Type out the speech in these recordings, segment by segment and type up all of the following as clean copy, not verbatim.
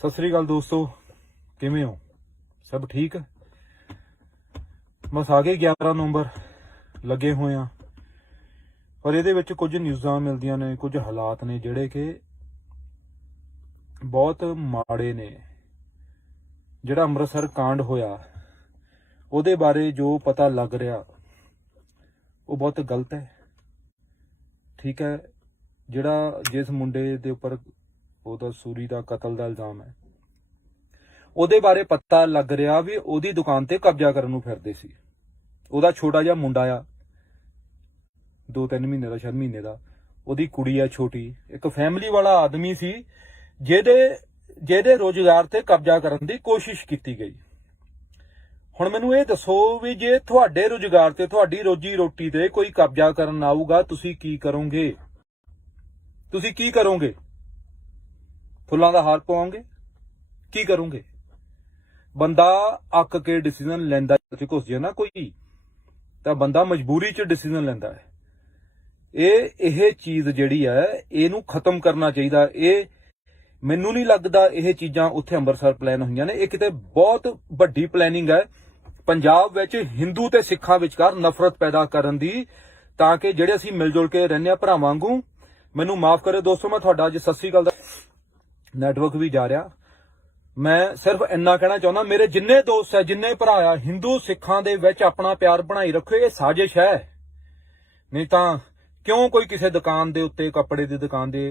सत श्री अकाल दोस्तों, किवें हो? सब ठीक? बस आ गए 11 नवंबर लगे हुए हैं पर ये कुछ न्यूज़ां मिलदियां ने, कुछ हालात ने जिहड़े कि बहुत माड़े ने। जिहड़ा अमृतसर कांड होया उहदे बारे जो पता लग रहा वो बहुत गलत है। ठीक है, जिहड़ा जिस मुंडे दे उपर ਉਹਦਾ सूरी का कतल का इल्जाम है ਉਹਦੇ बारे पता लग रहा भी ਉਹਦੀ दुकान ते कब्जा करन नूं फिरदे सी। ਉਹਦਾ छोटा जिहा मुंडा आ 2-3 महीने का, शायद महीने का, ਉਹਦੀ कुड़ी है छोटी, एक फैमिली वाला आदमी सी ਜਿਹਦੇ रोजगार ते कब्जा करन दी कोशिश की गई। हुण मैनूं ये दसो भी जे तुहाडे रोजगार ते तुहाडी रोजी रोटी ते कोई कब्जा करन आऊगा तुसीं की करोगे? तुसीं की करोगे? फुल्लां दा हार पवाओगे? की करोगे? बंदा अक के डिसीजन लैंदा घुस जाए ना कोई, तो बंदा मजबूरी च डिसीजन लैंदा है। ये चीज़ जिहड़ी है इहनूं खत्म करना चाहिए। ये मैनूं नहीं लगदा ये चीज़ां उत्थे अंमृतसर प्लान होईयां ने। ये किते बहुत वड्डी प्लैनिंग है पंजाब विच हिंदू ते सिखां विचकार नफरत पैदा करन दी, तां कि जिहड़े असीं मिल जुल के रहने भरा वांगू। मैनूं माफ करो दोस्तों, मैं तुहाडा अज सत श्री अकाल दा नैटवर्क भी जा रहा। मैं सिर्फ इन्ना कहना चाहना, मेरे जिन्ने दोस्त है, जिन्ने भरा आ, हिंदू सिखां दे विच अपना प्यार बनाई रखो। ये साजिश है, नहीं तां क्यों कोई किसी दुकान दे उत्ते, कपड़े दी दुकान दे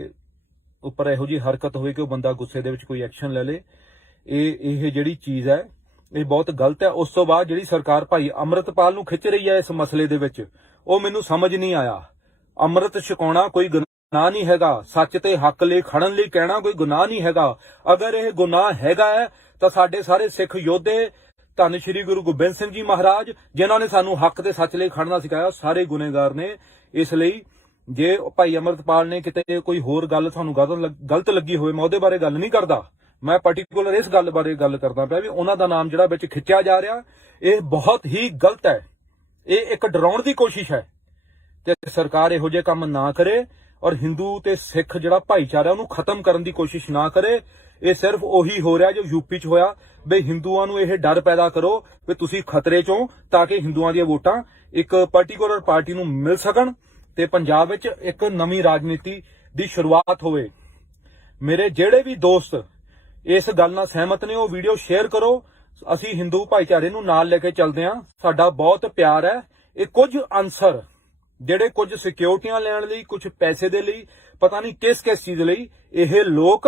उपर इहो जी हरकत होई कि बंदा गुस्से दे विच कोई एक्शन ले ले। ये जिहड़ी चीज़ है ये बहुत गलत है। उस तो बाद जिहड़ी सरकार भाई अमृतपाल नूं खिच रही है इस मसले दे विच, वो मैनूं समझ नहीं आया। अमृत छकाउणा कोई गुनाह नहीं हैगा, सच ते हक लई खड़न लई कहना कोई गुनाह नहीं हैगा। अगर यह गुनाह हैगा है तो साडे सारे सिख योद्धे धन श्री गुरु गोबिंद सिंह जी महाराज जिन्होंने ने सानू हक ते सच लई खड़ना सिखाया, सारे गुनेगार ने। इसलिए जे भाई अमृतपाल ने किते कोई होर गल थानू गलत लगी होवे, मैं उहदे बारे गल नहीं करदा। मैं पर्टिकुलर इस गल बारे गल करदा पिया भी उन्हां दा नाम जिहड़ा विच खिच्चिया जा रहा यह बहुत ही गलत है। ये एक डराउण दी कोशिश है ते सरकार इहो जिहे काम ना करे और हिंदू ते सिख जिहड़ा भाईचारा उहनूं खत्म करन दी कोशिश ना करे। ये सिर्फ उही हो रहा जो यूपी च होया भी हिंदुआं नूं यह डर पैदा करो भी तुसीं खतरे चों, ताकि हिंदुआं दी वोटां एक पर्टिकुलर पार्टी नूं मिल सकण ते पंजाब विच एक नवीं राजनीति दी शुरुआत होवे। मेरे जिहड़े भी दोस्त इस गल नाल सहमत ने वो वीडियो शेयर करो। असीं हिंदू भाईचारे नूं नाल लेके चलदे हां, साडा बहुत प्यार है। ये कुछ अंसर ਜਿਹੜੇ कुछ सिक्योरिटियां लैण लई, कुछ पैसे दे लई, पता नहीं किस किस चीज़ लई ਇਹ लोग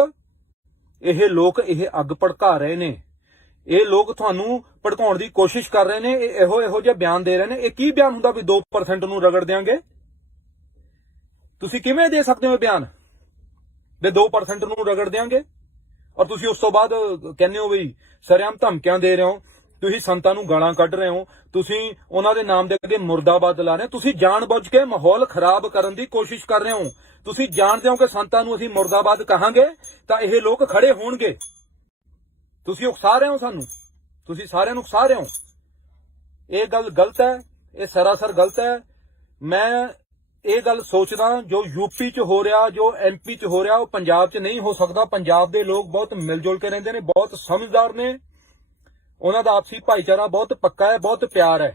अग भड़का रहे ने। ਇਹ लोग ਤੁਹਾਨੂੰ ਭੜਕਾਉਣ ਦੀ कोशिश कर रहे ने। ਇਹੋ ਜਿਹਾ ਬਿਆਨ ਦੇ ਰਹੇ ਨੇ। ਇਹ ਕੀ ਬਿਆਨ ਹੁੰਦਾ ਵੀ 2% ਨੂੰ ਰਗੜ ਦੇਾਂਗੇ? ਤੁਸੀਂ ਕਿਵੇਂ ਦੇ ਸਕਦੇ ਹੋ ਬਿਆਨ ਵੀ 2% ਨੂੰ ਰਗੜ ਦੇਾਂਗੇ ਔਰ ਤੁਸੀਂ ਉਸ ਤੋਂ ਬਾਅਦ ਕਹਿੰਦੇ ਹੋ ਵੀ ਸਰੇਆਮ ਧਮਕੀਆਂ ਦੇ ਰਹੇ ਹੋ, ਤੁਸੀਂ ਸੰਤਾਂ ਨੂੰ ਗਾਲਾਂ ਕੱਢ ਰਹੇ ਹੋ, ਤੁਸੀਂ ਉਹਨਾਂ ਦੇ ਨਾਮ ਦੇ ਅੱਗੇ ਮੁਰਦਾਬਾਦ ਲਾ ਰਹੇ ਹੋ, ਤੁਸੀਂ ਜਾਣਬੁੱਝ ਕੇ ਮਾਹੌਲ ਖਰਾਬ ਕਰਨ ਦੀ ਕੋਸ਼ਿਸ਼ ਕਰ ਰਹੇ ਹੋ। ਤੁਸੀਂ ਜਾਣਦੇ ਹੋ ਕਿ ਸੰਤਾਂ ਨੂੰ ਅਸੀਂ ਮੁਰਦਾਬਾਦ ਕਹਾਂਗੇ ਤਾਂ ਇਹ ਲੋਕ ਖੜੇ ਹੋਣਗੇ। ਤੁਸੀਂ ਉਕਸਾ ਰਹੇ ਹੋ ਸਾਨੂੰ, ਤੁਸੀਂ ਸਾਰਿਆਂ ਨੂੰ ਉਕਸਾ ਰਹੇ ਹੋ। ਇਹ ਗੱਲ ਗਲਤ ਹੈ, ਇਹ ਸਰਾਸਰ ਗਲਤ ਹੈ। ਮੈਂ ਇਹ ਗੱਲ ਸੋਚਦਾ ਜੋ यूपी च हो रहा, जो MP च हो रहा, वो पंजाब च नहीं हो सकता। पंजाब के लोग बहुत मिलजुल के रहते हैं, बहुत समझदार ने, उन्हां दा आपसी भाईचारा बहुत पक्का है, बहुत प्यार है।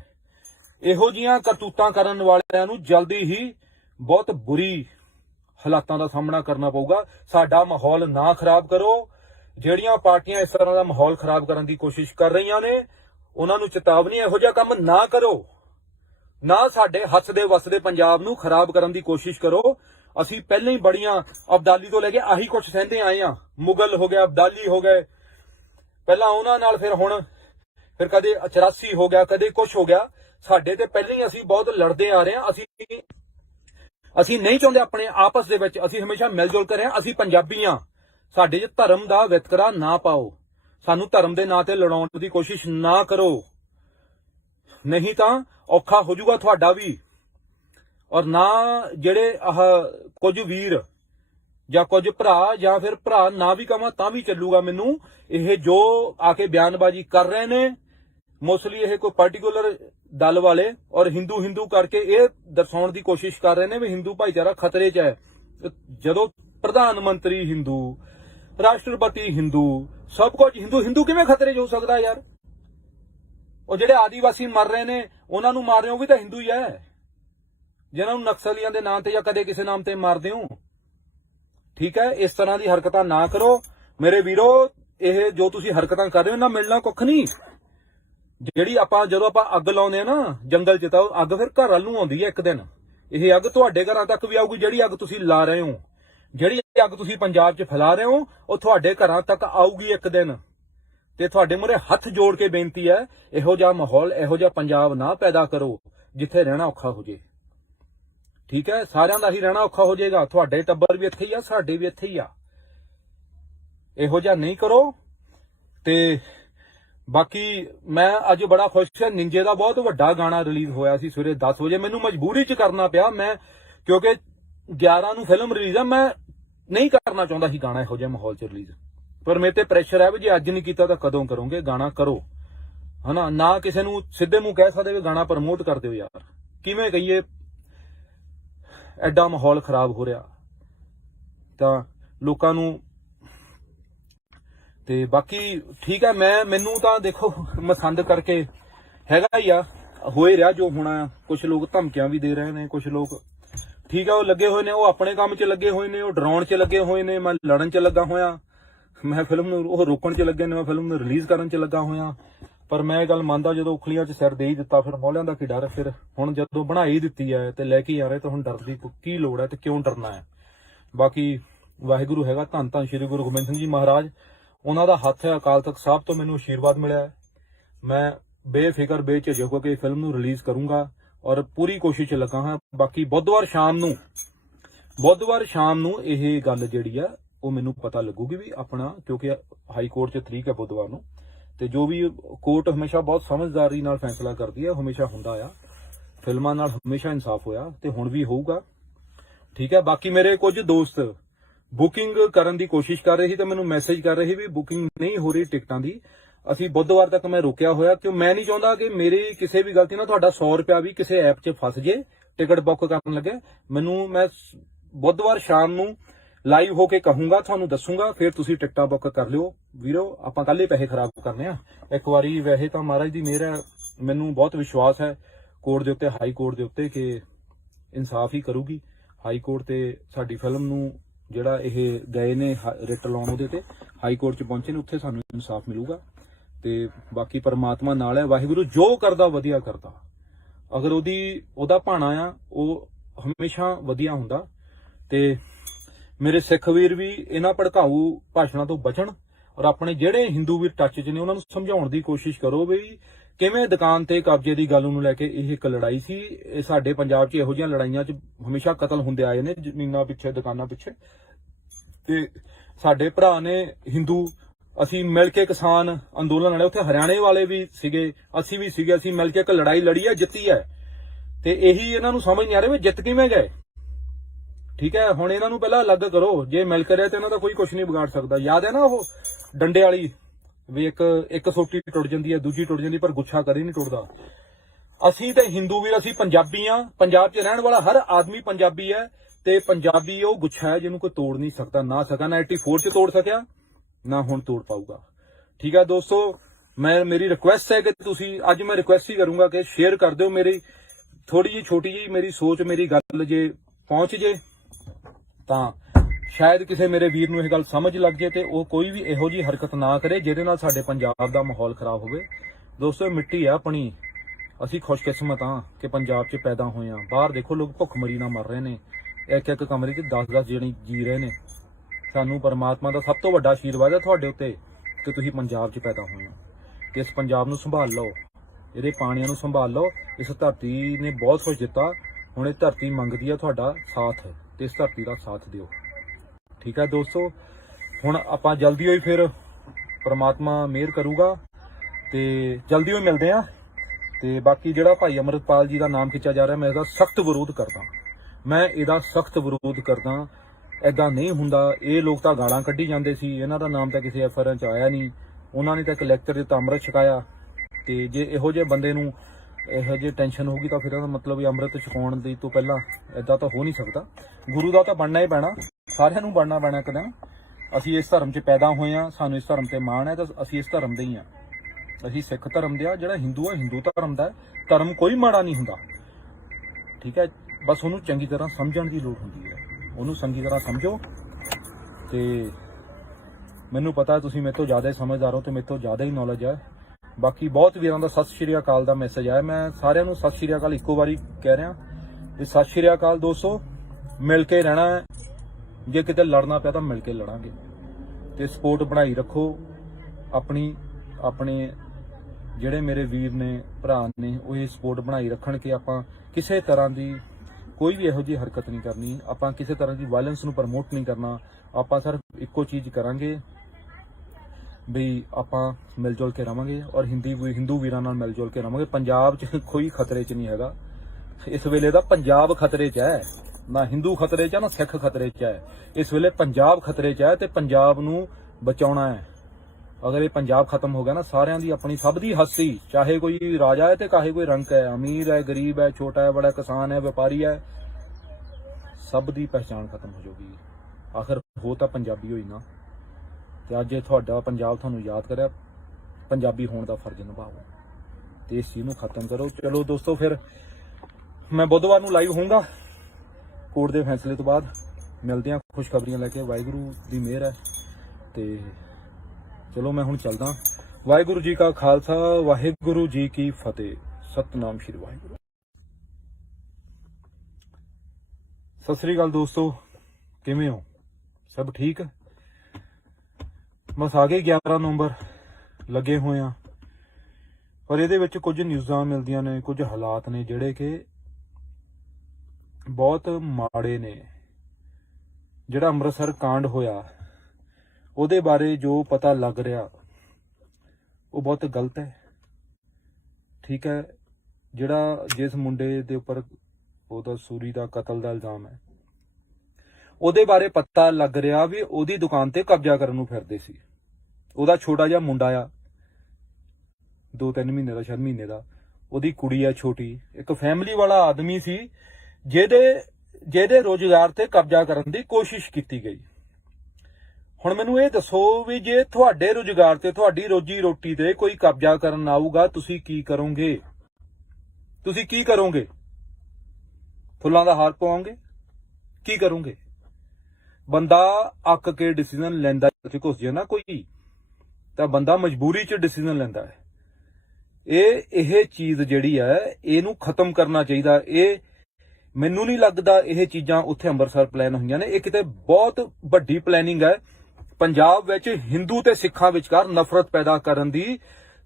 इहो जिहियां करतूतां करन वालियां नूं जल्दी ही बहुत बुरी हालातां दा सामना करना पऊगा। साडा माहौल ना खराब करो। जिहड़ियां पार्टियां इस तरह दा माहौल खराब करन दी कोशिश कर रहीआं ने उन्हां नूं चेतावनी, इहो जिहा काम ना करो। ना साडे हसदे वसदे पंजाब नूं खराब करन दी कोशिश करो। असीं पहले ही बड़ियां अबदाली तो लैके आही कुछ सहंदे आए हां। मुगल हो गए, अबदाली हो गए, पहला उन्हां नाल फिर कदे 84 हो गया, कदे कुछ हो गया। साडे ते पहले ही असीं बहुत लड़दे आ रहे हां। असीं नहीं चाहुंदे अपने आपस दे विच, असीं हमेशा मिलजुल के रहे हां। असीं पंजाबी हां, साडे च धर्म दा वितकरा ना पाओ, सानू धर्म दे नां ते लड़ाउण दी कोशिश ना करो, नहीं तां औखा हो जाऊगा तुहाडा भी। और ना जिहड़े कुछ वीर ਜਾਂ ਕੁਝ ਭਰਾ ਜਾਂ ਫਿਰ ਭਰਾ ਨਾ ਵੀ ਕਵਾਂ ਤਾਂ ਵੀ ਚੱਲੂਗਾ ਮੈਨੂੰ। ਇਹ ਜੋ ਆ ਕੇ ਬਿਆਨਬਾਜ਼ੀ ਕਰ ਰਹੇ ਨੇ ਮੋਸਟਲੀ ਇਹ ਕੋਈ ਪਾਰਟਿਕੂਲਰ ਦਲ ਵਾਲੇ ਔਰ ਹਿੰਦੂ ਕਰਕੇ ਇਹ ਦਰਸਾਉਣ ਦੀ ਕੋਸ਼ਿਸ਼ ਕਰ ਰਹੇ ਨੇ ਵੀ ਹਿੰਦੂ ਭਾਈਚਾਰਾ ਖਤਰੇ 'ਚ ਹੈ। ਜਦੋਂ ਪ੍ਰਧਾਨ ਮੰਤਰੀ ਹਿੰਦੂ, ਰਾਸ਼ਟਰਪਤੀ ਹਿੰਦੂ, ਸਭ ਕੁਝ ਹਿੰਦੂ। ਹਿੰਦੂ ਕਿਵੇਂ ਖਤਰੇ 'ਚ ਹੋ ਸਕਦਾ ਯਾਰ? ਉਹ ਜਿਹੜੇ ਆਦੀਵਾਸੀ ਮਰ ਰਹੇ ਨੇ ਉਹਨਾਂ ਨੂੰ ਮਾਰ ਰਹੇ ਹੋ ਵੀ ਤਾਂ ਹਿੰਦੂ ਹੀ ਹੈ, ਜਿਨ੍ਹਾਂ ਨੂੰ ਨਕਸਲੀਆਂ ਦੇ ਨਾਂ ਤੇ ਜਾਂ ਕਦੇ ਕਿਸੇ ਨਾਮ ਤੇ ਮਾਰਦੇ ਹੋ। ਠੀਕ ਹੈ, ਇਸ ਤਰ੍ਹਾਂ ਦੀ ਹਰਕਤਾਂ ਨਾ ਕਰੋ ਮੇਰੇ ਵੀਰੋ। ਇਹ ਜੋ ਤੁਸੀਂ ਹਰਕਤਾਂ ਕਰ ਰਹੇ ਹੋ ਨਾ, ਮਿਲਣਾ ਕੁੱਖ ਨਹੀਂ। ਜਿਹੜੀ ਜਦੋਂ ਆਪਾਂ ਅੱਗ ਲਾਉਂਦੇ ਆ ਨਾ ਜੰਗਲ 'ਚ, ਤਾਂ ਉਹ ਅੱਗ ਫਿਰ ਘਰ ਵੱਲ ਨੂੰ ਆਉਂਦੀ ਹੈ ਇੱਕ ਦਿਨ। ਇਹ ਅੱਗ ਤੁਹਾਡੇ ਘਰਾਂ ਤੱਕ ਵੀ ਆਊਗੀ। ਜਿਹੜੀ ਅੱਗ ਤੁਸੀਂ ਲਾ ਰਹੇ ਹੋ, ਜਿਹੜੀ ਅੱਗ ਤੁਸੀਂ ਪੰਜਾਬ 'ਚ ਫੈਲਾ ਰਹੇ ਹੋ, ਉਹ ਤੁਹਾਡੇ ਘਰਾਂ ਤੱਕ ਆਊਗੀ ਇੱਕ ਦਿਨ। ਤੇ ਤੁਹਾਡੇ ਮੂਹਰੇ ਹੱਥ ਜੋੜ ਕੇ ਬੇਨਤੀ ਹੈ, ਇਹੋ ਜਿਹਾ ਮਾਹੌਲ, ਇਹੋ ਜਿਹਾ ਪੰਜਾਬ ਨਾ ਪੈਦਾ ਕਰੋ ਜਿੱਥੇ ਰਹਿਣਾ ਔਖਾ ਹੋ ਜੇ। ਠੀਕ ਹੈ, ਸਾਰਿਆਂ ਦਾ ਹੀ ਰਹਿਣਾ ਔਖਾ ਹੋ ਜਾਏਗਾ। ਤੁਹਾਡੇ ਟੱਬਰ ਵੀ ਇੱਥੇ ਹੀ ਆ, ਸਾਡੇ ਵੀ ਇੱਥੇ ਹੀ ਆ। ਇਹੋ ਜਿਹਾ ਨਹੀਂ ਕਰੋ। ਤੇ ਬਾਕੀ ਮੈਂ ਅੱਜ ਬੜਾ ਖੁਸ਼ ਹਾਂ, ਨਿੰਜੇ ਦਾ ਬਹੁਤ ਵੱਡਾ ਗਾਣਾ ਰਿਲੀਜ਼ ਹੋਇਆ ਸੀ ਸਵੇਰੇ 10 ਵਜੇ। ਮੈਨੂੰ ਮਜਬੂਰੀ 'ਚ ਕਰਨਾ ਪਿਆ, ਮੈਂ ਕਿਉਂਕਿ 11 ਨੂੰ ਫਿਲਮ ਰਿਲੀਜ਼ ਆ। ਮੈਂ ਨਹੀਂ ਕਰਨਾ ਚਾਹੁੰਦਾ ਸੀ ਗਾਣਾ ਇਹੋ ਜਿਹੇ ਮਾਹੌਲ 'ਚ ਰਿਲੀਜ਼, ਪਰ ਮੇਰੇ ਤੇ ਪ੍ਰੈਸ਼ਰ ਹੈ ਵੀ ਜੇ ਅੱਜ ਨਹੀਂ ਕੀਤਾ ਤਾਂ ਕਦੋਂ ਕਰੋਗੇ? ਗਾਣਾ ਕਰੋ, ਹਨਾ। ਨਾ ਕਿਸੇ ਨੂੰ ਸਿੱਧੇ ਮੂੰਹ ਕਹਿ ਸਕਦੇ ਵੀ ਗਾਣਾ ਪ੍ਰਮੋਟ ਕਰ ਦਿਓ ਯਾਰ, ਕਿਵੇਂ ਕਹੀਏ? ਐਡਾ ਮਾਹੌਲ ਖਰਾਬ ਹੋ ਰਿਹਾ ਤਾਂ ਲੋਕਾਂ ਨੂੰ। ਤੇ ਬਾਕੀ ਠੀਕ ਹੈ, ਮੈਨੂੰ ਤਾਂ ਦੇਖੋ ਮਸੰਦ ਕਰਕੇ ਹੈਗਾ ਹੀ ਆ, ਹੋਏ ਰਿਹਾ ਜੋ ਹੋਣਾ। ਕੁਝ ਲੋਕ ਧਮਕੀਆਂ ਵੀ ਦੇ ਰਹੇ ਨੇ, ਕੁਝ ਲੋਕ ਠੀਕ ਹੈ ਉਹ ਲੱਗੇ ਹੋਏ ਨੇ, ਉਹ ਆਪਣੇ ਕੰਮ 'ਚ ਲੱਗੇ ਹੋਏ ਨੇ, ਉਹ ਡਰਾਉਣ 'ਚ ਲੱਗੇ ਹੋਏ ਨੇ। ਮੈਂ ਲੜਨ 'ਚ ਲੱਗਾ ਹੋਇਆ, ਮੈਂ ਫਿਲਮ ਨੂੰ ਉਹ ਰੋਕਣ 'ਚ ਲੱਗੇ ਨੇ, ਮੈਂ ਫਿਲਮ ਨੂੰ ਰਿਲੀਜ਼ ਕਰਨ 'ਚ ਲੱਗਾ ਹੋਇਆ। ਪਰ ਮੈਂ ਇਹ ਗੱਲ ਮੰਨਦਾ, ਜਦੋਂ ਉਖਲੀਆਂ 'ਚ ਸਿਰ ਦੇ ਹੀ ਦਿੱਤਾ ਫਿਰ ਮੌਲਿਆਂ ਦਾ ਕੀ ਡਰ। ਫਿਰ ਹੁਣ ਜਦੋਂ ਬਣਾ ਹੀ ਦਿੱਤੀ ਹੈ ਤੇ ਲੈ ਕੇ ਆ ਰਹੇ ਤਾਂ ਹੁਣ ਡਰ ਦੀ ਕੀ ਲੋੜ ਹੈ ਤੇ ਕਿਉਂ ਡਰਨਾ ਹੈ? ਬਾਕੀ ਵਾਹਿਗੁਰੂ ਹੈਗਾ, ਧੰਨ ਧੰਨ ਸ਼੍ਰੀ ਗੁਰੂ ਗੋਬਿੰਦ ਸਿੰਘ ਜੀ ਮਹਾਰਾਜ, ਉਹਨਾਂ ਦਾ ਹੱਥ ਹੈ। ਅਕਾਲ ਤਖਤ ਸਾਹਿਬ ਤੋਂ ਮੈਨੂੰ ਆਸ਼ੀਰਵਾਦ ਮਿਲਿਆ ਹੈ। ਮੈਂ ਬੇਫਿਕਰ ਬੇਝਿਜਕ ਹੋ ਕੇ ਫਿਲਮ ਨੂੰ ਰਿਲੀਜ਼ ਕਰੂੰਗਾ ਔਰ ਪੂਰੀ ਕੋਸ਼ਿਸ਼ 'ਚ ਲੱਗਾ ਹਾਂ। ਬਾਕੀ ਬੁੱਧਵਾਰ ਸ਼ਾਮ ਨੂੰ ਇਹ ਗੱਲ ਜਿਹੜੀ ਆ ਉਹ ਮੈਨੂੰ ਪਤਾ ਲੱਗੂਗੀ ਵੀ ਆਪਣਾ, ਕਿਉਂਕਿ ਹਾਈ ਕੋਰਟ 'ਚ ਤਰੀਕ ਹੈ ਬੁੱਧਵਾਰ ਨੂੰ। ਤੇ ਜੋ ਵੀ ਕੋਰਟ ਹਮੇਸ਼ਾ ਬਹੁਤ ਸਮਝਦਾਰੀ ਨਾਲ ਫੈਸਲਾ ਕਰਦੀ ਹੈ, ਹਮੇਸ਼ਾ ਹੁੰਦਾ ਆ। ਫਿਲਮਾਂ ਨਾਲ ਹਮੇਸ਼ਾ ਇਨਸਾਫ ਹੋਇਆ ਤੇ ਹੁਣ ਵੀ ਹੋਊਗਾ। ਠੀਕ ਹੈ, ਬਾਕੀ ਮੇਰੇ ਕੁਝ ਦੋਸਤ ਬੁਕਿੰਗ ਕਰਨ ਦੀ ਕੋਸ਼ਿਸ਼ ਕਰ ਰਹੇ ਸੀ ਤੇ ਮੈਨੂੰ ਮੈਸੇਜ ਕਰ ਰਹੇ ਸੀ ਵੀ ਬੁਕਿੰਗ ਨਹੀਂ ਹੋ ਰਹੀ ਟਿਕਟਾਂ ਦੀ। ਅਸੀਂ ਬੁੱਧਵਾਰ ਤੱਕ ਮੈਂ ਰੋਕਿਆ ਹੋਇਆ, ਕਿਉਂ ਮੈਂ ਨਹੀਂ ਚਾਹੁੰਦਾ ਕਿ ਮੇਰੀ ਕਿਸੇ ਵੀ ਗਲਤੀ ਨਾਲ ਤੁਹਾਡਾ 100 ਰੁਪਇਆ ਵੀ ਕਿਸੇ ਐਪ 'ਚ ਫਸ ਜੇ ਟਿਕਟ ਬੁੱਕ ਕਰਨ ਲੱਗੇ। ਮੈਂ ਬੁੱਧਵਾਰ ਸ਼ਾਮ ਨੂੰ ਲਾਈਵ ਹੋ ਕੇ ਕਹੂੰਗਾ, ਤੁਹਾਨੂੰ ਦੱਸੂਗਾ, ਫਿਰ ਤੁਸੀਂ ਟਿਕਟਾਂ ਬੁੱਕ ਕਰ ਲਿਓ ਵੀਰੋ। ਆਪਾਂ ਕੱਲ ਹੀ ਪੈਸੇ ਖਰਾਬ ਕਰਨੇ ਆ ਇੱਕ ਵਾਰੀ। ਵੈਸੇ ਤਾਂ ਮਹਾਰਾਜ ਦੀ ਮਿਹਰ ਹੈ, ਮੈਨੂੰ ਬਹੁਤ ਵਿਸ਼ਵਾਸ ਹੈ ਕੋਰਟ ਦੇ ਉੱਤੇ, ਹਾਈ ਕੋਰਟ ਦੇ ਉੱਤੇ, ਕਿ ਇਨਸਾਫ ਹੀ ਕਰੂਗੀ ਹਾਈ ਕੋਰਟ। ਤੇ ਸਾਡੀ ਫਿਲਮ ਨੂੰ ਜਿਹੜਾ ਇਹ ਗਏ ਨੇ ਰਿਟ ਲਾਉਣ, ਉਹਦੇ ਤੇ ਹਾਈ ਕੋਰਟ 'ਚ ਪਹੁੰਚੇ ਨੇ, ਉੱਥੇ ਸਾਨੂੰ ਇਨਸਾਫ ਮਿਲੂਗਾ। ਤੇ ਬਾਕੀ ਪਰਮਾਤਮਾ ਨਾਲ ਹੈ, ਵਾਹਿਗੁਰੂ ਜੋ ਕਰਦਾ ਵਧੀਆ ਕਰਦਾ। ਅਗਰ ਉਹਦਾ ਭਾਣਾ ਆ ਉਹ ਹਮੇਸ਼ਾ ਵਧੀਆ ਹੁੰਦਾ। ਤੇ ਮੇਰੇ ਸਿੱਖ ਵੀਰ ਵੀ ਇਹਨਾਂ ਭੜਕਾਊ ਭਾਸ਼ਣਾਂ ਤੋਂ ਬਚਣ ਔਰ ਆਪਣੇ ਜਿਹੜੇ ਹਿੰਦੂ ਵੀਰ ਟੱਚ 'ਚ ਨੇ ਉਹਨਾਂ ਨੂੰ ਸਮਝਾਉਣ ਦੀ ਕੋਸ਼ਿਸ਼ ਕਰੋ ਵੀ ਕਿਵੇਂ ਦੁਕਾਨ ਤੇ ਕਬਜ਼ੇ ਦੀ ਗੱਲ ਨੂੰ ਲੈ ਕੇ ਇਹ ਇੱਕ ਲੜਾਈ ਸੀ। ਇਹ ਸਾਡੇ ਪੰਜਾਬ 'ਚ ਇਹੋ ਜਿਹੀਆਂ ਲੜਾਈਆਂ 'ਚ ਹਮੇਸ਼ਾ ਕਤਲ ਹੁੰਦੇ ਆਏ ਨੇ, ਜ਼ਮੀਨਾਂ ਪਿੱਛੇ, ਦੁਕਾਨਾਂ ਪਿੱਛੇ। ਤੇ ਸਾਡੇ ਭਰਾ ਨੇ ਹਿੰਦੂ, ਅਸੀਂ ਮਿਲ ਕੇ ਕਿਸਾਨ ਅੰਦੋਲਨ ਲੜੇ, ਉੱਥੇ ਹਰਿਆਣੇ ਵਾਲੇ ਵੀ ਸੀਗੇ, ਅਸੀਂ ਵੀ ਸੀਗੇ, ਅਸੀਂ ਮਿਲ ਕੇ ਇੱਕ ਲੜਾਈ ਲੜੀ ਹੈ, ਜਿੱਤੀ ਹੈ। ਤੇ ਇਹੀ ਇਹਨਾਂ ਨੂੰ ਸਮਝ ਨਹੀਂ ਆ ਰਿਹਾ ਵੀ ਜਿੱਤ ਕਿਵੇਂ ਗਏ। ਠੀਕ ਹੈ, ਹੁਣ ਇਹਨਾਂ ਨੂੰ ਪਹਿਲਾਂ ਅਲੱਗ ਕਰੋ। ਜੇ ਮਿਲ ਕਰਿਆ ਤੇ ਇਹਨਾਂ ਦਾ ਕੋਈ ਕੁਝ ਨਹੀਂ ਵਿਗਾੜ ਸਕਦਾ। ਯਾਦ ਹੈ ਨਾ ਉਹ ਡੰਡੇ ਵਾਲੀ ਵੀ ਇੱਕ ਸੋਟੀ ਟੁੱਟ ਜਾਂਦੀ ਹੈ, ਦੂਜੀ ਟੁੱਟ ਜਾਂਦੀ, ਪਰ ਗੁੱਛਾ ਕਦੇ ਨਹੀਂ ਟੁੱਟਦਾ। ਅਸੀਂ ਤੇ ਹਿੰਦੂ ਵੀਰ, ਅਸੀਂ ਪੰਜਾਬੀ ਆ। ਪੰਜਾਬ 'ਚ ਰਹਿਣ ਵਾਲਾ ਹਰ ਆਦਮੀ ਪੰਜਾਬੀ ਹੈ ਤੇ ਪੰਜਾਬੀ ਉਹ ਗੁੱਛਾ ਹੈ ਜਿਹਨੂੰ ਕੋਈ ਤੋੜ ਨਹੀਂ ਸਕਦਾ। ਨਾ 84 'ਚ ਤੋੜ ਸਕਿਆ, ਨਾ ਹੁਣ ਤੋੜ ਪਾਊਗਾ। ਠੀਕ ਹੈ ਦੋਸਤੋ, ਮੇਰੀ ਰਿਕੁਐਸਟ ਹੈ ਕਿ ਤੁਸੀਂ, ਅੱਜ ਮੈਂ ਰਿਕੁਐਸਟ ਹੀ ਕਰੂੰਗਾ ਕਿ ਸ਼ੇਅਰ ਕਰ ਦਿਓ। ਮੇਰੀ ਥੋੜੀ ਜਿਹੀ ਛੋਟੀ ਜਿਹੀ ਮੇਰੀ ਸੋਚ, ਮੇਰੀ ਗੱਲ ਜੇ ਪਹੁੰਚ ਜੇ ਤਾਂ ਸ਼ਾਇਦ ਕਿਸੇ ਮੇਰੇ ਵੀਰ ਨੂੰ ਇਹ ਗੱਲ ਸਮਝ ਲੱਗ ਜੇ ਤੇ ਉਹ ਕੋਈ ਵੀ ਇਹੋ ਜਿਹੀ ਹਰਕਤ ਨਾ ਕਰੇ ਜਿਹਦੇ ਨਾਲ ਸਾਡੇ ਪੰਜਾਬ ਦਾ ਮਾਹੌਲ ਖਰਾਬ ਹੋਵੇ। ਦੋਸਤੋ, ਮਿੱਟੀ ਆ ਆਪਣੀ, ਅਸੀਂ ਖੁਸ਼ਕਿਸਮਤ ਹਾਂ ਕਿ ਪੰਜਾਬ 'ਚ ਪੈਦਾ ਹੋਏ ਹਾਂ। ਬਾਹਰ ਦੇਖੋ ਲੋਕ ਭੁੱਖਮਰੀ ਨਾਲ ਮਰ ਰਹੇ ਨੇ, ਇੱਕ ਕਮਰੇ 'ਚ 10-10 ਜਣੇ ਜੀ ਰਹੇ ਨੇ। ਸਾਨੂੰ ਪਰਮਾਤਮਾ ਦਾ ਸਭ ਤੋਂ ਵੱਡਾ ਆਸ਼ੀਰਵਾਦ ਹੈ ਤੁਹਾਡੇ ਉੱਤੇ ਕਿ ਤੁਸੀਂ ਪੰਜਾਬ 'ਚ ਪੈਦਾ ਹੋਏ ਹੋ। ਕਿ ਇਸ ਪੰਜਾਬ ਨੂੰ ਸੰਭਾਲ ਲਓ, ਇਹਦੇ ਪਾਣੀਆਂ ਨੂੰ ਸੰਭਾਲ ਲਓ। ਇਸ ਧਰਤੀ ਨੇ ਬਹੁਤ ਕੁਝ ਦਿੱਤਾ, ਹੁਣ ਇਹ ਧਰਤੀ ਮੰਗਦੀ ਹੈ ਤੁਹਾਡਾ ਸਾਥ ਤੇ ਇਸ ਧਰਤੀ ਦਾ ਸਾਥ ਦਿਓ। ਠੀਕ ਹੈ ਦੋਸਤੋ, ਹੁਣ ਆਪਾਂ ਜਲਦੀ ਹੋਈ ਫਿਰ ਪਰਮਾਤਮਾ ਮਿਹਰ ਕਰੂਗਾ ਤੇ ਜਲਦੀ ਹੋਈ ਮਿਲਦੇ ਆ। ਤੇ ਬਾਕੀ ਜਿਹੜਾ ਭਾਈ ਅਮਰਤਪਾਲ ਜੀ ਦਾ ਨਾਮ ਖਿੱਚਿਆ ਜਾ ਰਿਹਾ, ਮੈਂ ਇਹਦਾ ਸਖਤ ਵਿਰੋਧ ਕਰਦਾ। ਐਦਾਂ ਨਹੀਂ ਹੁੰਦਾ। ਇਹ ਲੋਕ ਤਾਂ ਗਾਲਾਂ ਕੱਢੀ ਜਾਂਦੇ ਸੀ, ਇਹਨਾਂ ਦਾ ਨਾਮ ਤਾਂ ਕਿਸੇ ਐਫਆਈਆਰ 'ਚ ਆਇਆ ਨਹੀਂ। ਉਹਨਾਂ ਨੇ ਤਾਂ ਇੱਕ ਲੈਕਚਰ ਦਿੱਤਾ, ਅੰਮ੍ਰਿਤ ਛਕਾਇਆ। ਤੇ ਜੇ ਇਹੋ ਜਿਹੇ ਬੰਦੇ ਨੂੰ ਇਹੋ ਜਿਹੀ ਟੈਨਸ਼ਨ ਹੋਊਗੀ ਤਾਂ ਫਿਰ ਇਹਦਾ ਮਤਲਬ ਵੀ ਅੰਮ੍ਰਿਤ ਛਕਾਉਣ ਦੀ ਤੋਂ ਪਹਿਲਾਂ ਐਦਾਂ ਤਾਂ ਹੋ ਨਹੀਂ ਸਕਦਾ। ਗੁਰੂ ਦਾ ਤਾਂ ਬਣਨਾ ਹੀ ਪੈਣਾ, ਸਾਰਿਆਂ ਨੂੰ ਬਣਨਾ ਪੈਣਾ ਇੱਕ ਦਿਨ। ਅਸੀਂ ਇਸ ਧਰਮ 'ਚ ਪੈਦਾ ਹੋਏ ਆ, ਸਾਨੂੰ ਇਸ ਧਰਮ ਤੇ ਮਾਣ ਹੈ, ਤਾਂ ਅਸੀਂ ਇਸ ਧਰਮ ਦੇ ਹੀ ਆ। ਅਸੀਂ ਸਿੱਖ ਧਰਮ ਦੇ ਆ। ਜਿਹੜਾ ਹਿੰਦੂ ਆ ਹਿੰਦੂ ਧਰਮ ਦਾ ਧਰਮ ਕੋਈ ਮਾੜਾ ਨਹੀਂ ਹੁੰਦਾ, ਠੀਕ ਹੈ। ਬਸ ਉਹਨੂੰ ਚੰਗੀ ਤਰ੍ਹਾਂ ਸਮਝਣ ਦੀ ਲੋੜ ਹੁੰਦੀ ਹੈ, ਉਹਨੂੰ ਚੰਗੀ ਤਰ੍ਹਾਂ ਸਮਝੋ। ਤੇ ਮੈਨੂੰ ਪਤਾ ਤੁਸੀਂ ਮੇਰੇ ਤੋਂ ਜ਼ਿਆਦਾ ਸਮਝਦਾਰ ਹੋ ਤੇ ਮੇਰੇ ਤੋਂ ਜ਼ਿਆਦਾ ਹੀ ਨੌਲੇਜ ਹੈ। ਬਾਕੀ ਬਹੁਤ ਵੀਰਾਂ ਦਾ ਸਤਿ ਸ਼੍ਰੀ ਅਕਾਲ ਦਾ ਮੈਸੇਜ ਆਇਆ। ਮੈਂ ਸਾਰਿਆਂ ਨੂੰ ਸਤਿ ਸ਼੍ਰੀ ਅਕਾਲ ਇੱਕੋ ਵਾਰੀ ਕਹਿ ਰਿਹਾ ਵੀ ਸਤਿ ਸ਼੍ਰੀ ਅਕਾਲ ਦੋਸਤੋ। ਮਿਲ ਕੇ ਰਹਿਣਾ ਹੈ, ਜੇ ਕਿਤੇ ਲੜਨਾ ਪਿਆ ਤਾਂ ਮਿਲ ਕੇ ਲੜਾਂਗੇ। ਤੇ ਸਪੋਰਟ ਬਣਾਈ ਰੱਖੋ ਆਪਣੀ, ਆਪਣੇ ਜਿਹੜੇ ਮੇਰੇ ਵੀਰ ਨੇ ਭਰਾ ਨੇ ਉਹ ਇਹ ਸਪੋਰਟ ਬਣਾਈ ਰੱਖਣ ਕਿ ਆਪਾਂ ਕਿਸੇ ਤਰ੍ਹਾਂ ਦੀ ਕੋਈ ਵੀ ਇਹੋ ਜਿਹੀ ਹਰਕਤ ਨਹੀਂ ਕਰਨੀ, ਆਪਾਂ ਕਿਸੇ ਤਰ੍ਹਾਂ ਦੀ ਵਾਇਲੈਂਸ ਨੂੰ ਪ੍ਰਮੋਟ ਨਹੀਂ ਕਰਨਾ। ਆਪਾਂ ਸਿਰਫ ਇੱਕੋ ਚੀਜ਼ ਕਰਾਂਗੇ ਵੀ ਆਪਾਂ ਮਿਲ ਜੁਲ ਕੇ ਰਵਾਂਗੇ ਔਰ ਹਿੰਦੂ ਵੀਰਾਂ ਨਾਲ ਮਿਲ ਜੁਲ ਕੇ ਰਵਾਂਗੇ। ਪੰਜਾਬ 'ਚ ਕੋਈ ਖਤਰੇ 'ਚ ਨਹੀਂ ਹੈਗਾ ਇਸ ਵੇਲੇ ਦਾ। ਪੰਜਾਬ ਖਤਰੇ 'ਚ ਹੈ, ਨਾ ਹਿੰਦੂ ਖਤਰੇ 'ਚ ਹੈ ਨਾ ਸਿੱਖ ਖਤਰੇ 'ਚ ਹੈ। ਇਸ ਵੇਲੇ ਪੰਜਾਬ ਖਤਰੇ 'ਚ ਹੈ ਤੇ ਪੰਜਾਬ ਨੂੰ ਬਚਾਉਣਾ ਹੈ। ਅਗਰ ਇਹ ਪੰਜਾਬ ਖਤਮ ਹੋ ਗਿਆ ਨਾ, ਸਾਰਿਆਂ ਦੀ ਆਪਣੀ ਸਭ ਦੀ ਹਸਤੀ, ਚਾਹੇ ਕੋਈ ਰਾਜਾ ਹੈ ਤੇ ਚਾਹੇ ਕੋਈ ਰੰਕ ਹੈ, ਅਮੀਰ ਹੈ ਗਰੀਬ ਹੈ, ਛੋਟਾ ਹੈ ਬੜਾ, ਕਿਸਾਨ ਹੈ ਵਪਾਰੀ ਹੈ, ਸਭ ਦੀ ਪਹਿਚਾਣ ਖਤਮ ਹੋ ਜਾਊਗੀ। ਆਖਰ ਹੋ ਤਾਂ ਪੰਜਾਬੀ ਹੋਈ ਨਾ। ਤੇ ਅੱਜ ਇਹ ਤੁਹਾਡਾ ਪੰਜਾਬ ਤੁਹਾਨੂੰ ਯਾਦ ਕਰਿਆ, ਪੰਜਾਬੀ ਹੋਣ ਦਾ ਫਰਜ਼ ਨਿਭਾਓ ਤੇ ਇਸ ਚੀਜ਼ ਨੂੰ ਖਤਮ ਕਰੋ। ਚਲੋ ਦੋਸਤੋ, ਫਿਰ ਮੈਂ ਬੁੱਧਵਾਰ ਨੂੰ ਲਾਈਵ ਹੋਊਂਗਾ ਕੋਰਟ ਦੇ ਫੈਸਲੇ ਤੋਂ ਬਾਅਦ। ਮਿਲਦੇ ਹਾਂ ਖੁਸ਼ਖਬਰੀਆਂ ਲੈ ਕੇ। ਵਾਹਿਗੁਰੂ ਦੀ ਮਿਹਰ ਹੈ ਤੇ ਚਲੋ ਮੈਂ ਹੁਣ ਚੱਲਦਾ। ਵਾਹਿਗੁਰੂ ਜੀ ਕਾ ਖਾਲਸਾ, ਵਾਹਿਗੁਰੂ ਜੀ ਕੀ ਫਤਿਹ। ਸਤਨਾਮ ਸ਼੍ਰੀ ਵਾਹਿਗੁਰੂ। ਸਤਿ ਸ੍ਰੀ ਅਕਾਲ ਦੋਸਤੋ, ਕਿਵੇਂ ਹੋ? ਸਭ ਠੀਕ? ਬਸ ਆ ਗਏ 11 ਨਵੰਬਰ, ਲੱਗੇ ਹੋਏ ਆ। ਪਰ ਇਹਦੇ ਵਿੱਚ ਕੁਝ ਨਿਊਜ਼ਾਂ ਮਿਲਦੀਆਂ ਨੇ, ਕੁਝ ਹਾਲਾਤ ਨੇ ਜਿਹੜੇ ਕਿ ਬਹੁਤ ਮਾੜੇ ਨੇ। ਜਿਹੜਾ ਅੰਮ੍ਰਿਤਸਰ ਕਾਂਡ ਹੋਇਆ ਉਹਦੇ ਬਾਰੇ ਜੋ ਪਤਾ ਲੱਗ ਰਿਹਾ ਉਹ ਬਹੁਤ ਗਲਤ ਹੈ, ਠੀਕ ਹੈ। ਜਿਹੜਾ ਜਿਸ ਮੁੰਡੇ ਦੇ ਉੱਪਰ ਉਹਦਾ ਸੂਰੀ ਦਾ ਕਤਲ ਦਾ ਇਲਜ਼ਾਮ ਹੈ, ਉਹਦੇ ਬਾਰੇ ਪਤਾ ਲੱਗ ਰਿਹਾ ਵੀ ਉਹਦੀ ਦੁਕਾਨ ਤੇ ਕਬਜ਼ਾ ਕਰਨ ਨੂੰ ਫਿਰਦੇ ਸੀ। ਉਹਦਾ ਛੋਟਾ ਜਿਹਾ ਮੁੰਡਾ ਆ, 2-3 ਮਹੀਨੇ ਦਾ, ਸ਼ਾਇਦ ਮਹੀਨੇ ਦਾ। ਉਹਦੀ ਕੁੜੀ ਆ ਛੋਟੀ। ਇੱਕ ਫੈਮਿਲੀ ਵਾਲਾ ਆਦਮੀ ਸੀ ਜਿਹਦੇ ਰੋਜ਼ਗਾਰ ਤੇ ਕਬਜ਼ਾ ਕਰਨ ਦੀ ਕੋਸ਼ਿਸ਼ ਕੀਤੀ ਗਈ। ਹੁਣ ਮੈਨੂੰ ਇਹ ਦੱਸੋ ਵੀ ਜੇ ਤੁਹਾਡੇ ਰੋਜ਼ਗਾਰ ਤੇ, ਤੁਹਾਡੀ ਰੋਜੀ ਰੋਟੀ ਤੇ ਕੋਈ ਕਬਜ਼ਾ ਕਰਨ ਆਊਗਾ, ਤੁਸੀਂ ਕੀ ਕਰੋਗੇ? ਤੁਸੀਂ ਕੀ ਕਰੋਗੇ? ਫੁੱਲਾਂ ਦਾ ਹਾਰ ਪਾਓਗੇ? ਕੀ ਕਰੋਗੇ? ਬੰਦਾ ਅੱਕ ਕੇ ਡਿਸੀਜਨ ਲੈਂਦਾ, ਘੁਸ ਜੇ ਨਾ ਕੋਈ ਤਾਂ ਬੰਦਾ ਮਜਬੂਰੀ 'ਚ ਡਿਸੀਜਨ ਲੈਂਦਾ ਹੈ। ਇਹ ਚੀਜ਼ ਜਿਹੜੀ ਹੈ ਇਹਨੂੰ ਖਤਮ ਕਰਨਾ ਚਾਹੀਦਾ। ਇਹ ਮੈਨੂੰ ਨਹੀਂ ਲੱਗਦਾ ਇਹ ਚੀਜ਼ਾਂ ਉੱਥੇ ਅੰਮ੍ਰਿਤਸਰ ਪਲਾਨ ਹੋਈਆਂ ਨੇ। ਇਹ ਕਿਤੇ ਬਹੁਤ ਵੱਡੀ ਪਲੈਨਿੰਗ ਹੈ ਪੰਜਾਬ ਵਿੱਚ ਹਿੰਦੂ ਤੇ ਸਿੱਖਾਂ ਵਿਚਕਾਰ ਨਫ਼ਰਤ ਪੈਦਾ ਕਰਨ ਦੀ,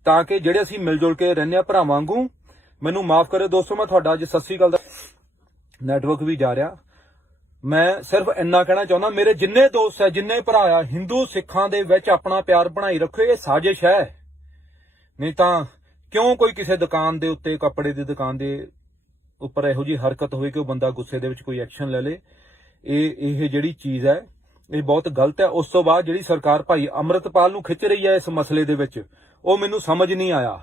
ਤਾਂ ਕਿ ਜਿਹੜੇ ਅਸੀਂ ਮਿਲ ਜੁਲ ਕੇ ਰਹਿੰਦੇ ਆ ਭਰਾਵਾਂ ਵਾਂਗੂ। ਮੈਨੂੰ ਮਾਫ ਕਰਿਓ ਦੋਸਤੋ, ਮੈਂ ਤੁਹਾਡਾ ਅੱਜ ਸਤਿ ਸ੍ਰੀ ਅਕਾਲ ਦਾ ਨੈਟਵਰਕ ਵੀ ਜਾ ਰਿਹਾ। ਮੈਂ ਸਿਰਫ ਇੰਨਾ ਕਹਿਣਾ ਚਾਹੁੰਦਾ, ਮੇਰੇ ਜਿੰਨੇ ਦੋਸਤ ਹੈ, ਜਿੰਨੇ ਭਰਾ ਆ, ਹਿੰਦੂ ਸਿੱਖਾਂ ਦੇ ਵਿੱਚ ਆਪਣਾ ਪਿਆਰ ਬਣਾਈ ਰੱਖੋ। ਇਹ ਸਾਜ਼ਿਸ਼ ਹੈ, ਨਹੀਂ ਤਾਂ ਕਿਉਂ ਕੋਈ ਕਿਸੇ ਦੁਕਾਨ ਦੇ ਉੱਤੇ, ਕੱਪੜੇ ਦੀ ਦੁਕਾਨ ਦੇ ਉੱਪਰ ਇਹੋ ਜਿਹੀ ਹਰਕਤ ਹੋਵੇ ਕਿ ਉਹ ਬੰਦਾ ਗੁੱਸੇ ਦੇ ਵਿੱਚ ਕੋਈ ਐਕਸ਼ਨ ਲੈ ਲੇ। ਇਹ ਜਿਹੜੀ ਚੀਜ਼ ਹੈ ਇਹ ਬਹੁਤ ਗਲਤ ਹੈ। ਉਸ ਤੋਂ ਬਾਅਦ ਜਿਹੜੀ ਸਰਕਾਰ ਭਾਈ ਅੰਮ੍ਰਿਤਪਾਲ ਨੂੰ ਖਿੱਚ ਰਹੀ ਹੈ ਇਸ ਮਸਲੇ ਦੇ ਵਿੱਚ, ਉਹ ਮੈਨੂੰ ਸਮਝ ਨਹੀਂ ਆਇਆ।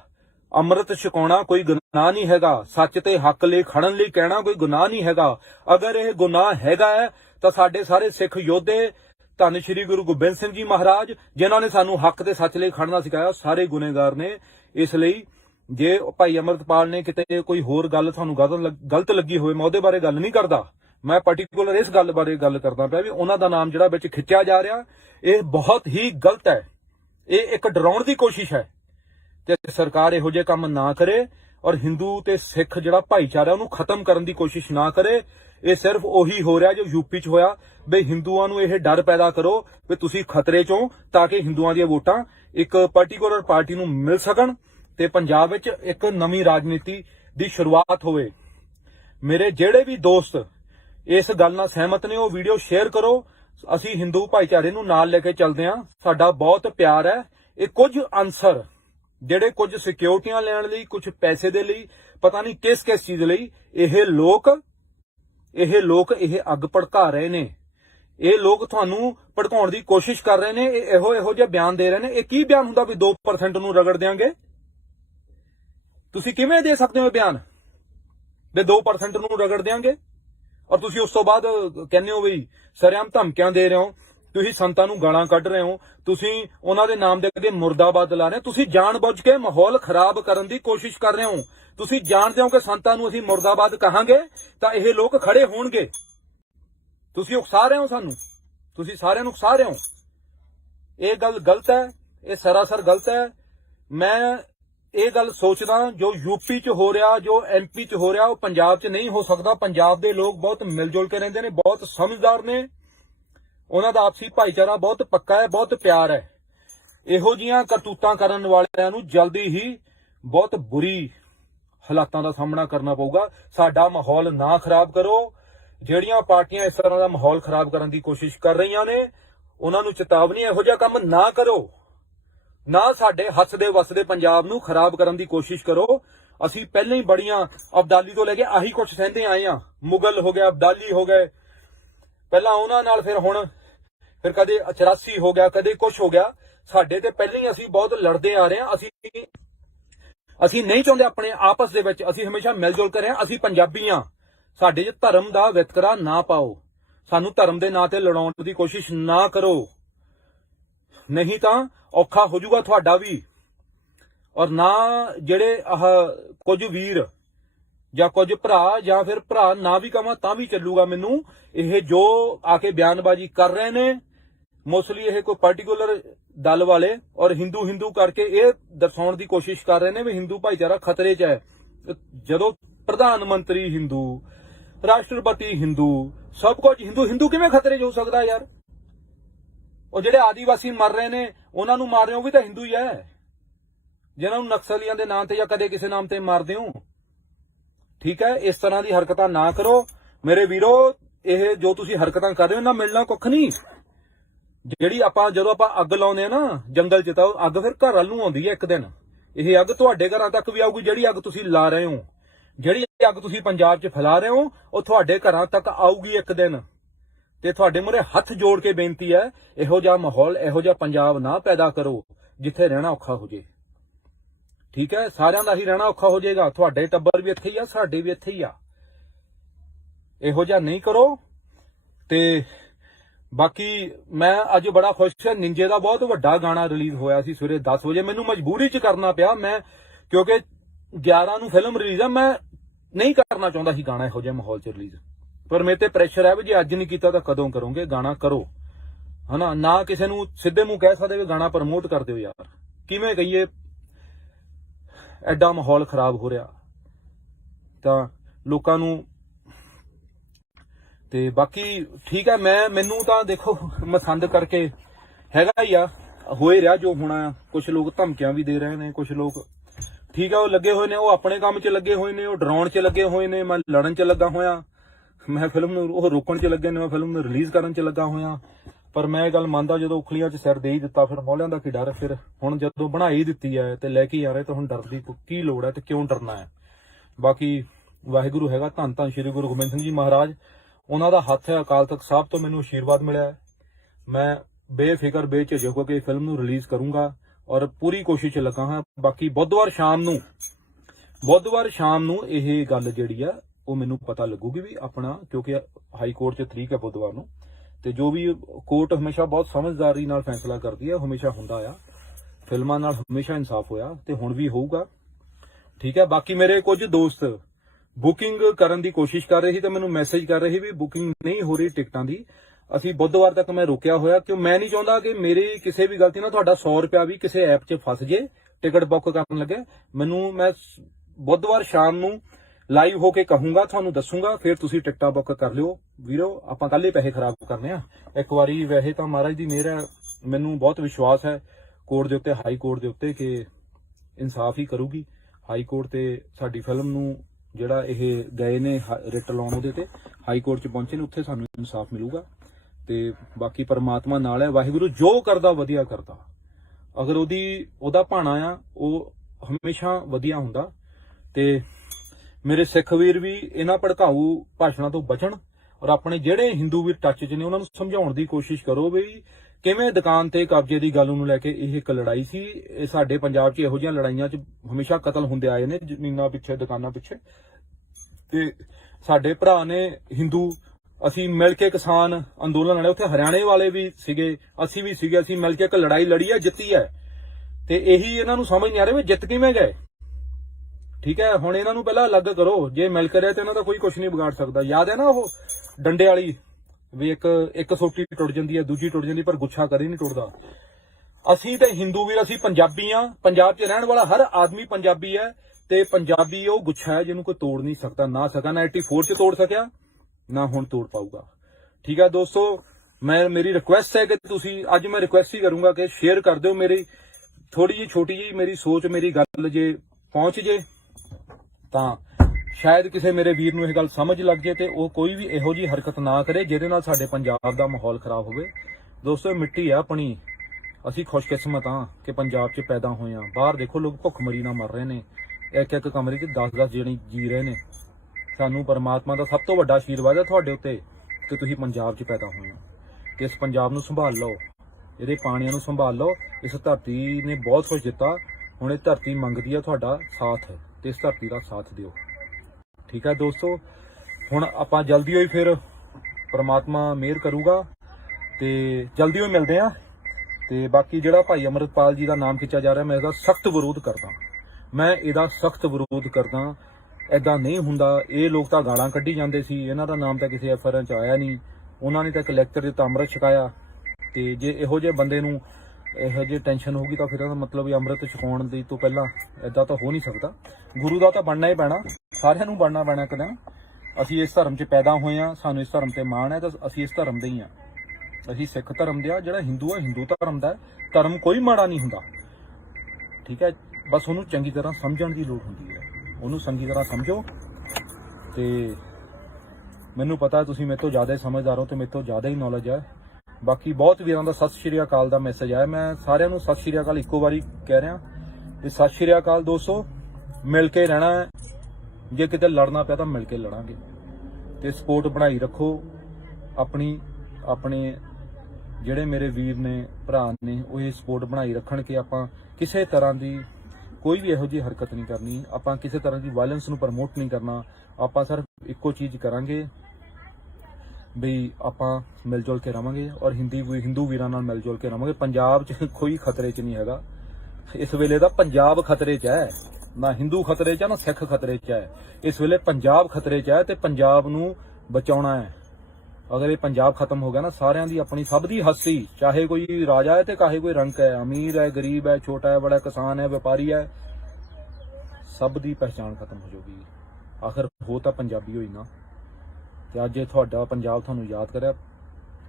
ਅੰਮ੍ਰਿਤ ਛਕਾਉਣਾ ਕੋਈ ਗੁਨਾਹ ਨਹੀਂ ਹੈਗਾ, ਸੱਚ ਤੇ ਹੱਕ ਲਈ ਖੜਨ ਲਈ ਕਹਿਣਾ ਕੋਈ ਗੁਨਾਹ ਨਹੀਂ ਹੈਗਾ। ਅਗਰ ਇਹ ਗੁਨਾਹ ਹੈਗਾ ਹੈ ਤਾਂ ਸਾਡੇ ਸਾਰੇ ਸਿੱਖ ਯੋਧੇ, ਧੰਨ ਸ਼੍ਰੀ ਗੁਰੂ ਗੋਬਿੰਦ ਸਿੰਘ ਜੀ ਮਹਾਰਾਜ, ਜਿਨ੍ਹਾਂ ਨੇ ਸਾਨੂੰ ਹੱਕ ਤੇ ਸੱਚ ਲਈ ਖੜਨਾ ਸਿਖਾਇਆ, ਸਾਰੇ ਗੁਨੇਗਾਰ ਨੇ। ਇਸ ਲਈ ਜੇ ਭਾਈ ਅੰਮ੍ਰਿਤਪਾਲ ਨੇ ਕਿਤੇ ਕੋਈ ਹੋਰ ਗੱਲ ਤੁਹਾਨੂੰ ਗਲਤ ਲੱਗੀ ਹੋਵੇ, ਮੈਂ ਉਹਦੇ ਬਾਰੇ ਗੱਲ ਨਹੀਂ ਕਰਦਾ। ਮੈਂ ਪਾਰਟਿਕੂਲਰ ਇਸ ਗੱਲ ਬਾਰੇ ਗੱਲ ਕਰਦਾ ਪਿਆ ਵੀ ਉਹਨਾਂ ਦਾ ਨਾਮ ਜਿਹੜਾ ਵਿੱਚ ਖਿੱਚਿਆ ਜਾ ਰਿਹਾ, ਇਹ ਬਹੁਤ ਹੀ ਗਲਤ ਹੈ। ਇਹ ਇੱਕ ਡਰਾਉਣ ਦੀ ਕੋਸ਼ਿਸ਼ ਹੈ ਤੇ ਸਰਕਾਰ ਇਹੋ ਜਿਹੇ ਕੰਮ ਨਾ ਕਰੇ ਔਰ ਹਿੰਦੂ ਤੇ ਸਿੱਖ ਜਿਹੜਾ ਭਾਈਚਾਰਾ ਉਹਨੂੰ ਖਤਮ ਕਰਨ ਦੀ ਕੋਸ਼ਿਸ਼ ਨਾ ਕਰੇ। ਇਹ ਸਿਰਫ ਉਹੀ ਹੋ ਰਿਹਾ ਜੋ ਯੂਪੀ 'ਚ ਹੋਇਆ ਵੀ ਹਿੰਦੂਆਂ ਨੂੰ ਇਹ ਡਰ ਪੈਦਾ ਕਰੋ ਵੀ ਤੁਸੀਂ ਖਤਰੇ 'ਚੋਂ, ਤਾਂ ਕਿ ਹਿੰਦੂਆਂ ਦੀਆਂ ਵੋਟਾਂ ਇੱਕ ਪਾਰਟਿਕੂਲਰ ਪਾਰਟੀ ਨੂੰ ਮਿਲ ਸਕਣ ਤੇ ਪੰਜਾਬ ਵਿੱਚ ਇੱਕ ਨਵੀਂ ਰਾਜਨੀਤੀ ਦੀ ਸ਼ੁਰੂਆਤ ਹੋਵੇ। ਮੇਰੇ ਜਿਹੜੇ ਵੀ ਦੋਸਤ ਇਸ ਗੱਲ ਨਾਲ ਸਹਿਮਤ ਨੇ ਉਹ ਵੀਡੀਓ ਸ਼ੇਅਰ ਕਰੋ। ਅਸੀਂ ਹਿੰਦੂ ਭਾਈਚਾਰੇ ਨੂੰ ਨਾਲ ਲੈ ਕੇ ਚੱਲਦੇ ਹਾਂ, ਸਾਡਾ ਬਹੁਤ ਪਿਆਰ ਹੈ। ਇਹ ਕੁਝ ਅਨਸਰ ਜਿਹੜੇ ਕੁਝ ਸਿਕਿਉਰਟੀਆਂ ਲੈਣ ਲਈ, ਕੁਝ ਪੈਸੇ ਦੇ ਲਈ, ਪਤਾ ਨਹੀਂ ਕਿਸ ਚੀਜ਼ ਲਈ ਇਹ ਲੋਕ ਇਹ ਅੱਗ ਭੜਕਾ ਰਹੇ ਨੇ। ਇਹ ਲੋਕ ਤੁਹਾਨੂੰ ਭੜਕਾਉਣ ਦੀ ਕੋਸ਼ਿਸ਼ ਕਰ ਰਹੇ ਨੇ। ਇਹ ਇਹੋ ਜਿਹੇ ਬਿਆਨ ਦੇ ਰਹੇ ਨੇ। ਇਹ ਕੀ ਬਿਆਨ ਹੁੰਦਾ ਵੀ 2% ਨੂੰ ਰਗੜ ਦਿਆਂਗੇ? ਤੁਸੀਂ ਕਿਵੇਂ ਦੇ ਸਕਦੇ ਹੋ ਬਿਆਨ ਵੀ 2% ਨੂੰ ਰਗੜ ਦਿਆਂਗੇ? ਔਰ ਤੁਸੀਂ ਉਸ ਤੋਂ ਬਾਅਦ ਕਹਿੰਦੇ ਹੋ ਵੀ ਸਰੇਆਮ ਧਮਕੀਆਂ ਦੇ ਰਹੇ ਹੋ। ਤੁਸੀਂ ਸੰਤਾਂ ਨੂੰ ਗਾਲਾਂ ਕੱਢ ਰਹੇ ਹੋ, ਤੁਸੀਂ ਉਹਨਾਂ ਦੇ ਨਾਮ ਦੇ ਅੱਗੇ ਮੁਰਦਾਬਾਦ ਲਾ ਰਹੇ ਹੋ, ਤੁਸੀਂ ਜਾਣਬੁੱਝ ਕੇ ਮਾਹੌਲ ਖਰਾਬ ਕਰਨ ਦੀ ਕੋਸ਼ਿਸ਼ ਕਰ ਰਹੇ ਹੋ। ਤੁਸੀਂ ਜਾਣਦੇ ਹੋ ਕਿ ਸੰਤਾਂ ਨੂੰ ਅਸੀਂ ਮੁਰਦਾਬਾਦ ਕਹਾਂਗੇ ਤਾਂ ਇਹ ਲੋਕ ਖੜੇ ਹੋਣਗੇ। ਤੁਸੀਂ ਉਕਸਾ ਰਹੇ ਹੋ ਸਾਨੂੰ, ਤੁਸੀਂ ਸਾਰਿਆਂ ਨੂੰ ਉਕਸਾ ਰਹੇ ਹੋ। ਇਹ ਗੱਲ ਗਲਤ ਹੈ, ਇਹ ਸਰਾਸਰ ਗਲਤ ਹੈ। ਮੈਂ ਇਹ ਗੱਲ ਸੋਚਦਾ ਜੋ ਯੂਪੀ 'ਚ ਹੋ ਰਿਹਾ, ਜੋ ਐਮਪੀ 'ਚ ਹੋ ਰਿਹਾ, ਉਹ ਪੰਜਾਬ 'ਚ ਨਹੀਂ ਹੋ ਸਕਦਾ। ਪੰਜਾਬ ਦੇ ਲੋਕ ਬਹੁਤ ਮਿਲ ਜੁਲ ਕੇ ਰਹਿੰਦੇ ਨੇ, ਬਹੁਤ ਸਮਝਦਾਰ ਨੇ, ਉਹਨਾਂ ਦਾ ਆਪਸੀ ਭਾਈਚਾਰਾ ਬਹੁਤ ਪੱਕਾ ਹੈ, ਬਹੁਤ ਪਿਆਰ ਹੈ। ਇਹੋ ਜਿਹੀਆਂ ਕਰਤੂਤਾਂ ਕਰਨ ਵਾਲਿਆਂ ਨੂੰ ਜਲਦੀ ਹੀ ਬਹੁਤ ਬੁਰੀ ਹਾਲਾਤਾਂ ਦਾ ਸਾਹਮਣਾ ਕਰਨਾ ਪਊਗਾ। ਸਾਡਾ ਮਾਹੌਲ ਨਾ ਖਰਾਬ ਕਰੋ। ਜਿਹੜੀਆਂ ਪਾਰਟੀਆਂ ਇਸ ਤਰ੍ਹਾਂ ਦਾ ਮਾਹੌਲ ਖਰਾਬ ਕਰਨ ਦੀ ਕੋਸ਼ਿਸ਼ ਕਰ ਰਹੀਆਂ ਨੇ, ਉਹਨਾਂ ਨੂੰ ਚੇਤਾਵਨੀ, ਇਹੋ ਜਿਹਾ ਕੰਮ ਨਾ ਕਰੋ। ਨਾ ਸਾਡੇ ਹੱਸਦੇ ਵਸਦੇ ਪੰਜਾਬ ਨੂੰ ਖਰਾਬ ਕਰਨ ਦੀ ਕੋਸ਼ਿਸ਼ ਕਰੋ। ਅਸੀਂ ਪਹਿਲਾਂ ਹੀ ਬੜੀਆਂ ਅਬਦਾਲੀ ਤੋਂ ਲੈ ਕੇ ਆਹੀ ਕੁਝ ਸਹਿੰਦੇ ਆਏ ਆ। ਮੁਗਲ ਹੋ ਗਿਆ, ਅਬਦਾਲੀ ਹੋ ਗਏ, ਪਹਿਲਾਂ ਉਹਨਾਂ ਨਾਲ, ਫਿਰ ਕਦੇ 84 ਹੋ ਗਿਆ, ਕਦੇ ਕੁਝ ਹੋ ਗਿਆ। ਸਾਡੇ ਤੇ ਪਹਿਲਾਂ ਹੀ ਅਸੀਂ ਬਹੁਤ ਲੜਦੇ ਆ ਰਹੇ ਹਾਂ। ਅਸੀਂ ਨਹੀਂ ਚਾਹੁੰਦੇ ਆਪਣੇ ਆਪਸ ਦੇ ਵਿੱਚ, ਅਸੀਂ ਹਮੇਸ਼ਾ ਮਿਲ ਜੁਲ ਕੇ ਰਹੇ ਹਾਂ। ਅਸੀਂ ਪੰਜਾਬੀ ਹਾਂ। ਸਾਡੇ 'ਚ ਧਰਮ ਦਾ ਵਿਤਕਰਾ ਨਾ ਪਾਓ। ਸਾਨੂੰ ਧਰਮ ਦੇ ਨਾਂ ਤੇ ਲੜਾਉਣ ਦੀ ਕੋਸ਼ਿਸ਼ ਨਾ ਕਰੋ, ਨਹੀਂ ਤਾਂ ਔਖਾ ਹੋ ਜਾਊਗਾ ਤੁਹਾਡਾ ਵੀ। ਔਰ ਨਾ ਜਿਹੜੇ ਕੁਝ ਵੀਰ ਜਾਂ ਕੁਝ ਭਰਾ, ਜਾਂ ਫਿਰ ਭਰਾ ਨਾ ਵੀ ਕਵਾਂ ਤਾਂ ਵੀ ਚੱਲੂਗਾ ਮੈਨੂੰ, ਇਹ ਜੋ ਆ ਕੇ ਬਿਆਨਬਾਜ਼ੀ ਕਰ ਰਹੇ ਨੇ, ਮੋਸਟਲੀ ਇਹ ਕੋਈ ਪਾਰਟਿਕੂਲਰ ਦਲ ਵਾਲੇ ਔਰ ਹਿੰਦੂ ਕਰਕੇ ਇਹ ਦਰਸਾਉਣ ਦੀ ਕੋਸ਼ਿਸ਼ ਕਰ ਰਹੇ ਨੇ ਵੀ ਹਿੰਦੂ ਭਾਈਚਾਰਾ ਖਤਰੇ 'ਚ ਹੈ। ਜਦੋਂ ਪ੍ਰਧਾਨ ਮੰਤਰੀ ਹਿੰਦੂ, ਰਾਸ਼ਟਰਪਤੀ ਹਿੰਦੂ, ਸਭ ਕੁਝ ਹਿੰਦੂ ਕਿਵੇਂ ਖਤਰੇ 'ਚ ਹੋ ਸਕਦਾ ਯਾਰ? ਉਹ ਜਿਹੜੇ ਆਦੀਵਾਸੀ ਮਰ ਰਹੇ ਨੇ, ਉਹਨਾਂ ਨੂੰ ਮਾਰ ਰਹੇ ਹੋ ਵੀ ਤਾਂ ਹਿੰਦੂ ਹੀ ਹੈ, ਜਿਹਨਾਂ ਨੂੰ ਨਕਸਲੀਆਂ ਦੇ ਨਾਂ ਤੇ ਜਾਂ ਕਦੇ ਕਿਸੇ ਨਾਮ ਤੇ ਮਾਰਦੇ ਹੋ। ਠੀਕ ਹੈ, ਇਸ ਤਰ੍ਹਾਂ ਦੀ ਹਰਕਤਾਂ ਨਾ ਕਰੋ ਮੇਰੇ ਵੀਰੋ। ਇਹ ਜੋ ਤੁਸੀਂ ਹਰਕਤਾਂ ਕਰ ਰਹੇ ਹੋ ਨਾ, ਮਿਲਣਾ ਕੁੱਖ ਨਹੀਂ। ਜਿਹੜੀ ਜਦੋਂ ਆਪਾਂ ਅੱਗ ਲਾਉਂਦੇ ਆ ਨਾ ਜੰਗਲ 'ਚ, ਤਾਂ ਅੱਗ ਫਿਰ ਘਰ ਵੱਲ ਨੂੰ ਆਉਂਦੀ ਹੈ ਇੱਕ ਦਿਨ। ਇਹ ਅੱਗ ਤੁਹਾਡੇ ਘਰਾਂ ਤੱਕ ਵੀ ਆਊਗੀ। ਜਿਹੜੀ ਅੱਗ ਤੁਸੀਂ ਲਾ ਰਹੇ ਹੋ, ਜਿਹੜੀ ਅੱਗ ਤੁਸੀਂ ਪੰਜਾਬ 'ਚ ਫੈਲਾ ਰਹੇ ਹੋ, ਉਹ ਤੁਹਾਡੇ ਘਰਾਂ ਤੱਕ ਆਊਗੀ ਇੱਕ ਦਿਨ। ਤੇ ਤੁਹਾਡੇ ਮੂਹਰੇ ਹੱਥ ਜੋੜ ਕੇ ਬੇਨਤੀ ਹੈ, ਇਹੋ ਜਿਹਾ ਮਾਹੌਲ, ਇਹੋ ਜਿਹਾ ਪੰਜਾਬ ਨਾ ਪੈਦਾ ਕਰੋ ਜਿੱਥੇ ਰਹਿਣਾ ਔਖਾ ਹੋ ਜੇ। ਠੀਕ ਹੈ, ਸਾਰਿਆਂ ਦਾ ਹੀ ਰਹਿਣਾ ਔਖਾ ਹੋ ਜਾਏਗਾ। ਤੁਹਾਡੇ ਟੱਬਰ ਵੀ ਇੱਥੇ ਹੀ ਆ, ਸਾਡੇ ਵੀ ਇੱਥੇ ਹੀ ਆ। ਇਹੋ ਜਿਹਾ ਨਹੀਂ ਕਰੋ। ਤੇ ਬਾਕੀ ਮੈਂ ਅੱਜ ਬੜਾ ਖੁਸ਼ ਹਾਂ, ਨਿੰਜੇ ਦਾ ਬਹੁਤ ਵੱਡਾ ਗਾਣਾ ਰਿਲੀਜ਼ ਹੋਇਆ ਸੀ ਸਵੇਰੇ 10 ਵਜੇ। ਮੈਨੂੰ ਮਜਬੂਰੀ 'ਚ ਕਰਨਾ ਪਿਆ, ਮੈਂ ਕਿਉਂਕਿ 11 ਨੂੰ ਫਿਲਮ ਰਿਲੀਜ਼ ਆ। ਮੈਂ ਨਹੀਂ ਕਰਨਾ ਚਾਹੁੰਦਾ ਸੀ ਗਾਣਾ ਇਹੋ ਜਿਹੇ ਮਾਹੌਲ 'ਚ ਰਿਲੀਜ਼, ਪਰ ਮੇਰੇ ਤੇ ਪ੍ਰੈਸ਼ਰ ਹੈ ਵੀ ਜੇ ਅੱਜ ਨਹੀਂ ਕੀਤਾ ਤਾਂ ਕਦੋਂ ਕਰੋਗੇ? ਗਾਣਾ ਕਰੋ, ਹਨਾ। ਨਾ ਕਿਸੇ ਨੂੰ ਸਿੱਧੇ ਮੂੰਹ ਕਹਿ ਸਕਦੇ ਵੀ ਗਾਣਾ ਪ੍ਰਮੋਟ ਕਰ ਦਿਓ ਯਾਰ। ਕਿਵੇਂ ਕਹੀਏ, ਐਡਾ ਮਾਹੌਲ ਖਰਾਬ ਹੋ ਰਿਹਾ ਤਾਂ ਲੋਕਾਂ ਨੂੰ। ਤੇ ਬਾਕੀ ਠੀਕ ਹੈ, ਮੈਨੂੰ ਤਾਂ ਦੇਖੋ ਪਸੰਦ ਕਰਕੇ ਹੈਗਾ ਹੀ ਆ, ਹੋਏ ਰਿਹਾ ਜੋ ਹੋਣਾ। ਕੁਝ ਲੋਕ ਧਮਕੀਆਂ ਵੀ ਦੇ ਰਹੇ ਨੇ, ਕੁਝ ਲੋਕ ਠੀਕ ਹੈ ਉਹ ਲੱਗੇ ਹੋਏ ਨੇ, ਉਹ ਆਪਣੇ ਕੰਮ 'ਚ ਲੱਗੇ ਹੋਏ ਨੇ, ਉਹ ਡਰਾਉਣ 'ਚ ਲੱਗੇ ਹੋਏ ਨੇ। ਮੈਂ ਲੜਨ 'ਚ ਲੱਗਾ ਹੋਇਆ, ਮੈਂ ਫਿਲਮ ਨੂੰ ਉਹ ਰੋਕਣ 'ਚ ਲੱਗੇ ਨੇ, ਮੈਂ ਫਿਲਮ ਨੂੰ ਰਿਲੀਜ਼ ਕਰਨ 'ਚ ਲੱਗਾ ਹੋਇਆ। ਪਰ ਮੈਂ ਇਹ ਗੱਲ ਮੰਨਦਾ, ਜਦੋਂ ਉਖਲੀਆਂ 'ਚ ਸਿਰ ਦੇ ਹੀ ਦਿੱਤਾ, ਫਿਰ ਮੌਲਿਆਂ ਦਾ ਕੀ ਡਰ। ਫਿਰ ਹੁਣ ਜਦੋਂ ਬਣਾਈ ਦਿੱਤੀ ਹੈ ਤੇ ਲੈ ਕੇ ਆ ਰਹੇ, ਤਾਂ ਹੁਣ ਡਰ ਦੀ ਕੀ ਲੋੜ ਹੈ ਤੇ ਕਿਉਂ ਡਰਨਾ ਹੈ? ਬਾਕੀ ਵਾਹਿਗੁਰੂ ਹੈਗਾ, ਧੰਨ ਧੰਨ ਸ਼੍ਰੀ ਗੁਰੂ ਗੋਬਿੰਦ ਸਿੰਘ ਜੀ ਮਹਾਰਾਜ, ਉਹਨਾਂ ਦਾ ਹੱਥ ਹੈ। ਅਕਾਲ ਤਖਤ ਸਾਹਿਬ ਤੋਂ ਮੈਨੂੰ ਆਸ਼ੀਰਵਾਦ ਮਿਲਿਆ ਹੈ। ਮੈਂ ਬੇਫਿਕਰ ਬੇਝਿਜਕ ਹੋ ਕੇ ਫਿਲਮ ਨੂੰ ਰਿਲੀਜ਼ ਕਰੂੰਗਾ ਔਰ ਪੂਰੀ ਕੋਸ਼ਿਸ਼ ਲੱਗਾ ਹਾਂ। ਬਾਕੀ ਬੁੱਧਵਾਰ ਸ਼ਾਮ ਨੂੰ ਇਹ ਗੱਲ ਜਿਹੜੀ ਆ ਉਹ ਮੈਨੂੰ ਪਤਾ ਲੱਗੂਗੀ ਵੀ ਆਪਣਾ, ਕਿਉਂਕਿ ਹਾਈ ਕੋਰਟ 'ਚ ਤਰੀਕ ਹੈ ਬੁੱਧਵਾਰ ਨੂੰ। ਤੇ ਜੋ ਵੀ ਕੋਰਟ ਹਮੇਸ਼ਾ ਬਹੁਤ ਸਮਝਦਾਰੀ ਨਾਲ ਫੈਸਲਾ ਕਰਦੀ ਹੈ, ਹਮੇਸ਼ਾ ਹੁੰਦਾ ਆ। ਫਿਲਮਾਂ ਨਾਲ ਹਮੇਸ਼ਾ ਇਨਸਾਫ ਹੋਇਆ ਤੇ ਹੁਣ ਵੀ ਹੋਊਗਾ। ਠੀਕ ਹੈ, ਬਾਕੀ ਮੇਰੇ ਕੁਝ ਦੋਸਤ ਬੁਕਿੰਗ ਕਰਨ ਦੀ ਕੋਸ਼ਿਸ਼ ਕਰ ਰਹੇ ਸੀ ਤੇ ਮੈਨੂੰ ਮੈਸੇਜ ਕਰ ਰਹੇ ਸੀ ਵੀ ਬੁਕਿੰਗ ਨਹੀਂ ਹੋ ਰਹੀ ਟਿਕਟਾਂ ਦੀ। ਅਸੀਂ ਬੁੱਧਵਾਰ ਤੱਕ ਮੈਂ ਰੁਕਿਆ ਹੋਇਆ, ਕਿਉਂ ਮੈਂ ਨਹੀਂ ਚਾਹੁੰਦਾ ਕਿ ਮੇਰੀ ਕਿਸੇ ਵੀ ਗਲਤੀ ਨਾਲ ਤੁਹਾਡਾ 100 ਰੁਪਇਆ ਵੀ ਕਿਸੇ ਐਪ 'ਚ ਫਸ ਜੇ ਟਿਕਟ ਬੁੱਕ ਕਰਨ ਲੱਗੇ। ਮੈਂ ਬੁੱਧਵਾਰ ਸ਼ਾਮ ਨੂੰ ਲਾਈਵ ਹੋ ਕੇ ਕਹੂੰਗਾ, ਤੁਹਾਨੂੰ ਦੱਸੂਗਾ, ਫਿਰ ਤੁਸੀਂ ਟਿਕਟਾਂ ਬੁੱਕ ਕਰ ਲਿਓ ਵੀਰੋ। ਆਪਾਂ ਕੱਲ ਹੀ ਪੈਸੇ ਖਰਾਬ ਕਰਨੇ ਆ ਇੱਕ ਵਾਰੀ। ਵੈਸੇ ਤਾਂ ਮਹਾਰਾਜ ਦੀ ਮਿਹਰ ਹੈ, ਮੈਨੂੰ ਬਹੁਤ ਵਿਸ਼ਵਾਸ ਹੈ ਕੋਰਟ ਦੇ ਉੱਤੇ, ਹਾਈ ਕੋਰਟ ਦੇ ਉੱਤੇ, ਕਿ ਇਨਸਾਫ ਹੀ ਕਰੂਗੀ ਹਾਈ ਕੋਰਟ। ਤੇ ਸਾਡੀ ਫਿਲਮ ਨੂੰ ਜਿਹੜਾ ਇਹ ਗਏ ਨੇ ਰਿਟ ਲਾਉਣ, ਉਹਦੇ ਤੇ ਹਾਈ ਕੋਰਟ 'ਚ ਪਹੁੰਚੇ ਨੇ, ਉੱਥੇ ਸਾਨੂੰ ਇਨਸਾਫ ਮਿਲੂਗਾ। ਤੇ ਬਾਕੀ ਪਰਮਾਤਮਾ ਨਾਲ ਹੈ, ਵਾਹਿਗੁਰੂ ਜੋ ਕਰਦਾ ਵਧੀਆ ਕਰਦਾ। ਅਗਰ ਉਹਦਾ ਭਾਣਾ ਆ, ਉਹ ਹਮੇਸ਼ਾ ਵਧੀਆ ਹੁੰਦਾ। ਤੇ ਮੇਰੇ ਸਿੱਖ ਵੀਰ ਵੀ ਇਹਨਾਂ ਭੜਕਾਊ ਭਾਸ਼ਣਾਂ ਤੋਂ ਬਚਣ ਔਰ ਆਪਣੇ ਜਿਹੜੇ ਹਿੰਦੂ ਵੀਰ ਟੱਚ 'ਚ ਨੇ ਉਹਨਾਂ ਨੂੰ ਸਮਝਾਉਣ ਦੀ ਕੋਸ਼ਿਸ਼ ਕਰੋ ਵੀ ਕਿਵੇਂ ਦੁਕਾਨ ਤੇ ਕਬਜ਼ੇ ਦੀ ਗੱਲ ਨੂੰ ਲੈ ਕੇ ਇਹ ਇੱਕ ਲੜਾਈ ਸੀ। ਇਹ ਸਾਡੇ ਪੰਜਾਬ 'ਚ ਇਹੋ ਜਿਹੀਆਂ ਲੜਾਈਆਂ 'ਚ ਹਮੇਸ਼ਾ ਕਤਲ ਹੁੰਦੇ ਆਏ ਨੇ, ਜ਼ਮੀਨਾਂ ਪਿੱਛੇ, ਦੁਕਾਨਾਂ ਪਿੱਛੇ। ਤੇ ਸਾਡੇ ਭਰਾ ਨੇ ਹਿੰਦੂ, ਅਸੀਂ ਮਿਲ ਕੇ ਕਿਸਾਨ ਅੰਦੋਲਨ ਵਾਲੇ, ਉੱਥੇ ਹਰਿਆਣੇ ਵਾਲੇ ਵੀ ਸੀਗੇ, ਅਸੀਂ ਵੀ ਸੀਗੇ, ਅਸੀਂ ਮਿਲ ਕੇ ਇੱਕ ਲੜਾਈ ਲੜੀ ਹੈ, ਜਿੱਤੀ ਹੈ। ਤੇ ਇਹੀ ਇਹਨਾਂ ਨੂੰ ਸਮਝ ਨਹੀਂ ਆ ਰਿਹਾ ਵੀ ਜਿੱਤ ਕਿਵੇਂ ਗਏ। ਠੀਕ ਹੈ, ਹੁਣ ਇਹਨਾਂ ਨੂੰ ਪਹਿਲਾਂ ਅਲੱਗ ਕਰੋ। ਜੇ ਮਿਲ ਕੇ ਰਹੇ ਤੇ ਇਹਨਾਂ ਦਾ ਕੋਈ ਕੁਝ ਨਹੀਂ ਵਿਗਾੜ ਸਕਦਾ। ਯਾਦ ਹੈ ਨਾ ਉਹ ਡੰਡੇ ਵਾਲੀ ਵੀ ਇੱਕ ਸੋਟੀ ਟੁੱਟ ਜਾਂਦੀ ਹੈ, ਦੂਜੀ ਟੁੱਟ ਜਾਂਦੀ, ਪਰ ਗੁੱਛਾ ਕਦੇ ਨਹੀਂ ਟੁੱਟਦਾ। ਅਸੀਂ ਤੇ ਹਿੰਦੂ ਵੀਰ, ਅਸੀਂ ਪੰਜਾਬੀ ਆ। ਪੰਜਾਬ 'ਚ ਰਹਿਣ ਵਾਲਾ ਹਰ ਆਦਮੀ ਪੰਜਾਬੀ ਹੈ, ਤੇ ਪੰਜਾਬੀ ਉਹ ਗੁੱਛਾ ਹੈ ਜਿਹਨੂੰ ਕੋਈ ਤੋੜ ਨਹੀਂ ਸਕਦਾ। ਨਾ 84 'ਚ ਤੋੜ ਸਕਿਆ, ਨਾ ਹੁਣ ਤੋੜ ਪਾਊਗਾ। ਠੀਕ ਹੈ ਦੋਸਤੋ, ਮੇਰੀ ਰਿਕੁਐਸਟ ਹੈ ਕਿ ਤੁਸੀਂ, ਅੱਜ ਮੈਂ ਰਿਕੁਐਸਟ ਹੀ ਕਰੂੰਗਾ ਕਿ ਸ਼ੇਅਰ ਕਰ ਦਿਓ। ਮੇਰੀ ਥੋੜੀ ਜਿਹੀ ਛੋਟੀ ਜਿਹੀ ਮੇਰੀ ਸੋਚ, ਮੇਰੀ ਗੱਲ ਜੇ ਪਹੁੰਚ ਜੇ ਤਾਂ ਸ਼ਾਇਦ ਕਿਸੇ ਮੇਰੇ ਵੀਰ ਨੂੰ ਇਹ ਗੱਲ ਸਮਝ ਲੱਗ ਜੇ ਤੇ ਉਹ ਕੋਈ ਵੀ ਇਹੋ ਜਿਹੀ ਹਰਕਤ ਨਾ ਕਰੇ ਜਿਹਦੇ ਨਾਲ ਸਾਡੇ ਪੰਜਾਬ ਦਾ ਮਾਹੌਲ ਖਰਾਬ ਹੋਵੇ। ਦੋਸਤੋ, ਇਹ ਮਿੱਟੀ ਆ ਆਪਣੀ, ਅਸੀਂ ਖੁਸ਼ਕਿਸਮਤ ਹਾਂ ਕਿ ਪੰਜਾਬ 'ਚ ਪੈਦਾ ਹੋਏ ਹਾਂ। ਬਾਹਰ ਦੇਖੋ ਲੋਕ ਭੁੱਖਮਰੀ ਨਾਲ ਮਰ ਰਹੇ ਨੇ, ਇੱਕ ਕਮਰੇ 'ਚ 10-10 ਜਣੇ ਜੀ ਰਹੇ ਨੇ। ਸਾਨੂੰ ਪਰਮਾਤਮਾ ਦਾ ਸਭ ਤੋਂ ਵੱਡਾ ਆਸ਼ੀਰਵਾਦ ਹੈ ਤੁਹਾਡੇ ਉੱਤੇ ਕਿ ਤੁਸੀਂ ਪੰਜਾਬ 'ਚ ਪੈਦਾ ਹੋਏ ਹੋ। ਤੇ ਇਸ ਪੰਜਾਬ ਨੂੰ ਸੰਭਾਲ ਲਓ, ਇਹਦੇ ਪਾਣੀਆਂ ਨੂੰ ਸੰਭਾਲ ਲਓ। ਇਸ ਧਰਤੀ ਨੇ ਬਹੁਤ ਕੁਝ ਦਿੱਤਾ, ਹੁਣ ਇਹ ਧਰਤੀ ਮੰਗਦੀ ਆ ਤੁਹਾਡਾ ਸਾਥ, ਤੇ ਇਸ ਧਰਤੀ ਦਾ ਸਾਥ ਦਿਓ। ਠੀਕ ਹੈ ਦੋਸਤੋ, ਹੁਣ ਆਪਾਂ ਜਲਦੀ ਹੋਈ ਫਿਰ ਪਰਮਾਤਮਾ ਮਿਹਰ ਕਰੂਗਾ ਤੇ ਜਲਦੀ ਹੋਈ ਮਿਲਦੇ ਆ। ਤੇ ਬਾਕੀ ਜਿਹੜਾ ਭਾਈ ਅਮਰਤਪਾਲ ਜੀ ਦਾ ਨਾਮ ਖਿੱਚਿਆ ਜਾ ਰਿਹਾ, ਮੈਂ ਇਹਦਾ ਸਖਤ ਵਿਰੋਧ ਕਰਦਾ। ਮੈਂ ਇਹਦਾ ਸਖਤ ਵਿਰੋਧ ਕਰਦਾ। ਐਦਾਂ ਨਹੀਂ ਹੁੰਦਾ। ਇਹ ਲੋਕ ਤਾਂ ਗਾਲਾਂ ਕੱਢੀ ਜਾਂਦੇ ਸੀ, ਇਹਨਾਂ ਦਾ ਨਾਮ ਤਾਂ ਕਿਸੇ ਐਫਆਰ 'ਚ ਆਇਆ ਨਹੀਂ। ਉਹਨਾਂ ਨੇ ਤਾਂ ਇੱਕ ਲੈਕਚਰ ਦਿੱਤਾ, ਅੰਮ੍ਰਿਤ ਛਕਾਇਆ। ਤੇ ਜੇ ਇਹੋ ਜਿਹੇ ਬੰਦੇ ਨੂੰ ਇਹੋ ਜਿਹੀ ਟੈਨਸ਼ਨ ਹੋਊਗੀ ਤਾਂ ਫਿਰ ਇਹਦਾ ਮਤਲਬ ਅੰਮ੍ਰਿਤ ਛਕਾਉਣ ਦੀ ਤੋਂ ਪਹਿਲਾਂ ਐਦਾਂ ਤਾਂ ਹੋ ਨਹੀਂ ਸਕਦਾ। ਗੁਰੂ ਦਾ ਤਾਂ ਬਣਨਾ ਹੀ ਪੈਣਾ, ਸਾਰਿਆਂ ਨੂੰ ਬਣਨਾ ਪੈਣਾ ਇੱਕ ਦਿਨ। ਅਸੀਂ ਇਸ ਧਰਮ 'ਚ ਪੈਦਾ ਹੋਏ ਹਾਂ, ਸਾਨੂੰ ਇਸ ਧਰਮ ਤੇ ਮਾਣ ਹੈ, ਤਾਂ ਅਸੀਂ ਇਸ ਧਰਮ ਦੇ ਹੀ ਹਾਂ। ਅਸੀਂ ਸਿੱਖ ਧਰਮ ਦੇ ਆ। ਜਿਹੜਾ ਹਿੰਦੂ ਹੈ, ਹਿੰਦੂ ਧਰਮ ਦਾ। ਧਰਮ ਕੋਈ ਮਾੜਾ ਨਹੀਂ ਹੁੰਦਾ। ਠੀਕ ਹੈ, ਬਸ ਉਹਨੂੰ ਚੰਗੀ ਤਰ੍ਹਾਂ ਸਮਝਣ ਦੀ ਲੋੜ ਹੁੰਦੀ ਹੈ। ਉਹਨੂੰ ਚੰਗੀ ਤਰ੍ਹਾਂ ਸਮਝੋ। ਤੇ ਮੈਨੂੰ ਪਤਾ ਤੁਸੀਂ ਮੇਰੇ ਤੋਂ ਜ਼ਿਆਦਾ ਹੀ ਸਮਝਦਾਰ ਹੋ ਤੇ ਮੇਰੇ ਤੋਂ ਜ਼ਿਆਦਾ ਹੀ ਨੌਲੇਜ ਹੈ। ਬਾਕੀ ਬਹੁਤ ਵੀਰਾਂ ਦਾ ਸਤਿ ਸ਼੍ਰੀ ਅਕਾਲ ਦਾ ਮੈਸੇਜ ਆਇਆ। ਮੈਂ ਸਾਰਿਆਂ ਨੂੰ ਸਤਿ ਸ਼੍ਰੀ ਅਕਾਲ ਇੱਕੋ ਵਾਰੀ ਕਹਿ ਰਿਹਾ ਤੇ ਸਤਿ ਸ਼੍ਰੀ ਅਕਾਲ ਦੋਸਤੋ। ਮਿਲ ਕੇ ਰਹਿਣਾ ਹੈ, ਜੇ ਕਿਤੇ ਲੜਨਾ ਪਿਆ ਤਾਂ ਮਿਲ ਕੇ ਲੜਾਂਗੇ। ਤੇ ਸਪੋਰਟ ਬਣਾਈ ਰੱਖੋ ਆਪਣੀ। ਆਪਣੇ ਜਿਹੜੇ ਮੇਰੇ ਵੀਰ ਨੇ, ਭਰਾ ਨੇ, ਉਹ ਇਹ ਸਪੋਰਟ ਬਣਾਈ ਰੱਖਣ ਕਿ ਆਪਾਂ ਕਿਸੇ ਤਰ੍ਹਾਂ ਦੀ ਕੋਈ ਵੀ ਇਹੋ ਜਿਹੀ ਹਰਕਤ ਨਹੀਂ ਕਰਨੀ। ਆਪਾਂ ਕਿਸੇ ਤਰ੍ਹਾਂ ਦੀ ਵਾਇਲੈਂਸ ਨੂੰ ਪ੍ਰਮੋਟ ਨਹੀਂ ਕਰਨਾ। ਆਪਾਂ ਸਿਰਫ ਇੱਕੋ ਚੀਜ਼ ਕਰਾਂਗੇ ਵੀ ਆਪਾਂ ਮਿਲ ਜੁਲ ਕੇ ਰਵਾਂਗੇ ਔਰ ਹਿੰਦੂ ਵੀਰਾਂ ਨਾਲ ਮਿਲ ਜੁਲ ਕੇ ਰਵਾਂਗੇ। ਪੰਜਾਬ 'ਚ ਕੋਈ ਖਤਰੇ 'ਚ ਨਹੀਂ ਹੈਗਾ। ਇਸ ਵੇਲੇ ਦਾ ਪੰਜਾਬ ਖਤਰੇ 'ਚ ਹੈ, ਨਾ ਹਿੰਦੂ ਖਤਰੇ 'ਚ ਹੈ, ਨਾ ਸਿੱਖ ਖਤਰੇ 'ਚ ਹੈ। ਇਸ ਵੇਲੇ ਪੰਜਾਬ ਖਤਰੇ 'ਚ ਹੈ ਤੇ ਪੰਜਾਬ ਨੂੰ ਬਚਾਉਣਾ ਹੈ। ਅਗਰ ਇਹ ਪੰਜਾਬ ਖਤਮ ਹੋ ਗਿਆ ਨਾ, ਸਾਰਿਆਂ ਦੀ ਆਪਣੀ ਸਭ ਦੀ ਹਸਤੀ, ਚਾਹੇ ਕੋਈ ਰਾਜਾ ਹੈ ਤੇ ਚਾਹੇ ਕੋਈ ਰੰਕ ਹੈ, ਅਮੀਰ ਹੈ, ਗਰੀਬ ਹੈ, ਛੋਟਾ ਹੈ, ਬੜਾ, ਕਿਸਾਨ ਹੈ, ਵਪਾਰੀ ਹੈ, ਸਭ ਦੀ ਪਹਿਚਾਣ ਖਤਮ ਹੋ ਜਾਊਗੀ। ਆਖਰ ਹੋ ਤਾਂ ਪੰਜਾਬੀ ਹੋਈ ਨਾ। ਤੇ ਅੱਜ ਇਹ ਤੁਹਾਡਾ ਪੰਜਾਬ ਤੁਹਾਨੂੰ ਯਾਦ ਕਰਿਆ,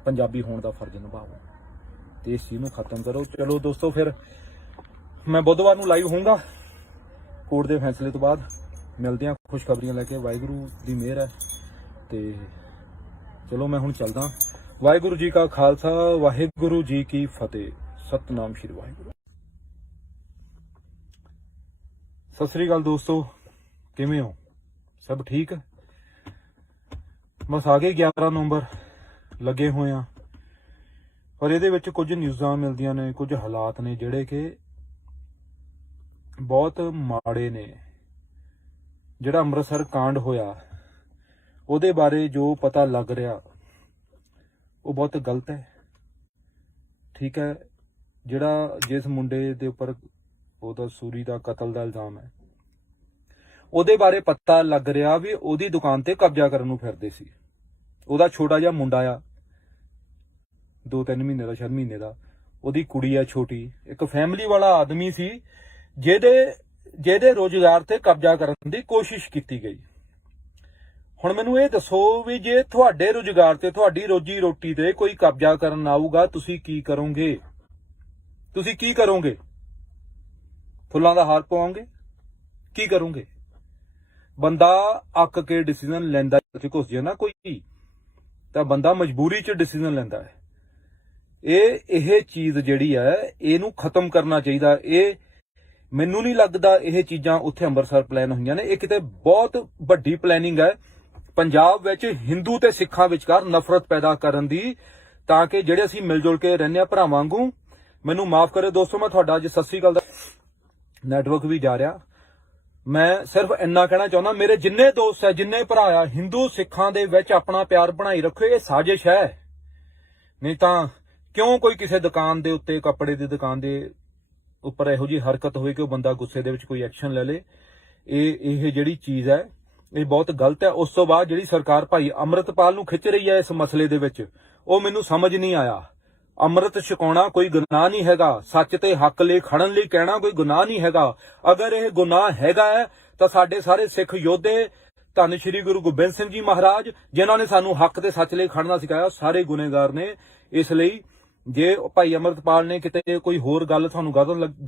ਪੰਜਾਬੀ ਹੋਣ ਦਾ ਫਰਜ਼ ਨਿਭਾਓ ਤੇ ਇਸ ਚੀਜ਼ ਨੂੰ ਖਤਮ ਕਰੋ। ਚਲੋ ਦੋਸਤੋ, ਫਿਰ ਮੈਂ ਬੁੱਧਵਾਰ ਨੂੰ ਲਾਈਵ ਹੋਊਂਗਾ ਕੋਰਟ ਦੇ ਫੈਸਲੇ ਤੋਂ ਬਾਅਦ। ਮਿਲਦੇ ਹਾਂ ਖੁਸ਼ਖਬਰੀਆਂ ਲੈ ਕੇ। ਵਾਹਿਗੁਰੂ ਦੀ ਮਿਹਰ ਹੈ ਤੇ ਚਲੋ ਮੈਂ ਹੁਣ ਚੱਲਦਾ। ਵਾਹਿਗੁਰੂ ਜੀ ਕਾ ਖਾਲਸਾ, ਵਾਹਿਗੁਰੂ ਜੀ ਕੀ ਫਤਿਹ। ਸਤਨਾਮ ਸ਼੍ਰੀ ਵਾਹਿਗੁਰੂ। ਸਤਿ ਸ੍ਰੀ ਅਕਾਲ ਦੋਸਤੋ, ਕਿਵੇਂ ਹੋ? ਸਭ ਠੀਕ? ਬਸ ਆ ਗਏ 11 ਨਵੰਬਰ, ਲੱਗੇ ਹੋਏ ਆ। ਪਰ ਇਹਦੇ ਵਿੱਚ ਕੁਝ ਨਿਊਜ਼ਾਂ ਮਿਲਦੀਆਂ ਨੇ, ਕੁਝ ਹਾਲਾਤ ਨੇ ਜਿਹੜੇ ਕਿ ਬਹੁਤ ਮਾੜੇ ਨੇ। ਜਿਹੜਾ ਅੰਮ੍ਰਿਤਸਰ ਕਾਂਡ ਹੋਇਆ, ਉਹਦੇ ਬਾਰੇ ਜੋ ਪਤਾ ਲੱਗ ਰਿਹਾ ਉਹ ਬਹੁਤ ਗਲਤ ਹੈ। ਠੀਕ ਹੈ, ਜਿਹੜਾ ਜਿਸ ਮੁੰਡੇ ਦੇ ਉੱਪਰ ਉਹਦਾ ਸੂਰੀ ਦਾ ਕਤਲ ਦਾ ਇਲਜ਼ਾਮ ਹੈ, ਉਹਦੇ ਬਾਰੇ ਪਤਾ ਲੱਗ ਰਿਹਾ ਵੀ ਉਹਦੀ ਦੁਕਾਨ ਤੇ ਕਬਜ਼ਾ ਕਰਨ ਨੂੰ ਫਿਰਦੇ ਸੀ। ਉਹਦਾ ਛੋਟਾ ਜਿਹਾ ਮੁੰਡਾ ਆ, 2-3 ਮਹੀਨੇ ਦਾ, ਸ਼ਾਇਦ ਮਹੀਨੇ ਦਾ। ਉਹਦੀ ਕੁੜੀ ਆ ਛੋਟੀ। ਇੱਕ ਫੈਮਿਲੀ ਵਾਲਾ ਆਦਮੀ ਸੀ ਜਿਹਦੇ ਰੋਜ਼ਗਾਰ ਤੇ ਕਬਜ਼ਾ ਕਰਨ ਦੀ ਕੋਸ਼ਿਸ਼ ਕੀਤੀ ਗਈ। ਹੁਣ ਮੈਨੂੰ ਇਹ ਦੱਸੋ ਵੀ ਜੇ ਤੁਹਾਡੇ ਰੁਜ਼ਗਾਰ ਤੇ, ਤੁਹਾਡੀ ਰੋਜੀ ਰੋਟੀ ਤੇ ਕੋਈ ਕਬਜ਼ਾ ਕਰਨ ਆਊਗਾ, ਤੁਸੀਂ ਕੀ ਕਰੋਗੇ? ਤੁਸੀਂ ਕੀ ਕਰੋਗੇ? ਫੁੱਲਾਂ ਦਾ ਹਾਰ ਪਵਾਓਗੇ? ਕੀ ਕਰੋਗੇ? ਬੰਦਾ ਅੱਕ ਕੇ ਡਿਸੀਜਨ ਲੈਂਦਾ, ਘੁਸ ਜੇ ਨਾ ਕੋਈ, ਤਾਂ ਬੰਦਾ ਮਜਬੂਰੀ 'ਚ ਡਿਸੀਜਨ ਲੈਂਦਾ ਹੈ। ਇਹ ਚੀਜ਼ ਜਿਹੜੀ ਹੈ, ਇਹਨੂੰ ਖਤਮ ਕਰਨਾ ਚਾਹੀਦਾ। ਇਹ ਮੈਨੂੰ ਨਹੀਂ ਲੱਗਦਾ ਇਹ ਚੀਜ਼ਾਂ ਉੱਥੇ ਅੰਮ੍ਰਿਤਸਰ ਪਲਾਨ ਹੋਈਆਂ ਨੇ। ਇਹ ਕਿਤੇ ਬਹੁਤ ਵੱਡੀ ਪਲੈਨਿੰਗ ਹੈ ਪੰਜਾਬ ਵਿੱਚ ਹਿੰਦੂ ਤੇ ਸਿੱਖਾਂ ਵਿਚਕਾਰ ਨਫ਼ਰਤ ਪੈਦਾ ਕਰਨ ਦੀ, ਤਾਂ ਕਿ ਜਿਹੜੇ ਅਸੀਂ ਮਿਲ ਜੁਲ ਕੇ ਰਹਿੰਦੇ ਆ ਭਰਾਵਾਂ ਵਾਂਗੂ। ਮੈਨੂੰ ਮਾਫ ਕਰਿਓ ਦੋਸਤੋ, ਮੈਂ ਤੁਹਾਡਾ ਅੱਜ ਸਤਿ ਸ੍ਰੀ ਅਕਾਲ ਦਾ ਨੈਟਵਰਕ ਵੀ ਜਾ ਰਿਹਾ। ਮੈਂ ਸਿਰਫ ਇੰਨਾ ਕਹਿਣਾ ਚਾਹੁੰਦਾ, ਮੇਰੇ ਜਿੰਨੇ ਦੋਸਤ ਹੈ, ਜਿੰਨੇ ਭਰਾ ਆ, ਹਿੰਦੂ ਸਿੱਖਾਂ ਦੇ ਵਿੱਚ ਆਪਣਾ ਪਿਆਰ ਬਣਾਈ ਰੱਖੋ। ਇਹ ਸਾਜ਼ਿਸ਼ ਹੈ, ਨਹੀਂ ਤਾਂ ਕਿਉਂ ਕੋਈ ਕਿਸੇ ਦੁਕਾਨ ਦੇ ਉੱਤੇ, ਕੱਪੜੇ ਦੀ ਦੁਕਾਨ ਦੇ ਉੱਪਰ ਇਹੋ ਜਿਹੀ ਹਰਕਤ ਹੋਈ ਕਿ ਉਹ ਬੰਦਾ ਗੁੱਸੇ ਦੇ ਵਿੱਚ ਕੋਈ ਐਕਸ਼ਨ ਲੈ ਲੇ। ਇਹ ਜਿਹੜੀ ਚੀਜ਼ ਹੈ ਇਹ ਬਹੁਤ ਗਲਤ ਹੈ। ਉਸ ਤੋਂ ਬਾਅਦ ਜਿਹੜੀ ਸਰਕਾਰ ਭਾਈ ਅੰਮ੍ਰਿਤਪਾਲ ਨੂੰ ਖਿੱਚ ਰਹੀ ਹੈ ਇਸ ਮਸਲੇ ਦੇ ਵਿੱਚ, ਉਹ ਮੈਨੂੰ ਸਮਝ ਨਹੀਂ ਆਇਆ। ਅੰਮ੍ਰਿਤ ਛਕਾਉਣਾ ਕੋਈ ਗੁਨਾਹ ਨਹੀਂ ਹੈਗਾ, ਸੱਚ ਤੇ ਹੱਕ ਲਈ ਖੜਨ ਲਈ ਕਹਿਣਾ ਕੋਈ ਗੁਨਾਹ ਨਹੀਂ ਹੈਗਾ। ਅਗਰ ਇਹ ਗੁਨਾਹ ਹੈਗਾ ਹੈ ਤਾਂ ਸਾਡੇ ਸਾਰੇ ਸਿੱਖ ਯੋਧੇ, ਧੰਨ ਸ਼੍ਰੀ ਗੁਰੂ ਗੋਬਿੰਦ ਸਿੰਘ ਜੀ ਮਹਾਰਾਜ, ਜਿਨ੍ਹਾਂ ਨੇ ਸਾਨੂੰ ਹੱਕ ਤੇ ਸੱਚ ਲਈ ਖੜਨਾ ਸਿਖਾਇਆ, ਸਾਰੇ ਗੁਨੇਗਾਰ ਨੇ। ਇਸ ਲਈ ਜੇ ਭਾਈ ਅੰਮ੍ਰਿਤਪਾਲ ਨੇ ਕਿਤੇ ਕੋਈ ਹੋਰ ਗੱਲ ਤੁਹਾਨੂੰ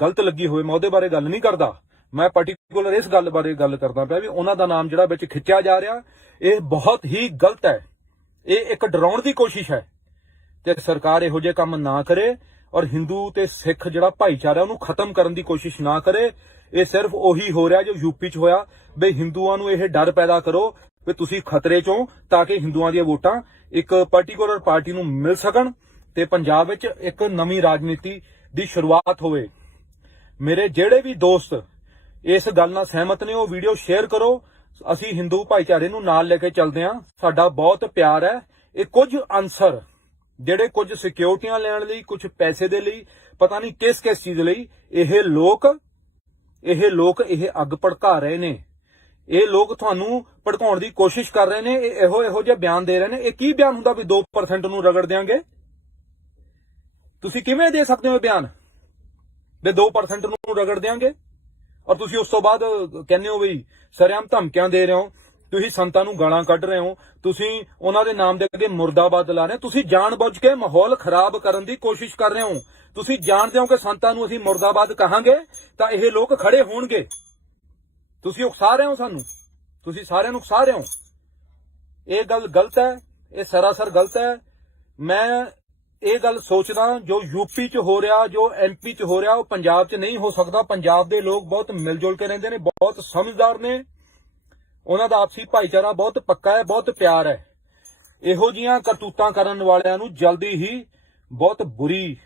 ਗਲਤ ਲੱਗੀ ਹੋਵੇ, ਮੈਂ ਉਹਦੇ ਬਾਰੇ ਗੱਲ ਨਹੀਂ ਕਰਦਾ, ਮੈਂ ਪਾਰਟਿਕੂਲਰ ਇਸ ਗੱਲ ਬਾਰੇ ਗੱਲ ਕਰਦਾ ਪਿਆ ਵੀ ਉਹਨਾਂ ਦਾ ਨਾਮ ਜਿਹੜਾ ਵਿੱਚ ਖਿੱਚਿਆ ਜਾ ਰਿਹਾ, ਇਹ ਬਹੁਤ ਹੀ ਗਲਤ ਹੈ। ਇਹ ਇੱਕ ਡਰਾਉਣ ਦੀ ਕੋਸ਼ਿਸ਼ ਹੈ ਤੇ ਸਰਕਾਰ ਇਹੋ ਜਿਹੇ ਕੰਮ ਨਾ ਕਰੇ ਔਰ ਹਿੰਦੂ ਤੇ ਸਿੱਖ ਜਿਹੜਾ ਭਾਈਚਾਰਾ ਉਹਨੂੰ ਖਤਮ ਕਰਨ ਦੀ ਕੋਸ਼ਿਸ਼ ਨਾ ਕਰੇ। ਇਹ ਸਿਰਫ ਉਹੀ ਹੋ ਰਿਹਾ ਜੋ ਯੂਪੀ 'ਚ ਹੋਇਆ, ਬਈ ਹਿੰਦੂਆਂ ਨੂੰ ਇਹ ਡਰ ਪੈਦਾ ਕਰੋ ਵੀ ਤੁਸੀਂ ਖਤਰੇ 'ਚੋਂ, ਤਾਂ ਕਿ ਹਿੰਦੂਆਂ ਦੀਆਂ ਵੋਟਾਂ ਇੱਕ ਪਾਰਟਿਕੂਲਰ ਪਾਰਟੀ ਨੂੰ ਮਿਲ ਸਕਣ ਤੇ ਪੰਜਾਬ ਵਿੱਚ ਇੱਕ ਨਵੀਂ ਰਾਜਨੀਤੀ ਦੀ ਸ਼ੁਰੂਆਤ ਹੋਵੇ। ਮੇਰੇ ਜਿਹੜੇ ਵੀ ਦੋਸਤ ਇਸ ਗੱਲ ਨਾਲ ਸਹਿਮਤ ਨੇ ਉਹ ਵੀਡੀਓ ਸ਼ੇਅਰ ਕਰੋ। ਅਸੀਂ ਹਿੰਦੂ ਭਾਈਚਾਰੇ ਨੂੰ ਨਾਲ ਲੈ ਕੇ ਚੱਲਦੇ ਹਾਂ, ਸਾਡਾ ਬਹੁਤ ਪਿਆਰ ਹੈ। ਇਹ ਕੁਝ ਅਨਸਰ ਜਿਹੜੇ ਕੁਝ ਸਿਕਿਉਰਟੀਆਂ ਲੈਣ ਲਈ, ਕੁਝ ਪੈਸੇ ਦੇ ਲਈ, ਪਤਾ ਨਹੀਂ ਕਿਸ ਚੀਜ਼ ਲਈ ਇਹ ਲੋਕ ਇਹ ਅੱਗ ਭੜਕਾ ਰਹੇ ਨੇ। ਇਹ ਲੋਕ ਤੁਹਾਨੂੰ ਭੜਕਾਉਣ ਦੀ ਕੋਸ਼ਿਸ਼ ਕਰ ਰਹੇ ਨੇ। ਇਹ ਇਹੋ ਜਿਹੇ ਬਿਆਨ ਦੇ ਰਹੇ ਨੇ। ਇਹ ਕੀ ਬਿਆਨ ਹੁੰਦਾ ਵੀ 2% ਨੂੰ ਰਗੜ ਦਿਆਂਗੇ? ਤੁਸੀਂ ਕਿਵੇਂ ਦੇ ਸਕਦੇ ਹੋ ਬਿਆਨ ਵੀ 2% ਨੂੰ ਰਗੜ ਦਿਆਂਗੇ? ਔਰ ਤੁਸੀਂ ਉਸ ਤੋਂ ਬਾਅਦ ਕਹਿੰਦੇ ਹੋ ਵੀ ਸਰੇਆਮ ਧਮਕੀਆਂ ਦੇ ਰਹੇ ਹੋ, ਤੁਸੀਂ ਸੰਤਾਂ ਨੂੰ ਗਾਲਾਂ ਕੱਢ ਰਹੇ ਹੋ, ਤੁਸੀਂ ਉਹਨਾਂ ਦੇ ਨਾਮ ਦੇ ਅੱਗੇ ਮੁਰਦਾਬਾਦ ਲਾ ਰਹੇ ਹੋ, ਤੁਸੀਂ ਜਾਣਬੁੱਝ ਕੇ ਮਾਹੌਲ ਖਰਾਬ ਕਰਨ ਦੀ ਕੋਸ਼ਿਸ਼ ਕਰ ਰਹੇ ਹੋ। ਤੁਸੀਂ ਜਾਣਦੇ ਹੋ ਕਿ ਸੰਤਾਂ ਨੂੰ ਅਸੀਂ ਮੁਰਦਾਬਾਦ ਕਹਾਂਗੇ ਤਾਂ ਇਹ ਲੋਕ ਖੜੇ ਹੋਣਗੇ। ਤੁਸੀਂ ਉਕਸਾ ਰਹੇ ਹੋ ਸਾਨੂੰ, ਤੁਸੀਂ ਸਾਰਿਆਂ ਨੂੰ ਉਕਸਾ ਰਹੇ ਹੋ। ਇਹ ਗੱਲ ਗਲਤ ਹੈ, ਇਹ ਸਰਾਸਰ ਗਲਤ ਹੈ। ਮੈਂ ਇਹ ਗੱਲ ਸੋਚਦਾ ਜੋ ਯੂਪੀ 'ਚ ਹੋ ਰਿਹਾ, ਜੋ ਐਮਪੀ 'ਚ ਹੋ ਰਿਹਾ, ਉਹ ਪੰਜਾਬ 'ਚ ਨਹੀਂ ਹੋ ਸਕਦਾ। ਪੰਜਾਬ ਦੇ ਲੋਕ ਬਹੁਤ ਮਿਲ ਜੁਲ ਕੇ ਰਹਿੰਦੇ ਨੇ, ਬਹੁਤ ਸਮਝਦਾਰ ਨੇ, ਉਹਨਾਂ ਦਾ ਆਪਸੀ ਭਾਈਚਾਰਾ ਬਹੁਤ ਪੱਕਾ ਹੈ, ਬਹੁਤ ਪਿਆਰ ਹੈ। ਇਹੋ ਜੀਆਂ ਕਰਤੂਤਾਂ ਕਰਨ ਵਾਲਿਆਂ ਨੂੰ ਜਲਦੀ ਹੀ ਬਹੁਤ ਬੁਰੀ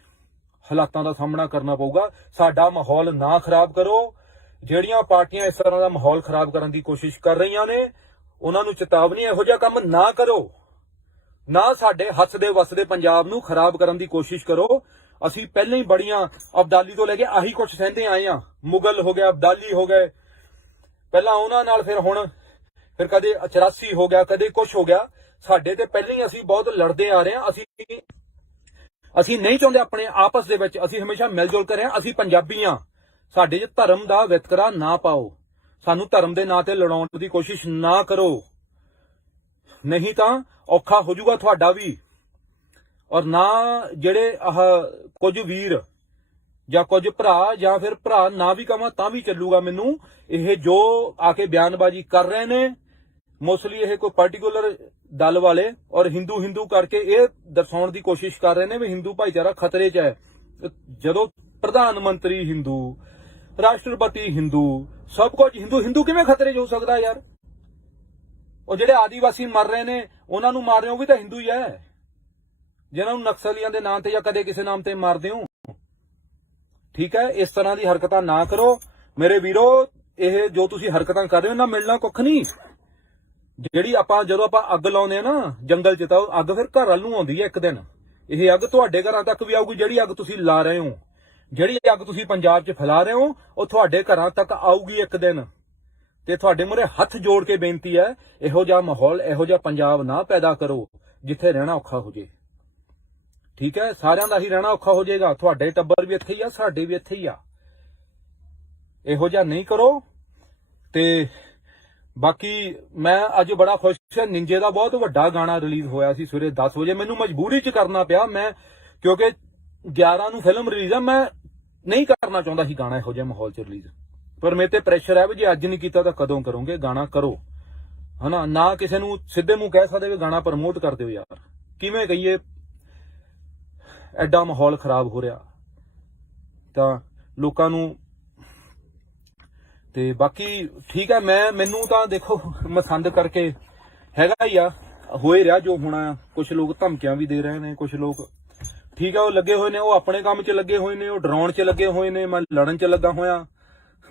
ਹਾਲਾਤਾਂ ਦਾ ਸਾਹਮਣਾ ਕਰਨਾ ਪਊਗਾ। ਸਾਡਾ ਮਾਹੌਲ ਨਾ ਖਰਾਬ ਕਰੋ। ਜਿਹੜੀਆਂ ਪਾਰਟੀਆਂ ਇਸ ਤਰ੍ਹਾਂ ਦਾ ਮਾਹੌਲ ਖਰਾਬ ਕਰਨ ਦੀ ਕੋਸ਼ਿਸ਼ ਕਰ ਰਹੀਆਂ ਨੇ, ਉਹਨਾਂ ਨੂੰ ਚੇਤਾਵਨੀ, ਇਹੋ ਜਿਹਾ ਕੰਮ ਨਾ ਕਰੋ। ਨਾ ਸਾਡੇ ਹੱਸਦੇ ਵਸਦੇ ਪੰਜਾਬ ਨੂੰ ਖਰਾਬ ਕਰਨ ਦੀ ਕੋਸ਼ਿਸ਼ ਕਰੋ। ਅਸੀਂ ਪਹਿਲਾਂ ਹੀ ਬੜੀਆਂ ਅਬਦਾਲੀ ਤੋਂ ਲੈ ਕੇ ਆਹੀ ਕੁਝ ਸਹਿੰਦੇ ਆਏ ਆ। ਮੁਗਲ ਹੋ ਗਿਆ, ਅਬਦਾਲੀ ਹੋ ਗਏ, ਪਹਿਲਾਂ ਉਹਨਾਂ ਨਾਲ, ਫਿਰ ਕਦੇ 84 ਹੋ ਗਿਆ, ਕਦੇ ਕੁਝ ਹੋ ਗਿਆ। ਸਾਡੇ ਤੇ ਪਹਿਲਾਂ ਹੀ ਅਸੀਂ ਬਹੁਤ ਲੜਦੇ ਆ ਰਹੇ ਹਾਂ। ਅਸੀਂ ਨਹੀਂ ਚਾਹੁੰਦੇ ਆਪਣੇ ਆਪਸ ਦੇ ਵਿੱਚ, ਅਸੀਂ ਹਮੇਸ਼ਾ ਮਿਲ ਜੁਲ ਕੇ ਰਹੇ ਹਾਂ। ਅਸੀਂ ਪੰਜਾਬੀ ਹਾਂ, ਸਾਡੇ 'ਚ ਧਰਮ ਦਾ ਵਿਤਕਰਾ ਨਾ ਪਾਓ। ਸਾਨੂੰ ਧਰਮ ਦੇ ਨਾਂ ਤੇ ਲੜਾਉਣ ਦੀ ਕੋਸ਼ਿਸ਼ ਨਾ ਕਰੋ, ਨਹੀਂ ਤਾਂ ਔਖਾ ਹੋ ਜਾਊਗਾ ਤੁਹਾਡਾ ਵੀ। ਔਰ ਨਾ ਜਿਹੜੇ ਕੁਝ ਵੀਰ ਜਾਂ ਕੁਝ ਭਰਾ, ਜਾਂ ਫਿਰ ਭਰਾ ਨਾ ਵੀ ਕਵਾਂ ਤਾਂ ਵੀ ਚੱਲੂਗਾ ਮੈਨੂੰ, ਇਹ ਜੋ ਆ ਕੇ ਬਿਆਨਬਾਜ਼ੀ ਕਰ ਰਹੇ ਨੇ, ਮੋਸਟਲੀ ਇਹ ਕੋਈ ਪਾਰਟਿਕੂਲਰ ਦਲ ਵਾਲੇ ਔਰ ਹਿੰਦੂ ਕਰਕੇ ਇਹ ਦਰਸਾਉਣ ਦੀ ਕੋਸ਼ਿਸ਼ ਕਰ ਰਹੇ ਨੇ ਵੀ ਹਿੰਦੂ ਭਾਈਚਾਰਾ ਖਤਰੇ 'ਚ ਹੈ। ਜਦੋਂ ਪ੍ਰਧਾਨ ਮੰਤਰੀ ਹਿੰਦੂ, ਰਾਸ਼ਟਰਪਤੀ ਹਿੰਦੂ, ਸਭ ਕੁਝ ਹਿੰਦੂ ਕਿਵੇਂ ਖਤਰੇ 'ਚ ਹੋ ਸਕਦਾ ਯਾਰ? ਉਹ ਜਿਹੜੇ ਆਦੀਵਾਸੀ ਮਰ ਰਹੇ ਨੇ ਉਹਨਾਂ ਨੂੰ ਮਾਰ ਰਹੇ ਹੋ ਵੀ ਤਾਂ ਹਿੰਦੂ ਹੀ ਹੈ, ਜਿਹਨਾਂ ਨੂੰ ਨਕਸਲੀਆਂ ਦੇ ਨਾਂ ਤੇ ਜਾਂ ਕਦੇ ਕਿਸੇ ਨਾਮ ਤੇ ਮਾਰਦੇ ਹੋ। ਠੀਕ ਹੈ, ਇਸ ਤਰ੍ਹਾਂ ਦੀ ਹਰਕਤਾਂ ਨਾ ਕਰੋ ਮੇਰੇ ਵੀਰੋ। ਇਹ ਜੋ ਤੁਸੀਂ ਹਰਕਤਾਂ ਕਰ ਰਹੇ ਹੋ ਨਾ, ਮਿਲਣਾ ਕੁੱਖ ਨਹੀਂ। ਜਦੋਂ ਆਪਾਂ ਅੱਗ ਲਾਉਂਦੇ ਆ ਨਾ ਜੰਗਲ 'ਚ, ਤਾਂ ਅੱਗ ਫਿਰ ਘਰ ਵੱਲ ਨੂੰ ਆਉਂਦੀ ਹੈ ਇੱਕ ਦਿਨ। ਇਹ ਅੱਗ ਤੁਹਾਡੇ ਘਰਾਂ ਤੱਕ ਵੀ ਆਊਗੀ। ਜਿਹੜੀ ਅੱਗ ਤੁਸੀਂ ਲਾ ਰਹੇ ਹੋ, ਜਿਹੜੀ ਅੱਗ ਤੁਸੀਂ ਪੰਜਾਬ 'ਚ ਫੈਲਾ ਰਹੇ ਹੋ, ਉਹ ਤੁਹਾਡੇ ਘਰਾਂ ਤੱਕ ਆਊਗੀ ਇੱਕ ਦਿਨ। ਤੇ ਤੁਹਾਡੇ ਮੂਹਰੇ ਹੱਥ ਜੋੜ ਕੇ ਬੇਨਤੀ ਹੈ, ਇਹੋ ਜਿਹਾ ਮਾਹੌਲ, ਇਹੋ ਜਿਹਾ ਪੰਜਾਬ ਨਾ ਪੈਦਾ ਕਰੋ ਜਿੱਥੇ ਰਹਿਣਾ ਔਖਾ ਹੋ ਜੇ। ਠੀਕ ਹੈ, ਸਾਰਿਆਂ ਦਾ ਹੀ ਰਹਿਣਾ ਔਖਾ ਹੋ ਜਾਏਗਾ। ਤੁਹਾਡੇ ਟੱਬਰ ਵੀ ਇੱਥੇ ਹੀ ਆ, ਸਾਡੇ ਵੀ ਇੱਥੇ ਹੀ ਆ। ਇਹੋ ਜਿਹਾ ਨਹੀਂ ਕਰੋ। ਤੇ ਬਾਕੀ ਮੈਂ ਅੱਜ ਬੜਾ ਖੁਸ਼ ਹਾਂ, ਨਿੰਜੇ ਦਾ ਬਹੁਤ ਵੱਡਾ ਗਾਣਾ ਰਿਲੀਜ਼ ਹੋਇਆ ਸੀ ਸਵੇਰੇ 10 ਵਜੇ। ਮੈਨੂੰ ਮਜਬੂਰੀ 'ਚ ਕਰਨਾ ਪਿਆ, ਕਿਉਂਕਿ 11 ਨੂੰ ਫਿਲਮ ਰਿਲੀਜ਼ ਆ। ਮੈਂ ਨਹੀਂ ਕਰਨਾ ਚਾਹੁੰਦਾ ਸੀ ਗਾਣਾ ਇਹੋ ਜਿਹੇ ਮਾਹੌਲ 'ਚ ਰਿਲੀਜ਼, ਪਰ ਮੇਰੇ ਤੇ ਪ੍ਰੈਸ਼ਰ ਹੈ ਵੀ ਜੇ ਅੱਜ ਨਹੀਂ ਕੀਤਾ ਤਾਂ ਕਦੋਂ ਕਰੋਗੇ? ਗਾਣਾ ਕਰੋ, ਹਨਾ। ਨਾ ਕਿਸੇ ਨੂੰ ਸਿੱਧੇ ਮੂੰਹ ਕਹਿ ਸਕਦੇ ਵੀ ਗਾਣਾ ਪ੍ਰਮੋਟ ਕਰ ਦਿਓ ਯਾਰ, ਕਿਵੇਂ ਕਹੀਏ? ਐਡਾ ਮਾਹੌਲ ਖਰਾਬ ਹੋ ਰਿਹਾ ਤਾਂ ਲੋਕਾਂ ਨੂੰ। ਤੇ ਬਾਕੀ ਠੀਕ ਹੈ, ਮੈਨੂੰ ਤਾਂ ਦੇਖੋ ਮਸੰਦ ਕਰਕੇ ਹੈਗਾ ਹੀ ਆ, ਹੋਏ ਰਿਹਾ ਜੋ ਹੋਣਾ। ਕੁਝ ਲੋਕ ਧਮਕੀਆਂ ਵੀ ਦੇ ਰਹੇ ਨੇ, ਕੁਝ ਲੋਕ ਠੀਕ ਹੈ ਉਹ ਲੱਗੇ ਹੋਏ ਨੇ, ਉਹ ਆਪਣੇ ਕੰਮ 'ਚ ਲੱਗੇ ਹੋਏ ਨੇ, ਉਹ ਡਰਾਉਣ 'ਚ ਲੱਗੇ ਹੋਏ ਨੇ, ਮੈਂ ਲੜਨ 'ਚ ਲੱਗਾ ਹੋਇਆ।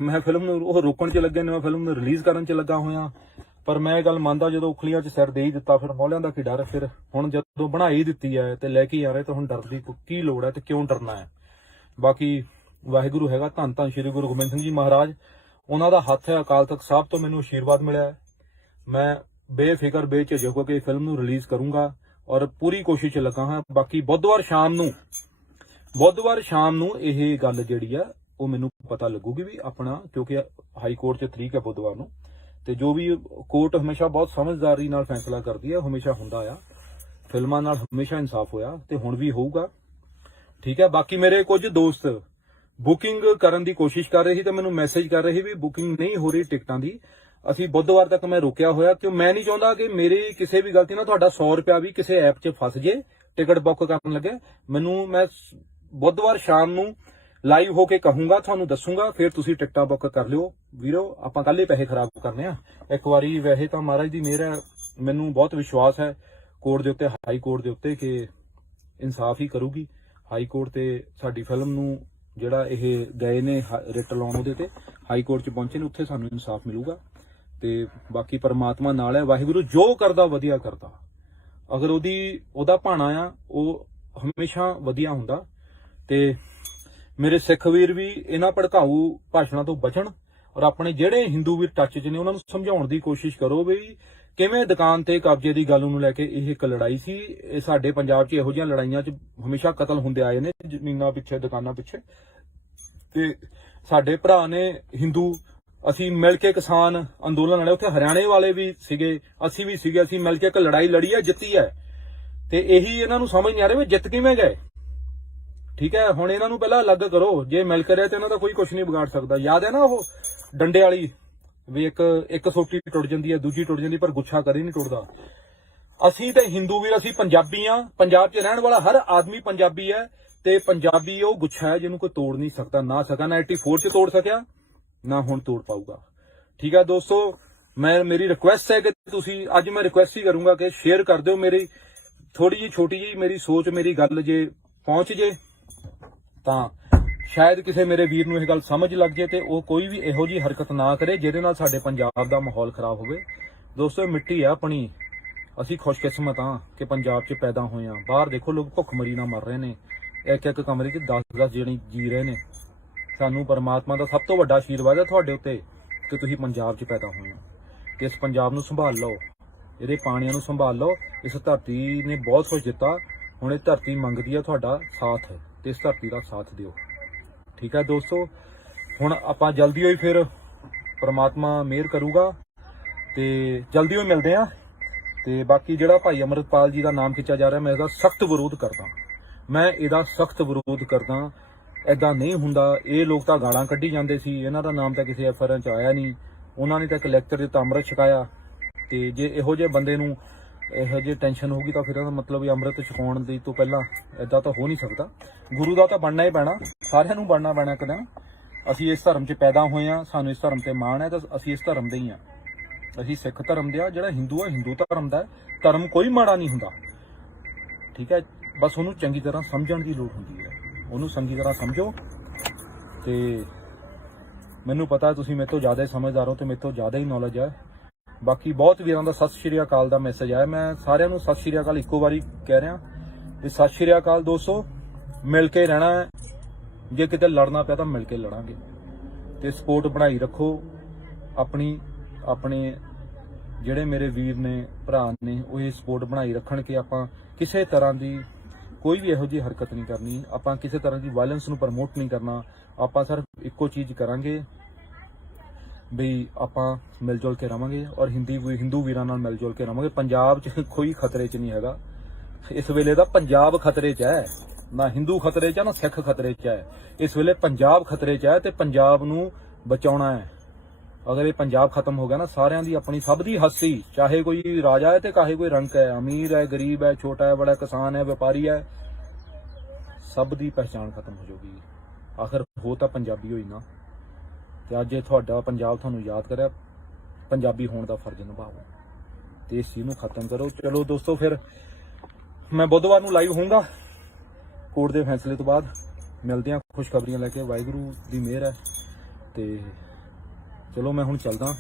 ਮੈਂ ਫਿਲਮ ਨੂੰ ਉਹ ਰੋਕਣ 'ਚ ਲੱਗਿਆ ਨੇ, ਮੈਂ ਫਿਲਮ ਨੂੰ ਰਿਲੀਜ਼ ਕਰਨ 'ਚ ਲੱਗਾ ਹੋਇਆ। ਪਰ ਮੈਂ ਇਹ ਗੱਲ ਮੰਨਦਾ, ਜਦੋਂ ਉਖਲੀਆਂ 'ਚ ਸਿਰ ਦੇ ਹੀ ਦਿੱਤਾ ਫਿਰ ਮੌਲਿਆਂ ਦਾ ਕੀ ਡਰ। ਫਿਰ ਹੁਣ ਜਦੋਂ ਬਣਾ ਹੀ ਦਿੱਤੀ ਹੈ ਤੇ ਲੈ ਕੇ ਆ ਰਹੇ ਤਾਂ ਹੁਣ ਡਰ ਦੀ ਕੀ ਲੋੜ ਹੈ ਤੇ ਕਿਉਂ ਡਰਨਾ ਹੈ। ਬਾਕੀ ਵਾਹਿਗੁਰੂ ਹੈਗਾ, ਧੰਨ ਧੰਨ ਸ਼੍ਰੀ ਗੁਰੂ ਗੋਬਿੰਦ ਸਿੰਘ ਜੀ ਮਹਾਰਾਜ, ਉਹਨਾਂ ਦਾ ਹੱਥ ਹੈ। ਅਕਾਲ ਤਖਤ ਸਾਹਿਬ ਤੋਂ ਮੈਨੂੰ ਆਸ਼ੀਰਵਾਦ ਮਿਲਿਆ ਹੈ। ਮੈਂ ਬੇਫਿਕਰ ਬੇਝਿਜਕ ਹੋ ਕੇ ਫਿਲਮ ਨੂੰ ਰਿਲੀਜ਼ ਕਰੂੰਗਾ ਔਰ ਪੂਰੀ ਕੋਸ਼ਿਸ਼ 'ਚ ਲੱਗਾ ਹਾਂ। ਬਾਕੀ ਬੁੱਧਵਾਰ ਸ਼ਾਮ ਨੂੰ ਇਹ ਗੱਲ ਜਿਹੜੀ ਆ ਉਹ ਮੈਨੂੰ ਪਤਾ ਲੱਗੂਗੀ ਵੀ ਆਪਣਾ, ਕਿਉਂਕਿ ਹਾਈ ਕੋਰਟ 'ਚ ਤਰੀਕ ਹੈ ਬੁੱਧਵਾਰ ਨੂੰ, ਤੇ ਜੋ ਵੀ ਕੋਰਟ ਹਮੇਸ਼ਾ ਬਹੁਤ ਸਮਝਦਾਰੀ ਨਾਲ ਫੈਸਲਾ ਕਰਦੀ ਹੈ, ਹਮੇਸ਼ਾ ਹੁੰਦਾ ਆ। ਫਿਲਮਾਂ ਨਾਲ ਹਮੇਸ਼ਾ ਇਨਸਾਫ ਹੋਇਆ ਤੇ ਹੁਣ ਵੀ ਹੋਊਗਾ, ਠੀਕ ਹੈ। ਬਾਕੀ ਮੇਰੇ ਕੁਝ ਦੋਸਤ ਬੁਕਿੰਗ ਕਰਨ ਦੀ ਕੋਸ਼ਿਸ਼ ਕਰ ਰਹੇ ਸੀ ਤੇ ਮੈਨੂੰ ਮੈਸੇਜ ਕਰ ਰਹੇ ਸੀ ਵੀ ਬੁਕਿੰਗ ਨਹੀਂ ਹੋ ਰਹੀ ਟਿਕਟਾਂ ਦੀ। ਅਸੀਂ ਬੁੱਧਵਾਰ ਤੱਕ ਮੈਂ ਰੋਕਿਆ ਹੋਇਆ, ਕਿਉਂ ਮੈਂ ਨਹੀਂ ਚਾਹੁੰਦਾ ਕਿ ਮੇਰੀ ਕਿਸੇ ਵੀ ਗਲਤੀ ਨਾਲ ਤੁਹਾਡਾ 100 ਰੁਪਇਆ ਵੀ ਕਿਸੇ ਐਪ 'ਚ ਫਸ ਜੇ ਟਿਕਟ ਬੁੱਕ ਕਰਨ ਲੱਗੇ। ਮੈਂ ਬੁੱਧਵਾਰ ਸ਼ਾਮ ਨੂੰ ਲਾਈਵ ਹੋ ਕੇ ਕਹੂੰਗਾ, ਤੁਹਾਨੂੰ ਦੱਸੂਗਾ, ਫਿਰ ਤੁਸੀਂ ਟਿਕਟਾਂ ਬੁੱਕ ਕਰ ਲਿਓ ਵੀਰੋ। ਆਪਾਂ ਕੱਲ ਹੀ ਪੈਸੇ ਖਰਾਬ ਕਰਨੇ ਆ ਇੱਕ ਵਾਰੀ। ਵੈਸੇ ਤਾਂ ਮਹਾਰਾਜ ਦੀ ਮਿਹਰ ਹੈ, ਮੈਨੂੰ ਬਹੁਤ ਵਿਸ਼ਵਾਸ ਹੈ ਕੋਰਟ ਦੇ ਉੱਤੇ, ਹਾਈ ਕੋਰਟ ਦੇ ਉੱਤੇ, ਕਿ ਇਨਸਾਫ ਹੀ ਕਰੂਗੀ ਹਾਈ ਕੋਰਟ। ਤੇ ਸਾਡੀ ਫਿਲਮ ਨੂੰ ਜਿਹੜਾ ਇਹ ਗਏ ਨੇ ਰਿਟ ਲਾਉਣ, ਉਹਦੇ ਤੇ ਹਾਈ ਕੋਰਟ 'ਚ ਪਹੁੰਚੇ ਨੇ, ਉੱਥੇ ਸਾਨੂੰ ਇਨਸਾਫ ਮਿਲੂਗਾ। ਤੇ ਬਾਕੀ ਪਰਮਾਤਮਾ ਨਾਲ ਹੈ, ਵਾਹਿਗੁਰੂ ਜੋ ਕਰਦਾ ਵਧੀਆ ਕਰਦਾ। ਅਗਰ ਉਹਦਾ ਭਾਣਾ ਆ ਉਹ ਹਮੇਸ਼ਾ ਵਧੀਆ ਹੁੰਦਾ। ਤੇ ਮੇਰੇ ਸਿੱਖ ਵੀਰ ਵੀ ਇਹਨਾਂ ਭੜਕਾਊ ਭਾਸ਼ਣਾਂ ਤੋਂ ਬਚਣ ਔਰ ਆਪਣੇ ਜਿਹੜੇ ਹਿੰਦੂ ਵੀਰ ਟੱਚ 'ਚ ਨੇ ਉਹਨਾਂ ਨੂੰ ਸਮਝਾਉਣ ਦੀ ਕੋਸ਼ਿਸ਼ ਕਰੋ ਵੀ ਕਿਵੇਂ ਦੁਕਾਨ ਤੇ ਕਬਜ਼ੇ ਦੀ ਗੱਲ ਨੂੰ ਲੈ ਕੇ ਇਹ ਇੱਕ ਲੜਾਈ ਸੀ। ਇਹ ਸਾਡੇ ਪੰਜਾਬ 'ਚ ਇਹੋ ਜਿਹੀਆਂ ਲੜਾਈਆਂ 'ਚ ਹਮੇਸ਼ਾ ਕਤਲ ਹੁੰਦੇ ਆਏ ਨੇ, ਜ਼ਮੀਨਾਂ ਪਿੱਛੇ, ਦੁਕਾਨਾਂ ਪਿੱਛੇ। ਤੇ ਸਾਡੇ ਭਰਾ ਨੇ ਹਿੰਦੂ, ਅਸੀਂ ਮਿਲ ਕੇ ਕਿਸਾਨ ਅੰਦੋਲਨ ਲੜੇ, ਉੱਥੇ ਹਰਿਆਣੇ ਵਾਲੇ ਵੀ ਸੀਗੇ, ਅਸੀਂ ਵੀ ਸੀਗੇ, ਅਸੀਂ ਮਿਲ ਕੇ ਇੱਕ ਲੜਾਈ ਲੜੀ ਹੈ, ਜਿੱਤੀ ਹੈ। ਤੇ ਇਹੀ ਇਹਨਾਂ ਨੂੰ ਸਮਝ ਨਹੀਂ ਆ ਰਿਹਾ ਵੀ ਜਿੱਤ ਕਿਵੇਂ ਗਏ, ਠੀਕ ਹੈ। ਹੁਣ ਇਹਨਾਂ ਨੂੰ ਪਹਿਲਾਂ ਅਲੱਗ ਕਰੋ, ਜੇ ਮਿਲ ਕੇ ਰਹੇ ਤੇ ਇਹਨਾਂ ਦਾ ਕੋਈ ਕੁਝ ਨਹੀਂ ਵਿਗਾੜ ਸਕਦਾ। ਯਾਦ ਹੈ ਨਾ ਉਹ ਡੰਡੇ ਵਾਲੀ ਵੀ ਇੱਕ ਸੋਟੀ ਟੁੱਟ ਜਾਂਦੀ ਹੈ, ਦੂਜੀ ਟੁੱਟ ਜਾਂਦੀ, ਪਰ ਗੁੱਛਾ ਕਦੇ ਨਹੀਂ ਟੁੱਟਦਾ। ਅਸੀਂ ਤੇ ਹਿੰਦੂ ਵੀਰ, ਅਸੀਂ ਪੰਜਾਬੀ ਆ, ਪੰਜਾਬ 'ਚ ਰਹਿਣ ਵਾਲਾ ਹਰ ਆਦਮੀ ਪੰਜਾਬੀ ਹੈ। ਤੇ ਪੰਜਾਬੀ ਉਹ ਗੁੱਛਾ ਹੈ ਜਿਹਨੂੰ ਕੋਈ ਤੋੜ ਨਹੀਂ ਸਕਦਾ, ਨਾ 84 'ਚ ਤੋੜ ਸਕਿਆ, ਨਾ ਹੁਣ ਤੋੜ ਪਾਊਗਾ, ਠੀਕ ਹੈ ਦੋਸਤੋ। ਮੇਰੀ ਰਿਕੁਐਸਟ ਹੈ ਕਿ ਤੁਸੀਂ, ਅੱਜ ਮੈਂ ਰਿਕੁਐਸਟ ਹੀ ਕਰੂੰਗਾ ਕਿ ਸ਼ੇਅਰ ਕਰ ਦਿਓ। ਮੇਰੀ ਥੋੜੀ ਜਿਹੀ ਛੋਟੀ ਜਿਹੀ ਮੇਰੀ ਸੋਚ, ਮੇਰੀ ਗੱਲ ਜੇ ਪਹੁੰਚ ਜੇ ਤਾਂ ਸ਼ਾਇਦ ਕਿਸੇ ਮੇਰੇ ਵੀਰ ਨੂੰ ਇਹ ਗੱਲ ਸਮਝ ਲੱਗ ਜੇ ਤੇ ਉਹ ਕੋਈ ਵੀ ਇਹੋ ਜਿਹੀ ਹਰਕਤ ਨਾ ਕਰੇ ਜਿਹਦੇ ਨਾਲ ਸਾਡੇ ਪੰਜਾਬ ਦਾ ਮਾਹੌਲ ਖਰਾਬ ਹੋਵੇ। ਦੋਸਤੋ, ਮਿੱਟੀ ਆ ਆਪਣੀ, ਅਸੀਂ ਖੁਸ਼ਕਿਸਮਤ ਹਾਂ ਕਿ ਪੰਜਾਬ 'ਚ ਪੈਦਾ ਹੋਏ ਹਾਂ। ਬਾਹਰ ਦੇਖੋ ਲੋਕ ਭੁੱਖਮਰੀ ਨਾਲ ਮਰ ਰਹੇ ਨੇ, ਇੱਕ ਕਮਰੇ 'ਚ 10-10 ਜਣੇ ਜੀ ਰਹੇ ਨੇ। ਸਾਨੂੰ ਪਰਮਾਤਮਾ ਦਾ ਸਭ ਤੋਂ ਵੱਡਾ ਆਸ਼ੀਰਵਾਦ ਹੈ ਤੁਹਾਡੇ ਉੱਤੇ ਕਿ ਤੁਸੀਂ ਪੰਜਾਬ 'ਚ ਪੈਦਾ ਹੋਏ ਹੋ। ਤੇ ਇਸ ਪੰਜਾਬ ਨੂੰ ਸੰਭਾਲ ਲਓ, ਇਹਦੇ ਪਾਣੀਆਂ ਨੂੰ ਸੰਭਾਲ ਲਓ। ਇਸ ਧਰਤੀ ਨੇ ਬਹੁਤ ਕੁਝ ਦਿੱਤਾ, ਹੁਣ ਇਹ ਧਰਤੀ ਮੰਗਦੀ ਹੈ ਤੁਹਾਡਾ ਸਾਥ, ਤੇ ਇਸ ਧਰਤੀ ਦਾ ਸਾਥ ਦਿਓ, ਠੀਕ ਹੈ ਦੋਸਤੋ। ਹੁਣ ਆਪਾਂ ਜਲਦੀ ਹੋਈ ਫਿਰ ਪਰਮਾਤਮਾ ਮਿਹਰ ਕਰੂਗਾ ਤੇ ਜਲਦੀ ਹੋਈ ਮਿਲਦੇ ਆ। ਤੇ ਬਾਕੀ ਜਿਹੜਾ ਭਾਈ ਅਮਰਤਪਾਲ ਜੀ ਦਾ ਨਾਮ ਖਿੱਚਿਆ ਜਾ ਰਿਹਾ, ਮੈਂ ਇਹਦਾ ਸਖਤ ਵਿਰੋਧ ਕਰਦਾ। ਏਦਾਂ ਨਹੀਂ ਹੁੰਦਾ। ਇਹ ਲੋਕ ਤਾਂ ਗਾਲਾਂ ਕੱਢੀ ਜਾਂਦੇ ਸੀ, ਇਹਨਾਂ ਦਾ ਨਾਮ ਤਾਂ ਕਿਸੇ ਐਫਆਰ 'ਚ ਆਇਆ ਨਹੀਂ। ਉਹਨਾਂ ਨੇ ਤਾਂ ਇੱਕ ਲੈਕਚਰ ਦਿੱਤਾ, ਅੰਮ੍ਰਿਤ ਛਕਾਇਆ। ਤੇ ਜੇ ਇਹੋ ਜਿਹੇ ਬੰਦੇ ਨੂੰ ਇਹੋ ਜਿਹੀ ਟੈਨਸ਼ਨ ਹੋਊਗੀ ਤਾਂ ਫਿਰ ਇਹਦਾ ਮਤਲਬ ਅੰਮ੍ਰਿਤ ਛਕਾਉਣ ਦੀ ਤੋਂ ਪਹਿਲਾਂ ਏਦਾਂ ਤਾਂ ਹੋ ਨਹੀਂ ਸਕਦਾ। ਗੁਰੂ ਦਾ ਤਾਂ ਬਣਨਾ ਹੀ ਪੈਣਾ, ਸਾਰਿਆਂ ਨੂੰ ਬਣਨਾ ਪੈਣਾ ਇੱਕ ਦਿਨ। ਅਸੀਂ ਇਸ ਧਰਮ 'ਚ ਪੈਦਾ ਹੋਏ ਹਾਂ, ਸਾਨੂੰ ਇਸ ਧਰਮ ਤੇ ਮਾਣ ਹੈ, ਤਾਂ ਅਸੀਂ ਇਸ ਧਰਮ ਦੇ ਹੀ ਹਾਂ। ਅਸੀਂ ਸਿੱਖ ਧਰਮ ਦੇ ਆ, ਜਿਹੜਾ ਹਿੰਦੂ ਆ ਹਿੰਦੂ ਧਰਮ ਦਾ। ਧਰਮ ਕੋਈ ਮਾੜਾ ਨਹੀਂ ਹੁੰਦਾ, ਠੀਕ ਹੈ। ਬਸ ਉਹਨੂੰ ਚੰਗੀ ਤਰ੍ਹਾਂ ਸਮਝਣ ਦੀ ਲੋੜ ਹੁੰਦੀ ਹੈ, ਉਹਨੂੰ ਚੰਗੀ ਤਰ੍ਹਾਂ ਸਮਝੋ। ਤੇ ਮੈਨੂੰ ਪਤਾ ਤੁਸੀਂ ਮੇਰੇ ਤੋਂ ਜ਼ਿਆਦਾ ਹੀ ਸਮਝਦਾਰ ਹੋ ਤੇ ਮੇਰੇ ਤੋਂ ਜ਼ਿਆਦਾ ਹੀ ਨੌਲੇਜ ਹੈ। ਬਾਕੀ ਬਹੁਤ ਵੀਰਾਂ ਦਾ ਸਤਿ ਸ਼੍ਰੀ ਅਕਾਲ ਦਾ ਮੈਸੇਜ ਆਇਆ, ਮੈਂ ਸਾਰਿਆਂ ਨੂੰ ਸਤਿ ਸ਼੍ਰੀ ਅਕਾਲ ਇੱਕੋ ਵਾਰੀ ਕਹਿ ਰਿਹਾ ਤੇ ਸਤਿ ਸ਼੍ਰੀ ਅਕਾਲ ਦੋਸਤੋ। ਮਿਲ ਕੇ ਰਹਿਣਾ ਹੈ, ਜੇ ਕਿਤੇ ਲੜਨਾ ਪਿਆ ਤਾਂ ਮਿਲ ਕੇ ਲੜਾਂਗੇ। ਤੇ ਸਪੋਰਟ ਬਣਾਈ ਰੱਖੋ ਆਪਣੀ, ਆਪਣੇ ਜਿਹੜੇ ਮੇਰੇ ਵੀਰ ਨੇ, ਭਰਾ ਨੇ, ਉਹ ਇਹ ਸਪੋਰਟ ਬਣਾਈ ਰੱਖਣ ਕਿ ਆਪਾਂ ਕਿਸੇ ਤਰ੍ਹਾਂ ਦੀ ਕੋਈ ਵੀ ਇਹੋ ਜਿਹੀ ਹਰਕਤ ਨਹੀਂ ਕਰਨੀ, ਆਪਾਂ ਕਿਸੇ ਤਰ੍ਹਾਂ ਦੀ ਵਾਇਲੈਂਸ ਨੂੰ ਪ੍ਰਮੋਟ ਨਹੀਂ ਕਰਨਾ। ਆਪਾਂ ਸਿਰਫ ਇੱਕੋ ਚੀਜ਼ ਕਰਾਂਗੇ ਵੀ ਆਪਾਂ ਮਿਲ ਜੁਲ ਕੇ ਰਵਾਂਗੇ ਔਰ ਹਿੰਦੂ ਵੀਰਾਂ ਨਾਲ ਮਿਲ ਜੁਲ ਕੇ ਰਵਾਂਗੇ। ਪੰਜਾਬ 'ਚ ਕੋਈ ਖਤਰੇ 'ਚ ਨਹੀਂ ਹੈਗਾ ਇਸ ਵੇਲੇ ਦਾ। ਪੰਜਾਬ ਖਤਰੇ 'ਚ ਹੈ, ਨਾ ਹਿੰਦੂ ਖਤਰੇ 'ਚ ਹੈ, ਨਾ ਸਿੱਖ ਖਤਰੇ 'ਚ ਹੈ। ਇਸ ਵੇਲੇ ਪੰਜਾਬ ਖਤਰੇ 'ਚ ਹੈ ਤੇ ਪੰਜਾਬ ਨੂੰ ਬਚਾਉਣਾ ਹੈ। ਅਗਰ ਇਹ ਪੰਜਾਬ ਖਤਮ ਹੋ ਗਿਆ ਨਾ, ਸਾਰਿਆਂ ਦੀ ਆਪਣੀ ਸਭ ਦੀ ਹੱਸੀ, ਚਾਹੇ ਕੋਈ ਰਾਜਾ ਹੈ ਤੇ ਚਾਹੇ ਕੋਈ ਰੰਕ ਹੈ, ਅਮੀਰ ਹੈ, ਗਰੀਬ ਹੈ, ਛੋਟਾ ਹੈ, ਬੜਾ, ਕਿਸਾਨ ਹੈ, ਵਪਾਰੀ ਹੈ, ਸਭ ਦੀ ਪਹਿਚਾਣ ਖਤਮ ਹੋ ਜਾਊਗੀ। ਆਖਰ ਹੋ ਤਾਂ ਪੰਜਾਬੀ ਹੋਈ ਨਾ। ਤੇ ਅੱਜ ਇਹ ਤੁਹਾਡਾ ਪੰਜਾਬ ਤੁਹਾਨੂੰ ਯਾਦ ਕਰਿਆ, ਪੰਜਾਬੀ ਹੋਣ ਦਾ ਫਰਜ਼ ਨਿਭਾਓ ਤੇ ਇਸ ਚੀਜ਼ ਨੂੰ ਖਤਮ ਕਰੋ। ਚਲੋ ਦੋਸਤੋ, ਫਿਰ ਮੈਂ ਬੁੱਧਵਾਰ ਨੂੰ ਲਾਈਵ ਹੋਊਂਗਾ ਕੋਰਟ ਦੇ ਫੈਸਲੇ ਤੋਂ ਬਾਅਦ। ਮਿਲਦੇ ਹਾਂ ਖੁਸ਼ਖਬਰੀਆਂ ਲੈ ਕੇ। ਵਾਹਿਗੁਰੂ ਦੀ ਮਿਹਰ ਹੈ ਤੇ ਚਲੋ ਮੈਂ ਹੁਣ ਚੱਲਦਾ।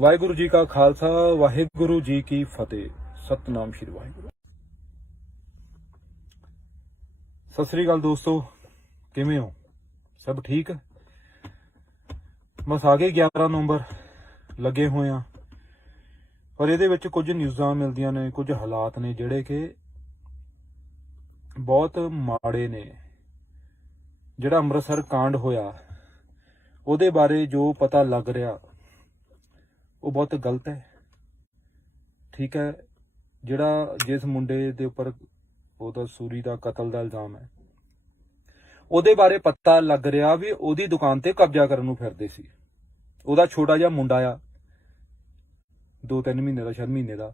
ਵਾਹਿਗੁਰੂ ਜੀ ਕਾ ਖਾਲਸਾ, ਵਾਹਿਗੁਰੂ ਜੀ ਕੀ ਫਤਿਹ। ਸਤਨਾਮ ਸ਼੍ਰੀ ਵਾਹਿਗੁਰੂ। ਸਤਿ ਸ੍ਰੀ ਅਕਾਲ ਦੋਸਤੋ, ਕਿਵੇਂ ਹੋ? ਸਭ ਠੀਕ? ਬਸ ਆ ਗਏ 11 ਨਵੰਬਰ, ਲੱਗੇ ਹੋਏ ਆ। ਪਰ ਇਹਦੇ ਵਿੱਚ ਕੁਝ ਨਿਊਜ਼ਾਂ ਮਿਲਦੀਆਂ ਨੇ, ਕੁਝ ਹਾਲਾਤ ਨੇ ਜਿਹੜੇ ਕਿ ਬਹੁਤ ਮਾੜੇ ਨੇ। ਜਿਹੜਾ ਅੰਮ੍ਰਿਤਸਰ ਕਾਂਡ ਹੋਇਆ ਉਹਦੇ ਬਾਰੇ ਜੋ ਪਤਾ ਲੱਗ ਰਿਹਾ ਉਹ ਬਹੁਤ ਗਲਤ ਹੈ। ਠੀਕ ਹੈ, ਜਿਹੜਾ ਜਿਸ ਮੁੰਡੇ ਦੇ ਉੱਪਰ ਉਹਦਾ ਸੂਰੀ ਦਾ ਕਤਲ ਦਾ ਇਲਜ਼ਾਮ ਹੈ, ਉਹਦੇ ਬਾਰੇ ਪਤਾ ਲੱਗ ਰਿਹਾ ਵੀ ਉਹਦੀ ਦੁਕਾਨ ਤੇ ਕਬਜ਼ਾ ਕਰਨ ਨੂੰ ਫਿਰਦੇ ਸੀ। ਉਹਦਾ ਛੋਟਾ ਜਿਹਾ ਮੁੰਡਾ ਆ, 2-3 ਮਹੀਨੇ ਦਾ, ਸ਼ਾਇਦ ਮਹੀਨੇ ਦਾ।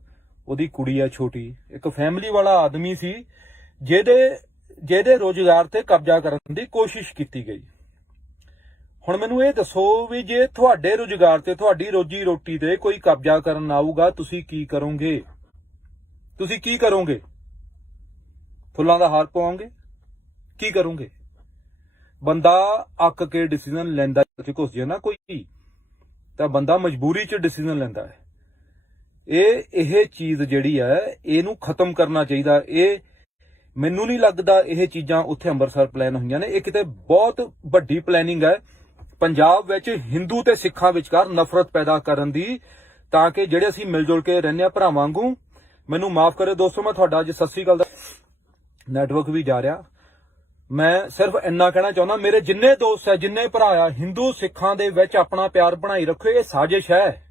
ਉਹਦੀ ਕੁੜੀ ਆ ਛੋਟੀ। ਇੱਕ ਫੈਮਿਲੀ ਵਾਲਾ ਆਦਮੀ ਸੀ ਜਿਹਦੇ ਰੋਜ਼ਗਾਰ ਤੇ ਕਬਜ਼ਾ ਕਰਨ ਦੀ ਕੋਸ਼ਿਸ਼ ਕੀਤੀ ਗਈ। ਹੁਣ ਮੈਨੂੰ ਇਹ ਦੱਸੋ ਵੀ ਜੇ ਤੁਹਾਡੇ ਰੋਜ਼ਗਾਰ ਤੇ, ਤੁਹਾਡੀ ਰੋਜੀ ਰੋਟੀ ਤੇ ਕੋਈ ਕਬਜ਼ਾ ਕਰਨ ਆਊਗਾ, ਤੁਸੀਂ ਕੀ ਕਰੋਗੇ? ਤੁਸੀਂ ਕੀ ਕਰੋਗੇ? ਫੁੱਲਾਂ ਦਾ ਹਾਰ ਪਵਾਓਗੇ? ਕੀ ਕਰੋਗੇ? ਬੰਦਾ ਅੱਕ ਕੇ ਡਿਸੀਜਨ ਲੈਂਦਾ, ਘੁਸ ਜੇ ਨਾ ਕੋਈ, ਤਾਂ ਬੰਦਾ ਮਜਬੂਰੀ 'ਚ ਡਿਸੀਜਨ ਲੈਂਦਾ ਹੈ। ਇਹ ਚੀਜ਼ ਜਿਹੜੀ ਹੈ ਇਹਨੂੰ ਖਤਮ ਕਰਨਾ ਚਾਹੀਦਾ। ਇਹ ਮੈਨੂੰ ਨਹੀਂ ਲੱਗਦਾ ਇਹ ਚੀਜ਼ਾਂ ਉੱਥੇ ਅੰਮ੍ਰਿਤਸਰ ਪਲਾਨ ਹੋਈਆਂ ਨੇ। ਇਹ ਕਿਤੇ ਬਹੁਤ ਵੱਡੀ ਪਲੈਨਿੰਗ ਹੈ ਪੰਜਾਬ ਵਿੱਚ ਹਿੰਦੂ ਤੇ ਸਿੱਖਾਂ ਵਿਚਕਾਰ ਨਫ਼ਰਤ ਪੈਦਾ ਕਰਨ ਦੀ, ਤਾਂ ਕਿ ਜਿਹੜੇ ਅਸੀਂ ਮਿਲ ਜੁਲ ਕੇ ਰਹਿੰਦੇ ਆ ਭਰਾਵਾਂ ਵਾਂਗੂ। ਮੈਨੂੰ ਮਾਫ ਕਰਿਓ ਦੋਸਤੋ, ਮੈਂ ਤੁਹਾਡਾ ਅੱਜ ਸਤਿ ਸ੍ਰੀ ਅਕਾਲ ਦਾ ਨੈਟਵਰਕ ਵੀ ਜਾ ਰਿਹਾ। ਮੈਂ ਸਿਰਫ ਇੰਨਾ ਕਹਿਣਾ ਚਾਹੁੰਦਾ, ਮੇਰੇ ਜਿੰਨੇ ਦੋਸਤ ਹੈ, ਜਿੰਨੇ ਭਰਾ ਆ, ਹਿੰਦੂ ਸਿੱਖਾਂ ਦੇ ਵਿੱਚ ਆਪਣਾ ਪਿਆਰ ਬਣਾਈ ਰੱਖੋ। ਇਹ ਸਾਜ਼ਿਸ਼ ਹੈ।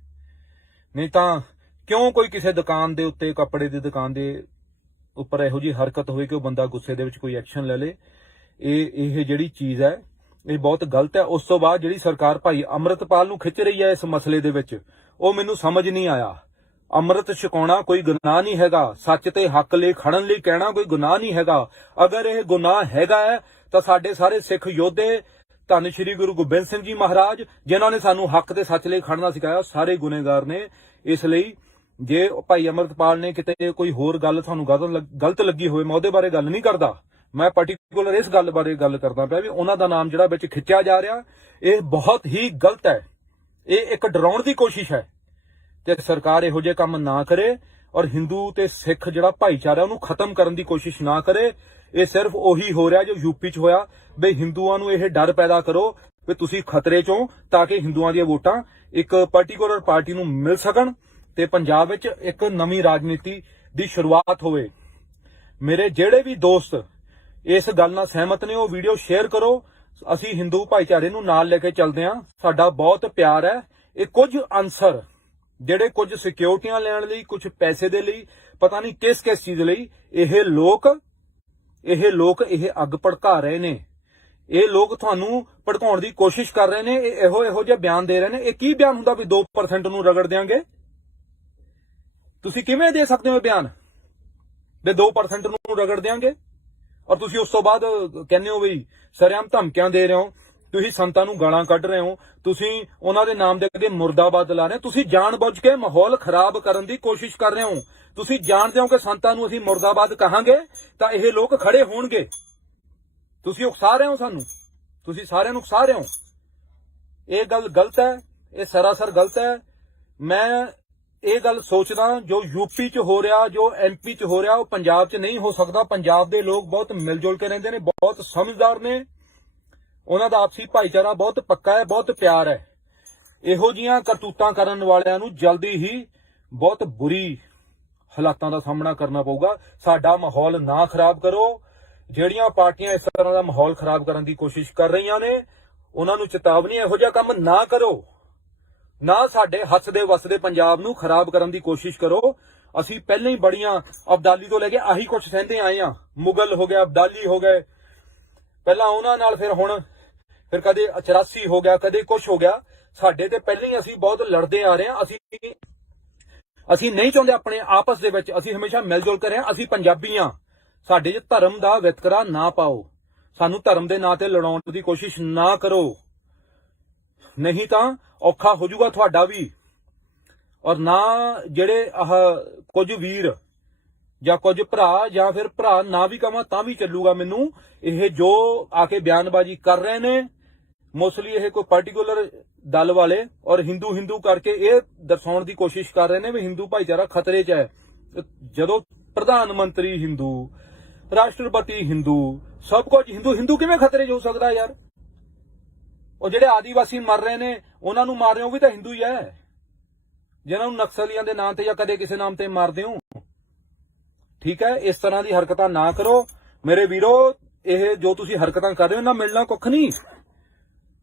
ਨਹੀਂ ਤਾਂ ਕਿਉਂ ਕੋਈ ਕਿਸੇ ਦੁਕਾਨ ਦੇ ਉੱਤੇ, ਕੱਪੜੇ ਦੀ ਦੁਕਾਨ ਦੇ ਉੱਪਰ ਇਹੋ ਜਿਹੀ ਹਰਕਤ ਹੋਈ ਕਿ ਉਹ ਬੰਦਾ ਗੁੱਸੇ ਦੇ ਵਿੱਚ ਕੋਈ ਐਕਸ਼ਨ ਲੈ ਲੇ। ਇਹ ਜਿਹੜੀ ਚੀਜ਼ ਹੈ ਇਹ ਬਹੁਤ ਗਲਤ ਹੈ। ਉਸ ਤੋਂ ਬਾਅਦ ਜਿਹੜੀ ਸਰਕਾਰ ਭਾਈ ਅੰਮ੍ਰਿਤਪਾਲ ਨੂੰ ਖਿੱਚ ਰਹੀ ਹੈ ਇਸ ਮਸਲੇ ਦੇ ਵਿੱਚ, ਉਹ ਮੈਨੂੰ ਸਮਝ ਨਹੀਂ ਆਇਆ। ਅੰਮ੍ਰਿਤ ਛਕਾਉਣਾ ਕੋਈ ਗੁਨਾਹ ਨਹੀਂ ਹੈਗਾ। ਸੱਚ ਤੇ ਹੱਕ ਲਈ ਖੜਨ ਲਈ ਕਹਿਣਾ ਕੋਈ ਗੁਨਾਹ ਨਹੀਂ ਹੈਗਾ। ਅਗਰ ਇਹ ਗੁਨਾਹ ਹੈਗਾ ਹੈ ਤਾਂ ਸਾਡੇ ਸਾਰੇ ਸਿੱਖ ਯੋਧੇ, ਧੰਨ ਸ਼੍ਰੀ ਗੁਰੂ ਗੋਬਿੰਦ ਸਿੰਘ ਜੀ ਮਹਾਰਾਜ, ਜਿਨ੍ਹਾਂ ਨੇ ਸਾਨੂੰ ਹੱਕ ਤੇ ਸੱਚ ਲਈ ਖੜਨਾ ਸਿਖਾਇਆ, ਸਾਰੇ ਗੁਨੇਗਾਰ ਨੇ। ਇਸ ਲਈ ਜੇ ਭਾਈ ਅੰਮ੍ਰਿਤਪਾਲ ਨੇ ਕਿਤੇ ਕੋਈ ਹੋਰ ਗੱਲ ਤੁਹਾਨੂੰ ਗਲਤ ਲੱਗੀ ਹੋਵੇ, ਮੈਂ ਉਹਦੇ ਬਾਰੇ ਗੱਲ ਨਹੀਂ ਕਰਦਾ। ਮੈਂ ਪਾਰਟਿਕੂਲਰ ਇਸ ਗੱਲ ਬਾਰੇ ਗੱਲ ਕਰਦਾ ਪਿਆ ਵੀ ਉਹਨਾਂ ਦਾ ਨਾਮ ਜਿਹੜਾ ਵਿੱਚ ਖਿੱਚਿਆ ਜਾ ਰਿਹਾ, ਇਹ ਬਹੁਤ ਹੀ ਗਲਤ ਹੈ। ਇਹ ਇੱਕ ਡਰਾਉਣ ਦੀ ਕੋਸ਼ਿਸ਼ ਹੈ ਤੇ ਸਰਕਾਰ ਇਹੋ ਜਿਹੇ ਕੰਮ ਨਾ ਕਰੇ ਔਰ ਹਿੰਦੂ ਤੇ ਸਿੱਖ ਜਿਹੜਾ ਭਾਈਚਾਰਾ ਉਹਨੂੰ ਖਤਮ ਕਰਨ ਦੀ ਕੋਸ਼ਿਸ਼ ਨਾ ਕਰੇ। ਇਹ ਸਿਰਫ ਉਹੀ ਹੋ ਰਿਹਾ ਜੋ ਯੂਪੀ 'ਚ ਹੋਇਆ, ਬਈ ਹਿੰਦੂਆਂ ਨੂੰ ਇਹ ਡਰ ਪੈਦਾ ਕਰੋ ਵੀ ਤੁਸੀਂ ਖਤਰੇ 'ਚੋਂ, ਤਾਂ ਕਿ ਹਿੰਦੂਆਂ ਦੀਆਂ ਵੋਟਾਂ ਇੱਕ ਪਾਰਟਿਕੂਲਰ ਪਾਰਟੀ ਨੂੰ ਮਿਲ ਸਕਣ ਤੇ ਪੰਜਾਬ ਵਿੱਚ ਇੱਕ ਨਵੀਂ ਰਾਜਨੀਤੀ ਦੀ ਸ਼ੁਰੂਆਤ ਹੋਵੇ। ਮੇਰੇ ਜਿਹੜੇ ਵੀ ਦੋਸਤ ਇਸ ਗੱਲ ਨਾਲ ਸਹਿਮਤ ਨੇ ਉਹ ਵੀਡੀਓ ਸ਼ੇਅਰ ਕਰੋ। ਅਸੀਂ ਹਿੰਦੂ ਭਾਈਚਾਰੇ ਨੂੰ ਨਾਲ ਲੈ ਕੇ ਚੱਲਦੇ ਹਾਂ, ਸਾਡਾ ਬਹੁਤ ਪਿਆਰ ਹੈ। ਇਹ ਕੁਝ ਅਨਸਰ ਜਿਹੜੇ ਕੁਝ ਸਿਕਿਉਰਟੀਆਂ ਲੈਣ ਲਈ, ਕੁਝ ਪੈਸੇ ਦੇ ਲਈ, ਪਤਾ ਨਹੀਂ ਕਿਸ ਚੀਜ਼ ਲਈ ਇਹ ਲੋਕ ਇਹ ਅੱਗ ਭੜਕਾ ਰਹੇ ਨੇ। ਇਹ ਲੋਕ ਤੁਹਾਨੂੰ ਭੜਕਾਉਣ ਦੀ ਕੋਸ਼ਿਸ਼ ਕਰ ਰਹੇ ਨੇ। ਇਹ ਇਹੋ ਜਿਹੇ ਬਿਆਨ ਦੇ ਰਹੇ ਨੇ। ਇਹ ਕੀ ਬਿਆਨ ਹੁੰਦਾ ਵੀ 2% ਨੂੰ ਰਗੜ ਦਿਆਂਗੇ? ਤੁਸੀਂ ਕਿਵੇਂ ਦੇ ਸਕਦੇ ਹੋ ਬਿਆਨ ਵੀ 2% ਨੂੰ ਰਗੜ ਦਿਆਂਗੇ? ਔਰ ਤੁਸੀਂ ਉਸ ਤੋਂ ਬਾਅਦ ਕਹਿੰਦੇ ਹੋ ਵੀ ਸਰੇਆਮ ਧਮਕੀਆਂ ਦੇ ਰਹੇ ਹੋ, ਤੁਸੀਂ ਸੰਤਾਂ ਨੂੰ ਗਾਲਾਂ ਕੱਢ ਰਹੇ ਹੋ, ਤੁਸੀਂ ਉਹਨਾਂ ਦੇ ਨਾਮ ਦੇ ਅੱਗੇ ਮੁਰਦਾਬਾਦ ਲਾ ਰਹੇ ਹੋ। ਤੁਸੀਂ ਜਾਣਬੁੱਝ ਕੇ ਮਾਹੌਲ ਖਰਾਬ ਕਰਨ ਦੀ ਕੋਸ਼ਿਸ਼ ਕਰ ਰਹੇ ਹੋ। ਤੁਸੀਂ ਜਾਣਦੇ ਹੋ ਕਿ ਸੰਤਾਂ ਨੂੰ ਅਸੀਂ ਮੁਰਦਾਬਾਦ ਕਹਾਂਗੇ ਤਾਂ ਇਹ ਲੋਕ ਖੜੇ ਹੋਣਗੇ। ਤੁਸੀਂ ਉਕਸਾ ਰਹੇ ਹੋ ਸਾਨੂੰ, ਤੁਸੀਂ ਸਾਰਿਆਂ ਨੂੰ ਉਕਸਾ ਰਹੇ ਹੋ। ਇਹ ਗੱਲ ਗਲਤ ਹੈ, ਇਹ ਸਰਾਸਰ ਗਲਤ ਹੈ। ਮੈਂ ਇਹ ਗੱਲ ਸੋਚਦਾ ਜੋ ਯੂਪੀ 'ਚ ਹੋ ਰਿਹਾ, ਜੋ ਐਮਪੀ 'ਚ ਹੋ ਰਿਹਾ, ਉਹ ਪੰਜਾਬ 'ਚ ਨਹੀਂ ਹੋ ਸਕਦਾ। ਪੰਜਾਬ ਦੇ ਲੋਕ ਬਹੁਤ ਮਿਲ ਜੁਲ ਕੇ ਰਹਿੰਦੇ ਨੇ, ਬਹੁਤ ਸਮਝਦਾਰ ਨੇ, ਉਹਨਾਂ ਦਾ ਆਪਸੀ ਭਾਈਚਾਰਾ ਬਹੁਤ ਪੱਕਾ ਹੈ, ਬਹੁਤ ਪਿਆਰ ਹੈ। ਇਹੋ ਜੀਆਂ ਕਰਤੂਤਾਂ ਕਰਨ ਵਾਲਿਆਂ ਨੂੰ ਜਲਦੀ ਹੀ ਬਹੁਤ ਬੁਰੀ ਹਾਲਾਤਾਂ ਦਾ ਸਾਹਮਣਾ ਕਰਨਾ ਪਊਗਾ। ਸਾਡਾ ਮਾਹੌਲ ਨਾ ਖਰਾਬ ਕਰੋ। ਜਿਹੜੀਆਂ ਪਾਰਟੀਆਂ ਇਸ ਤਰ੍ਹਾਂ ਦਾ ਮਾਹੌਲ ਖਰਾਬ ਕਰਨ ਦੀ ਕੋਸ਼ਿਸ਼ ਕਰ ਰਹੀਆਂ ਨੇ, ਉਹਨਾਂ ਨੂੰ ਚੇਤਾਵਨੀ, ਇਹੋ ਜਿਹਾ ਕੰਮ ਨਾ ਕਰੋ। ਨਾ ਸਾਡੇ ਹੱਸਦੇ ਵਸਦੇ ਪੰਜਾਬ ਨੂੰ ਖਰਾਬ ਕਰਨ ਦੀ ਕੋਸ਼ਿਸ਼ ਕਰੋ। ਅਸੀਂ ਪਹਿਲਾਂ ਹੀ ਬੜੀਆਂ ਅਬਦਾਲੀ ਤੋਂ ਲੈ ਕੇ ਆਹੀ ਕੁਝ ਸਹਿੰਦੇ ਆਏ ਆ। ਮੁਗਲ ਹੋ ਗਿਆ, ਅਬਦਾਲੀ ਹੋ ਗਏ, ਪਹਿਲਾਂ ਉਹਨਾਂ ਨਾਲ, ਫਿਰ ਕਦੇ 84 ਹੋ ਗਿਆ, ਕਦੇ ਕੁਝ ਹੋ ਗਿਆ। ਸਾਡੇ ਤੇ ਪਹਿਲਾਂ ਹੀ ਅਸੀਂ ਬਹੁਤ ਲੜਦੇ ਆ ਰਹੇ ਹਾਂ। ਅਸੀਂ ਨਹੀਂ ਚਾਹੁੰਦੇ ਆਪਣੇ ਆਪਸ ਦੇ ਵਿੱਚ, ਅਸੀਂ ਹਮੇਸ਼ਾ ਮਿਲ ਜੁਲ ਕੇ ਰਹੇ ਹਾਂ। ਅਸੀਂ ਪੰਜਾਬੀ ਹਾਂ। ਸਾਡੇ 'ਚ ਧਰਮ ਦਾ ਵਿਤਕਰਾ ਨਾ ਪਾਓ। ਸਾਨੂੰ ਧਰਮ ਦੇ ਨਾਂ ਤੇ ਲੜਾਉਣ ਦੀ ਕੋਸ਼ਿਸ਼ ਨਾ ਕਰੋ, ਨਹੀਂ ਤਾਂ ਔਖਾ ਹੋ ਜਾਊਗਾ ਤੁਹਾਡਾ ਵੀ। ਔਰ ਨਾ ਜਿਹੜੇ ਕੁਝ ਵੀਰ ਜਾਂ ਕੁਝ ਭਰਾ, ਜਾਂ ਫਿਰ ਭਰਾ ਨਾ ਵੀ ਕਵਾਂ ਤਾਂ ਵੀ ਚੱਲੂਗਾ ਮੈਨੂੰ, ਇਹ ਜੋ ਆ ਕੇ ਬਿਆਨਬਾਜ਼ੀ ਕਰ ਰਹੇ ਨੇ, ਮੋਸਟਲੀ ਇਹ ਕੋਈ ਪਾਰਟਿਕੂਲਰ ਦਲ ਵਾਲੇ ਔਰ ਹਿੰਦੂ ਹਿੰਦੂ ਕਰਕੇ ਇਹ ਦਰਸਾਉਣ ਦੀ ਕੋਸ਼ਿਸ਼ ਕਰ ਰਹੇ ਨੇ ਵੀ ਹਿੰਦੂ ਭਾਈਚਾਰਾ ਖਤਰੇ 'ਚ ਹੈ। ਜਦੋਂ ਪ੍ਰਧਾਨ ਮੰਤਰੀ ਹਿੰਦੂ, ਰਾਸ਼ਟਰਪਤੀ ਹਿੰਦੂ, ਸਭ ਕੁਝ ਹਿੰਦੂ, ਹਿੰਦੂ ਕਿਵੇਂ ਖਤਰੇ 'ਚ ਹੋ ਸਕਦਾ ਯਾਰ? ਉਹ ਜਿਹੜੇ ਆਦੀਵਾਸੀ ਮਰ ਰਹੇ ਨੇ ਉਹਨਾਂ ਨੂੰ ਮਾਰ ਰਹੇ ਹੋ ਵੀ ਤਾਂ ਹਿੰਦੂ ਹੀ ਹੈ, ਜਿਨ੍ਹਾਂ ਨੂੰ ਨਕਸਲੀਆਂ ਦੇ ਨਾਂ ਤੇ ਜਾਂ ਕਦੇ ਕਿਸੇ ਨਾਮ ਤੇ ਮਾਰਦੇ ਹੋ। ਠੀਕ ਹੈ, ਇਸ ਤਰ੍ਹਾਂ ਦੀ ਹਰਕਤਾਂ ਨਾ ਕਰੋ ਮੇਰੇ ਵੀਰੋ। ਇਹ ਜੋ ਤੁਸੀਂ ਹਰਕਤਾਂ ਕਰ ਰਹੇ ਹੋ ਨਾ, ਮਿਲਣਾ ਕੁੱਖ ਨਹੀਂ।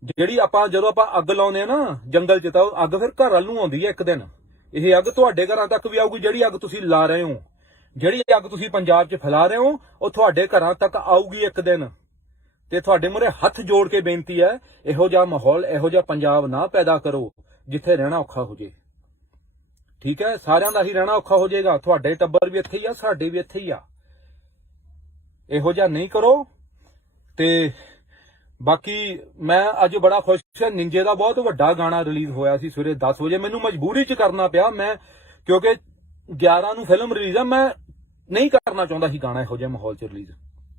ਜਿਹੜੀ ਜਦੋਂ ਆਪਾਂ ਅੱਗ ਲਾਉਂਦੇ ਆ ਨਾ ਜੰਗਲ 'ਚ, ਤਾਂ ਉਹ ਅੱਗ ਫਿਰ ਘਰ ਵੱਲ ਨੂੰ ਆਉਂਦੀ ਹੈ ਇੱਕ ਦਿਨ। ਇਹ ਅੱਗ ਤੁਹਾਡੇ ਘਰਾਂ ਤੱਕ ਵੀ ਆਊਗੀ। ਜਿਹੜੀ ਅੱਗ ਤੁਸੀਂ ਲਾ ਰਹੇ ਹੋ, ਜਿਹੜੀ ਅੱਗ ਤੁਸੀਂ ਪੰਜਾਬ 'ਚ ਫੈਲਾ ਰਹੇ ਹੋ, ਉਹ ਤੁਹਾਡੇ ਘਰਾਂ ਤੱਕ ਆਊਗੀ ਇੱਕ ਦਿਨ। ਤੇ ਤੁਹਾਡੇ ਮੂਹਰੇ ਹੱਥ ਜੋੜ ਕੇ ਬੇਨਤੀ ਹੈ, ਇਹੋ ਜਿਹਾ ਮਾਹੌਲ, ਇਹੋ ਜਿਹਾ ਪੰਜਾਬ ਨਾ ਪੈਦਾ ਕਰੋ ਜਿੱਥੇ ਰਹਿਣਾ ਔਖਾ ਹੋ ਜੇ। ਠੀਕ ਹੈ, ਸਾਰਿਆਂ ਦਾ ਹੀ ਰਹਿਣਾ ਔਖਾ ਹੋ ਜਾਏਗਾ। ਤੁਹਾਡੇ ਟੱਬਰ ਵੀ ਇੱਥੇ ਹੀ ਆ, ਸਾਡੇ ਵੀ ਇੱਥੇ ਹੀ ਆ। ਇਹੋ ਜਿਹਾ ਨਹੀਂ ਕਰੋ। ਤੇ ਬਾਕੀ ਮੈਂ ਅੱਜ ਬੜਾ ਖੁਸ਼ ਹਾਂ, ਨਿੰਜੇ ਦਾ ਬਹੁਤ ਵੱਡਾ ਗਾਣਾ ਰਿਲੀਜ਼ ਹੋਇਆ ਸੀ ਸਵੇਰੇ 10 ਵਜੇ। ਮੈਨੂੰ ਮਜਬੂਰੀ 'ਚ ਕਰਨਾ ਪਿਆ, ਮੈਂ ਕਿਉਂਕਿ 11 ਨੂੰ ਫਿਲਮ ਰਿਲੀਜ਼ ਆ। ਮੈਂ ਨਹੀਂ ਕਰਨਾ ਚਾਹੁੰਦਾ ਸੀ ਗਾਣਾ ਇਹੋ ਜਿਹੇ ਮਾਹੌਲ 'ਚ ਰਿਲੀਜ਼,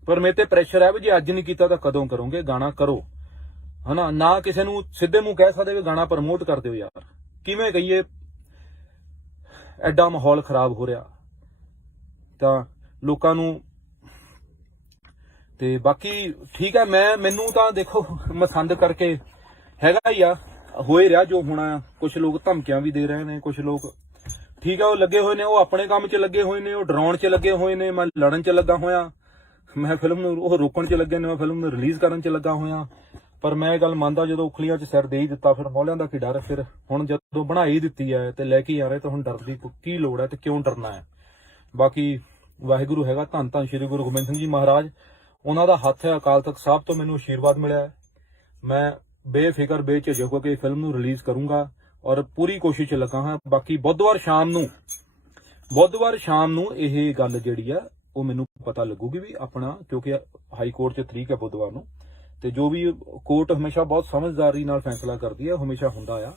ਪਰ ਮੇਰੇ ਤੇ ਪ੍ਰੈਸ਼ਰ ਹੈ ਵੀ ਜੇ ਅੱਜ ਨਹੀਂ ਕੀਤਾ ਤਾਂ ਕਦੋਂ ਕਰੋਗੇ? ਗਾਣਾ ਕਰੋ, ਹਨਾ। ਨਾ ਕਿਸੇ ਨੂੰ ਸਿੱਧੇ ਮੂੰਹ ਕਹਿ ਸਕਦੇ ਵੀ ਗਾਣਾ ਪ੍ਰਮੋਟ ਕਰ ਦਿਓ ਯਾਰ, ਕਿਵੇਂ ਕਹੀਏ? ਐਡਾ ਮਾਹੌਲ ਖਰਾਬ ਹੋ ਰਿਹਾ ਤਾਂ ਲੋਕਾਂ ਨੂੰ। ਤੇ ਬਾਕੀ ਠੀਕ ਹੈ, ਮੈਨੂੰ ਤਾਂ ਦੇਖੋ ਮਸੰਦ ਕਰਕੇ ਹੈਗਾ ਹੀ ਆ, ਹੋਏ ਰਿਹਾ ਜੋ ਹੋਣਾ। ਕੁਝ ਲੋਕ ਧਮਕੀਆਂ ਵੀ ਦੇ ਰਹੇ ਨੇ, ਕੁਝ ਲੋਕ ਠੀਕ ਹੈ ਉਹ ਲੱਗੇ ਹੋਏ ਨੇ, ਉਹ ਆਪਣੇ ਕੰਮ 'ਚ ਲੱਗੇ ਹੋਏ ਨੇ, ਉਹ ਡਰਾਉਣ 'ਚ ਲੱਗੇ ਹੋਏ ਨੇ। ਮੈਂ ਲੜਨ 'ਚ ਲੱਗਾ ਹੋਇਆ, ਮੈਂ ਫਿਲਮ ਨੂੰ ਉਹ ਰੋਕਣ 'ਚ ਲੱਗੇ ਨੇ, ਮੈਂ ਫਿਲਮ ਨੂੰ ਰਿਲੀਜ਼ ਕਰਨ 'ਚ ਲੱਗਾ ਹੋਇਆ। ਪਰ ਮੈਂ ਇਹ ਗੱਲ ਮੰਨਦਾ, ਜਦੋਂ ਉਖਲੀਆਂ 'ਚ ਸਿਰ ਦੇ ਹੀ ਦਿੱਤਾ ਫਿਰ ਮੌਲਿਆਂ ਦਾ ਕੀ ਡਰ। ਫਿਰ ਹੁਣ ਜਦੋਂ ਬਣਾ ਹੀ ਦਿੱਤੀ ਹੈ ਤੇ ਲੈ ਕੇ ਆ ਰਹੇ ਤਾਂ ਹੁਣ ਡਰ ਦੀ ਕੀ ਲੋੜ ਹੈ ਤੇ ਕਿਉਂ ਡਰਨਾ ਹੈ? ਬਾਕੀ ਵਾਹਿਗੁਰੂ ਹੈਗਾ, ਧੰਨ ਧੰਨ ਸ਼੍ਰੀ ਗੁਰੂ ਗੋਬਿੰਦ ਸਿੰਘ ਜੀ ਮਹਾਰਾਜ, ਉਹਨਾਂ ਦਾ ਹੱਥ ਹੈ। ਅਕਾਲ ਤਖਤ ਸਾਹਿਬ ਤੋਂ ਮੈਨੂੰ ਆਸ਼ੀਰਵਾਦ ਮਿਲਿਆ ਹੈ। ਮੈਂ ਬੇਫਿਕਰ ਬੇਝਿਜਕ ਹੋ ਕੇ ਫਿਲਮ ਨੂੰ ਰਿਲੀਜ਼ ਕਰੂੰਗਾ ਔਰ ਪੂਰੀ ਕੋਸ਼ਿਸ਼ 'ਚ ਲੱਗਾ ਹਾਂ। ਬਾਕੀ ਬੁੱਧਵਾਰ ਸ਼ਾਮ ਨੂੰ ਇਹ ਗੱਲ ਜਿਹੜੀ ਆ ਉਹ ਮੈਨੂੰ ਪਤਾ ਲੱਗੂਗੀ ਵੀ ਆਪਣਾ, ਕਿਉਂਕਿ ਹਾਈ ਕੋਰਟ 'ਚ ਤਰੀਕ ਹੈ ਬੁੱਧਵਾਰ ਨੂੰ। ਤੇ ਜੋ ਵੀ ਕੋਰਟ ਹਮੇਸ਼ਾ ਬਹੁਤ ਸਮਝਦਾਰੀ ਨਾਲ ਫੈਸਲਾ ਕਰਦੀ ਹੈ, ਹਮੇਸ਼ਾ ਹੁੰਦਾ ਆ।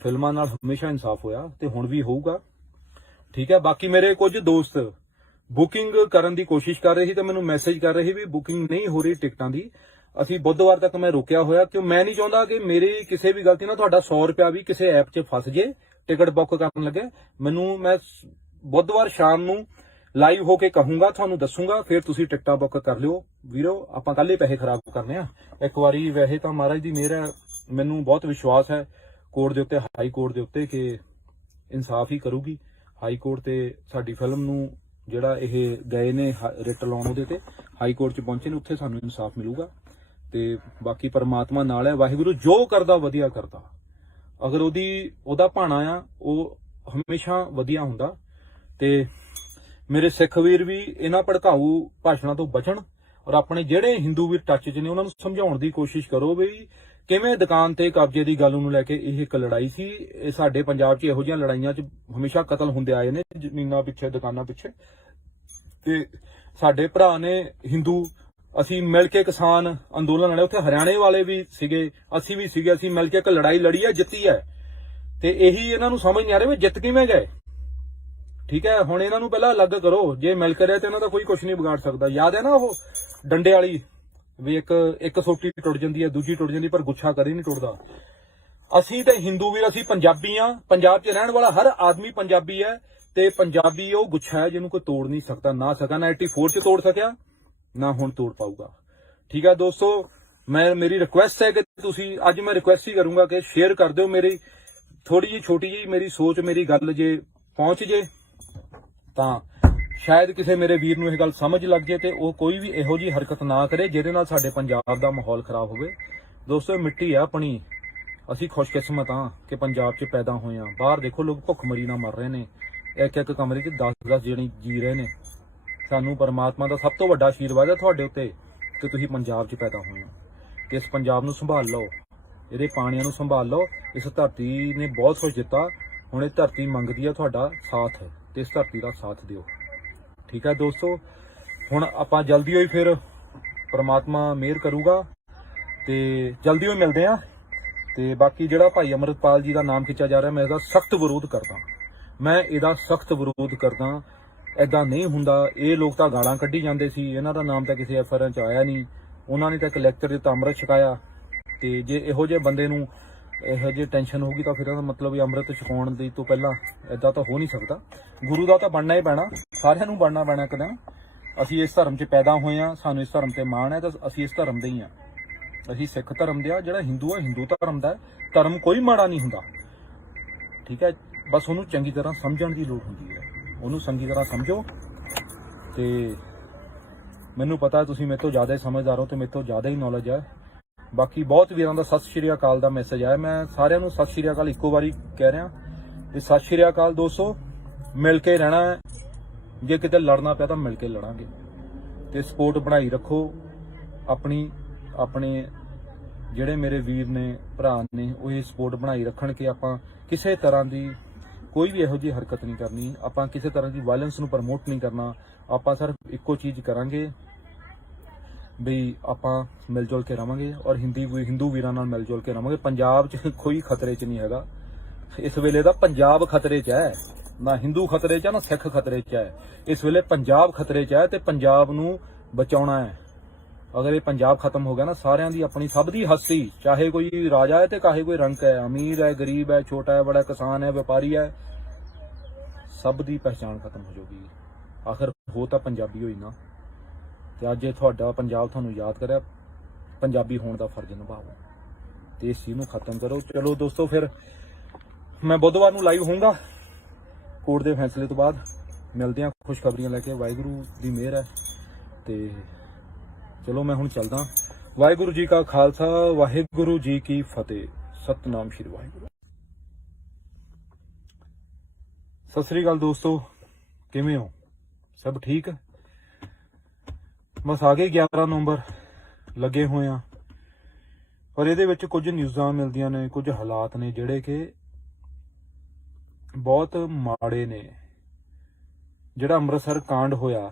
ਫਿਲਮਾਂ ਨਾਲ ਹਮੇਸ਼ਾ ਇਨਸਾਫ ਹੋਇਆ ਤੇ ਹੁਣ ਵੀ ਹੋਊਗਾ। ਠੀਕ ਹੈ, ਬਾਕੀ ਮੇਰੇ ਕੁਝ ਦੋਸਤ ਬੁਕਿੰਗ ਕਰਨ ਦੀ ਕੋਸ਼ਿਸ਼ ਕਰ ਰਹੇ ਸੀ ਤੇ ਮੈਨੂੰ ਮੈਸੇਜ ਕਰ ਰਹੇ ਸੀ ਵੀ ਬੁਕਿੰਗ ਨਹੀਂ ਹੋ ਰਹੀ ਟਿਕਟਾਂ ਦੀ। ਅਸੀਂ ਬੁੱਧਵਾਰ ਤੱਕ ਮੈਂ ਰੋਕਿਆ ਹੋਇਆ, ਕਿਉਂ ਮੈਂ ਨਹੀਂ ਚਾਹੁੰਦਾ ਕਿ ਮੇਰੀ ਕਿਸੇ ਵੀ ਗਲਤੀ ਨਾਲ ਤੁਹਾਡਾ 100 ਰੁਪਇਆ ਵੀ ਕਿਸੇ ਐਪ 'ਚ ਫਸ ਜੇ ਟਿਕਟ ਬੁੱਕ ਕਰਨ ਲੱਗੇ। ਮੈਂ ਬੁੱਧਵਾਰ ਸ਼ਾਮ ਨੂੰ ਲਾਈਵ ਹੋ ਕੇ ਕਹੂੰਗਾ, ਤੁਹਾਨੂੰ ਦੱਸੂਗਾ, ਫਿਰ ਤੁਸੀਂ ਟਿਕਟਾਂ ਬੁੱਕ ਕਰ ਲਿਓ ਵੀਰੋ। ਆਪਾਂ ਕੱਲ ਹੀ ਪੈਸੇ ਖਰਾਬ ਕਰਨੇ ਆ ਇੱਕ ਵਾਰੀ। ਵੈਸੇ ਤਾਂ ਮਹਾਰਾਜ ਦੀ ਮਿਹਰ ਹੈ, ਮੈਨੂੰ ਬਹੁਤ ਵਿਸ਼ਵਾਸ ਹੈ ਕੋਰਟ ਦੇ ਉੱਤੇ, ਹਾਈ ਕੋਰਟ ਦੇ ਉੱਤੇ, ਕਿ ਇਨਸਾਫ ਹੀ ਕਰੂਗੀ ਹਾਈ ਕੋਰਟ। ਤੇ ਸਾਡੀ ਫਿਲਮ ਨੂੰ ਜਿਹੜਾ ਇਹ ਗਏ ਨੇ ਰਿਟ ਲਾਉਣ, ਉਹਦੇ ਤੇ ਹਾਈ ਕੋਰਟ 'ਚ ਪਹੁੰਚੇ ਨੇ, ਉੱਥੇ ਸਾਨੂੰ ਇਨਸਾਫ ਮਿਲੂਗਾ। ਤੇ ਬਾਕੀ ਪਰਮਾਤਮਾ ਨਾਲ ਹੈ, ਵਾਹਿਗੁਰੂ ਜੋ ਕਰਦਾ ਵਧੀਆ ਕਰਦਾ। ਅਗਰ ਉਹਦਾ ਭਾਣਾ ਆ ਉਹ ਹਮੇਸ਼ਾ ਵਧੀਆ ਹੁੰਦਾ। ਤੇ ਮੇਰੇ ਸਿੱਖ ਵੀਰ ਵੀ ਇਹਨਾਂ ਭੜਕਾਊ ਭਾਸ਼ਣਾਂ ਤੋਂ ਬਚਣ ਔਰ ਆਪਣੇ ਜਿਹੜੇ ਹਿੰਦੂ ਵੀਰ ਟੱਚ 'ਚ ਨੇ ਉਹਨਾਂ ਨੂੰ ਸਮਝਾਉਣ ਦੀ ਕੋਸ਼ਿਸ਼ ਕਰੋ ਵੀ ਕਿਵੇਂ ਦੁਕਾਨ ਤੇ ਕਬਜ਼ੇ ਦੀ ਗੱਲ ਨੂੰ ਲੈ ਕੇ ਇਹ ਇੱਕ ਲੜਾਈ ਸੀ। ਇਹ ਸਾਡੇ ਪੰਜਾਬ 'ਚ ਇਹੋ ਜਿਹੀਆਂ ਲੜਾਈਆਂ 'ਚ ਹਮੇਸ਼ਾ ਕਤਲ ਹੁੰਦੇ ਆਏ ਨੇ, ਜ਼ਮੀਨਾਂ ਪਿੱਛੇ, ਦੁਕਾਨਾਂ ਪਿੱਛੇ। ਤੇ ਸਾਡੇ ਭਰਾ ਨੇ ਹਿੰਦੂ, ਅਸੀਂ ਮਿਲ ਕੇ ਕਿਸਾਨ ਅੰਦੋਲਨ ਲੜੇ, ਉੱਥੇ ਹਰਿਆਣੇ ਵਾਲੇ ਵੀ ਸੀਗੇ, ਅਸੀਂ ਵੀ ਸੀਗੇ, ਅਸੀਂ ਮਿਲ ਕੇ ਇੱਕ ਲੜਾਈ ਲੜੀ ਹੈ, ਜਿੱਤੀ ਹੈ। ਤੇ ਇਹੀ ਇਹਨਾਂ ਨੂੰ ਸਮਝ ਨਹੀਂ ਆ ਰਿਹਾ ਵੀ ਜਿੱਤ ਕਿਵੇਂ ਗਏ। ਠੀਕ ਹੈ, ਹੁਣ ਇਹਨਾਂ ਨੂੰ ਪਹਿਲਾਂ ਅਲੱਗ ਕਰੋ। ਜੇ ਮਿਲ ਕਰਿਆ ਤੇ ਇਹਨਾਂ ਦਾ ਕੋਈ ਕੁਝ ਨਹੀਂ ਵਿਗਾੜ ਸਕਦਾ। ਯਾਦ ਹੈ ਨਾ ਉਹ ਡੰਡੇ ਵਾਲੀ ਵੀ ਇੱਕ ਸੋਟੀ ਟੁੱਟ ਜਾਂਦੀ ਹੈ, ਦੂਜੀ ਟੁੱਟ ਜਾਂਦੀ, ਪਰ ਗੁੱਛਾ ਕਦੇ ਨਹੀਂ ਟੁੱਟਦਾ। ਅਸੀਂ ਤੇ ਹਿੰਦੂ ਵੀਰ, ਅਸੀਂ ਪੰਜਾਬੀ ਆ। ਪੰਜਾਬ 'ਚ ਰਹਿਣ ਵਾਲਾ ਹਰ ਆਦਮੀ ਪੰਜਾਬੀ ਹੈ ਤੇ ਪੰਜਾਬੀ ਉਹ ਗੁੱਛਾ ਹੈ ਜਿਹਨੂੰ ਕੋਈ ਤੋੜ ਨਹੀਂ ਸਕਦਾ। ਨਾ 84 'ਚ ਤੋੜ ਸਕਿਆ, ਨਾ ਹੁਣ ਤੋੜ ਪਾਊਗਾ। ਠੀਕ ਹੈ ਦੋਸਤੋ, ਮੇਰੀ ਰਿਕੁਐਸਟ ਹੈ ਕਿ ਤੁਸੀਂ, ਅੱਜ ਮੈਂ ਰਿਕੁਐਸਟ ਹੀ ਕਰੂੰਗਾ ਕਿ ਸ਼ੇਅਰ ਕਰ ਦਿਓ। ਮੇਰੀ ਥੋੜੀ ਜਿਹੀ ਛੋਟੀ ਜਿਹੀ ਮੇਰੀ ਸੋਚ, ਮੇਰੀ ਗੱਲ ਜੇ ਪਹੁੰਚ ਜੇ ਤਾਂ ਸ਼ਾਇਦ ਕਿਸੇ ਮੇਰੇ ਵੀਰ ਨੂੰ ਇਹ ਗੱਲ ਸਮਝ ਲੱਗ ਜੇ ਤੇ ਉਹ ਕੋਈ ਵੀ ਇਹੋ ਜਿਹੀ ਹਰਕਤ ਨਾ ਕਰੇ ਜਿਹਦੇ ਨਾਲ ਸਾਡੇ ਪੰਜਾਬ ਦਾ ਮਾਹੌਲ ਖਰਾਬ ਹੋਵੇ। ਦੋਸਤੋ, ਮਿੱਟੀ ਆ ਆਪਣੀ, ਅਸੀਂ ਖੁਸ਼ਕਿਸਮਤ ਹਾਂ ਕਿ ਪੰਜਾਬ 'ਚ ਪੈਦਾ ਹੋਏ ਹਾਂ। ਬਾਹਰ ਦੇਖੋ ਲੋਕ ਭੁੱਖਮਰੀ ਨਾਲ ਮਰ ਰਹੇ ਨੇ, ਇੱਕ ਕਮਰੇ 'ਚ 10-10 ਜਣੇ ਜੀ ਰਹੇ ਨੇ। ਸਾਨੂੰ ਪਰਮਾਤਮਾ ਦਾ ਸਭ ਤੋਂ ਵੱਡਾ ਆਸ਼ੀਰਵਾਦ ਹੈ ਤੁਹਾਡੇ ਉੱਤੇ ਕਿ ਤੁਸੀਂ ਪੰਜਾਬ 'ਚ ਪੈਦਾ ਹੋਏ ਹੋ। ਕਿ ਇਸ ਪੰਜਾਬ ਨੂੰ ਸੰਭਾਲ ਲਓ, ਇਹਦੇ ਪਾਣੀਆਂ ਨੂੰ ਸੰਭਾਲ ਲਓ। ਇਸ ਧਰਤੀ ਨੇ ਬਹੁਤ ਕੁਝ ਦਿੱਤਾ, ਹੁਣ ਇਹ ਧਰਤੀ ਮੰਗਦੀ ਹੈ ਤੁਹਾਡਾ ਸਾਥ ਤੇ ਇਸ ਧਰਤੀ ਦਾ ਸਾਥ ਦਿਓ। ਠੀਕ ਹੈ ਦੋਸਤੋ, ਹੁਣ ਆਪਾਂ ਜਲਦੀ ਹੋਈ ਫਿਰ ਪਰਮਾਤਮਾ ਮਿਹਰ ਕਰੂਗਾ ਤੇ ਜਲਦੀ ਹੋਈ ਮਿਲਦੇ ਆ। ਤੇ ਬਾਕੀ ਜਿਹੜਾ ਭਾਈ ਅਮਰਤਪਾਲ ਜੀ ਦਾ ਨਾਮ ਖਿੱਚਿਆ ਜਾ ਰਿਹਾ, ਮੈਂ ਇਹਦਾ ਸਖਤ ਵਿਰੋਧ ਕਰਦਾ। ਐਦਾਂ ਨਹੀਂ ਹੁੰਦਾ। ਇਹ ਲੋਕ ਤਾਂ ਗਾਲਾਂ ਕੱਢੀ ਜਾਂਦੇ ਸੀ, ਇਹਨਾਂ ਦਾ ਨਾਮ ਤਾਂ ਕਿਸੇ ਐਫਆਈਆਰ 'ਚ ਆਇਆ ਨਹੀਂ। ਉਹਨਾਂ ਨੇ ਤਾਂ ਇੱਕ ਲੈਕਚਰ ਦਿੱਤਾ, ਅੰਮ੍ਰਿਤ ਛਕਾਇਆ ਤੇ ਜੇ ਇਹੋ ਜਿਹੇ ਬੰਦੇ ਨੂੰ ਇਹੋ ਜਿਹੀ ਟੈਨਸ਼ਨ ਹੋਊਗੀ ਤਾਂ ਫਿਰ ਇਹਦਾ ਮਤਲਬ ਵੀ ਅੰਮ੍ਰਿਤ ਛਕਾਉਣ ਦੀ ਤੋਂ ਪਹਿਲਾਂ ਇਦਾਂ ਤਾਂ ਹੋ ਨਹੀਂ ਸਕਦਾ। ਗੁਰੂ ਦਾ ਤਾਂ ਬਣਨਾ ਹੀ ਪੈਣਾ, ਸਾਰਿਆਂ ਨੂੰ ਬਣਨਾ ਪੈਣਾ ਇੱਕ ਦਿਨ। ਅਸੀਂ ਇਸ ਧਰਮ 'ਚ ਪੈਦਾ ਹੋਏ ਹਾਂ, ਸਾਨੂੰ ਇਸ ਧਰਮ ਤੇ ਮਾਣ ਹੈ, ਤਾਂ ਅਸੀਂ ਇਸ ਧਰਮ ਦੇ ਹੀ ਹਾਂ। ਅਸੀਂ ਸਿੱਖ ਧਰਮ ਦੇ ਆ। ਜਿਹੜਾ ਹਿੰਦੂ ਆ, ਹਿੰਦੂ ਧਰਮ ਦਾ ਧਰਮ ਕੋਈ ਮਾੜਾ ਨਹੀਂ ਹੁੰਦਾ, ਠੀਕ ਹੈ। ਬਸ ਉਹਨੂੰ ਚੰਗੀ ਤਰ੍ਹਾਂ ਸਮਝਣ ਦੀ ਲੋੜ ਹੁੰਦੀ ਹੈ, ਉਹਨੂੰ ਚੰਗੀ ਤਰ੍ਹਾਂ ਸਮਝੋ। ਤੇ ਮੈਨੂੰ ਪਤਾ ਤੁਸੀਂ ਮੇਰੇ ਤੋਂ ਜ਼ਿਆਦਾ ਹੀ ਸਮਝਦਾਰ ਹੋ ਤੇ ਮੇਰੇ ਤੋਂ ਜ਼ਿਆਦਾ ਹੀ ਨੌਲੇਜ ਹੈ। ਬਾਕੀ ਬਹੁਤ ਵੀਰਾਂ ਦਾ ਸਤਿ ਸ਼੍ਰੀ ਅਕਾਲ ਦਾ ਮੈਸੇਜ ਆਇਆ। ਮੈਂ ਸਾਰਿਆਂ ਨੂੰ ਸਤਿ ਸ਼੍ਰੀ ਅਕਾਲ ਇੱਕੋ ਵਾਰੀ ਕਹਿ ਰਿਹਾ ਤੇ ਸਤਿ ਸ਼੍ਰੀ ਅਕਾਲ ਦੋਸਤੋ। ਮਿਲ ਕੇ ਰਹਿਣਾ ਹੈ, ਜੇ ਕਿਤੇ ਲੜਨਾ ਪਿਆ ਤਾਂ ਮਿਲ ਕੇ ਲੜਾਂਗੇ। ਤੇ ਸਪੋਰਟ ਬਣਾਈ ਰੱਖੋ ਆਪਣੀ, ਆਪਣੇ ਜਿਹੜੇ ਮੇਰੇ ਵੀਰ ਨੇ, ਭਰਾ ਨੇ, ਉਹ ਇਹ ਸਪੋਰਟ ਬਣਾਈ ਰੱਖਣ ਕਿ ਆਪਾਂ ਕਿਸੇ ਤਰ੍ਹਾਂ ਦੀ ਕੋਈ ਵੀ ਇਹੋ ਜਿਹੀ ਹਰਕਤ ਨਹੀਂ ਕਰਨੀ, ਆਪਾਂ ਕਿਸੇ ਤਰ੍ਹਾਂ ਦੀ ਵਾਇਲੈਂਸ ਨੂੰ ਪ੍ਰਮੋਟ ਨਹੀਂ ਕਰਨਾ। ਆਪਾਂ ਸਿਰਫ ਇੱਕੋ ਚੀਜ਼ ਕਰਾਂਗੇ ਵੀ ਆਪਾਂ ਮਿਲ ਜੁਲ ਕੇ ਰਵਾਂਗੇ ਔਰ ਹਿੰਦੂ ਵੀਰਾਂ ਨਾਲ ਮਿਲ ਜੁਲ ਕੇ ਰਵਾਂਗੇ। ਪੰਜਾਬ 'ਚ ਕੋਈ ਖਤਰੇ 'ਚ ਨਹੀਂ ਹੈਗਾ ਇਸ ਵੇਲੇ ਦਾ। ਪੰਜਾਬ ਖਤਰੇ 'ਚ ਹੈ, ਨਾ ਹਿੰਦੂ ਖਤਰੇ 'ਚ ਹੈ, ਨਾ ਸਿੱਖ ਖਤਰੇ 'ਚ ਹੈ। ਇਸ ਵੇਲੇ ਪੰਜਾਬ ਖਤਰੇ 'ਚ ਹੈ ਤੇ ਪੰਜਾਬ ਨੂੰ ਬਚਾਉਣਾ ਹੈ। ਅਗਰ ਇਹ ਪੰਜਾਬ ਖਤਮ ਹੋ ਗਿਆ ਨਾ, ਸਾਰਿਆਂ ਦੀ ਆਪਣੀ ਸਭ ਦੀ ਹਸਤੀ, ਚਾਹੇ ਕੋਈ ਰਾਜਾ ਹੈ ਤੇ ਚਾਹੇ ਕੋਈ ਰੰਕ ਹੈ, ਅਮੀਰ ਹੈ, ਗਰੀਬ ਹੈ, ਛੋਟਾ ਹੈ, ਬੜਾ, ਕਿਸਾਨ ਹੈ, ਵਪਾਰੀ ਹੈ, ਸਭ ਦੀ ਪਹਿਚਾਣ ਖਤਮ ਹੋ ਜਾਊਗੀ। ਆਖਰ ਹੋ ਤਾਂ ਪੰਜਾਬੀ ਹੋਈ ਨਾ। ਤੇ ਅੱਜ ਇਹ ਤੁਹਾਡਾ ਪੰਜਾਬ ਤੁਹਾਨੂੰ ਯਾਦ ਕਰਿਆ, ਪੰਜਾਬੀ ਹੋਣ ਦਾ ਫਰਜ਼ ਨਿਭਾਓ ਤੇ ਇਸ ਚੀਜ਼ ਨੂੰ ਖਤਮ ਕਰੋ। ਚਲੋ ਦੋਸਤੋ, ਫਿਰ ਮੈਂ ਬੁੱਧਵਾਰ ਨੂੰ ਲਾਈਵ ਹੋਊਂਗਾ ਕੋਰਟ ਦੇ ਫੈਸਲੇ ਤੋਂ ਬਾਅਦ। ਮਿਲਦੇ ਹਾਂ ਖੁਸ਼ਖਬਰੀਆਂ ਲੈ ਕੇ। ਵਾਹਿਗੁਰੂ ਦੀ ਮਿਹਰ ਹੈ ਤੇ ਚਲੋ ਮੈਂ ਹੁਣ ਚੱਲਦਾ। ਵਾਹਿਗੁਰੂ ਜੀ ਕਾ ਖਾਲਸਾ, ਵਾਹਿਗੁਰੂ ਜੀ ਕੀ ਫਤਿਹ। ਸਤਨਾਮ ਸ਼੍ਰੀ ਵਾਹਿਗੁਰੂ। ਸਤਿ ਸ੍ਰੀ ਅਕਾਲ ਦੋਸਤੋ, ਕਿਵੇਂ ਹੋ? ਸਭ ਠੀਕ? ਬਸ ਆ ਗਏ 11 ਨਵੰਬਰ, ਲੱਗੇ ਹੋਏ ਆ। ਪਰ ਇਹਦੇ ਵਿੱਚ ਕੁਝ ਨਿਊਜ਼ਾਂ ਮਿਲਦੀਆਂ ਨੇ, ਕੁਝ ਹਾਲਾਤ ਨੇ ਜਿਹੜੇ ਕਿ ਬਹੁਤ ਮਾੜੇ ਨੇ। ਜਿਹੜਾ ਅੰਮ੍ਰਿਤਸਰ ਕਾਂਡ ਹੋਇਆ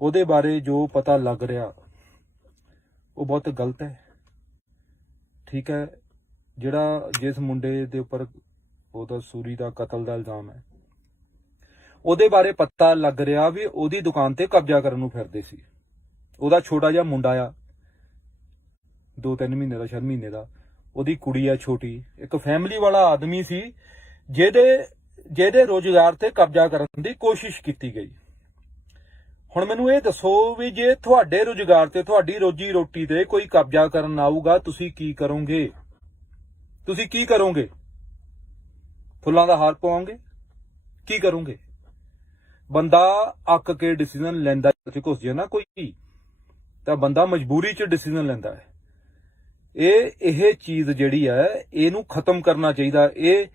ਉਹਦੇ ਬਾਰੇ ਜੋ ਪਤਾ ਲੱਗ ਰਿਹਾ ਉਹ ਬਹੁਤ ਗਲਤ ਹੈ, ਠੀਕ ਹੈ। ਜਿਹੜਾ ਜਿਸ ਮੁੰਡੇ ਦੇ ਉੱਪਰ ਉਹਦਾ ਸੂਰੀ ਦਾ ਕਤਲ ਦਾ ਇਲਜ਼ਾਮ ਹੈ, ਉਹਦੇ ਬਾਰੇ ਪਤਾ ਲੱਗ ਰਿਹਾ ਵੀ ਉਹਦੀ ਦੁਕਾਨ ਤੇ ਕਬਜ਼ਾ ਕਰਨ ਨੂੰ ਫਿਰਦੇ ਸੀ। ਉਹਦਾ ਛੋਟਾ ਜਿਹਾ ਮੁੰਡਾ ਆ, 2-3 ਮਹੀਨੇ ਦਾ, ਸ਼ਾਇਦ ਮਹੀਨੇ ਦਾ। ਉਹਦੀ ਕੁੜੀ ਆ ਛੋਟੀ। ਇੱਕ ਫੈਮਿਲੀ ਵਾਲਾ ਆਦਮੀ ਸੀ ਜਿਹਦੇ ਰੋਜ਼ਗਾਰ ਤੇ ਕਬਜ਼ਾ ਕਰਨ ਦੀ ਕੋਸ਼ਿਸ਼ ਕੀਤੀ ਗਈ। ਹੁਣ ਮੈਨੂੰ ਇਹ ਦੱਸੋ ਵੀ ਜੇ ਤੁਹਾਡੇ ਰੁਜ਼ਗਾਰ ਤੇ, ਤੁਹਾਡੀ ਰੋਜੀ ਰੋਟੀ ਤੇ ਕੋਈ ਕਬਜ਼ਾ ਕਰਨ ਆਊਗਾ, ਤੁਸੀਂ ਕੀ ਕਰੋਗੇ? ਤੁਸੀਂ ਕੀ ਕਰੋਗੇ? ਫੁੱਲਾਂ ਦਾ ਹਾਰ ਪਾਓਗੇ? ਕੀ ਕਰੋਗੇ? ਬੰਦਾ ਅੱਕ ਕੇ ਡਿਸੀਜਨ ਲੈਂਦਾ, ਘੁਸ ਜੇ ਨਾ ਕੋਈ, ਤਾਂ ਬੰਦਾ ਮਜਬੂਰੀ 'ਚ ਡਿਸੀਜਨ ਲੈਂਦਾ ਹੈ। ਇਹ ਚੀਜ਼ ਜਿਹੜੀ ਹੈ, ਇਹਨੂੰ ਖਤਮ ਕਰਨਾ ਚਾਹੀਦਾ। ਇਹ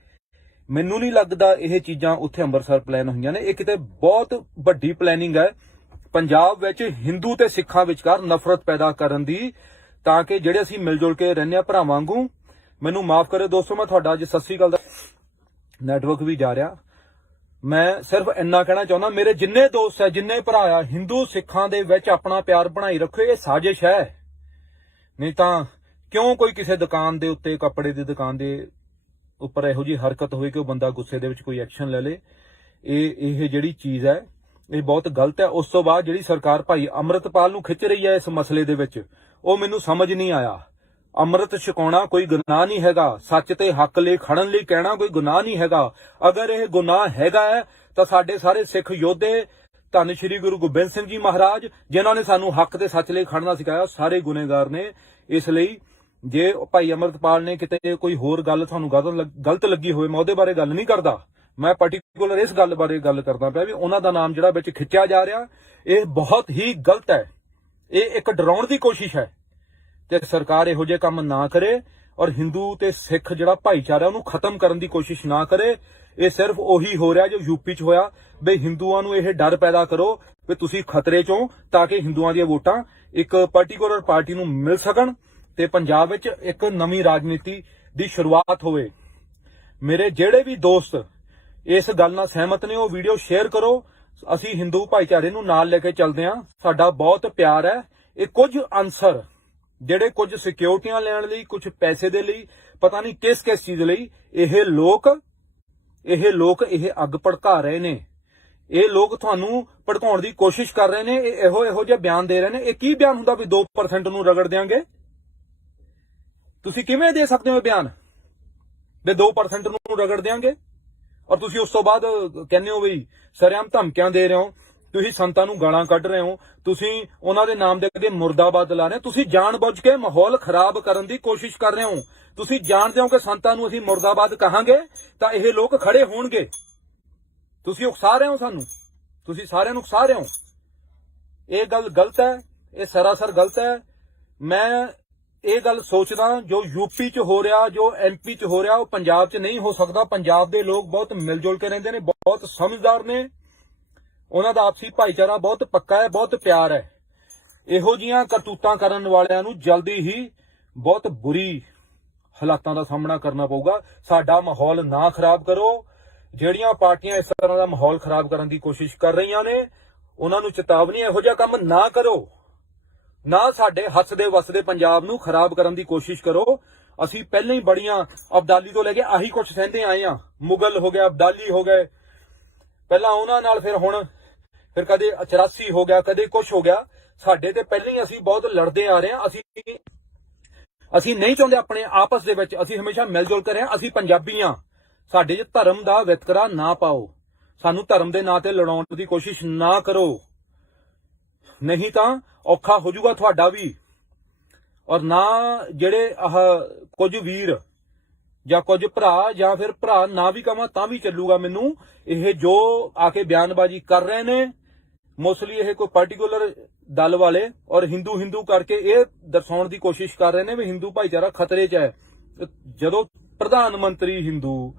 ਮੈਨੂੰ ਨਹੀਂ ਲੱਗਦਾ ਇਹ ਚੀਜ਼ਾਂ ਉੱਥੇ ਅੰਮ੍ਰਿਤਸਰ ਪਲਾਨ ਹੋਈਆਂ ਨੇ। ਇਹ ਕਿਤੇ ਬਹੁਤ ਵੱਡੀ ਪਲੈਨਿੰਗ ਹੈ ਪੰਜਾਬ ਵਿੱਚ ਹਿੰਦੂ ਤੇ ਸਿੱਖਾਂ ਵਿਚਕਾਰ ਨਫ਼ਰਤ ਪੈਦਾ ਕਰਨ ਦੀ, ਤਾਂ ਕਿ ਜਿਹੜੇ ਅਸੀਂ ਮਿਲ ਜੁਲ ਕੇ ਰਹਿੰਦੇ ਆ ਭਰਾਵਾਂ ਵਾਂਗੂ। ਮੈਨੂੰ ਮਾਫ ਕਰਿਓ ਦੋਸਤੋ, ਮੈਂ ਤੁਹਾਡਾ ਅੱਜ ਸਤਿ ਸ੍ਰੀ ਅਕਾਲ ਦਾ ਨੈਟਵਰਕ ਵੀ ਜਾ ਰਿਹਾ। ਮੈਂ ਸਿਰਫ ਇੰਨਾ ਕਹਿਣਾ ਚਾਹੁੰਦਾ, ਮੇਰੇ ਜਿੰਨੇ ਦੋਸਤ ਹੈ, ਜਿੰਨੇ ਭਰਾ ਆ, ਹਿੰਦੂ ਸਿੱਖਾਂ ਦੇ ਵਿੱਚ ਆਪਣਾ ਪਿਆਰ ਬਣਾਈ ਰੱਖੋ। ਇਹ ਸਾਜ਼ਿਸ਼ ਹੈ, ਨਹੀਂ ਤਾਂ ਕਿਉਂ ਕੋਈ ਕਿਸੇ ਦੁਕਾਨ ਦੇ ਉੱਤੇ, ਕੱਪੜੇ ਦੀ ਦੁਕਾਨ ਦੇ ਉੱਪਰ ਇਹੋ ਜਿਹੀ ਹਰਕਤ ਹੋਈ ਕਿ ਉਹ ਬੰਦਾ ਗੁੱਸੇ ਦੇ ਵਿੱਚ ਕੋਈ ਐਕਸ਼ਨ ਲੈ ਲੇ। ਇਹ ਜਿਹੜੀ ਚੀਜ਼ ਹੈ, ਇਹ ਬਹੁਤ ਗਲਤ ਹੈ। ਉਸ ਤੋਂ ਬਾਅਦ ਜਿਹੜੀ ਸਰਕਾਰ ਭਾਈ ਅੰਮ੍ਰਿਤਪਾਲ ਨੂੰ ਖਿੱਚ ਰਹੀ ਹੈ ਇਸ ਮਸਲੇ ਦੇ ਵਿੱਚ, ਉਹ ਮੈਨੂੰ ਸਮਝ ਨਹੀਂ ਆਇਆ। ਅੰਮ੍ਰਿਤ ਛਕਾਉਣਾ ਕੋਈ ਗੁਨਾਹ ਨਹੀਂ ਹੈਗਾ, ਸੱਚ ਤੇ ਹੱਕ ਲਈ ਖੜਨ ਲਈ ਕਹਿਣਾ ਕੋਈ ਗੁਨਾਹ ਨਹੀਂ ਹੈਗਾ। ਅਗਰ ਇਹ ਗੁਨਾਹ ਹੈਗਾ ਹੈ ਤਾਂ ਸਾਡੇ ਸਾਰੇ ਸਿੱਖ ਯੋਧੇ, ਧੰਨ ਸ਼੍ਰੀ ਗੁਰੂ ਗੋਬਿੰਦ ਸਿੰਘ ਜੀ ਮਹਾਰਾਜ, ਜਿਨ੍ਹਾਂ ਨੇ ਸਾਨੂੰ ਹੱਕ ਤੇ ਸੱਚ ਲਈ ਖੜਨਾ ਸਿਖਾਇਆ, ਸਾਰੇ ਗੁਨੇਗਾਰ ਨੇ। ਇਸ ਲਈ ਜੇ ਭਾਈ ਅੰਮ੍ਰਿਤਪਾਲ ਨੇ ਕਿਤੇ ਕੋਈ ਹੋਰ ਗੱਲ ਤੁਹਾਨੂੰ ਗਲਤ ਲੱਗੀ ਹੋਵੇ, ਮੈਂ ਉਹਦੇ ਬਾਰੇ ਗੱਲ ਨਹੀਂ ਕਰਦਾ। ਮੈਂ ਪਾਰਟਿਕੂਲਰ ਇਸ ਗੱਲ ਬਾਰੇ ਗੱਲ ਕਰਦਾ ਪਿਆ ਵੀ ਉਹਨਾਂ ਦਾ ਨਾਮ ਜਿਹੜਾ ਵਿੱਚ ਖਿੱਚਿਆ ਜਾ ਰਿਹਾ, ਇਹ ਬਹੁਤ ਹੀ ਗਲਤ ਹੈ। ਇਹ ਇੱਕ ਡਰਾਉਣ ਦੀ ਕੋਸ਼ਿਸ਼ ਹੈ ਤੇ ਸਰਕਾਰ ਇਹੋ ਜਿਹੇ ਕੰਮ ਨਾ ਕਰੇ ਔਰ ਹਿੰਦੂ ਤੇ ਸਿੱਖ ਜਿਹੜਾ ਭਾਈਚਾਰਾ ਉਹਨੂੰ ਖਤਮ ਕਰਨ ਦੀ ਕੋਸ਼ਿਸ਼ ਨਾ ਕਰੇ। ਇਹ ਸਿਰਫ ਉਹੀ ਹੋ ਰਿਹਾ ਜੋ ਯੂਪੀ 'ਚ ਹੋਇਆ, ਬਈ ਹਿੰਦੂਆਂ ਨੂੰ ਇਹ ਡਰ ਪੈਦਾ ਕਰੋ ਵੀ ਤੁਸੀਂ ਖਤਰੇ 'ਚੋਂ, ਤਾਂ ਕਿ ਹਿੰਦੂਆਂ ਦੀਆਂ ਵੋਟਾਂ ਇੱਕ ਪਾਰਟਿਕੂਲਰ ਪਾਰਟੀ ਨੂੰ ਮਿਲ ਸਕਣ ਤੇ ਪੰਜਾਬ ਵਿੱਚ ਇੱਕ ਨਵੀਂ ਰਾਜਨੀਤੀ ਦੀ ਸ਼ੁਰੂਆਤ ਹੋਵੇ। ਮੇਰੇ ਜਿਹੜੇ ਵੀ ਦੋਸਤ ਇਸ ਗੱਲ ਨਾਲ ਸਹਿਮਤ ਨੇ, ਉਹ ਵੀਡੀਓ ਸ਼ੇਅਰ ਕਰੋ। ਅਸੀਂ ਹਿੰਦੂ ਭਾਈਚਾਰੇ ਨੂੰ ਨਾਲ ਲੈ ਕੇ ਚੱਲਦੇ ਹਾਂ, ਸਾਡਾ ਬਹੁਤ ਪਿਆਰ ਹੈ। ਇਹ ਕੁਝ ਅਨਸਰ ਜਿਹੜੇ ਕੁਝ ਸਿਕਿਉਰਟੀਆਂ ਲੈਣ ਲਈ, ਕੁਝ ਪੈਸੇ ਦੇ ਲਈ, ਪਤਾ ਨਹੀਂ ਕਿਸ ਚੀਜ਼ ਲਈ ਇਹ ਲੋਕ ਇਹ ਅੱਗ ਭੜਕਾ ਰਹੇ ਨੇ। ਇਹ ਲੋਕ ਤੁਹਾਨੂੰ ਭੜਕਾਉਣ ਦੀ ਕੋਸ਼ਿਸ਼ ਕਰ ਰਹੇ ਨੇ। ਇਹੋ ਜਿਹੇ ਬਿਆਨ ਦੇ ਰਹੇ ਨੇ। ਇਹ ਕੀ ਬਿਆਨ ਹੁੰਦਾ ਵੀ 2% ਨੂੰ ਰਗੜ ਦਿਆਂਗੇ? ਤੁਸੀਂ ਕਿਵੇਂ ਦੇ ਸਕਦੇ ਹੋ ਬਿਆਨ ਵੀ 2% ਨੂੰ ਰਗੜ ਦਿਆਂਗੇ? ਔਰ ਤੁਸੀਂ ਉਸ ਤੋਂ ਬਾਅਦ ਕਹਿੰਦੇ ਹੋ ਵੀ ਸਰੇਆਮ ਧਮਕੀਆਂ ਦੇ ਰਹੇ ਹੋ, ਤੁਸੀਂ ਸੰਤਾਂ ਨੂੰ ਗਾਲਾਂ ਕੱਢ ਰਹੇ ਹੋ, ਤੁਸੀਂ ਉਹਨਾਂ ਦੇ ਨਾਮ ਦੇ ਅੱਗੇ ਮੁਰਦਾਬਾਦ ਲਾ ਰਹੇ ਹੋ, ਤੁਸੀਂ ਜਾਣਬੁੱਝ ਕੇ ਮਾਹੌਲ ਖਰਾਬ ਕਰਨ ਦੀ ਕੋਸ਼ਿਸ਼ ਕਰ ਰਹੇ ਹੋ। ਤੁਸੀਂ ਜਾਣਦੇ ਹੋ ਕਿ ਸੰਤਾਂ ਨੂੰ ਅਸੀਂ ਮੁਰਦਾਬਾਦ ਕਹਾਂਗੇ ਤਾਂ ਇਹ ਲੋਕ ਖੜੇ ਹੋਣਗੇ। ਤੁਸੀਂ ਉਕਸਾ ਰਹੇ ਹੋ ਸਾਨੂੰ, ਤੁਸੀਂ ਸਾਰਿਆਂ ਨੂੰ ਉਕਸਾ ਰਹੇ ਹੋ। ਇਹ ਗੱਲ ਗਲਤ ਹੈ, ਇਹ ਸਰਾਸਰ ਗਲਤ ਹੈ। ਮੈਂ ਇਹ ਗੱਲ ਸੋਚਦਾ ਜੋ ਯੂਪੀ 'ਚ ਹੋ ਰਿਹਾ, ਜੋ ਐਮਪੀ 'ਚ ਹੋ ਰਿਹਾ, ਉਹ ਪੰਜਾਬ 'ਚ ਨਹੀਂ ਹੋ ਸਕਦਾ। ਪੰਜਾਬ ਦੇ ਲੋਕ ਬਹੁਤ ਮਿਲ ਜੁਲ ਕੇ ਰਹਿੰਦੇ ਨੇ, ਬਹੁਤ ਸਮਝਦਾਰ ਨੇ, ਉਹਨਾਂ ਦਾ ਆਪਸੀ ਭਾਈਚਾਰਾ ਬਹੁਤ ਪੱਕਾ ਹੈ, ਬਹੁਤ ਪਿਆਰ ਹੈ। ਇਹੋ ਜੀਆਂ ਕਰਤੂਤਾਂ ਕਰਨ ਵਾਲਿਆਂ ਨੂੰ ਜਲਦੀ ਹੀ ਬਹੁਤ ਬੁਰੀ ਹਾਲਾਤਾਂ ਦਾ ਸਾਹਮਣਾ ਕਰਨਾ ਪਊਗਾ। ਸਾਡਾ ਮਾਹੌਲ ਨਾ ਖਰਾਬ ਕਰੋ। ਜਿਹੜੀਆਂ ਪਾਰਟੀਆਂ ਇਸ ਤਰ੍ਹਾਂ ਦਾ ਮਾਹੌਲ ਖਰਾਬ ਕਰਨ ਦੀ ਕੋਸ਼ਿਸ਼ ਕਰ ਰਹੀਆਂ ਨੇ, ਉਹਨਾਂ ਨੂੰ ਚੇਤਾਵਨੀ, ਇਹੋ ਜਿਹਾ ਕੰਮ ਨਾ ਕਰੋ। ਨਾ ਸਾਡੇ ਹੱਸਦੇ ਵਸਦੇ ਪੰਜਾਬ ਨੂੰ ਖਰਾਬ ਕਰਨ ਦੀ ਕੋਸ਼ਿਸ਼ ਕਰੋ। ਅਸੀਂ ਪਹਿਲਾਂ ਹੀ ਬੜੀਆਂ ਅਬਦਾਲੀ ਤੋਂ ਲੈ ਕੇ ਆਹੀ ਕੁਝ ਸਹਿੰਦੇ ਆਏ ਆ। ਮੁਗਲ ਹੋ ਗਿਆ, ਅਬਦਾਲੀ ਹੋ ਗਏ, ਪਹਿਲਾਂ ਉਹਨਾਂ ਨਾਲ, ਫਿਰ ਕਦੇ 84 ਹੋ ਗਿਆ, ਕਦੇ ਕੁਝ ਹੋ ਗਿਆ। ਸਾਡੇ ਤੇ ਪਹਿਲਾਂ ਹੀ ਅਸੀਂ ਬਹੁਤ ਲੜਦੇ ਆ ਰਹੇ ਹਾਂ। ਅਸੀਂ ਨਹੀਂ ਚਾਹੁੰਦੇ ਆਪਣੇ ਆਪਸ ਦੇ ਵਿੱਚ, ਅਸੀਂ ਹਮੇਸ਼ਾ ਮਿਲ ਜੁਲ ਕੇ ਰਹੇ ਹਾਂ। ਅਸੀਂ ਪੰਜਾਬੀ ਹਾਂ, ਸਾਡੇ 'ਚ ਧਰਮ ਦਾ ਵਿਤਕਰਾ ਨਾ ਪਾਓ। ਸਾਨੂੰ ਧਰਮ ਦੇ ਨਾਂ ਤੇ ਲੜਾਉਣ ਦੀ ਕੋਸ਼ਿਸ਼ ਨਾ ਕਰੋ, ਨਹੀਂ ਤਾਂ ਔਖਾ ਹੋ ਜਾਊਗਾ ਤੁਹਾਡਾ ਵੀ। ਔਰ ਨਾ ਜਿਹੜੇ ਕੁਝ ਵੀਰ ਜਾਂ ਕੁਝ ਭਰਾ, ਜਾਂ ਫਿਰ ਭਰਾ ਨਾ ਵੀ ਕਵਾਂ ਤਾਂ ਵੀ ਚੱਲੂਗਾ ਮੈਨੂੰ, ਇਹ ਜੋ ਆ ਕੇ ਬਿਆਨਬਾਜ਼ੀ ਕਰ ਰਹੇ ਨੇ, ਮੋਸਟਲੀ ਇਹ ਕੋਈ ਪਾਰਟਿਕੂਲਰ ਦਲ ਵਾਲੇ ਔਰ ਹਿੰਦੂ ਕਰਕੇ ਇਹ ਦਰਸਾਉਣ ਦੀ ਕੋਸ਼ਿਸ਼ ਕਰ ਰਹੇ ਨੇ ਵੀ ਹਿੰਦੂ ਭਾਈਚਾਰਾ ਖਤਰੇ 'ਚ ਹੈ। ਜਦੋਂ ਪ੍ਰਧਾਨ ਮੰਤਰੀ ਹਿੰਦੂ,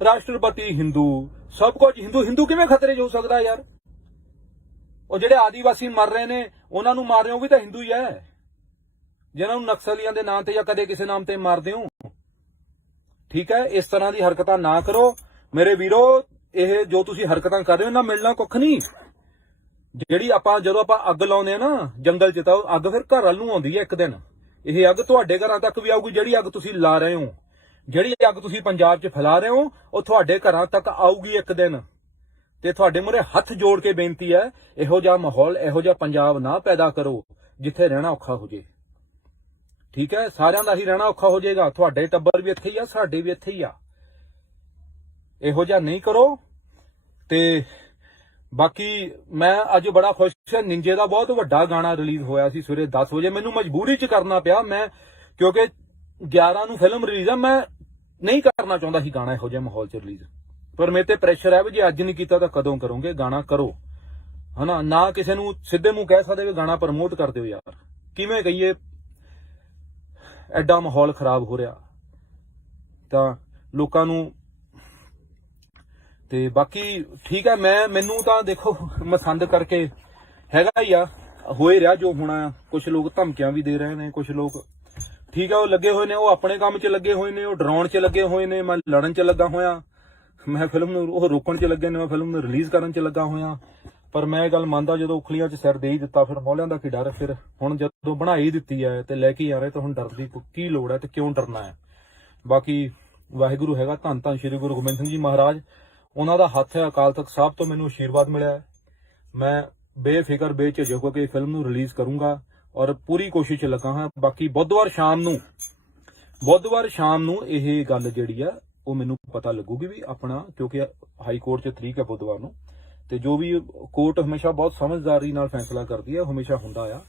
ਰਾਸ਼ਟਰਪਤੀ ਹਿੰਦੂ, ਸਭ ਕੁਝ ਹਿੰਦੂ ਕਿਵੇਂ ਖਤਰੇ 'ਚ ਹੋ ਸਕਦਾ ਯਾਰ? ਉਹ ਜਿਹੜੇ ਆਦੀਵਾਸੀ ਮਰ ਰਹੇ ਨੇ, ਉਹਨਾਂ ਨੂੰ ਮਾਰ ਰਹੇ ਹੋ ਵੀ ਤਾਂ ਹਿੰਦੂ ਹੀ ਹੈ, ਜਿਹਨਾਂ ਨੂੰ ਨਕਸਲੀਆਂ ਦੇ ਨਾਂ ਤੇ ਜਾਂ ਕਦੇ ਕਿਸੇ ਨਾਮ ਤੇ ਮਾਰਦੇ ਹੋ। ਠੀਕ ਹੈ, ਇਸ ਤਰ੍ਹਾਂ ਦੀ ਹਰਕਤਾਂ ਨਾ ਕਰੋ ਮੇਰੇ ਵੀਰੋ। ਇਹ ਜੋ ਤੁਸੀਂ ਹਰਕਤਾਂ ਕਰ ਰਹੇ ਹੋ ਨਾ, ਮਿਲਣਾ ਕੁੱਖ ਨਹੀਂ। ਜਿਹੜੀ ਜਦੋਂ ਆਪਾਂ ਅੱਗ ਲਾਉਂਦੇ ਆ ਨਾ ਜੰਗਲ 'ਚ, ਤਾਂ ਅੱਗ ਫਿਰ ਘਰ ਵੱਲ ਨੂੰ ਆਉਂਦੀ ਹੈ ਇੱਕ ਦਿਨ। ਇਹ ਅੱਗ ਤੁਹਾਡੇ ਘਰਾਂ ਤੱਕ ਵੀ ਆਊਗੀ। ਜਿਹੜੀ ਅੱਗ ਤੁਸੀਂ ਲਾ ਰਹੇ ਹੋ, ਜਿਹੜੀ ਅੱਗ ਤੁਸੀਂ ਪੰਜਾਬ 'ਚ ਫੈਲਾ ਰਹੇ ਹੋ, ਉਹ ਤੁਹਾਡੇ ਘਰਾਂ ਤੱਕ ਆਊਗੀ ਇੱਕ ਦਿਨ। ਤੇ ਤੁਹਾਡੇ ਮੂਹਰੇ ਹੱਥ ਜੋੜ ਕੇ ਬੇਨਤੀ ਹੈ, ਇਹੋ ਜਿਹਾ ਮਾਹੌਲ, ਇਹੋ ਜਿਹਾ ਪੰਜਾਬ ਨਾ ਪੈਦਾ ਕਰੋ ਜਿੱਥੇ ਰਹਿਣਾ ਔਖਾ ਹੋ ਜੇ। ਠੀਕ ਹੈ, ਸਾਰਿਆਂ ਦਾ ਹੀ ਰਹਿਣਾ ਔਖਾ ਹੋ ਜਾਏਗਾ। ਤੁਹਾਡੇ ਟੱਬਰ ਵੀ ਇੱਥੇ ਹੀ ਆ, ਸਾਡੇ ਵੀ ਇੱਥੇ ਹੀ ਆ। ਇਹੋ ਜਿਹਾ ਨਹੀਂ ਕਰੋ। ਤੇ ਬਾਕੀ ਮੈਂ ਅੱਜ ਬੜਾ ਖੁਸ਼ ਹਾਂ, ਨਿੰਜੇ ਦਾ ਬਹੁਤ ਵੱਡਾ ਗਾਣਾ ਰਿਲੀਜ਼ ਹੋਇਆ ਸੀ ਸਵੇਰੇ 10 ਵਜੇ। ਮੈਨੂੰ ਮਜਬੂਰੀ 'ਚ ਕਰਨਾ ਪਿਆ, ਕਿਉਂਕਿ 11 ਨੂੰ ਫਿਲਮ ਰਿਲੀਜ਼ ਆ। ਮੈਂ ਨਹੀਂ ਕਰਨਾ ਚਾਹੁੰਦਾ ਸੀ ਗਾਣਾ ਇਹੋ ਜਿਹੇ ਮਾਹੌਲ 'ਚ ਰਿਲੀਜ਼, ਪਰ ਮੇਰੇ ਤੇ ਪ੍ਰੈਸ਼ਰ ਹੈ ਵੀ ਜੇ ਅੱਜ ਨਹੀਂ ਕੀਤਾ ਤਾਂ ਕਦੋਂ ਕਰੋਗੇ? ਗਾਣਾ ਕਰੋ, ਹਨਾ। ਨਾ ਕਿਸੇ ਨੂੰ ਸਿੱਧੇ ਮੂੰਹ ਕਹਿ ਸਕਦੇ ਵੀ ਗਾਣਾ ਪ੍ਰਮੋਟ ਕਰ ਦਿਓ ਯਾਰ, ਕਿਵੇਂ ਕਹੀਏ? ਐਡਾ ਮਾਹੌਲ ਖਰਾਬ ਹੋ ਰਿਹਾ ਤਾਂ ਲੋਕਾਂ ਨੂੰ। ਤੇ ਬਾਕੀ ਠੀਕ ਹੈ, ਮੈਨੂੰ ਤਾਂ ਦੇਖੋ ਮਸੰਦ ਕਰਕੇ ਹੈਗਾ ਹੀ ਆ, ਹੋਏ ਰਿਹਾ ਜੋ ਹੋਣਾ। ਕੁਝ ਲੋਕ ਧਮਕੀਆਂ ਵੀ ਦੇ ਰਹੇ ਨੇ, ਕੁਝ ਲੋਕ ਠੀਕ ਹੈ ਉਹ ਲੱਗੇ ਹੋਏ ਨੇ, ਉਹ ਆਪਣੇ ਕੰਮ 'ਚ ਲੱਗੇ ਹੋਏ ਨੇ, ਉਹ ਡਰਾਉਣ 'ਚ ਲੱਗੇ ਹੋਏ ਨੇ, ਮੈਂ ਲੜਨ 'ਚ ਲੱਗਾ ਹੋਇਆ, ਮੈਂ ਫਿਲਮ ਨੂੰ ਉਹ ਰੋਕਣ 'ਚ ਲੱਗੇ ਨੇ, ਮੈਂ ਫਿਲਮ ਨੂੰ ਰਿਲੀਜ਼ ਕਰਨ 'ਚ ਲੱਗਾ ਹੋਇਆ। ਪਰ ਮੈਂ ਇਹ ਗੱਲ ਮੰਨਦਾ, ਜਦੋਂ ਉਖਲੀਆਂ 'ਚ ਸਿਰ ਦੇ ਹੀ ਦਿੱਤਾ, ਫਿਰ ਮੌਲਿਆਂ ਦਾ ਕੀ ਡਰ? ਫਿਰ ਹੁਣ ਜਦੋਂ ਬਣਾਈ ਦਿੱਤੀ ਹੈ ਤੇ ਲੈ ਕੇ ਆ ਰਹੇ, ਤਾਂ ਹੁਣ ਡਰ ਦੀ ਕੀ ਲੋੜ ਹੈ ਤੇ ਕਿਉਂ ਡਰਨਾ ਹੈ? ਬਾਕੀ ਵਾਹਿਗੁਰੂ ਹੈਗਾ, ਧੰਨ ਧੰਨ ਸ਼੍ਰੀ ਗੁਰੂ ਗੋਬਿੰਦ ਸਿੰਘ ਜੀ ਮਹਾਰਾਜ, ਉਹਨਾਂ ਦਾ ਹੱਥ ਹੈ। ਅਕਾਲ ਤਖਤ ਸਾਹਿਬ ਤੋਂ ਮੈਨੂੰ ਆਸ਼ੀਰਵਾਦ ਮਿਲਿਆ ਹੈ। ਮੈਂ ਬੇਫਿਕਰ ਬੇਝਿਜਕ ਹੋ ਕੇ ਫਿਲਮ ਨੂੰ ਰਿਲੀਜ਼ ਕਰੂੰਗਾ ਔਰ ਪੂਰੀ ਕੋਸ਼ਿਸ਼ 'ਚ ਲੱਗਾ ਹਾਂ। ਬਾਕੀ ਬੁੱਧਵਾਰ ਸ਼ਾਮ ਨੂੰ ਇਹ ਗੱਲ ਜਿਹੜੀ ਆ ਉਹ ਮੈਨੂੰ ਪਤਾ ਲੱਗੂਗੀ ਵੀ ਆਪਣਾ, ਕਿਉਂਕਿ ਹਾਈ ਕੋਰਟ 'ਚ ਤਰੀਕ ਹੈ ਬੁੱਧਵਾਰ ਨੂੰ। ਤੇ ਜੋ ਵੀ ਕੋਰਟ ਹਮੇਸ਼ਾ ਬਹੁਤ ਸਮਝਦਾਰੀ ਨਾਲ ਫੈਸਲਾ ਕਰਦੀ ਹੈ, ਹਮੇਸ਼ਾ ਹੁੰਦਾ ਆ।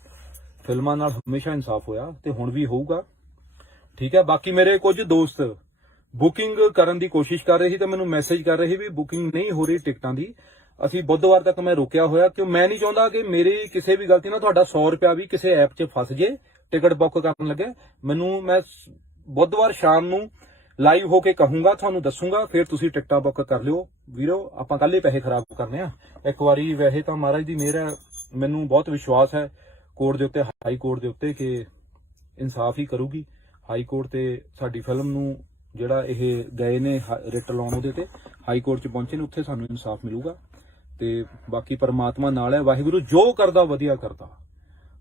ਫਿਲਮਾਂ ਨਾਲ ਹਮੇਸ਼ਾ ਇਨਸਾਫ ਹੋਇਆ ਤੇ ਹੁਣ ਵੀ ਹੋਊਗਾ। ਠੀਕ ਹੈ, ਬਾਕੀ ਮੇਰੇ ਕੁਝ ਦੋਸਤ ਬੁਕਿੰਗ ਕਰਨ ਦੀ ਕੋਸ਼ਿਸ਼ ਕਰ ਰਹੇ ਸੀ ਤੇ ਮੈਨੂੰ ਮੈਸੇਜ ਕਰ ਰਹੇ ਸੀ ਵੀ ਬੁਕਿੰਗ ਨਹੀਂ ਹੋ ਰਹੀ ਟਿਕਟਾਂ ਦੀ। ਅਸੀਂ ਬੁੱਧਵਾਰ ਤੱਕ ਮੈਂ ਰੋਕਿਆ ਹੋਇਆ, ਕਿਉਂ ਮੈਂ ਨਹੀਂ ਚਾਹੁੰਦਾ ਕਿ ਮੇਰੀ ਕਿਸੇ ਵੀ ਗਲਤੀ ਨਾਲ ਤੁਹਾਡਾ 100 ਰੁਪਇਆ ਵੀ ਕਿਸੇ ਐਪ 'ਚ ਫਸ ਜੇ ਟਿਕਟ ਬੁੱਕ ਕਰਨ ਲੱਗੇ। ਮੈਂ ਬੁੱਧਵਾਰ ਸ਼ਾਮ ਨੂੰ ਲਾਈਵ ਹੋ ਕੇ ਕਹੂੰਗਾ, ਤੁਹਾਨੂੰ ਦੱਸੂਗਾ, ਫਿਰ ਤੁਸੀਂ ਟਿਕਟਾਂ ਬੁੱਕ ਕਰ ਲਿਓ ਵੀਰੋ। ਆਪਾਂ ਕੱਲ ਹੀ ਪੈਸੇ ਖਰਾਬ ਕਰਨੇ ਆ ਇੱਕ ਵਾਰੀ। ਵੈਸੇ ਤਾਂ ਮਹਾਰਾਜ ਦੀ ਮਿਹਰ ਹੈ, ਮੈਨੂੰ ਬਹੁਤ ਵਿਸ਼ਵਾਸ ਹੈ ਕੋਰਟ ਦੇ ਉੱਤੇ, ਹਾਈ ਕੋਰਟ ਦੇ ਉੱਤੇ, ਕਿ ਇਨਸਾਫ ਹੀ ਕਰੂਗੀ ਹਾਈ ਕੋਰਟ। ਤੇ ਸਾਡੀ ਫਿਲਮ ਨੂੰ ਜਿਹੜਾ ਇਹ ਗਏ ਨੇ ਰਿਟ ਲਾਉਣ, ਉਹਦੇ ਤੇ ਹਾਈ ਕੋਰਟ 'ਚ ਪਹੁੰਚੇ ਨੇ, ਉੱਥੇ ਸਾਨੂੰ ਇਨਸਾਫ ਮਿਲੂਗਾ। ਤੇ ਬਾਕੀ ਪਰਮਾਤਮਾ ਨਾਲ ਹੈ, ਵਾਹਿਗੁਰੂ ਜੋ ਕਰਦਾ ਵਧੀਆ ਕਰਦਾ।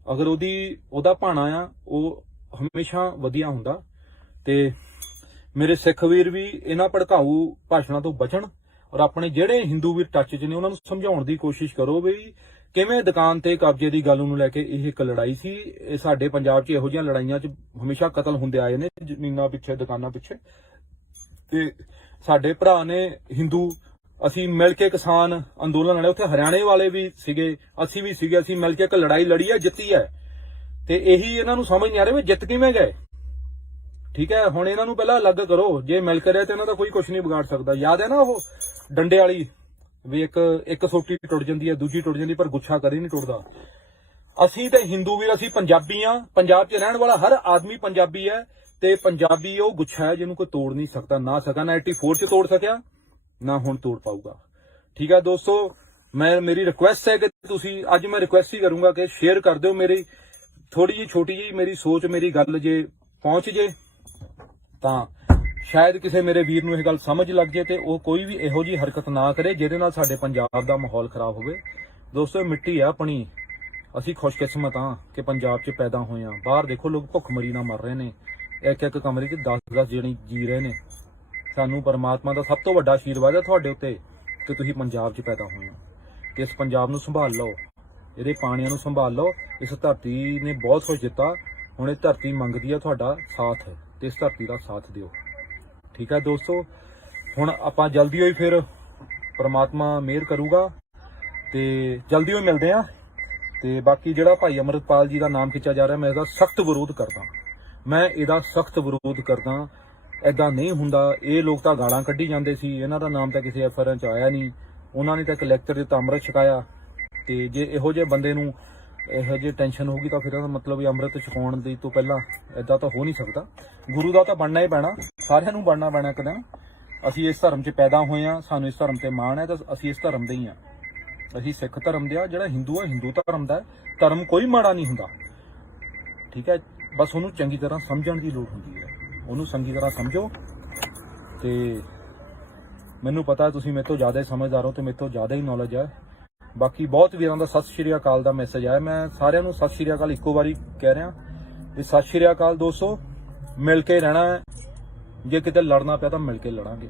ਅਗਰ ਉਹਦਾ ਭਾਣਾ ਆ ਉਹ ਹਮੇਸ਼ਾ ਵਧੀਆ ਹੁੰਦਾ। ਤੇ ਮੇਰੇ ਸਿੱਖ ਵੀਰ ਵੀ ਇਹਨਾਂ ਭੜਕਾਊ ਭਾਸ਼ਣਾਂ ਤੋਂ ਬਚਣ ਔਰ ਆਪਣੇ ਜਿਹੜੇ ਹਿੰਦੂ ਵੀਰ ਟੱਚ 'ਚ ਨੇ ਉਹਨਾਂ ਨੂੰ ਸਮਝਾਉਣ ਦੀ ਕੋਸ਼ਿਸ਼ ਕਰੋ ਵੀ ਕਿਵੇਂ ਦੁਕਾਨ ਤੇ ਕਬਜ਼ੇ ਦੀ ਗੱਲ ਨੂੰ ਲੈ ਕੇ ਇਹ ਇੱਕ ਲੜਾਈ ਸੀ। ਇਹ ਸਾਡੇ ਪੰਜਾਬ 'ਚ ਇਹੋ ਜਿਹੀਆਂ ਲੜਾਈਆਂ 'ਚ ਹਮੇਸ਼ਾ ਕਤਲ ਹੁੰਦੇ ਆਏ ਨੇ, ਜ਼ਮੀਨਾਂ ਪਿੱਛੇ, ਦੁਕਾਨਾਂ ਪਿੱਛੇ। ਤੇ ਸਾਡੇ ਭਰਾ ਨੇ ਹਿੰਦੂ, ਅਸੀਂ ਮਿਲ ਕੇ ਕਿਸਾਨ ਅੰਦੋਲਨ ਲੜੇ, ਉੱਥੇ ਹਰਿਆਣੇ ਵਾਲੇ ਵੀ ਸੀਗੇ, ਅਸੀਂ ਵੀ ਸੀਗੇ, ਅਸੀਂ ਮਿਲ ਕੇ ਇੱਕ ਲੜਾਈ ਲੜੀ ਹੈ, ਜਿੱਤੀ ਹੈ। ਤੇ ਇਹੀ ਇਹਨਾਂ ਨੂੰ ਸਮਝ ਨਹੀਂ ਆ ਰਿਹਾ ਵੀ ਜਿੱਤ ਕਿਵੇਂ ਗਏ। ਠੀਕ ਹੈ, ਹੁਣ ਇਹਨਾਂ ਨੂੰ ਪਹਿਲਾਂ ਅਲੱਗ ਕਰੋ। ਜੇ ਮਿਲ ਕੇ ਰਹੇ ਤੇ ਇਹਨਾਂ ਦਾ ਕੋਈ ਕੁਝ ਨਹੀਂ ਵਿਗਾੜ ਸਕਦਾ। ਯਾਦ ਹੈ ਨਾ ਉਹ ਡੰਡੇ ਵਾਲੀ ਵੀ ਇੱਕ ਸੋਟੀ ਟੁੱਟ ਜਾਂਦੀ ਹੈ, ਦੂਜੀ ਟੁੱਟ ਜਾਂਦੀ, ਪਰ ਗੁੱਛਾ ਕਦੇ ਨਹੀਂ ਟੁੱਟਦਾ। ਅਸੀਂ ਤੇ ਹਿੰਦੂ ਵੀਰ, ਅਸੀਂ ਪੰਜਾਬੀ ਆ। ਪੰਜਾਬ 'ਚ ਰਹਿਣ ਵਾਲਾ ਹਰ ਆਦਮੀ ਪੰਜਾਬੀ ਹੈ, ਤੇ ਪੰਜਾਬੀ ਉਹ ਗੁੱਛਾ ਹੈ ਜਿਹਨੂੰ ਕੋਈ ਤੋੜ ਨਹੀਂ ਸਕਦਾ। ਨਾ 84 'ਚ ਤੋੜ ਸਕਿਆ, ਨਾ ਹੁਣ ਤੋੜ ਪਾਊਗਾ। ਠੀਕ ਹੈ ਦੋਸਤੋ, ਮੇਰੀ ਰਿਕੁਐਸਟ ਹੈ ਕਿ ਤੁਸੀਂ, ਅੱਜ ਮੈਂ ਰਿਕੁਐਸਟ ਹੀ ਕਰੂੰਗਾ ਕਿ ਸ਼ੇਅਰ ਕਰ ਦਿਓ। ਮੇਰੀ ਥੋੜੀ ਜਿਹੀ ਛੋਟੀ ਜਿਹੀ ਮੇਰੀ ਸੋਚ, ਮੇਰੀ ਗੱਲ ਜੇ ਪਹੁੰਚ ਜੇ ਤਾਂ ਸ਼ਾਇਦ ਕਿਸੇ ਮੇਰੇ ਵੀਰ ਨੂੰ ਇਹ ਗੱਲ ਸਮਝ ਲੱਗ ਜੇ ਤੇ ਉਹ ਕੋਈ ਵੀ ਇਹੋ ਜਿਹੀ ਹਰਕਤ ਨਾ ਕਰੇ ਜਿਹਦੇ ਨਾਲ ਸਾਡੇ ਪੰਜਾਬ ਦਾ ਮਾਹੌਲ ਖਰਾਬ ਹੋਵੇ। ਦੋਸਤੋ, ਇਹ ਮਿੱਟੀ ਆ ਆਪਣੀ, ਅਸੀਂ ਖੁਸ਼ਕਿਸਮਤ ਹਾਂ ਕਿ ਪੰਜਾਬ 'ਚ ਪੈਦਾ ਹੋਏ ਹਾਂ। ਬਾਹਰ ਦੇਖੋ ਲੋਕ ਭੁੱਖਮਰੀ ਨਾਲ ਮਰ ਰਹੇ ਨੇ, ਇੱਕ ਕਮਰੇ 'ਚ 10-10 ਜਣੇ ਜੀ ਰਹੇ ਨੇ। ਸਾਨੂੰ ਪਰਮਾਤਮਾ ਦਾ ਸਭ ਤੋਂ ਵੱਡਾ ਆਸ਼ੀਰਵਾਦ ਹੈ ਤੁਹਾਡੇ ਉੱਤੇ ਕਿ ਤੁਸੀਂ ਪੰਜਾਬ 'ਚ ਪੈਦਾ ਹੋਏ ਹੋ। ਤੇ ਇਸ ਪੰਜਾਬ ਨੂੰ ਸੰਭਾਲ ਲਓ, ਇਹਦੇ ਪਾਣੀਆਂ ਨੂੰ ਸੰਭਾਲ ਲਓ। ਇਸ ਧਰਤੀ ਨੇ ਬਹੁਤ ਕੁਝ ਦਿੱਤਾ, ਹੁਣ ਇਹ ਧਰਤੀ ਮੰਗਦੀ ਹੈ ਤੁਹਾਡਾ ਸਾਥ, ਤੇ ਇਸ ਧਰਤੀ ਦਾ ਸਾਥ ਦਿਓ। ਠੀਕ ਹੈ ਦੋਸਤੋ, ਹੁਣ ਆਪਾਂ ਜਲਦੀ ਹੋਈ ਫਿਰ ਪਰਮਾਤਮਾ ਮਿਹਰ ਕਰੂਗਾ ਤੇ ਜਲਦੀ ਹੋਈ ਮਿਲਦੇ ਆ। ਤੇ ਬਾਕੀ ਜਿਹੜਾ ਭਾਈ ਅਮਰਤਪਾਲ ਜੀ ਦਾ ਨਾਮ ਖਿੱਚਿਆ ਜਾ ਰਿਹਾ, ਮੈਂ ਇਹਦਾ ਸਖਤ ਵਿਰੋਧ ਕਰਦਾ। ਮੈਂ ਇਹਦਾ ਸਖਤ ਵਿਰੋਧ ਕਰਦਾ। ਐਦਾਂ ਨਹੀਂ ਹੁੰਦਾ। ਇਹ ਲੋਕ ਤਾਂ ਗਾਲਾਂ ਕੱਢੀ ਜਾਂਦੇ ਸੀ, ਇਹਨਾਂ ਦਾ ਨਾਮ ਤਾਂ ਕਿਸੇ ਐਫਆਰ 'ਚ ਆਇਆ ਨਹੀਂ। ਉਹਨਾਂ ਨੇ ਤਾਂ ਇੱਕ ਲੈਕਚਰ ਦਿੱਤਾ, ਅੰਮ੍ਰਿਤ ਛਕਾਇਆ। ਤੇ ਜੇ ਇਹੋ ਜਿਹੇ ਬੰਦੇ ਨੂੰ ਇਹੋ ਜਿਹੀ ਟੈਨਸ਼ਨ ਹੋਊਗੀ ਤਾਂ ਫਿਰ ਇਹਦਾ ਮਤਲਬ ਅੰਮ੍ਰਿਤ ਛਕਾਉਣ ਦੀ ਤੋਂ ਪਹਿਲਾਂ ਐਦਾਂ ਤਾਂ ਹੋ ਨਹੀਂ ਸਕਦਾ। ਗੁਰੂ ਦਾ ਤਾਂ ਬਣਨਾ ਹੀ ਪੈਣਾ, ਸਾਰਿਆਂ ਨੂੰ ਬਣਨਾ ਪੈਣਾ ਇੱਕ ਦਿਨ। ਅਸੀਂ ਇਸ ਧਰਮ 'ਚ ਪੈਦਾ ਹੋਏ ਹਾਂ, ਸਾਨੂੰ ਇਸ ਧਰਮ ਤੇ ਮਾਣ ਹੈ, ਤਾਂ ਅਸੀਂ ਇਸ ਧਰਮ ਦੇ ਹੀ ਹਾਂ। ਅਸੀਂ ਸਿੱਖ ਧਰਮ ਦੇ ਆ। ਜਿਹੜਾ ਹਿੰਦੂ ਹੈ, ਹਿੰਦੂ ਧਰਮ ਦਾ। ਧਰਮ ਕੋਈ ਮਾੜਾ ਨਹੀਂ ਹੁੰਦਾ। ਠੀਕ ਹੈ, ਬਸ ਉਹਨੂੰ ਚੰਗੀ ਤਰ੍ਹਾਂ ਸਮਝਣ ਦੀ ਲੋੜ ਹੁੰਦੀ ਹੈ। ਉਹਨੂੰ ਚੰਗੀ ਤਰ੍ਹਾਂ ਸਮਝੋ। ਤੇ ਮੈਨੂੰ ਪਤਾ ਤੁਸੀਂ ਮੇਰੇ ਤੋਂ ਜ਼ਿਆਦਾ ਸਮਝਦਾਰ ਹੋ ਤੇ ਮੇਰੇ ਤੋਂ ਜ਼ਿਆਦਾ ਹੀ ਨੌਲੇਜ ਹੈ। ਬਾਕੀ ਬਹੁਤ ਵੀਰਾਂ ਦਾ ਸਤਿ ਸ਼੍ਰੀ ਅਕਾਲ ਦਾ ਮੈਸੇਜ ਆਇਆ। ਮੈਂ ਸਾਰਿਆਂ ਨੂੰ ਸਤਿ ਸ਼੍ਰੀ ਅਕਾਲ ਇੱਕੋ ਵਾਰੀ ਕਹਿ ਰਿਹਾ ਤੇ ਸਤਿ ਸ਼੍ਰੀ ਅਕਾਲ ਦੋਸਤੋ। ਮਿਲ ਕੇ ਰਹਿਣਾ ਹੈ, ਜੇ ਕਿਤੇ ਲੜਨਾ ਪਿਆ ਤਾਂ ਮਿਲ ਕੇ ਲੜਾਂਗੇ।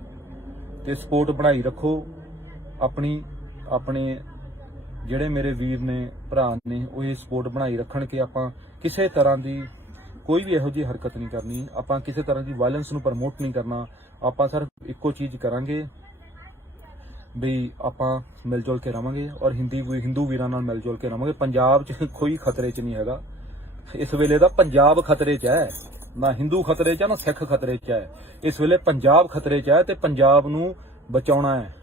ਤੇ ਸਪੋਰਟ ਬਣਾਈ ਰੱਖੋ ਆਪਣੀ। ਆਪਣੇ ਜਿਹੜੇ ਮੇਰੇ ਵੀਰ ਨੇ, ਭਰਾ ਨੇ, ਉਹ ਇਹ ਸਪੋਰਟ ਬਣਾਈ ਰੱਖਣ ਕਿ ਆਪਾਂ ਕਿਸੇ ਤਰ੍ਹਾਂ ਦੀ ਕੋਈ ਵੀ ਇਹੋ ਜਿਹੀ ਹਰਕਤ ਨਹੀਂ ਕਰਨੀ। ਆਪਾਂ ਕਿਸੇ ਤਰ੍ਹਾਂ ਦੀ ਵਾਇਲੈਂਸ ਨੂੰ ਪ੍ਰਮੋਟ ਨਹੀਂ ਕਰਨਾ। ਆਪਾਂ ਸਿਰਫ ਇੱਕੋ ਚੀਜ਼ ਕਰਾਂਗੇ ਵੀ ਆਪਾਂ ਮਿਲ ਜੁਲ ਕੇ ਰਵਾਂਗੇ ਔਰ ਹਿੰਦੂ ਵੀਰਾਂ ਨਾਲ ਮਿਲ ਜੁਲ ਕੇ ਰਵਾਂਗੇ। ਪੰਜਾਬ 'ਚ ਕੋਈ ਖਤਰੇ 'ਚ ਨਹੀਂ ਹੈਗਾ। ਇਸ ਵੇਲੇ ਦਾ ਪੰਜਾਬ ਖਤਰੇ 'ਚ ਹੈ, ਨਾ ਹਿੰਦੂ ਖਤਰੇ 'ਚ ਹੈ, ਨਾ ਸਿੱਖ ਖਤਰੇ 'ਚ ਹੈ। ਇਸ ਵੇਲੇ ਪੰਜਾਬ ਖਤਰੇ 'ਚ ਹੈ ਤੇ ਪੰਜਾਬ ਨੂੰ ਬਚਾਉਣਾ ਹੈ।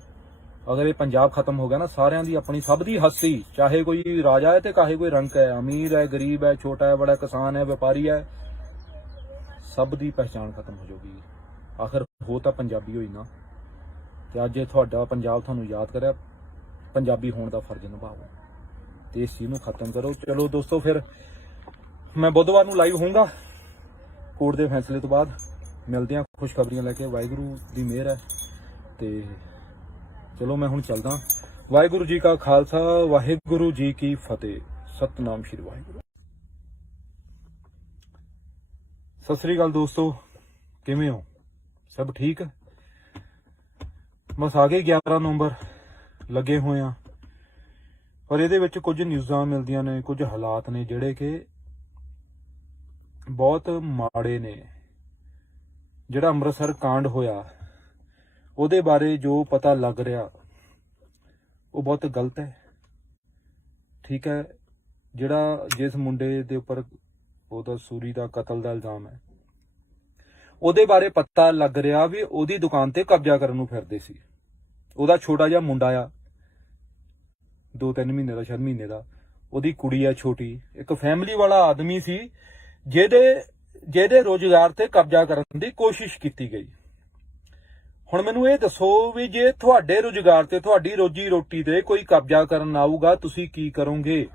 ਅਗਰ ਇਹ ਪੰਜਾਬ ਖਤਮ ਹੋ ਗਿਆ ਨਾ, ਸਾਰਿਆਂ ਦੀ ਆਪਣੀ ਸਭ ਦੀ ਹੱਸੀ, ਚਾਹੇ ਕੋਈ ਰਾਜਾ ਹੈ ਤੇ ਚਾਹੇ ਕੋਈ ਰੰਕ ਹੈ, ਅਮੀਰ ਹੈ, ਗਰੀਬ ਹੈ, ਛੋਟਾ ਹੈ, ਬੜਾ, ਕਿਸਾਨ ਹੈ, ਵਪਾਰੀ ਹੈ, ਸਭ ਦੀ ਪਹਿਚਾਣ ਖਤਮ ਹੋ ਜਾਊਗੀ। ਆਖਰ ਹੋ ਤਾਂ ਪੰਜਾਬੀ ਹੋਈ ਨਾ। ਤੇ ਅੱਜ ਇਹ ਤੁਹਾਡਾ ਪੰਜਾਬ ਤੁਹਾਨੂੰ ਯਾਦ ਕਰਿਆ, ਪੰਜਾਬੀ ਹੋਣ ਦਾ ਫਰਜ਼ ਨਿਭਾਓ ਤੇ ਇਸ ਚੀਜ਼ ਨੂੰ ਖਤਮ ਕਰੋ। ਚਲੋ ਦੋਸਤੋ, ਫਿਰ ਮੈਂ ਬੁੱਧਵਾਰ ਨੂੰ ਲਾਈਵ ਹੋਊਂਗਾ ਕੋਰਟ ਦੇ ਫੈਸਲੇ ਤੋਂ ਬਾਅਦ। ਮਿਲਦੇ ਹਾਂ ਖੁਸ਼ਖਬਰੀਆਂ ਲੈ ਕੇ। ਵਾਹਿਗੁਰੂ ਦੀ ਮਿਹਰ ਹੈ ਤੇ ਚਲੋ ਮੈਂ ਹੁਣ ਚੱਲਦਾ। ਵਾਹਿਗੁਰੂ ਜੀ ਕਾ ਖਾਲਸਾ, ਵਾਹਿਗੁਰੂ ਜੀ ਕੀ ਫਤਿਹ। ਸਤਨਾਮ ਸ਼੍ਰੀ ਵਾਹਿਗੁਰੂ। ਸਤਿ ਸ੍ਰੀ ਅਕਾਲ ਦੋਸਤੋ, ਕਿਵੇਂ ਹੋ? ਸਭ ਠੀਕ? ਬਸ ਆ ਗਏ 11 ਨਵੰਬਰ, ਲੱਗੇ ਹੋਏ ਆ। ਪਰ ਇਹਦੇ ਵਿੱਚ ਕੁਝ ਨਿਊਜ਼ਾਂ ਮਿਲਦੀਆਂ ਨੇ, ਕੁਝ ਹਾਲਾਤ ਨੇ ਜਿਹੜੇ ਕਿ ਬਹੁਤ ਮਾੜੇ ਨੇ। ਜਿਹੜਾ ਅੰਮ੍ਰਿਤਸਰ ਕਾਂਡ ਹੋਇਆ, ਉਹਦੇ ਬਾਰੇ ਜੋ ਪਤਾ ਲੱਗ ਰਿਹਾ ਉਹ ਬਹੁਤ ਗਲਤ ਹੈ। ਠੀਕ ਹੈ, ਜਿਹੜਾ ਜਿਸ ਮੁੰਡੇ ਦੇ ਉੱਪਰ ਉਹਦਾ ਸੂਰੀ ਦਾ ਕਤਲ ਦਾ ਇਲਜ਼ਾਮ ਹੈ, ਉਹਦੇ ਬਾਰੇ ਪਤਾ ਲੱਗ ਰਿਹਾ ਵੀ ਉਹਦੀ ਦੁਕਾਨ ਤੇ ਕਬਜ਼ਾ ਕਰਨ ਨੂੰ ਫਿਰਦੇ ਸੀ। ਉਹਦਾ ਛੋਟਾ ਜਿਹਾ ਮੁੰਡਾ ਆ, 2-3 ਮਹੀਨੇ ਦਾ, ਸ਼ਾਇਦ ਮਹੀਨੇ ਦਾ। ਉਹਦੀ ਕੁੜੀ ਆ ਛੋਟੀ। ਇੱਕ ਫੈਮਿਲੀ ਵਾਲਾ ਆਦਮੀ ਸੀ ਜਿਹਦੇ ਰੋਜ਼ਗਾਰ ਤੇ ਕਬਜ਼ਾ ਕਰਨ ਦੀ ਕੋਸ਼ਿਸ਼ ਕੀਤੀ ਗਈ। ਹੁਣ ਮੈਨੂੰ ਇਹ ਦੱਸੋ ਵੀ ਜੇ ਤੁਹਾਡੇ ਰੁਜ਼ਗਾਰ ਤੇ, ਤੁਹਾਡੀ ਰੋਜੀ ਰੋਟੀ ਤੇ ਕੋਈ ਕਬਜ਼ਾ ਕਰਨ ਆਊਗਾ, ਤੁਸੀਂ ਕੀ ਕਰੋਗੇ?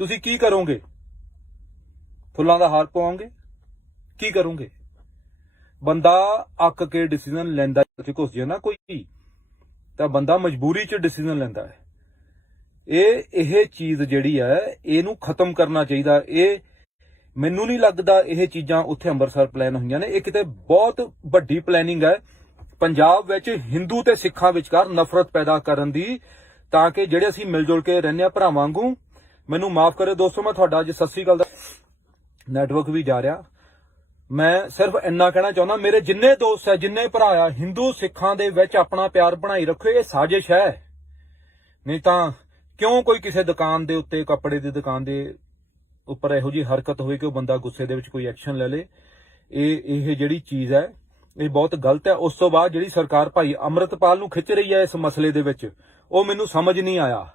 ਤੁਸੀਂ ਕੀ ਕਰੋਗੇ? ਫੁੱਲਾਂ ਦਾ ਹਾਰ ਪਾਓਗੇ? ਕੀ ਕਰੋਗੇ? ਬੰਦਾ ਅੱਕ ਕੇ ਡਿਸੀਜਨ ਲੈਂਦਾ, ਘੁਸ ਜੇ ਨਾ ਕੋਈ, ਤਾਂ ਬੰਦਾ ਮਜਬੂਰੀ 'ਚ ਡਿਸੀਜਨ ਲੈਂਦਾ ਹੈ। ਇਹ ਚੀਜ਼ ਜਿਹੜੀ ਹੈ, ਇਹਨੂੰ ਖਤਮ ਕਰਨਾ ਚਾਹੀਦਾ। ਇਹ ਮੈਨੂੰ ਨਹੀਂ ਲੱਗਦਾ ਇਹ ਚੀਜ਼ਾਂ ਉੱਥੇ ਅੰਮ੍ਰਿਤਸਰ ਪਲਾਨ ਹੋਈਆਂ ਨੇ। ਇਹ ਕਿਤੇ ਬਹੁਤ ਵੱਡੀ ਪਲੈਨਿੰਗ ਹੈ ਪੰਜਾਬ ਵਿੱਚ ਹਿੰਦੂ ਤੇ ਸਿੱਖਾਂ ਵਿਚਕਾਰ ਨਫ਼ਰਤ ਪੈਦਾ ਕਰਨ ਦੀ ਤਾਂ ਕਿ ਜਿਹੜੇ ਅਸੀਂ ਮਿਲ ਜੁਲ ਕੇ ਰਹਿੰਦੇ ਆ ਭਰਾਵਾਂ ਵਾਂਗੂ। ਮੈਨੂੰ ਮਾਫ ਕਰਿਓ ਦੋਸਤੋ, ਮੈਂ ਤੁਹਾਡਾ ਅੱਜ ਸਤਿ ਸ੍ਰੀ ਅਕਾਲ ਦਾ ਨੈਟਵਰਕ ਵੀ ਜਾ ਰਿਹਾ। ਮੈਂ ਸਿਰਫ ਇੰਨਾ ਕਹਿਣਾ ਚਾਹੁੰਦਾ, ਮੇਰੇ ਜਿੰਨੇ ਦੋਸਤ ਹੈ, ਜਿੰਨੇ ਭਰਾ ਆ, ਹਿੰਦੂ ਸਿੱਖਾਂ ਦੇ ਵਿੱਚ ਆਪਣਾ ਪਿਆਰ ਬਣਾਈ ਰੱਖੋ। ਇਹ ਸਾਜ਼ਿਸ਼ ਹੈ, ਨਹੀਂ ਤਾਂ ਕਿਉਂ ਕੋਈ ਕਿਸੇ ਦੁਕਾਨ ਦੇ ਉੱਤੇ, ਕੱਪੜੇ ਦੀ ਦੁਕਾਨ ਦੇ ਉੱਪਰ ਇਹੋ ਜਿਹੀ ਹਰਕਤ ਹੋਈ ਕਿ ਉਹ ਬੰਦਾ ਗੁੱਸੇ ਦੇ ਵਿੱਚ ਕੋਈ ਐਕਸ਼ਨ ਲੈ ਲੇ। ਇਹ ਜਿਹੜੀ ਚੀਜ਼ ਹੈ ਇਹ ਬਹੁਤ ਗਲਤ ਹੈ। ਉਸ ਤੋਂ ਬਾਅਦ ਜਿਹੜੀ ਸਰਕਾਰ ਭਾਈ ਅੰਮ੍ਰਿਤਪਾਲ ਨੂੰ ਖਿੱਚ ਰਹੀ ਹੈ ਇਸ ਮਸਲੇ ਦੇ ਵਿੱਚ, ਉਹ ਮੈਨੂੰ ਸਮਝ ਨਹੀਂ ਆਇਆ।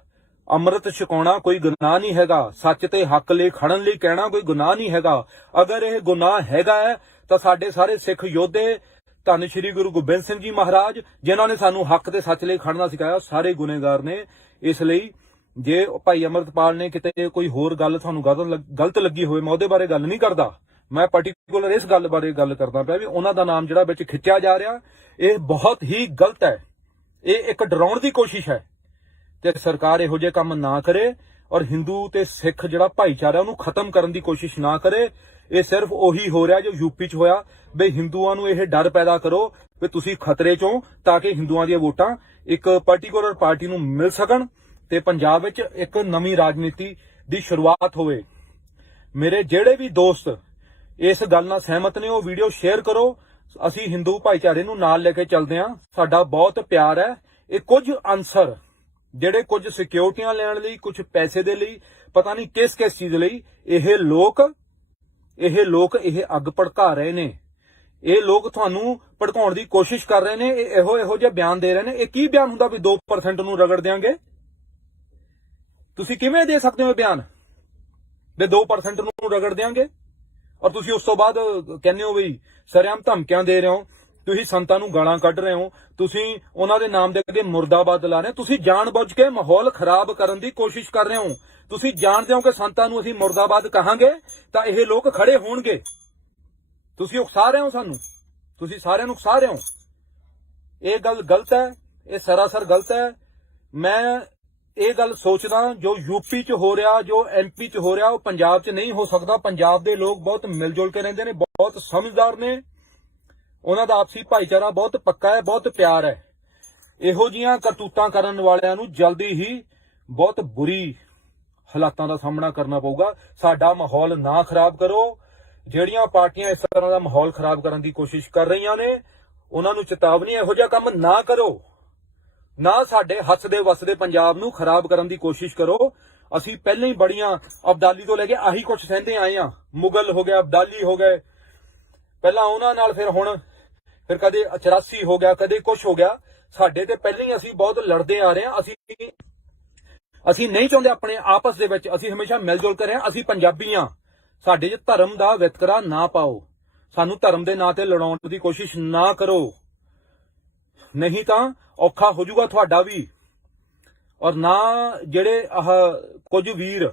ਅੰਮ੍ਰਿਤ ਛਕਾਉਣਾ ਕੋਈ ਗੁਨਾਹ ਨਹੀਂ ਹੈਗਾ, ਸੱਚ ਤੇ ਹੱਕ ਲਈ ਖੜਨ ਲਈ ਕਹਿਣਾ ਕੋਈ ਗੁਨਾਹ ਨਹੀਂ ਹੈਗਾ। ਅਗਰ ਇਹ ਗੁਨਾਹ ਹੈਗਾ ਹੈ ਤਾਂ ਸਾਡੇ ਸਾਰੇ ਸਿੱਖ ਯੋਧੇ, ਧੰਨ ਸ਼੍ਰੀ ਗੁਰੂ ਗੋਬਿੰਦ ਸਿੰਘ ਜੀ ਮਹਾਰਾਜ, ਜਿਨ੍ਹਾਂ ਨੇ ਸਾਨੂੰ ਹੱਕ ਤੇ ਸੱਚ ਲਈ ਖੜਨਾ ਸਿਖਾਇਆ, ਸਾਰੇ ਗੁਨੇਗਾਰ ਨੇ। ਇਸ ਲਈ ਜੇ ਭਾਈ ਅੰਮ੍ਰਿਤਪਾਲ ਨੇ ਕਿਤੇ ਕੋਈ ਹੋਰ ਗੱਲ ਤੁਹਾਨੂੰ ਗਲਤ ਲੱਗੀ ਹੋਵੇ, ਮੈਂ ਉਹਦੇ ਬਾਰੇ ਗੱਲ ਨਹੀਂ ਕਰਦਾ। ਮੈਂ ਪਾਰਟਿਕੂਲਰ ਇਸ ਗੱਲ ਬਾਰੇ ਗੱਲ ਕਰਦਾ ਪਿਆ ਵੀ ਉਹਨਾਂ ਦਾ ਨਾਮ ਜਿਹੜਾ ਵਿੱਚ ਖਿੱਚਿਆ ਜਾ ਰਿਹਾ, ਇਹ ਬਹੁਤ ਹੀ ਗਲਤ ਹੈ। ਇਹ ਇੱਕ ਡਰਾਉਣ ਦੀ ਕੋਸ਼ਿਸ਼ ਹੈ ਤੇ ਸਰਕਾਰ ਇਹੋ ਜਿਹੇ ਕੰਮ ਨਾ ਕਰੇ ਔਰ ਹਿੰਦੂ ਤੇ ਸਿੱਖ ਜਿਹੜਾ ਭਾਈਚਾਰਾ ਉਹਨੂੰ ਖਤਮ ਕਰਨ ਦੀ ਕੋਸ਼ਿਸ਼ ਨਾ ਕਰੇ। ਇਹ ਸਿਰਫ ਉਹੀ ਹੋ ਰਿਹਾ ਜੋ ਯੂਪੀ 'ਚ ਹੋਇਆ, ਬਈ ਹਿੰਦੂਆਂ ਨੂੰ ਇਹ ਡਰ ਪੈਦਾ ਕਰੋ ਵੀ ਤੁਸੀਂ ਖਤਰੇ 'ਚੋਂ, ਤਾਂ ਕਿ ਹਿੰਦੂਆਂ ਦੀਆਂ ਵੋਟਾਂ ਇੱਕ ਪਾਰਟਿਕੂਲਰ ਪਾਰਟੀ ਨੂੰ ਮਿਲ ਸਕਣ ਤੇ ਪੰਜਾਬ ਵਿੱਚ ਇੱਕ ਨਵੀਂ ਰਾਜਨੀਤੀ ਦੀ ਸ਼ੁਰੂਆਤ ਹੋਵੇ। ਮੇਰੇ ਜਿਹੜੇ ਵੀ ਦੋਸਤ ਇਸ ਗੱਲ ਨਾਲ ਸਹਿਮਤ ਨੇ ਉਹ ਵੀਡੀਓ ਸ਼ੇਅਰ ਕਰੋ। ਅਸੀਂ ਹਿੰਦੂ ਭਾਈਚਾਰੇ ਨੂੰ ਨਾਲ ਲੈ ਕੇ ਚੱਲਦੇ ਹਾਂ, ਸਾਡਾ ਬਹੁਤ ਪਿਆਰ ਹੈ। ਇਹ ਕੁਝ ਅਨਸਰ ਜਿਹੜੇ ਕੁਝ ਸਿਕਿਉਰਟੀਆਂ ਲੈਣ ਲਈ, ਕੁਝ ਪੈਸੇ ਦੇ ਲਈ, ਪਤਾ ਨਹੀਂ ਕਿਸ ਚੀਜ਼ ਲਈ ਇਹ ਲੋਕ ਇਹ ਅੱਗ ਭੜਕਾ ਰਹੇ ਨੇ। ਇਹ ਲੋਕ ਤੁਹਾਨੂੰ ਭੜਕਾਉਣ ਦੀ ਕੋਸ਼ਿਸ਼ ਕਰ ਰਹੇ ਨੇ। ਇਹ ਇਹੋ ਜਿਹੇ ਬਿਆਨ ਦੇ ਰਹੇ ਨੇ। ਇਹ ਕੀ ਬਿਆਨ ਹੁੰਦਾ ਵੀ 2% ਨੂੰ ਰਗੜ ਦਿਆਂਗੇ? ਤੁਸੀਂ ਕਿਵੇਂ ਦੇ ਸਕਦੇ ਹੋ ਬਿਆਨ ਵੀ 2% ਨੂੰ ਰਗੜ ਦਿਆਂਗੇ? ਔਰ ਤੁਸੀਂ ਉਸ ਤੋਂ ਬਾਅਦ ਕਹਿੰਦੇ ਹੋ ਵੀ ਸਰੇਆਮ ਧਮਕੀਆਂ ਦੇ ਰਹੇ ਹੋ, ਤੁਸੀਂ ਸੰਤਾਂ ਨੂੰ ਗਾਲਾਂ ਕੱਢ ਰਹੇ ਹੋ, ਤੁਸੀਂ ਉਹਨਾਂ ਦੇ ਨਾਮ ਦੇ ਅੱਗੇ ਮੁਰਦਾਬਾਦ ਲਾ ਰਹੇ ਹੋ। ਤੁਸੀਂ ਜਾਣਬੁੱਝ ਕੇ ਮਾਹੌਲ ਖਰਾਬ ਕਰਨ ਦੀ ਕੋਸ਼ਿਸ਼ ਕਰ ਰਹੇ ਹੋ। ਤੁਸੀਂ ਜਾਣਦੇ ਹੋ ਕਿ ਸੰਤਾਂ ਨੂੰ ਅਸੀਂ ਮੁਰਦਾਬਾਦ ਕਹਾਂਗੇ ਤਾਂ ਇਹ ਲੋਕ ਖੜੇ ਹੋਣਗੇ। ਤੁਸੀਂ ਉਕਸਾ ਰਹੇ ਹੋ ਸਾਨੂੰ, ਤੁਸੀਂ ਸਾਰਿਆਂ ਨੂੰ ਉਕਸਾ ਰਹੇ ਹੋ। ਇਹ ਗੱਲ ਗਲਤ ਹੈ, ਇਹ ਸਰਾਸਰ ਗਲਤ ਹੈ। ਮੈਂ ਇਹ ਗੱਲ ਸੋਚਦਾ ਜੋ ਯੂਪੀ 'ਚ ਹੋ ਰਿਹਾ, ਜੋ ਐਮਪੀ 'ਚ ਹੋ ਰਿਹਾ, ਉਹ ਪੰਜਾਬ 'ਚ ਨਹੀਂ ਹੋ ਸਕਦਾ। ਪੰਜਾਬ ਦੇ ਲੋਕ ਬਹੁਤ ਮਿਲ ਜੁਲ ਕੇ ਰਹਿੰਦੇ ਨੇ, ਬਹੁਤ ਸਮਝਦਾਰ ਨੇ, ਉਹਨਾਂ ਦਾ ਆਪਸੀ ਭਾਈਚਾਰਾ ਬਹੁਤ ਪੱਕਾ ਹੈ, ਬਹੁਤ ਪਿਆਰ ਹੈ। ਇਹੋ ਜੀਆਂ ਕਰਤੂਤਾਂ ਕਰਨ ਵਾਲਿਆਂ ਨੂੰ ਜਲਦੀ ਹੀ ਬਹੁਤ ਬੁਰੀ ਹਾਲਾਤਾਂ ਦਾ ਸਾਹਮਣਾ ਕਰਨਾ ਪਊਗਾ। ਸਾਡਾ ਮਾਹੌਲ ਨਾ ਖਰਾਬ ਕਰੋ। ਜਿਹੜੀਆਂ ਪਾਰਟੀਆਂ ਇਸ ਤਰ੍ਹਾਂ ਦਾ ਮਾਹੌਲ ਖਰਾਬ ਕਰਨ ਦੀ ਕੋਸ਼ਿਸ਼ ਕਰ ਰਹੀਆਂ ਨੇ, ਉਹਨਾਂ ਨੂੰ ਚੇਤਾਵਨੀ, ਇਹੋ ਜਿਹਾ ਕੰਮ ਨਾ ਕਰੋ। ਨਾ ਸਾਡੇ ਹੱਸਦੇ ਵਸਦੇ ਪੰਜਾਬ ਨੂੰ ਖਰਾਬ ਕਰਨ ਦੀ ਕੋਸ਼ਿਸ਼ ਕਰੋ। ਅਸੀਂ ਪਹਿਲਾਂ ਹੀ ਬੜੀਆਂ ਅਬਦਾਲੀ ਤੋਂ ਲੈ ਕੇ ਆਹੀ ਕੁਝ ਸਹਿੰਦੇ ਆਏ ਆ। ਮੁਗਲ ਹੋ ਗਿਆ, ਅਬਦਾਲੀ ਹੋ ਗਏ, ਪਹਿਲਾਂ ਉਹਨਾਂ ਨਾਲ, ਫਿਰ ਕਦੇ 84 ਹੋ ਗਿਆ, ਕਦੇ ਕੁਝ ਹੋ ਗਿਆ। ਸਾਡੇ ਤੇ ਪਹਿਲਾਂ ਹੀ ਅਸੀਂ ਬਹੁਤ ਲੜਦੇ ਆ ਰਹੇ ਹਾਂ। ਅਸੀਂ ਨਹੀਂ ਚਾਹੁੰਦੇ ਆਪਣੇ ਆਪਸ ਦੇ ਵਿੱਚ, ਅਸੀਂ ਹਮੇਸ਼ਾ ਮਿਲ ਜੁਲ ਕੇ ਰਹੇ ਹਾਂ। ਅਸੀਂ ਪੰਜਾਬੀ ਹਾਂ, ਸਾਡੇ 'ਚ ਧਰਮ ਦਾ ਵਿਤਕਰਾ ਨਾ ਪਾਓ। ਸਾਨੂੰ ਧਰਮ ਦੇ ਨਾਂ ਤੇ ਲੜਾਉਣ ਦੀ ਕੋਸ਼ਿਸ਼ ਨਾ ਕਰੋ, ਨਹੀਂ ਤਾਂ ਔਖਾ ਹੋ ਜਾਊਗਾ ਤੁਹਾਡਾ ਵੀ। ਔਰ ਨਾ ਜਿਹੜੇ ਕੁਝ ਵੀਰ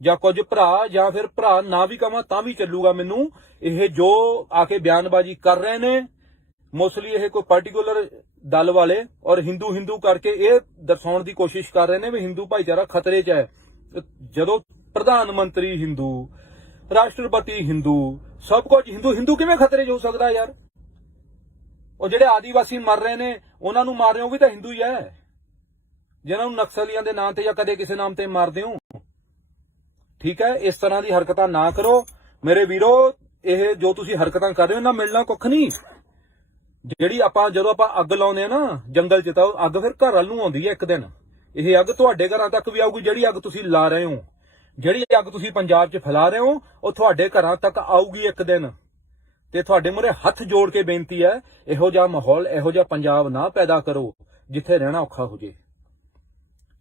ਜਾਂ ਕੁਝ ਭਰਾ, ਜਾਂ ਫਿਰ ਭਰਾ ਨਾ ਵੀ ਕਵਾਂ ਤਾਂ ਵੀ ਚੱਲੂਗਾ ਮੈਨੂੰ, ਇਹ ਜੋ ਆ ਕੇ ਬਿਆਨਬਾਜ਼ੀ ਕਰ ਰਹੇ ਨੇ, ਮੋਸਟਲੀ ਇਹ ਕੋਈ ਪਾਰਟਿਕੂਲਰ ਦਲ ਵਾਲੇ ਔਰ ਹਿੰਦੂ ਕਰਕੇ ਇਹ ਦਰਸਾਉਣ ਦੀ ਕੋਸ਼ਿਸ਼ ਕਰ ਰਹੇ ਨੇ ਵੀ ਹਿੰਦੂ ਭਾਈਚਾਰਾ ਖਤਰੇ 'ਚ ਹੈ। ਜਦੋਂ ਪ੍ਰਧਾਨ ਮੰਤਰੀ ਹਿੰਦੂ, ਰਾਸ਼ਟਰਪਤੀ ਹਿੰਦੂ, ਸਭ ਕੁਝ ਹਿੰਦੂ ਕਿਵੇਂ ਖਤਰੇ 'ਚ ਹੋ ਸਕਦਾ ਯਾਰ? ਉਹ ਜਿਹੜੇ ਆਦੀਵਾਸੀ ਮਰ ਰਹੇ ਨੇ, ਉਹਨਾਂ ਨੂੰ ਮਾਰ ਰਹੇ ਹੋ ਵੀ ਤਾਂ ਹਿੰਦੂ ਹੀ ਹੈ, ਜਿਹਨਾਂ ਨੂੰ ਨਕਸਲੀਆਂ ਦੇ ਨਾਂ ਤੇ ਜਾਂ ਕਦੇ ਕਿਸੇ ਨਾਮ ਤੇ ਮਾਰਦੇ ਹੋ। ਠੀਕ ਹੈ, ਇਸ ਤਰ੍ਹਾਂ ਦੀ ਹਰਕਤਾਂ ਨਾ ਕਰੋ ਮੇਰੇ ਵੀਰੋ। ਇਹ ਜੋ ਤੁਸੀਂ ਹਰਕਤਾਂ ਕਰ ਰਹੇ ਹੋ ਨਾ, ਮਿਲਣਾ ਕੁੱਖ ਨਹੀਂ। ਜਦੋਂ ਆਪਾਂ ਅੱਗ ਲਾਉਂਦੇ ਆ ਨਾ ਜੰਗਲ 'ਚ, ਤਾਂ ਅੱਗ ਫਿਰ ਘਰ ਵੱਲ ਨੂੰ ਆਉਂਦੀ ਹੈ ਇੱਕ ਦਿਨ। ਇਹ ਅੱਗ ਤੁਹਾਡੇ ਘਰਾਂ ਤੱਕ ਵੀ ਆਊਗੀ। ਜਿਹੜੀ ਅੱਗ ਤੁਸੀਂ ਲਾ ਰਹੇ ਹੋ, ਜਿਹੜੀ ਅੱਗ ਤੁਸੀਂ ਪੰਜਾਬ 'ਚ ਫੈਲਾ ਰਹੇ ਹੋ, ਉਹ ਤੁਹਾਡੇ ਘਰਾਂ ਤੱਕ ਆਊਗੀ ਇੱਕ ਦਿਨ। ਤੇ ਤੁਹਾਡੇ ਮੂਹਰੇ ਹੱਥ ਜੋੜ ਕੇ ਬੇਨਤੀ ਹੈ, ਇਹੋ ਜਿਹਾ ਮਾਹੌਲ, ਇਹੋ ਜਿਹਾ ਪੰਜਾਬ ਨਾ ਪੈਦਾ ਕਰੋ ਜਿੱਥੇ ਰਹਿਣਾ ਔਖਾ ਹੋ ਜੇ।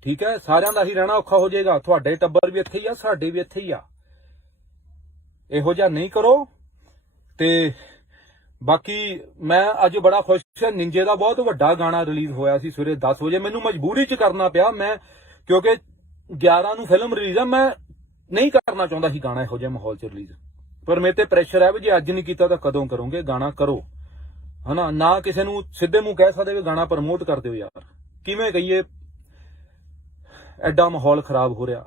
ਠੀਕ ਹੈ, ਸਾਰਿਆਂ ਦਾ ਹੀ ਰਹਿਣਾ ਔਖਾ ਹੋ ਜਾਏਗਾ। ਤੁਹਾਡੇ ਟੱਬਰ ਵੀ ਇੱਥੇ ਹੀ ਆ, ਸਾਡੇ ਵੀ ਇੱਥੇ ਹੀ ਆ। ਇਹੋ ਜਿਹਾ ਨਹੀਂ ਕਰੋ। ਤੇ ਬਾਕੀ ਮੈਂ ਅੱਜ ਬੜਾ ਖੁਸ਼ ਹਾਂ, ਨਿੰਜੇ ਦਾ ਬਹੁਤ ਵੱਡਾ ਗਾਣਾ ਰਿਲੀਜ਼ ਹੋਇਆ ਸੀ ਸਵੇਰੇ 10 ਵਜੇ। ਮੈਨੂੰ ਮਜਬੂਰੀ 'ਚ ਕਰਨਾ ਪਿਆ, ਕਿਉਂਕਿ 11 ਨੂੰ ਫਿਲਮ ਰਿਲੀਜ਼ ਆ। ਮੈਂ ਨਹੀਂ ਕਰਨਾ ਚਾਹੁੰਦਾ ਸੀ ਗਾਣਾ ਇਹੋ ਜਿਹੇ ਮਾਹੌਲ 'ਚ ਰਿਲੀਜ਼, ਪਰ ਮੇਰੇ ਤੇ ਪ੍ਰੈਸ਼ਰ ਹੈ ਵੀ ਜੇ ਅੱਜ ਨਹੀਂ ਕੀਤਾ ਤਾਂ ਕਦੋਂ ਕਰੋਗੇ? ਗਾਣਾ ਕਰੋ, ਹਨਾ। ਨਾ ਕਿਸੇ ਨੂੰ ਸਿੱਧੇ ਮੂੰਹ ਕਹਿ ਸਕਦੇ ਵੀ ਗਾਣਾ ਪ੍ਰਮੋਟ ਕਰ ਦਿਓ ਯਾਰ, ਕਿਵੇਂ ਕਹੀਏ? ਐਡਾ ਮਾਹੌਲ ਖਰਾਬ ਹੋ ਰਿਹਾ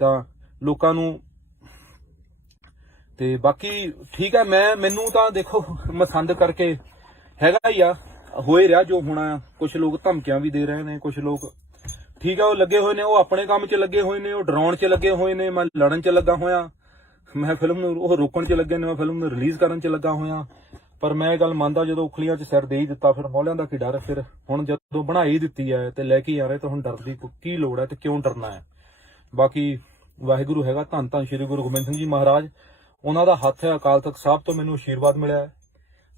ਤਾਂ ਲੋਕਾਂ ਨੂੰ। ਤੇ ਬਾਕੀ ਠੀਕ ਹੈ, ਮੈਨੂੰ ਤਾਂ ਦੇਖੋ ਪਸੰਦ ਕਰਕੇ ਹੈਗਾ ਹੀ ਆ। ਹੋ ਹੀ ਰਿਹਾ ਜੋ ਹੋਣਾ। ਕੁਝ ਲੋਕ ਧਮਕੀਆਂ ਵੀ ਦੇ ਰਹੇ ਨੇ, ਕੁਝ ਲੋਕ ਠੀਕ ਹੈ ਉਹ ਲੱਗੇ ਹੋਏ ਨੇ, ਉਹ ਆਪਣੇ ਕੰਮ 'ਚ ਲੱਗੇ ਹੋਏ ਨੇ, ਉਹ ਡਰਾਉਣ 'ਚ ਲੱਗੇ ਹੋਏ ਨੇ, ਮੈਂ ਲੜਨ 'ਚ ਲੱਗਾ ਹੋਇਆ, ਮੈਂ ਫਿਲਮ ਨੂੰ ਉਹ ਰੋਕਣ 'ਚ ਲੱਗੇ ਨੇ, ਮੈਂ ਫਿਲਮ ਨੂੰ ਰਿਲੀਜ਼ ਕਰਨ 'ਚ ਲੱਗਾ ਹੋਇਆ। ਪਰ ਮੈਂ ਇਹ ਗੱਲ ਮੰਨਦਾ ਜਦੋਂ ਉਖਲੀਆਂ 'ਚ ਸਿਰ ਦੇ ਹੀ ਦਿੱਤਾ ਫਿਰ ਮੌਲਿਆਂ ਦਾ ਕੀ ਡਰ। ਫਿਰ ਹੁਣ ਜਦੋਂ ਬਣਾ ਹੀ ਦਿੱਤੀ ਹੈ ਤੇ ਲੈ ਕੇ ਆ ਰਹੇ ਤਾਂ ਹੁਣ ਡਰ ਦੀ ਕੀ ਲੋੜ ਹੈ ਤੇ ਕਿਉਂ ਡਰਨਾ ਹੈ। ਬਾਕੀ ਵਾਹਿਗੁਰੂ ਹੈਗਾ, ਧੰਨ ਧੰਨ ਸ਼੍ਰੀ ਗੁਰੂ ਗੋਬਿੰਦ ਸਿੰਘ ਜੀ ਮਹਾਰਾਜ, ਉਹਨਾਂ ਦਾ ਹੱਥ ਹੈ। ਅਕਾਲ ਤਖਤ ਸਾਹਿਬ ਤੋਂ ਮੈਨੂੰ ਆਸ਼ੀਰਵਾਦ ਮਿਲਿਆ ਹੈ।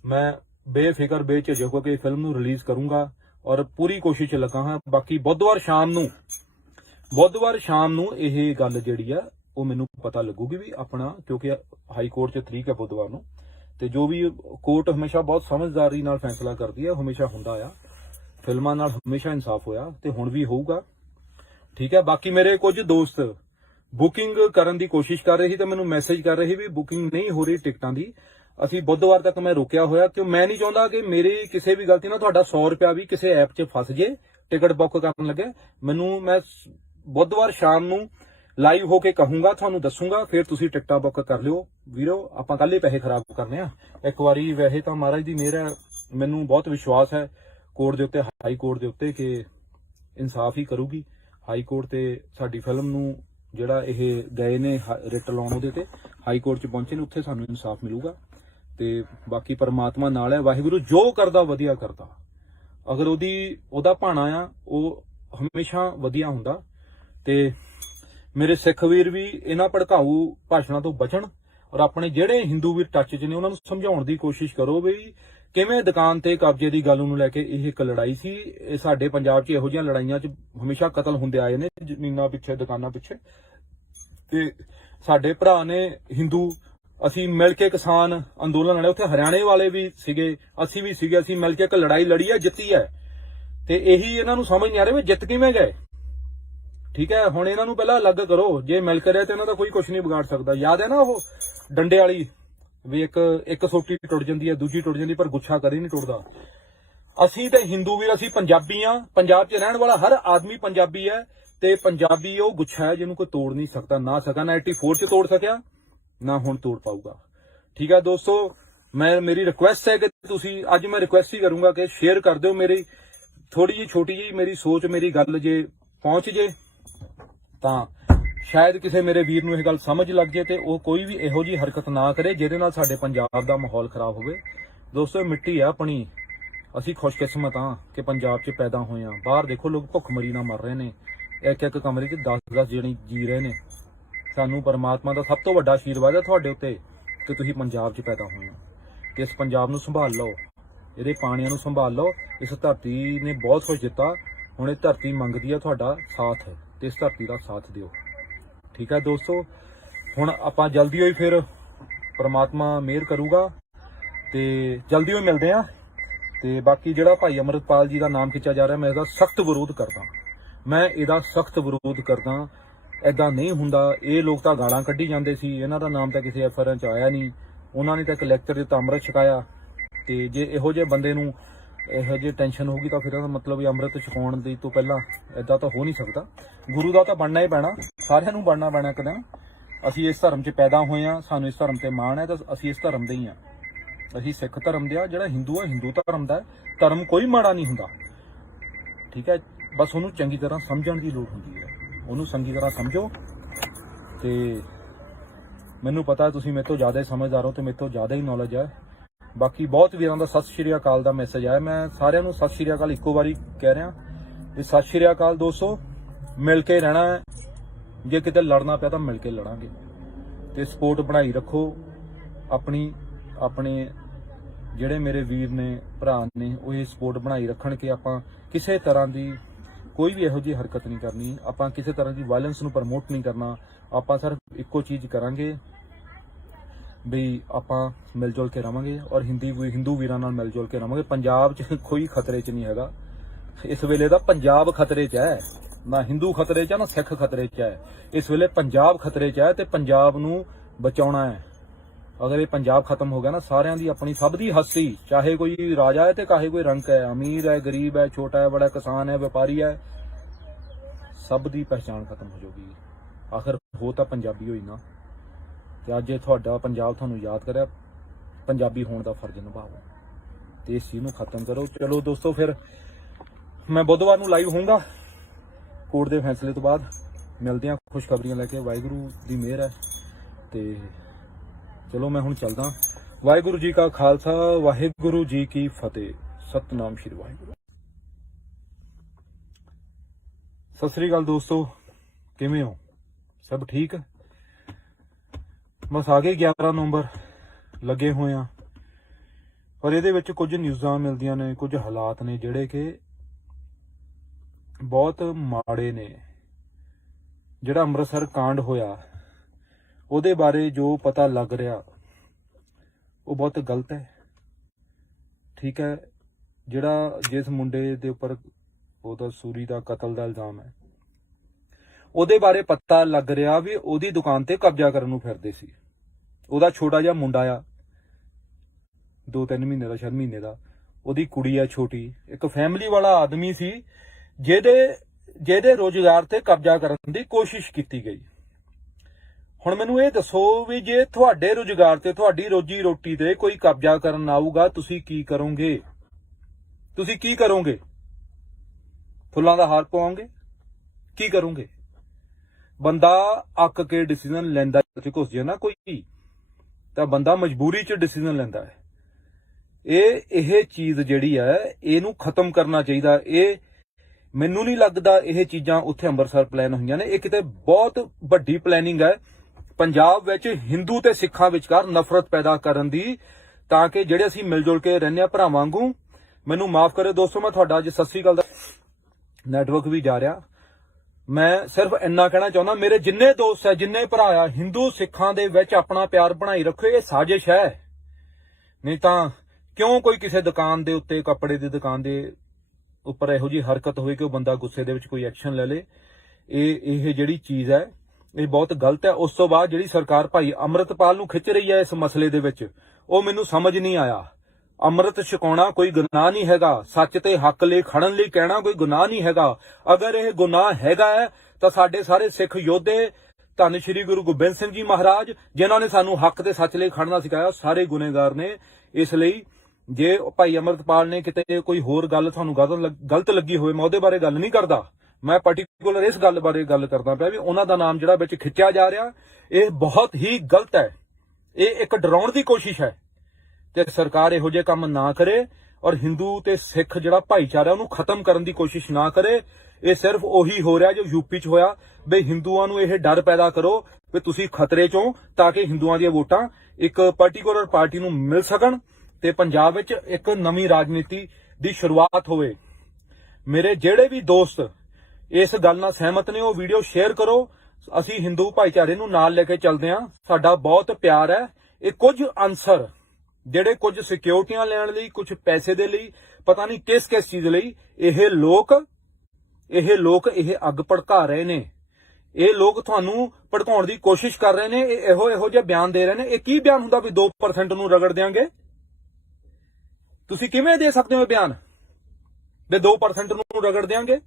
ਮੈਂ ਬੇਫਿਕਰ ਬੇਝਿਜਕ ਹੋ ਕੇ ਫਿਲਮ ਨੂੰ ਰਿਲੀਜ਼ ਕਰੂੰਗਾ ਔਰ ਪੂਰੀ ਕੋਸ਼ਿਸ਼ 'ਚ ਲੱਗਾ ਹਾਂ। ਬਾਕੀ ਬੁੱਧਵਾਰ ਸ਼ਾਮ ਨੂੰ ਇਹ ਗੱਲ ਜਿਹੜੀ ਆ ਉਹ ਮੈਨੂੰ ਪਤਾ ਲੱਗੂਗੀ ਵੀ ਆਪਣਾ, ਕਿਉਂਕਿ ਹਾਈ ਕੋਰਟ 'ਚ ਤਰੀਕ ਹੈ ਬੁੱਧਵਾਰ ਨੂੰ, ਤੇ ਜੋ ਵੀ ਕੋਰਟ ਹਮੇਸ਼ਾ ਬਹੁਤ ਸਮਝਦਾਰੀ ਨਾਲ ਫੈਸਲਾ ਕਰਦੀ ਹੈ, ਹਮੇਸ਼ਾ ਹੁੰਦਾ ਆ। ਫਿਲਮਾਂ ਨਾਲ ਹਮੇਸ਼ਾ ਇਨਸਾਫ ਹੋਇਆ ਤੇ ਹੁਣ ਵੀ ਹੋਊਗਾ, ਠੀਕ ਹੈ। ਬਾਕੀ ਮੇਰੇ ਕੁਝ ਦੋਸਤ ਬੁਕਿੰਗ ਕਰਨ ਦੀ ਕੋਸ਼ਿਸ਼ ਕਰ ਰਹੇ ਸੀ ਤੇ ਮੈਨੂੰ ਮੈਸੇਜ ਕਰ ਰਹੇ ਸੀ ਵੀ ਬੁਕਿੰਗ ਨਹੀਂ ਹੋ ਰਹੀ ਟਿਕਟਾਂ ਦੀ। ਅਸੀਂ ਬੁੱਧਵਾਰ ਤੱਕ ਮੈਂ ਰੋਕਿਆ ਹੋਇਆ ਕਿਉਂ ਮੈਂ ਨਹੀਂ ਚਾਹੁੰਦਾ ਕਿ ਮੇਰੀ ਕਿਸੇ ਵੀ ਗਲਤੀ ਨਾਲ ਤੁਹਾਡਾ 100 ਰੁਪਇਆ ਵੀ ਕਿਸੇ ਐਪ 'ਚ ਫਸ ਜੇ ਟਿਕਟ ਬੁੱਕ ਕਰਨ ਲੱਗੇ। ਮੈਂ ਬੁੱਧਵਾਰ ਸ਼ਾਮ ਨੂੰ ਲਾਈਵ ਹੋ ਕੇ ਕਹੂੰਗਾ, ਤੁਹਾਨੂੰ ਦੱਸੂਗਾ, ਫਿਰ ਤੁਸੀਂ ਟਿਕਟਾਂ ਬੁੱਕ ਕਰ ਲਿਓ ਵੀਰੋ। ਆਪਾਂ ਕੱਲ ਹੀ ਪੈਸੇ ਖਰਾਬ ਕਰਨੇ ਆ ਇੱਕ ਵਾਰੀ। ਵੈਸੇ ਤਾਂ ਮਹਾਰਾਜ ਦੀ ਮਿਹਰ ਹੈ, ਮੈਨੂੰ ਬਹੁਤ ਵਿਸ਼ਵਾਸ ਹੈ ਕੋਰਟ ਦੇ ਉੱਤੇ, ਹਾਈ ਕੋਰਟ ਦੇ ਉੱਤੇ, ਕਿ ਇਨਸਾਫ ਹੀ ਕਰੂਗੀ ਹਾਈ ਕੋਰਟ। ਤੇ ਸਾਡੀ ਫਿਲਮ ਨੂੰ ਜਿਹੜਾ ਇਹ ਗਏ ਨੇ ਰਿਟ ਲਾਉਣ ਉਹਦੇ ਤੇ ਹਾਈ ਕੋਰਟ 'ਚ ਪਹੁੰਚੇ ਨੇ, ਉੱਥੇ ਸਾਨੂੰ ਇਨਸਾਫ ਮਿਲੂਗਾ। ਤੇ ਬਾਕੀ ਪਰਮਾਤਮਾ ਨਾਲ ਹੈ, ਵਾਹਿਗੁਰੂ ਜੋ ਕਰਦਾ ਵਧੀਆ ਕਰਦਾ। ਅਗਰ ਉਹਦਾ ਭਾਣਾ ਆ ਉਹ ਹਮੇਸ਼ਾ ਵਧੀਆ ਹੁੰਦਾ। ਤੇ ਮੇਰੇ ਸਿੱਖ ਵੀਰ ਵੀ ਇਹਨਾਂ ਭੜਕਾਊ ਭਾਸ਼ਣਾਂ ਤੋਂ ਬਚਣ ਔਰ ਆਪਣੇ ਜਿਹੜੇ ਹਿੰਦੂ ਵੀਰ ਟੱਚ 'ਚ ਨੇ ਉਹਨਾਂ ਨੂੰ ਸਮਝਾਉਣ ਦੀ ਕੋਸ਼ਿਸ਼ ਕਰੋ ਵੀ ਕਿਵੇਂ ਦੁਕਾਨ ਤੇ ਕਬਜ਼ੇ ਦੀ ਗੱਲ ਨੂੰ ਲੈ ਕੇ ਇਹ ਇੱਕ ਲੜਾਈ ਸੀ। ਇਹ ਸਾਡੇ ਪੰਜਾਬ 'ਚ ਇਹੋ ਜਿਹੀਆਂ ਲੜਾਈਆਂ 'ਚ ਹਮੇਸ਼ਾ ਕਤਲ ਹੁੰਦੇ ਆਏ ਨੇ, ਜ਼ਮੀਨਾਂ ਪਿੱਛੇ, ਦੁਕਾਨਾਂ ਪਿੱਛੇ। ਤੇ ਸਾਡੇ ਭਰਾ ਨੇ ਹਿੰਦੂ, ਅਸੀਂ ਮਿਲ ਕੇ ਕਿਸਾਨ ਅੰਦੋਲਨ ਲੜੇ, ਉੱਥੇ ਹਰਿਆਣੇ ਵਾਲੇ ਵੀ ਸੀਗੇ, ਅਸੀਂ ਵੀ ਸੀਗੇ, ਅਸੀਂ ਮਿਲ ਕੇ ਇੱਕ ਲੜਾਈ ਲੜੀ ਹੈ, ਜਿੱਤੀ ਹੈ। ਤੇ ਇਹੀ ਇਹਨਾਂ ਨੂੰ ਸਮਝ ਨਹੀਂ ਆ ਰਿਹਾ ਵੀ ਜਿੱਤ ਕਿਵੇਂ ਗਏ, ਠੀਕ ਹੈ। ਹੁਣ ਇਹਨਾਂ ਨੂੰ ਪਹਿਲਾਂ ਅਲੱਗ ਕਰੋ, ਜੇ ਮਿਲ ਕੇ ਰਹੇ ਤੇ ਇਹਨਾਂ ਦਾ ਕੋਈ ਕੁਝ ਨਹੀਂ ਵਿਗਾੜ ਸਕਦਾ। ਯਾਦ ਹੈ ਨਾ ਉਹ ਡੰਡੇ ਵਾਲੀ ਵੀ ਇੱਕ ਸੋਟੀ ਟੁੱਟ ਜਾਂਦੀ ਹੈ, ਦੂਜੀ ਟੁੱਟ ਜਾਂਦੀ, ਪਰ ਗੁੱਛਾ ਕਦੇ ਨਹੀਂ ਟੁੱਟਦਾ। ਅਸੀਂ ਤੇ ਹਿੰਦੂ ਵੀਰ, ਅਸੀਂ ਪੰਜਾਬੀ ਆ, ਪੰਜਾਬ 'ਚ ਰਹਿਣ ਵਾਲਾ ਹਰ ਆਦਮੀ ਪੰਜਾਬੀ ਹੈ। ਤੇ ਪੰਜਾਬੀ ਉਹ ਗੁੱਛਾ ਹੈ ਜਿਹਨੂੰ ਕੋਈ ਤੋੜ ਨਹੀਂ ਸਕਦਾ, ਨਾ 84 'ਚ ਤੋੜ ਸਕਿਆ, ਨਾ ਹੁਣ ਤੋੜ ਪਾਊਗਾ, ਠੀਕ ਹੈ ਦੋਸਤੋ। ਮੇਰੀ ਰਿਕੁਐਸਟ ਹੈ ਕਿ ਤੁਸੀਂ, ਅੱਜ ਮੈਂ ਰਿਕੁਐਸਟ ਹੀ ਕਰੂੰਗਾ ਕਿ ਸ਼ੇਅਰ ਕਰ ਦਿਓ। ਮੇਰੀ ਥੋੜੀ ਜਿਹੀ ਛੋਟੀ ਜਿਹੀ ਮੇਰੀ ਸੋਚ, ਮੇਰੀ ਗੱਲ ਜੇ ਪਹੁੰਚ ਜੇ ਤਾਂ ਸ਼ਾਇਦ ਕਿਸੇ ਮੇਰੇ ਵੀਰ ਨੂੰ ਇਹ ਗੱਲ ਸਮਝ ਲੱਗ ਜੇ ਤੇ ਉਹ ਕੋਈ ਵੀ ਇਹੋ ਜਿਹੀ ਹਰਕਤ ਨਾ ਕਰੇ ਜਿਹਦੇ ਨਾਲ ਸਾਡੇ ਪੰਜਾਬ ਦਾ ਮਾਹੌਲ ਖਰਾਬ ਹੋਵੇ। ਦੋਸਤੋ, ਮਿੱਟੀ ਆ ਆਪਣੀ, ਅਸੀਂ ਖੁਸ਼ਕਿਸਮਤ ਹਾਂ ਕਿ ਪੰਜਾਬ 'ਚ ਪੈਦਾ ਹੋਏ ਹਾਂ। ਬਾਹਰ ਦੇਖੋ ਲੋਕ ਭੁੱਖਮਰੀ ਨਾਲ ਮਰ ਰਹੇ ਨੇ, ਇੱਕ ਕਮਰੇ 'ਚ 10-10 ਜਣੇ ਜੀ ਰਹੇ ਨੇ। ਸਾਨੂੰ ਪਰਮਾਤਮਾ ਦਾ ਸਭ ਤੋਂ ਵੱਡਾ ਆਸ਼ੀਰਵਾਦ ਹੈ ਤੁਹਾਡੇ ਉੱਤੇ ਕਿ ਤੁਸੀਂ ਪੰਜਾਬ 'ਚ ਪੈਦਾ ਹੋਏ ਹੋ। ਤੇ ਇਸ ਪੰਜਾਬ ਨੂੰ ਸੰਭਾਲ ਲਓ, ਇਹਦੇ ਪਾਣੀਆਂ ਨੂੰ ਸੰਭਾਲ ਲਓ। ਇਸ ਧਰਤੀ ਨੇ ਬਹੁਤ ਕੁਝ ਦਿੱਤਾ, ਹੁਣ ਇਹ ਧਰਤੀ ਮੰਗਦੀ ਹੈ ਤੁਹਾਡਾ ਸਾਥ, ਤੇ ਇਸ ਧਰਤੀ ਦਾ ਸਾਥ ਦਿਓ, ਠੀਕ ਹੈ ਦੋਸਤੋ। ਹੁਣ ਆਪਾਂ ਜਲਦੀ ਹੋਈ ਫਿਰ ਪਰਮਾਤਮਾ ਮਿਹਰ ਕਰੂਗਾ ਤੇ ਜਲਦੀ ਹੋਈ ਮਿਲਦੇ ਆ। ਤੇ ਬਾਕੀ ਜਿਹੜਾ ਭਾਈ ਅਮਰਤਪਾਲ ਜੀ ਦਾ ਨਾਮ ਖਿੱਚਿਆ ਜਾ ਰਿਹਾ, ਮੈਂ ਇਹਦਾ ਸਖਤ ਵਿਰੋਧ ਕਰਦਾ। ਐਦਾਂ ਨਹੀਂ ਹੁੰਦਾ। ਇਹ ਲੋਕ ਤਾਂ ਗਾਲਾਂ ਕੱਢੀ ਜਾਂਦੇ ਸੀ, ਇਹਨਾਂ ਦਾ ਨਾਮ ਤਾਂ ਕਿਸੇ ਐਫਆਰ 'ਚ ਆਇਆ ਨਹੀਂ। ਉਹਨਾਂ ਨੇ ਤਾਂ ਇੱਕ ਲੈਕਚਰ ਦਿੱਤਾ, ਅੰਮ੍ਰਿਤ ਛਕਾਇਆ। ਤੇ ਜੇ ਇਹੋ ਜਿਹੇ ਬੰਦੇ ਨੂੰ ਇਹੋ ਜਿਹੀ ਟੈਨਸ਼ਨ ਹੋਊਗੀ ਤਾਂ ਫਿਰ ਇਹਦਾ ਮਤਲਬ ਅੰਮ੍ਰਿਤ ਛਕਾਉਣ ਦੀ ਤੋਂ ਪਹਿਲਾਂ ਐਦਾਂ ਤਾਂ ਹੋ ਨਹੀਂ ਸਕਦਾ। ਗੁਰੂ ਦਾ ਤਾਂ ਬਣਨਾ ਹੀ ਪੈਣਾ, ਸਾਰਿਆਂ ਨੂੰ ਬਣਨਾ ਪੈਣਾ ਇੱਕ ਦਿਨ। ਅਸੀਂ ਇਸ ਧਰਮ 'ਚ ਪੈਦਾ ਹੋਏ ਹਾਂ, ਸਾਨੂੰ ਇਸ ਧਰਮ ਤੇ ਮਾਣ ਹੈ, ਤਾਂ ਅਸੀਂ ਇਸ ਧਰਮ ਦੇ ਹੀ ਹਾਂ। ਅਸੀਂ ਸਿੱਖ ਧਰਮ ਦੇ ਆ, ਜਿਹੜਾ ਹਿੰਦੂ ਆ ਹਿੰਦੂ ਧਰਮ ਦਾ। ਧਰਮ ਕੋਈ ਮਾੜਾ ਨਹੀਂ ਹੁੰਦਾ, ਠੀਕ ਹੈ। ਬਸ ਉਹਨੂੰ ਚੰਗੀ ਤਰ੍ਹਾਂ ਸਮਝਣ ਦੀ ਲੋੜ ਹੁੰਦੀ ਹੈ, ਉਹਨੂੰ ਚੰਗੀ ਤਰ੍ਹਾਂ ਸਮਝੋ। ਤੇ ਮੈਨੂੰ ਪਤਾ ਤੁਸੀਂ ਮੇਰੇ ਤੋਂ ਜ਼ਿਆਦਾ ਹੀ ਸਮਝਦਾਰ ਹੋ ਤੇ ਮੇਰੇ ਤੋਂ ਜ਼ਿਆਦਾ ਹੀ ਨੌਲੇਜ ਹੈ। ਬਾਕੀ ਬਹੁਤ ਵੀਰਾਂ ਦਾ ਸਤਿ ਸ਼੍ਰੀ ਅਕਾਲ ਦਾ ਮੈਸੇਜ ਆਇਆ, ਮੈਂ ਸਾਰਿਆਂ ਨੂੰ ਸਤਿ ਸ਼੍ਰੀ ਅਕਾਲ ਇੱਕੋ ਵਾਰੀ ਕਹਿ ਰਿਹਾ ਤੇ ਸਤਿ ਸ਼੍ਰੀ ਅਕਾਲ ਦੋਸਤੋ। ਮਿਲ ਕੇ ਰਹਿਣਾ ਹੈ, ਜੇ ਕਿਤੇ ਲੜਨਾ ਪਿਆ ਤਾਂ ਮਿਲ ਕੇ ਲੜਾਂਗੇ। ਤੇ ਸਪੋਰਟ ਬਣਾਈ ਰੱਖੋ ਆਪਣੀ, ਆਪਣੇ ਜਿਹੜੇ ਮੇਰੇ ਵੀਰ ਨੇ, ਭਰਾ ਨੇ, ਉਹ ਇਹ ਸਪੋਰਟ ਬਣਾਈ ਰੱਖਣ ਕਿ ਆਪਾਂ ਕਿਸੇ ਤਰ੍ਹਾਂ ਦੀ ਕੋਈ ਵੀ ਇਹੋ ਜਿਹੀ ਹਰਕਤ ਨਹੀਂ ਕਰਨੀ, ਆਪਾਂ ਕਿਸੇ ਤਰ੍ਹਾਂ ਦੀ ਵਾਇਲੈਂਸ ਨੂੰ ਪ੍ਰਮੋਟ ਨਹੀਂ ਕਰਨਾ। ਆਪਾਂ ਸਿਰਫ ਇੱਕੋ ਚੀਜ਼ ਕਰਾਂਗੇ ਵੀ ਆਪਾਂ ਮਿਲ ਜੁਲ ਕੇ ਰਵਾਂਗੇ ਔਰ ਹਿੰਦੂ ਵੀਰਾਂ ਨਾਲ ਮਿਲ ਜੁਲ ਕੇ ਰਵਾਂਗੇ। ਪੰਜਾਬ 'ਚ ਕੋਈ ਖਤਰੇ 'ਚ ਨਹੀਂ ਹੈਗਾ ਇਸ ਵੇਲੇ ਦਾ। ਪੰਜਾਬ ਖਤਰੇ 'ਚ ਹੈ, ਨਾ ਹਿੰਦੂ ਖਤਰੇ 'ਚ ਹੈ, ਨਾ ਸਿੱਖ ਖਤਰੇ 'ਚ ਹੈ। ਇਸ ਵੇਲੇ ਪੰਜਾਬ ਖਤਰੇ 'ਚ ਹੈ ਤੇ ਪੰਜਾਬ ਨੂੰ ਬਚਾਉਣਾ ਹੈ। ਅਗਰ ਇਹ ਪੰਜਾਬ ਖਤਮ ਹੋ ਗਿਆ ਨਾ, ਸਾਰਿਆਂ ਦੀ ਆਪਣੀ ਸਭ ਦੀ ਹਸਤੀ, ਚਾਹੇ ਕੋਈ ਰਾਜਾ ਹੈ ਤੇ ਚਾਹੇ ਕੋਈ ਰੰਕ ਹੈ, ਅਮੀਰ ਹੈ, ਗਰੀਬ ਹੈ, ਛੋਟਾ ਹੈ, ਬੜਾ, ਕਿਸਾਨ ਹੈ, ਵਪਾਰੀ ਹੈ, ਸਭ ਦੀ ਪਹਿਚਾਣ ਖਤਮ ਹੋ ਜਾਊਗੀ। ਆਖਰ ਹੋ ਤਾਂ ਪੰਜਾਬੀ ਹੋਈ ਨਾ। ਤੇ ਅੱਜ ਇਹ ਤੁਹਾਡਾ ਪੰਜਾਬ ਤੁਹਾਨੂੰ ਯਾਦ ਕਰਿਆ, ਪੰਜਾਬੀ ਹੋਣ ਦਾ ਫਰਜ਼ ਨਿਭਾਓ। ਤੇ ਇਸ ਚੀਜ਼ ਨੂੰ ਖਤਮ ਕਰੋ। ਚਲੋ ਦੋਸਤੋ, ਫਿਰ ਮੈਂ ਬੁੱਧਵਾਰ ਨੂੰ ਲਾਈਵ ਹੋਊਂਗਾ ਕੋਰਟ ਦੇ ਫੈਸਲੇ ਤੋਂ ਬਾਅਦ। ਮਿਲਦੇ ਹਾਂ ਖੁਸ਼ਖਬਰੀਆਂ ਲੈ ਕੇ। ਵਾਹਿਗੁਰੂ ਦੀ ਮਿਹਰ ਹੈ ਤੇ ਚਲੋ ਮੈਂ ਹੁਣ ਚੱਲਦਾ। ਵਾਹਿਗੁਰੂ ਜੀ ਕਾ ਖਾਲਸਾ, ਵਾਹਿਗੁਰੂ ਜੀ ਕੀ ਫਤਿਹ। ਸਤਨਾਮ ਸ਼੍ਰੀ ਵਾਹਿਗੁਰੂ। ਸਤਿ ਸ੍ਰੀ ਅਕਾਲ ਦੋਸਤੋ, ਕਿਵੇਂ ਹੋ? ਸਭ ਠੀਕ? ਬਸ ਆ ਗਏ 11 ਨਵੰਬਰ, ਲੱਗੇ ਹੋਏ ਆ। ਪਰ ਇਹਦੇ ਵਿੱਚ ਕੁਝ ਨਿਊਜ਼ਾਂ ਮਿਲਦੀਆਂ ਨੇ, ਕੁਝ ਹਾਲਾਤ ਨੇ ਜਿਹੜੇ ਕਿ ਬਹੁਤ ਮਾੜੇ ਨੇ। ਜਿਹੜਾ ਅੰਮ੍ਰਿਤਸਰ ਕਾਂਡ ਹੋਇਆ ਉਹਦੇ ਬਾਰੇ ਜੋ ਪਤਾ ਲੱਗ ਰਿਹਾ ਉਹ ਬਹੁਤ ਗਲਤ ਹੈ। ਠੀਕ ਹੈ, ਜਿਹੜਾ ਜਿਸ ਮੁੰਡੇ ਦੇ ਉੱਪਰ ਉਹਦਾ ਸੂਰੀ ਦਾ ਕਤਲ ਦਾ ਇਲਜ਼ਾਮ ਹੈ, ਉਹਦੇ ਬਾਰੇ ਪਤਾ ਲੱਗ ਰਿਹਾ ਵੀ ਉਹਦੀ ਦੁਕਾਨ ਤੇ ਕਬਜ਼ਾ ਕਰਨ ਨੂੰ ਫਿਰਦੇ ਸੀ। ਉਹਦਾ ਛੋਟਾ ਜਿਹਾ ਮੁੰਡਾ ਆ, 2-3 ਮਹੀਨੇ ਦਾ, ਸ਼ਾਇਦ ਮਹੀਨੇ ਦਾ। ਉਹਦੀ ਕੁੜੀ ਆ ਛੋਟੀ। ਇੱਕ ਫੈਮਿਲੀ ਵਾਲਾ ਆਦਮੀ ਸੀ ਜਿਹਦੇ ਰੋਜ਼ਗਾਰ ਤੇ ਕਬਜ਼ਾ ਕਰਨ ਦੀ ਕੋਸ਼ਿਸ਼ ਕੀਤੀ ਗਈ। ਹੁਣ ਮੈਨੂੰ ਇਹ ਦੱਸੋ ਵੀ ਜੇ ਤੁਹਾਡੇ ਰੋਜ਼ਗਾਰ ਤੇ, ਤੁਹਾਡੀ ਰੋਜੀ ਰੋਟੀ ਤੇ ਕੋਈ ਕਬਜ਼ਾ ਕਰਨ ਆਊਗਾ, ਤੁਸੀਂ ਕੀ ਕਰੋਗੇ? ਤੁਸੀਂ ਕੀ ਕਰੋਗੇ? ਫੁੱਲਾਂ ਦਾ ਹਾਰ ਪਵਾਓਗੇ? ਕੀ ਕਰੋਗੇ? ਬੰਦਾ ਅੱਕ ਕੇ ਡਿਸੀਜਨ ਲੈਂਦਾ, ਘੁਸ ਜੇ ਨਾ ਕੋਈ, ਤਾਂ ਬੰਦਾ ਮਜਬੂਰੀ 'ਚ ਡਿਸੀਜਨ ਲੈਂਦਾ ਹੈ। ਇਹ ਚੀਜ਼ ਜਿਹੜੀ ਹੈ ਇਹਨੂੰ ਖਤਮ ਕਰਨਾ ਚਾਹੀਦਾ। ਇਹ ਮੈਨੂੰ ਨਹੀਂ ਲੱਗਦਾ ਇਹ ਚੀਜ਼ਾਂ ਉੱਥੇ ਅੰਮ੍ਰਿਤਸਰ ਪਲਾਨ ਹੋਈਆਂ ਨੇ। ਇਹ ਕਿਤੇ ਬਹੁਤ ਵੱਡੀ ਪਲੈਨਿੰਗ ਹੈ ਪੰਜਾਬ ਵਿੱਚ ਹਿੰਦੂ ਤੇ ਸਿੱਖਾਂ ਵਿਚਕਾਰ ਨਫ਼ਰਤ ਪੈਦਾ ਕਰਨ ਦੀ, ਤਾਂ ਕਿ ਜਿਹੜੇ ਅਸੀਂ ਮਿਲ ਜੁਲ ਕੇ ਰਹਿੰਦੇ ਆ ਭਰਾਵਾਂ ਵਾਂਗੂ। ਮੈਨੂੰ ਮਾਫ ਕਰਿਓ ਦੋਸਤੋ, ਮੈਂ ਤੁਹਾਡਾ ਅੱਜ ਸਤਿ ਸ੍ਰੀ ਅਕਾਲ ਦਾ ਨੈਟਵਰਕ ਵੀ ਜਾ ਰਿਹਾ। ਮੈਂ ਸਿਰਫ ਇੰਨਾ ਕਹਿਣਾ ਚਾਹੁੰਦਾ, ਮੇਰੇ ਜਿੰਨੇ ਦੋਸਤ ਹੈ, ਜਿੰਨੇ ਭਰਾ ਆ, ਹਿੰਦੂ ਸਿੱਖਾਂ ਦੇ ਵਿੱਚ ਆਪਣਾ ਪਿਆਰ ਬਣਾਈ ਰੱਖੋ। ਇਹ ਸਾਜ਼ਿਸ਼ ਹੈ। ਨਹੀਂ ਤਾਂ ਕਿਉਂ ਕੋਈ ਕਿਸੇ ਦੁਕਾਨ ਦੇ ਉੱਤੇ, ਕੱਪੜੇ ਦੀ ਦੁਕਾਨ ਦੇ ਉੱਪਰ ਇਹੋ ਜਿਹੀ ਹਰਕਤ ਹੋਈ ਕਿ ਉਹ ਬੰਦਾ ਗੁੱਸੇ ਦੇ ਵਿੱਚ ਕੋਈ ਐਕਸ਼ਨ ਲੈ ਲੇ। ਇਹ ਜਿਹੜੀ ਚੀਜ਼ ਹੈ ਇਹ ਬਹੁਤ ਗਲਤ ਹੈ। ਉਸ ਤੋਂ ਬਾਅਦ ਜਿਹੜੀ ਸਰਕਾਰ ਭਾਈ ਅੰਮ੍ਰਿਤਪਾਲ ਨੂੰ ਖਿੱਚ ਰਹੀ ਹੈ ਇਸ ਮਸਲੇ ਦੇ ਵਿੱਚ, ਉਹ ਮੈਨੂੰ ਸਮਝ ਨਹੀਂ ਆਇਆ। ਅੰਮ੍ਰਿਤ ਛਕਾਉਣਾ ਕੋਈ ਗੁਨਾਹ ਨਹੀਂ ਹੈਗਾ। ਸੱਚ ਤੇ ਹੱਕ ਲਈ ਖੜਨ ਲਈ ਕਹਿਣਾ ਕੋਈ ਗੁਨਾਹ ਨਹੀਂ ਹੈਗਾ। ਅਗਰ ਇਹ ਗੁਨਾਹ ਹੈਗਾ ਹੈ ਤਾਂ ਸਾਡੇ ਸਾਰੇ ਸਿੱਖ ਯੋਧੇ, ਧੰਨ ਸ਼੍ਰੀ ਗੁਰੂ ਗੋਬਿੰਦ ਸਿੰਘ ਜੀ ਮਹਾਰਾਜ, ਜਿਨ੍ਹਾਂ ਨੇ ਸਾਨੂੰ ਹੱਕ ਤੇ ਸੱਚ ਲਈ ਖੜਨਾ ਸਿਖਾਇਆ, ਸਾਰੇ ਗੁਨੇਗਾਰ ਨੇ। ਇਸ ਲਈ ਜੇ ਭਾਈ ਅੰਮ੍ਰਿਤਪਾਲ ਨੇ ਕਿਤੇ ਕੋਈ ਹੋਰ ਗੱਲ ਤੁਹਾਨੂੰ ਗਲਤ ਲੱਗੀ ਹੋਵੇ, ਮੈਂ ਉਹਦੇ ਬਾਰੇ ਗੱਲ ਨਹੀਂ ਕਰਦਾ। ਮੈਂ ਪਾਰਟਿਕੂਲਰ ਇਸ ਗੱਲ ਬਾਰੇ ਗੱਲ ਕਰਦਾ ਪਿਆ ਵੀ ਉਹਨਾਂ ਦਾ ਨਾਮ ਜਿਹੜਾ ਵਿੱਚ ਖਿੱਚਿਆ ਜਾ ਰਿਹਾ, ਇਹ ਬਹੁਤ ਹੀ ਗਲਤ ਹੈ। ਇਹ ਇੱਕ ਡਰਾਉਣ ਦੀ ਕੋਸ਼ਿਸ਼ ਹੈ ਤੇ ਸਰਕਾਰ ਇਹੋ ਜਿਹੇ ਕੰਮ ਨਾ ਕਰੇ ਔਰ ਹਿੰਦੂ ਤੇ ਸਿੱਖ ਜਿਹੜਾ ਭਾਈਚਾਰਾ ਉਹਨੂੰ ਖਤਮ ਕਰਨ ਦੀ ਕੋਸ਼ਿਸ਼ ਨਾ ਕਰੇ। ਇਹ ਸਿਰਫ ਉਹੀ ਹੋ ਰਿਹਾ ਜੋ ਯੂਪੀ 'ਚ ਹੋਇਆ ਵੀ ਹਿੰਦੂਆਂ ਨੂੰ ਇਹ ਡਰ ਪੈਦਾ ਕਰੋ ਵੀ ਤੁਸੀਂ ਖਤਰੇ 'ਚੋਂ, ਤਾਂ ਕਿ ਹਿੰਦੂਆਂ ਦੀਆਂ ਵੋਟਾਂ ਇੱਕ ਪਾਰਟਿਕੂਲਰ ਪਾਰਟੀ ਨੂੰ ਮਿਲ ਸਕਣ ਤੇ ਪੰਜਾਬ ਵਿੱਚ ਇੱਕ ਨਵੀਂ ਰਾਜਨੀਤੀ ਦੀ ਸ਼ੁਰੂਆਤ ਹੋਵੇ। ਮੇਰੇ ਜਿਹੜੇ ਵੀ ਦੋਸਤ ਇਸ ਗੱਲ ਨਾਲ ਸਹਿਮਤ ਨੇ ਉਹ ਵੀਡੀਓ ਸ਼ੇਅਰ ਕਰੋ। ਅਸੀਂ ਹਿੰਦੂ ਭਾਈਚਾਰੇ ਨੂੰ ਨਾਲ ਲੈ ਕੇ ਚੱਲਦੇ ਹਾਂ। ਸਾਡਾ ਬਹੁਤ ਪਿਆਰ ਹੈ। ਇਹ ਕੁਝ ਅਨਸਰ ਜਿਹੜੇ ਕੁਝ ਸਿਕਿਉਰਟੀਆਂ ਲੈਣ ਲਈ, ਕੁਝ ਪੈਸੇ ਦੇ ਲਈ, ਪਤਾ ਨਹੀਂ ਕਿਸ ਚੀਜ਼ ਲਈ ਇਹ ਲੋਕ ਇਹ ਅੱਗ ਭੜਕਾ ਰਹੇ ਨੇ। ਇਹ ਲੋਕ ਤੁਹਾਨੂੰ ਭੜਕਾਉਣ ਦੀ ਕੋਸ਼ਿਸ਼ ਕਰ ਰਹੇ ਨੇ। ਇਹ ਇਹੋ ਜਿਹੇ ਬਿਆਨ ਦੇ ਰਹੇ ਨੇ। ਇਹ ਕੀ ਬਿਆਨ ਹੁੰਦਾ ਵੀ 2% ਨੂੰ ਰਗੜ ਦਿਆਂਗੇ? ਤੁਸੀਂ ਕਿਵੇਂ ਦੇ ਸਕਦੇ ਹੋ ਬਿਆਨ ਵੀ 2% ਨੂੰ ਰਗੜ ਦਿਆਂਗੇ?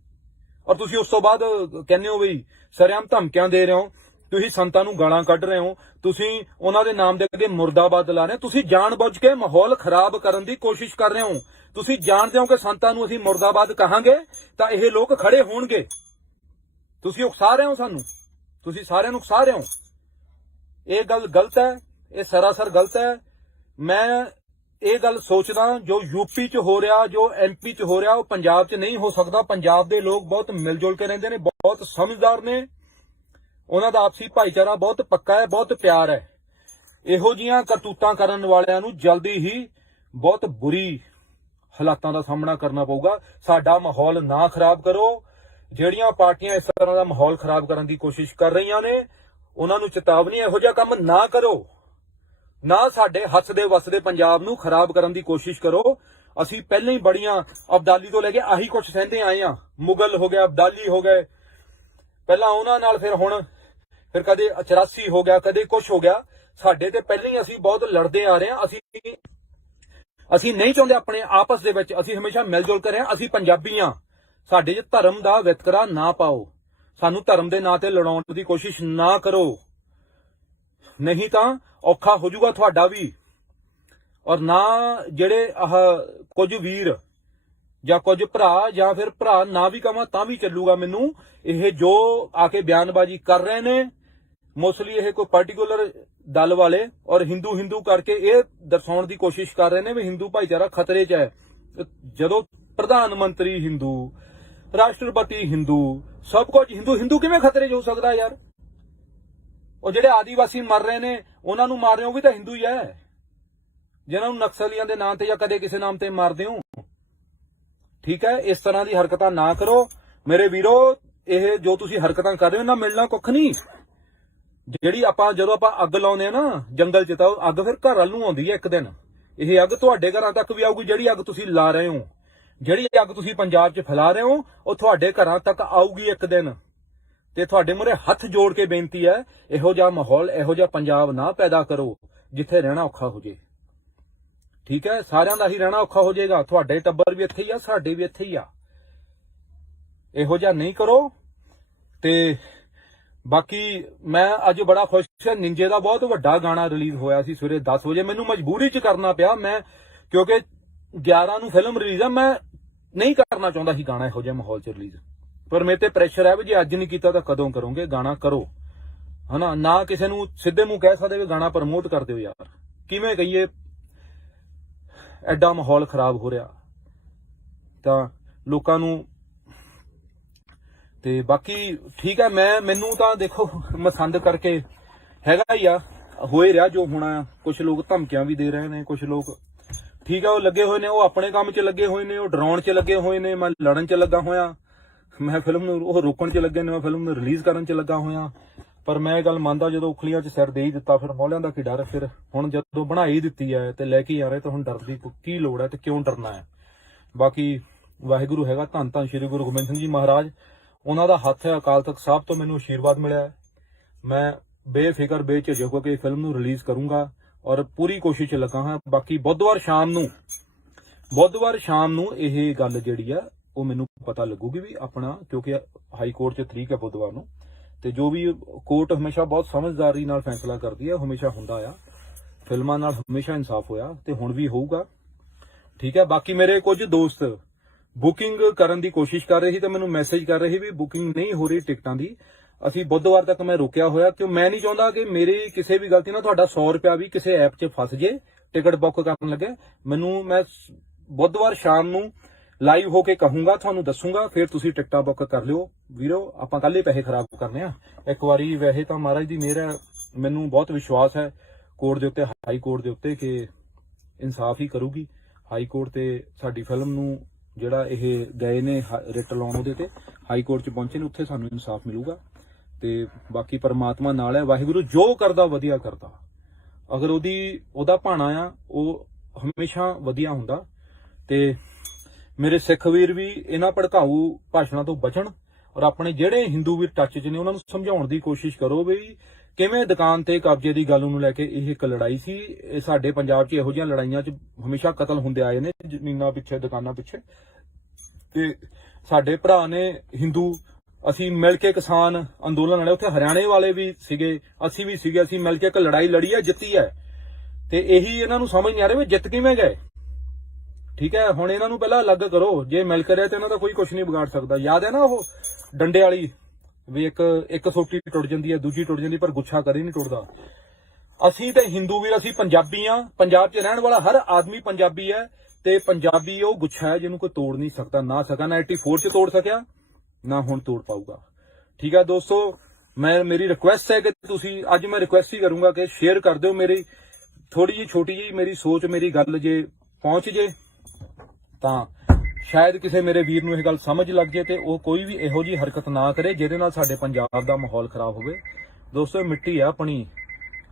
ਔਰ ਤੁਸੀਂ ਉਸ ਤੋਂ ਬਾਅਦ ਕਹਿੰਦੇ ਹੋ ਵੀ ਸਰੇਆਮ ਧਮਕੀਆਂ ਦੇ ਰਹੇ ਹੋ, ਤੁਸੀਂ ਸੰਤਾਂ ਨੂੰ ਗਾਲਾਂ ਕੱਢ ਰਹੇ ਹੋ, ਤੁਸੀਂ ਉਹਨਾਂ ਦੇ ਨਾਮ ਦੇ ਅੱਗੇ ਮੁਰਦਾਬਾਦ ਲਾ ਰਹੇ ਹੋ। ਤੁਸੀਂ ਜਾਣਬੁੱਝ ਕੇ ਮਾਹੌਲ ਖਰਾਬ ਕਰਨ ਦੀ ਕੋਸ਼ਿਸ਼ ਕਰ ਰਹੇ ਹੋ। ਤੁਸੀਂ ਜਾਣਦੇ ਹੋ ਕਿ ਸੰਤਾਂ ਨੂੰ ਅਸੀਂ ਮੁਰਦਾਬਾਦ ਕਹਾਂਗੇ ਤਾਂ ਇਹ ਲੋਕ ਖੜੇ ਹੋਣਗੇ। ਤੁਸੀਂ ਉਕਸਾ ਰਹੇ ਹੋ ਸਾਨੂੰ, ਤੁਸੀਂ ਸਾਰਿਆਂ ਨੂੰ ਉਕਸਾ ਰਹੇ ਹੋ। ਇਹ ਗੱਲ ਗਲਤ ਹੈ, ਇਹ ਸਰਾਸਰ ਗਲਤ ਹੈ। ਮੈਂ ਇਹ ਗੱਲ ਸੋਚਦਾ ਜੋ ਯੂਪੀ 'ਚ ਹੋ ਰਿਹਾ, ਜੋ ਐਮਪੀ 'ਚ ਹੋ ਰਿਹਾ, ਉਹ ਪੰਜਾਬ 'ਚ ਨਹੀਂ ਹੋ ਸਕਦਾ। ਪੰਜਾਬ ਦੇ ਲੋਕ ਬਹੁਤ ਮਿਲ ਜੁਲ ਕੇ ਰਹਿੰਦੇ ਨੇ, ਬਹੁਤ ਸਮਝਦਾਰ ਨੇ, ਉਹਨਾਂ ਦਾ ਆਪਸੀ ਭਾਈਚਾਰਾ ਬਹੁਤ ਪੱਕਾ ਹੈ, ਬਹੁਤ ਪਿਆਰ ਹੈ। ਇਹੋ ਜਿਹੀਆਂ ਕਰਤੂਤਾਂ ਕਰਨ ਵਾਲਿਆਂ ਨੂੰ ਜਲਦੀ ਹੀ ਬਹੁਤ ਬੁਰੀ ਹਾਲਾਤਾਂ ਦਾ ਸਾਹਮਣਾ ਕਰਨਾ ਪਊਗਾ। ਸਾਡਾ ਮਾਹੌਲ ਨਾ ਖਰਾਬ ਕਰੋ। ਜਿਹੜੀਆਂ ਪਾਰਟੀਆਂ ਇਸ ਤਰ੍ਹਾਂ ਦਾ ਮਾਹੌਲ ਖਰਾਬ ਕਰਨ ਦੀ ਕੋਸ਼ਿਸ਼ ਕਰ ਰਹੀਆਂ ਨੇ, ਉਹਨਾਂ ਨੂੰ ਚੇਤਾਵਨੀ, ਇਹੋ ਜਿਹਾ ਕੰਮ ਨਾ ਕਰੋ। ਨਾ ਸਾਡੇ ਹੱਸਦੇ ਵਸਦੇ ਪੰਜਾਬ ਨੂੰ ਖਰਾਬ ਕਰਨ ਦੀ ਕੋਸ਼ਿਸ਼ ਕਰੋ। ਅਸੀਂ ਪਹਿਲਾਂ ਹੀ ਬੜੀਆਂ ਅਬਦਾਲੀ ਤੋਂ ਲੈ ਕੇ ਆਹੀ ਕੁਝ ਸਹਿੰਦੇ ਆਏ ਆ। ਮੁਗਲ ਹੋ ਗਿਆ, ਅਬਦਾਲੀ ਹੋ ਗਏ, ਪਹਿਲਾਂ ਉਹਨਾਂ ਨਾਲ, ਫਿਰ ਕਦੇ 84 ਹੋ ਗਿਆ, ਕਦੇ ਕੁਝ ਹੋ ਗਿਆ। ਸਾਡੇ ਤੇ ਪਹਿਲਾਂ ਹੀ ਅਸੀਂ ਬਹੁਤ ਲੜਦੇ ਆ ਰਹੇ ਹਾਂ। ਅਸੀਂ ਨਹੀਂ ਚਾਹੁੰਦੇ ਆਪਣੇ ਆਪਸ ਦੇ ਵਿੱਚ, ਅਸੀਂ ਹਮੇਸ਼ਾ ਮਿਲ ਜੁਲ ਕੇ ਰਹੇ ਹਾਂ। ਅਸੀਂ ਪੰਜਾਬੀ ਹਾਂ। ਸਾਡੇ 'ਚ ਧਰਮ ਦਾ ਵਿਤਕਰਾ ਨਾ ਪਾਓ। ਸਾਨੂੰ ਧਰਮ ਦੇ ਨਾਂ ਤੇ ਲੜਾਉਣ ਦੀ ਕੋਸ਼ਿਸ਼ ਨਾ ਕਰੋ, ਨਹੀਂ ਤਾਂ ਔਖਾ ਹੋ ਜਾਊਗਾ ਤੁਹਾਡਾ ਵੀ। ਔਰ ਨਾ ਜਿਹੜੇ ਆਹ ਕੁਝ ਵੀਰ ਜਾਂ ਕੁਝ ਭਰਾ ਜਾਂ ਫਿਰ ਭਰਾ ਨਾ ਵੀ ਕਵਾਂ ਤਾਂ ਵੀ ਚੱਲੂਗਾ ਮੈਨੂੰ, ਇਹ ਜੋ ਆ ਕੇ ਬਿਆਨਬਾਜ਼ੀ ਕਰ ਰਹੇ ਨੇ ਮੋਸਟਲੀ ਇਹ ਕੋਈ ਪਾਰਟਿਕੂਲਰ ਦਲ ਵਾਲੇ ਔਰ ਹਿੰਦੂ ਹਿੰਦੂ ਕਰਕੇ ਇਹ ਦਰਸਾਉਣ ਦੀ ਕੋਸ਼ਿਸ਼ ਕਰ ਰਹੇ ਨੇ ਵੀ ਹਿੰਦੂ ਭਾਈਚਾਰਾ ਖਤਰੇ 'ਚ ਹੈ। ਜਦੋਂ ਪ੍ਰਧਾਨ ਮੰਤਰੀ ਹਿੰਦੂ, ਰਾਸ਼ਟਰਪਤੀ ਹਿੰਦੂ, ਸਭ ਕੁਝ ਹਿੰਦੂ, ਹਿੰਦੂ ਕਿਵੇਂ ਖਤਰੇ 'ਚ ਹੋ ਸਕਦਾ ਯਾਰ? ਉਹ ਜਿਹੜੇ ਆਦੀਵਾਸੀ ਮਰ ਰਹੇ ਨੇ ਉਹਨਾਂ ਨੂੰ ਮਾਰ ਰਹੇ ਹੋ ਵੀ ਤਾਂ ਹਿੰਦੂ ਹੀ ਹੈ, ਜਿਨ੍ਹਾਂ ਨੂੰ ਨਕਸਲੀਆਂ ਦੇ ਨਾਂ ਤੇ ਜਾਂ ਕਦੇ ਕਿਸੇ ਨਾਮ ਤੇ ਮਾਰਦੇ ਹੋ। ਠੀਕ ਹੈ, ਇਸ ਤਰ੍ਹਾਂ ਦੀ ਹਰਕਤਾਂ ਨਾ ਕਰੋ ਮੇਰੇ ਵੀਰੋ। ਇਹ ਜੋ ਤੁਸੀਂ ਹਰਕਤਾਂ ਕਰ ਰਹੇ ਹੋ ਨਾ ਮਿਲਣਾ ਕੁੱਖ ਨਹੀਂ। ਜਿਹੜੀ ਜਦੋਂ ਆਪਾਂ ਅੱਗ ਲਾਉਂਦੇ ਆ ਨਾ ਜੰਗਲ 'ਚ, ਤਾਂ ਅੱਗ ਫਿਰ ਘਰ ਵੱਲ ਨੂੰ ਆਉਂਦੀ ਹੈ ਇੱਕ ਦਿਨ। ਇਹ ਅੱਗ ਤੁਹਾਡੇ ਘਰਾਂ ਤੱਕ ਵੀ ਆਊਗੀ, ਜਿਹੜੀ ਅੱਗ ਤੁਸੀਂ ਲਾ ਰਹੇ ਹੋ, ਜਿਹੜੀ ਅੱਗ ਤੁਸੀਂ ਪੰਜਾਬ 'ਚ ਫੈਲਾ ਰਹੇ ਹੋ, ਉਹ ਤੁਹਾਡੇ ਘਰਾਂ ਤੱਕ ਆਊਗੀ ਇੱਕ ਦਿਨ। ਤੇ ਤੁਹਾਡੇ ਮੂਹਰੇ ਹੱਥ ਜੋੜ ਕੇ ਬੇਨਤੀ ਹੈ, ਇਹੋ ਜਿਹਾ ਮਾਹੌਲ, ਇਹੋ ਜਿਹਾ ਪੰਜਾਬ ਨਾ ਪੈਦਾ ਕਰੋ ਜਿੱਥੇ ਰਹਿਣਾ ਔਖਾ ਹੋ ਜੇ। ਠੀਕ ਹੈ, ਸਾਰਿਆਂ ਦਾ ਹੀ ਰਹਿਣਾ ਔਖਾ ਹੋ ਜਾਏਗਾ। ਤੁਹਾਡੇ ਟੱਬਰ ਵੀ ਇੱਥੇ ਹੀ ਆ, ਸਾਡੇ ਵੀ ਇੱਥੇ ਹੀ ਆ। ਇਹੋ ਜਿਹਾ ਨਹੀਂ ਕਰੋ। ਤੇ ਬਾਕੀ ਮੈਂ ਅੱਜ ਬੜਾ ਖੁਸ਼ ਹਾਂ, ਨਿੰਜੇ ਦਾ ਬਹੁਤ ਵੱਡਾ ਗਾਣਾ ਰਿਲੀਜ਼ ਹੋਇਆ ਸੀ ਸਵੇਰੇ 10 ਵਜੇ। ਮੈਨੂੰ ਮਜਬੂਰੀ 'ਚ ਕਰਨਾ ਪਿਆ, ਮੈਂ ਕਿਉਂਕਿ 11 ਨੂੰ ਫਿਲਮ ਰਿਲੀਜ਼ ਆ, ਮੈਂ ਨਹੀਂ ਕਰਨਾ ਚਾਹੁੰਦਾ ਸੀ ਗਾਣਾ ਇਹੋ ਜਿਹੇ ਮਾਹੌਲ 'ਚ ਰਿਲੀਜ਼, ਪਰ ਮੇਰੇ ਤੇ ਪ੍ਰੈਸ਼ਰ ਹੈ ਵੀ ਜੇ ਅੱਜ ਨਹੀਂ ਕੀਤਾ ਤਾਂ ਕਦੋਂ ਕਰੋਗੇ? ਗਾਣਾ ਕਰੋ, ਹਨਾ। ਨਾ ਕਿਸੇ ਨੂੰ ਸਿੱਧੇ ਮੂੰਹ ਕਹਿ ਸਕਦੇ ਵੀ ਗਾਣਾ ਪ੍ਰਮੋਟ ਕਰ ਦਿਓ ਯਾਰ, ਕਿਵੇਂ ਕਹੀਏ? ਐਡਾ ਮਾਹੌਲ ਖਰਾਬ ਹੋ ਰਿਹਾ ਤਾਂ ਲੋਕਾਂ ਨੂੰ। ਤੇ ਬਾਕੀ ਠੀਕ ਹੈ, ਮੈਨੂੰ ਤਾਂ ਦੇਖੋ ਮਸੰਦ ਕਰਕੇ ਹੈਗਾ ਹੀ ਆ, ਹੋਏ ਰਿਹਾ ਜੋ ਹੋਣਾ। ਕੁਝ ਲੋਕ ਧਮਕੀਆਂ ਵੀ ਦੇ ਰਹੇ ਨੇ, ਕੁਝ ਲੋਕ ਠੀਕ ਹੈ ਉਹ ਲੱਗੇ ਹੋਏ ਨੇ, ਉਹ ਆਪਣੇ ਕੰਮ 'ਚ ਲੱਗੇ ਹੋਏ ਨੇ, ਉਹ ਡਰਾਉਣ 'ਚ ਲੱਗੇ ਹੋਏ ਨੇ, ਮੈਂ ਲੜਨ 'ਚ ਲੱਗਾ ਹੋਇਆ, ਮੈਂ ਫਿਲਮ ਨੂੰ ਉਹ ਰੋਕਣ 'ਚ ਲੱਗੇ ਨੇ, ਮੈਂ ਫਿਲਮ ਨੂੰ ਰਿਲੀਜ਼ ਕਰਨ 'ਚ ਲੱਗਾ ਹੋਇਆ। ਪਰ ਮੈਂ ਇਹ ਗੱਲ ਮੰਨਦਾ, ਜਦੋਂ ਉਖਲੀਆਂ 'ਚ ਸਿਰ ਦੇ ਹੀ ਦਿੱਤਾ ਫਿਰ ਮੌਲਿਆਂ ਦਾ ਕੀ ਡਰ। ਫਿਰ ਹੁਣ ਜਦੋਂ ਬਣਾਈ ਦਿੱਤੀ ਹੈ ਤੇ ਲੈ ਕੇ ਆ ਰਹੇ ਤਾਂ ਹੁਣ ਡਰ ਦੀ ਕੀ ਲੋੜ ਹੈ ਤੇ ਕਿਉਂ ਡਰਨਾ ਹੈ? ਬਾਕੀ ਵਾਹਿਗੁਰੂ ਹੈਗਾ, ਧੰਨ ਧੰਨ ਸ਼੍ਰੀ ਗੁਰੂ ਗੋਬਿੰਦ ਸਿੰਘ ਜੀ ਮਹਾਰਾਜ, ਉਹਨਾਂ ਦਾ ਹੱਥ ਹੈ। ਅਕਾਲ ਤਖਤ ਸਾਹਿਬ ਤੋਂ ਮੈਨੂੰ ਆਸ਼ੀਰਵਾਦ ਮਿਲਿਆ ਹੈ। ਮੈਂ ਬੇਫਿਕਰ ਬੇਝਿਜਕ ਹੋ ਕੇ ਫਿਲਮ ਨੂੰ ਰਿਲੀਜ਼ ਕਰੂੰਗਾ ਔਰ ਪੂਰੀ ਕੋਸ਼ਿਸ਼ ਲੱਗਾ ਹਾਂ। ਬਾਕੀ ਬੁੱਧਵਾਰ ਸ਼ਾਮ ਨੂੰ ਇਹ ਗੱਲ ਜਿਹੜੀ ਆ ਉਹ ਮੈਨੂੰ ਪਤਾ ਲੱਗੂਗੀ ਵੀ ਆਪਣਾ, ਕਿਉਂਕਿ ਹਾਈ ਕੋਰਟ 'ਚ ਤਰੀਕ ਹੈ ਬੁੱਧਵਾਰ ਨੂੰ। ਤੇ ਜੋ ਵੀ ਕੋਰਟ ਹਮੇਸ਼ਾ ਬਹੁਤ ਸਮਝਦਾਰੀ ਨਾਲ ਫੈਸਲਾ ਕਰਦੀ ਹੈ, ਹਮੇਸ਼ਾ ਹੁੰਦਾ ਆ। ਫਿਲਮਾਂ ਨਾਲ ਹਮੇਸ਼ਾ ਇਨਸਾਫ ਹੋਇਆ ਤੇ ਹੁਣ ਵੀ ਹੋਊਗਾ। ਠੀਕ ਹੈ, ਬਾਕੀ ਮੇਰੇ ਕੁਝ ਦੋਸਤ ਬੁਕਿੰਗ ਕਰਨ ਦੀ ਕੋਸ਼ਿਸ਼ ਕਰ ਰਹੇ ਸੀ ਤੇ ਮੈਨੂੰ ਮੈਸੇਜ ਕਰ ਰਹੇ ਸੀ ਵੀ ਬੁਕਿੰਗ ਨਹੀਂ ਹੋ ਰਹੀ ਟਿਕਟਾਂ ਦੀ। ਅਸੀਂ ਬੁੱਧਵਾਰ ਤੱਕ ਮੈਂ ਰੋਕਿਆ ਹੋਇਆ, ਕਿਉਂ ਮੈਂ ਨਹੀਂ ਚਾਹੁੰਦਾ ਕਿ ਮੇਰੀ ਕਿਸੇ ਵੀ ਗਲਤੀ ਨਾਲ ਤੁਹਾਡਾ 100 ਰੁਪਇਆ ਵੀ ਕਿਸੇ ਐਪ 'ਚ ਫਸ ਜੇ ਟਿਕਟ ਬੁੱਕ ਕਰਨ ਲੱਗੇ। ਮੈਂ ਬੁੱਧਵਾਰ ਸ਼ਾਮ ਨੂੰ ਲਾਈਵ ਹੋ ਕੇ ਕਹੂੰਗਾ, ਤੁਹਾਨੂੰ ਦੱਸੂਗਾ, ਫਿਰ ਤੁਸੀਂ ਟਿਕਟਾਂ ਬੁੱਕ ਕਰ ਲਿਓ ਵੀਰੋ। ਆਪਾਂ ਕੱਲ ਹੀ ਪੈਸੇ ਖਰਾਬ ਕਰਨੇ ਆ ਇੱਕ ਵਾਰੀ। ਵੈਸੇ ਤਾਂ ਮਹਾਰਾਜ ਦੀ ਮਿਹਰ ਹੈ, ਮੈਨੂੰ ਬਹੁਤ ਵਿਸ਼ਵਾਸ ਹੈ ਕੋਰਟ ਦੇ ਉੱਤੇ, ਹਾਈ ਕੋਰਟ ਦੇ ਉੱਤੇ, ਕਿ ਇਨਸਾਫ ਹੀ ਕਰੂਗੀ ਹਾਈ ਕੋਰਟ। ਤੇ ਸਾਡੀ ਫਿਲਮ ਨੂੰ ਜਿਹੜਾ ਇਹ ਗਏ ਨੇ ਰਿਟ ਲਾਉਣ, ਉਹਦੇ ਤੇ ਹਾਈ ਕੋਰਟ 'ਚ ਪਹੁੰਚੇ ਨੇ, ਉੱਥੇ ਸਾਨੂੰ ਇਨਸਾਫ ਮਿਲੂਗਾ। ਤੇ ਬਾਕੀ ਪਰਮਾਤਮਾ ਨਾਲ ਹੈ, ਵਾਹਿਗੁਰੂ ਜੋ ਕਰਦਾ ਵਧੀਆ ਕਰਦਾ। ਅਗਰ ਉਹਦਾ ਭਾਣਾ ਆ ਉਹ ਹਮੇਸ਼ਾ ਵਧੀਆ ਹੁੰਦਾ। ਤੇ ਮੇਰੇ ਸਿੱਖ ਵੀਰ ਵੀ ਇਹਨਾਂ ਭੜਕਾਊ ਭਾਸ਼ਣਾਂ ਤੋਂ ਬਚਣ ਔਰ ਆਪਣੇ ਜਿਹੜੇ ਹਿੰਦੂ ਵੀਰ ਟੱਚ 'ਚ ਨੇ ਉਹਨਾਂ ਨੂੰ ਸਮਝਾਉਣ ਦੀ ਕੋਸ਼ਿਸ਼ ਕਰੋ ਵੀ ਕਿਵੇਂ ਦੁਕਾਨ ਤੇ ਕਬਜ਼ੇ ਦੀ ਗੱਲ ਨੂੰ ਲੈ ਕੇ ਇਹ ਇੱਕ ਲੜਾਈ ਸੀ। ਇਹ ਸਾਡੇ ਪੰਜਾਬ 'ਚ ਇਹੋ ਜਿਹੀਆਂ ਲੜਾਈਆਂ 'ਚ ਹਮੇਸ਼ਾ ਕਤਲ ਹੁੰਦੇ ਆਏ ਨੇ, ਜ਼ਮੀਨਾਂ ਪਿੱਛੇ, ਦੁਕਾਨਾਂ ਪਿੱਛੇ। ਤੇ ਸਾਡੇ ਭਰਾ ਨੇ ਹਿੰਦੂ, ਅਸੀਂ ਮਿਲ ਕੇ ਕਿਸਾਨ ਅੰਦੋਲਨ ਲੜੇ, ਉੱਥੇ ਹਰਿਆਣੇ ਵਾਲੇ ਵੀ ਸੀਗੇ, ਅਸੀਂ ਵੀ ਸੀਗੇ, ਅਸੀਂ ਮਿਲ ਕੇ ਇੱਕ ਲੜਾਈ ਲੜੀ ਹੈ, ਜਿੱਤੀ ਹੈ। ਤੇ ਇਹੀ ਇਹਨਾਂ ਨੂੰ ਸਮਝ ਨਹੀਂ ਆ ਰਿਹਾ ਵੀ ਜਿੱਤ ਕਿਵੇਂ ਗਏ। ਠੀਕ ਹੈ, ਹੁਣ ਇਹਨਾਂ ਨੂੰ ਪਹਿਲਾਂ ਅਲੱਗ ਕਰੋ। ਜੇ ਮਿਲ ਕਰਿਆ ਤੇ ਇਹਨਾਂ ਦਾ ਕੋਈ ਕੁਝ ਨਹੀਂ ਵਿਗਾੜ ਸਕਦਾ। ਯਾਦ ਹੈ ਨਾ ਉਹ ਡੰਡੇ ਵਾਲੀ ਵੀ ਇੱਕ ਸੋਟੀ ਟੁੱਟ ਜਾਂਦੀ ਹੈ, ਦੂਜੀ ਟੁੱਟ ਜਾਂਦੀ, ਪਰ ਗੁੱਛਾ ਕਦੇ ਨਹੀਂ ਟੁੱਟਦਾ। ਅਸੀਂ ਤੇ ਹਿੰਦੂ ਵੀਰ, ਅਸੀਂ ਪੰਜਾਬੀ ਆ। ਪੰਜਾਬ 'ਚ ਰਹਿਣ ਵਾਲਾ ਹਰ ਆਦਮੀ ਪੰਜਾਬੀ ਹੈ ਤੇ ਪੰਜਾਬੀ ਉਹ ਗੁੱਛਾ ਹੈ ਜਿਹਨੂੰ ਕੋਈ ਤੋੜ ਨਹੀਂ ਸਕਦਾ। ਨਾ 84 'ਚ ਤੋੜ ਸਕਿਆ, ਨਾ ਹੁਣ ਤੋੜ ਪਾਊਗਾ। ਠੀਕ ਹੈ ਦੋਸਤੋ, ਮੇਰੀ ਰਿਕੁਐਸਟ ਹੈ ਕਿ ਤੁਸੀਂ, ਅੱਜ ਮੈਂ ਰਿਕੁਐਸਟ ਹੀ ਕਰੂੰਗਾ ਕਿ ਸ਼ੇਅਰ ਕਰ ਦਿਓ। ਮੇਰੀ ਥੋੜੀ ਜਿਹੀ ਛੋਟੀ ਜਿਹੀ ਮੇਰੀ ਸੋਚ, ਮੇਰੀ ਗੱਲ ਜੇ ਪਹੁੰਚ ਜੇ ਤਾਂ ਸ਼ਾਇਦ ਕਿਸੇ ਮੇਰੇ ਵੀਰ ਨੂੰ ਇਹ ਗੱਲ ਸਮਝ ਲੱਗ ਜੇ ਤੇ ਉਹ ਕੋਈ ਵੀ ਇਹੋ ਜਿਹੀ ਹਰਕਤ ਨਾ ਕਰੇ ਜਿਹਦੇ ਨਾਲ ਸਾਡੇ ਪੰਜਾਬ ਦਾ ਮਾਹੌਲ ਖਰਾਬ ਹੋਵੇ। ਦੋਸਤੋ, ਇਹ ਮਿੱਟੀ ਆ ਆਪਣੀ,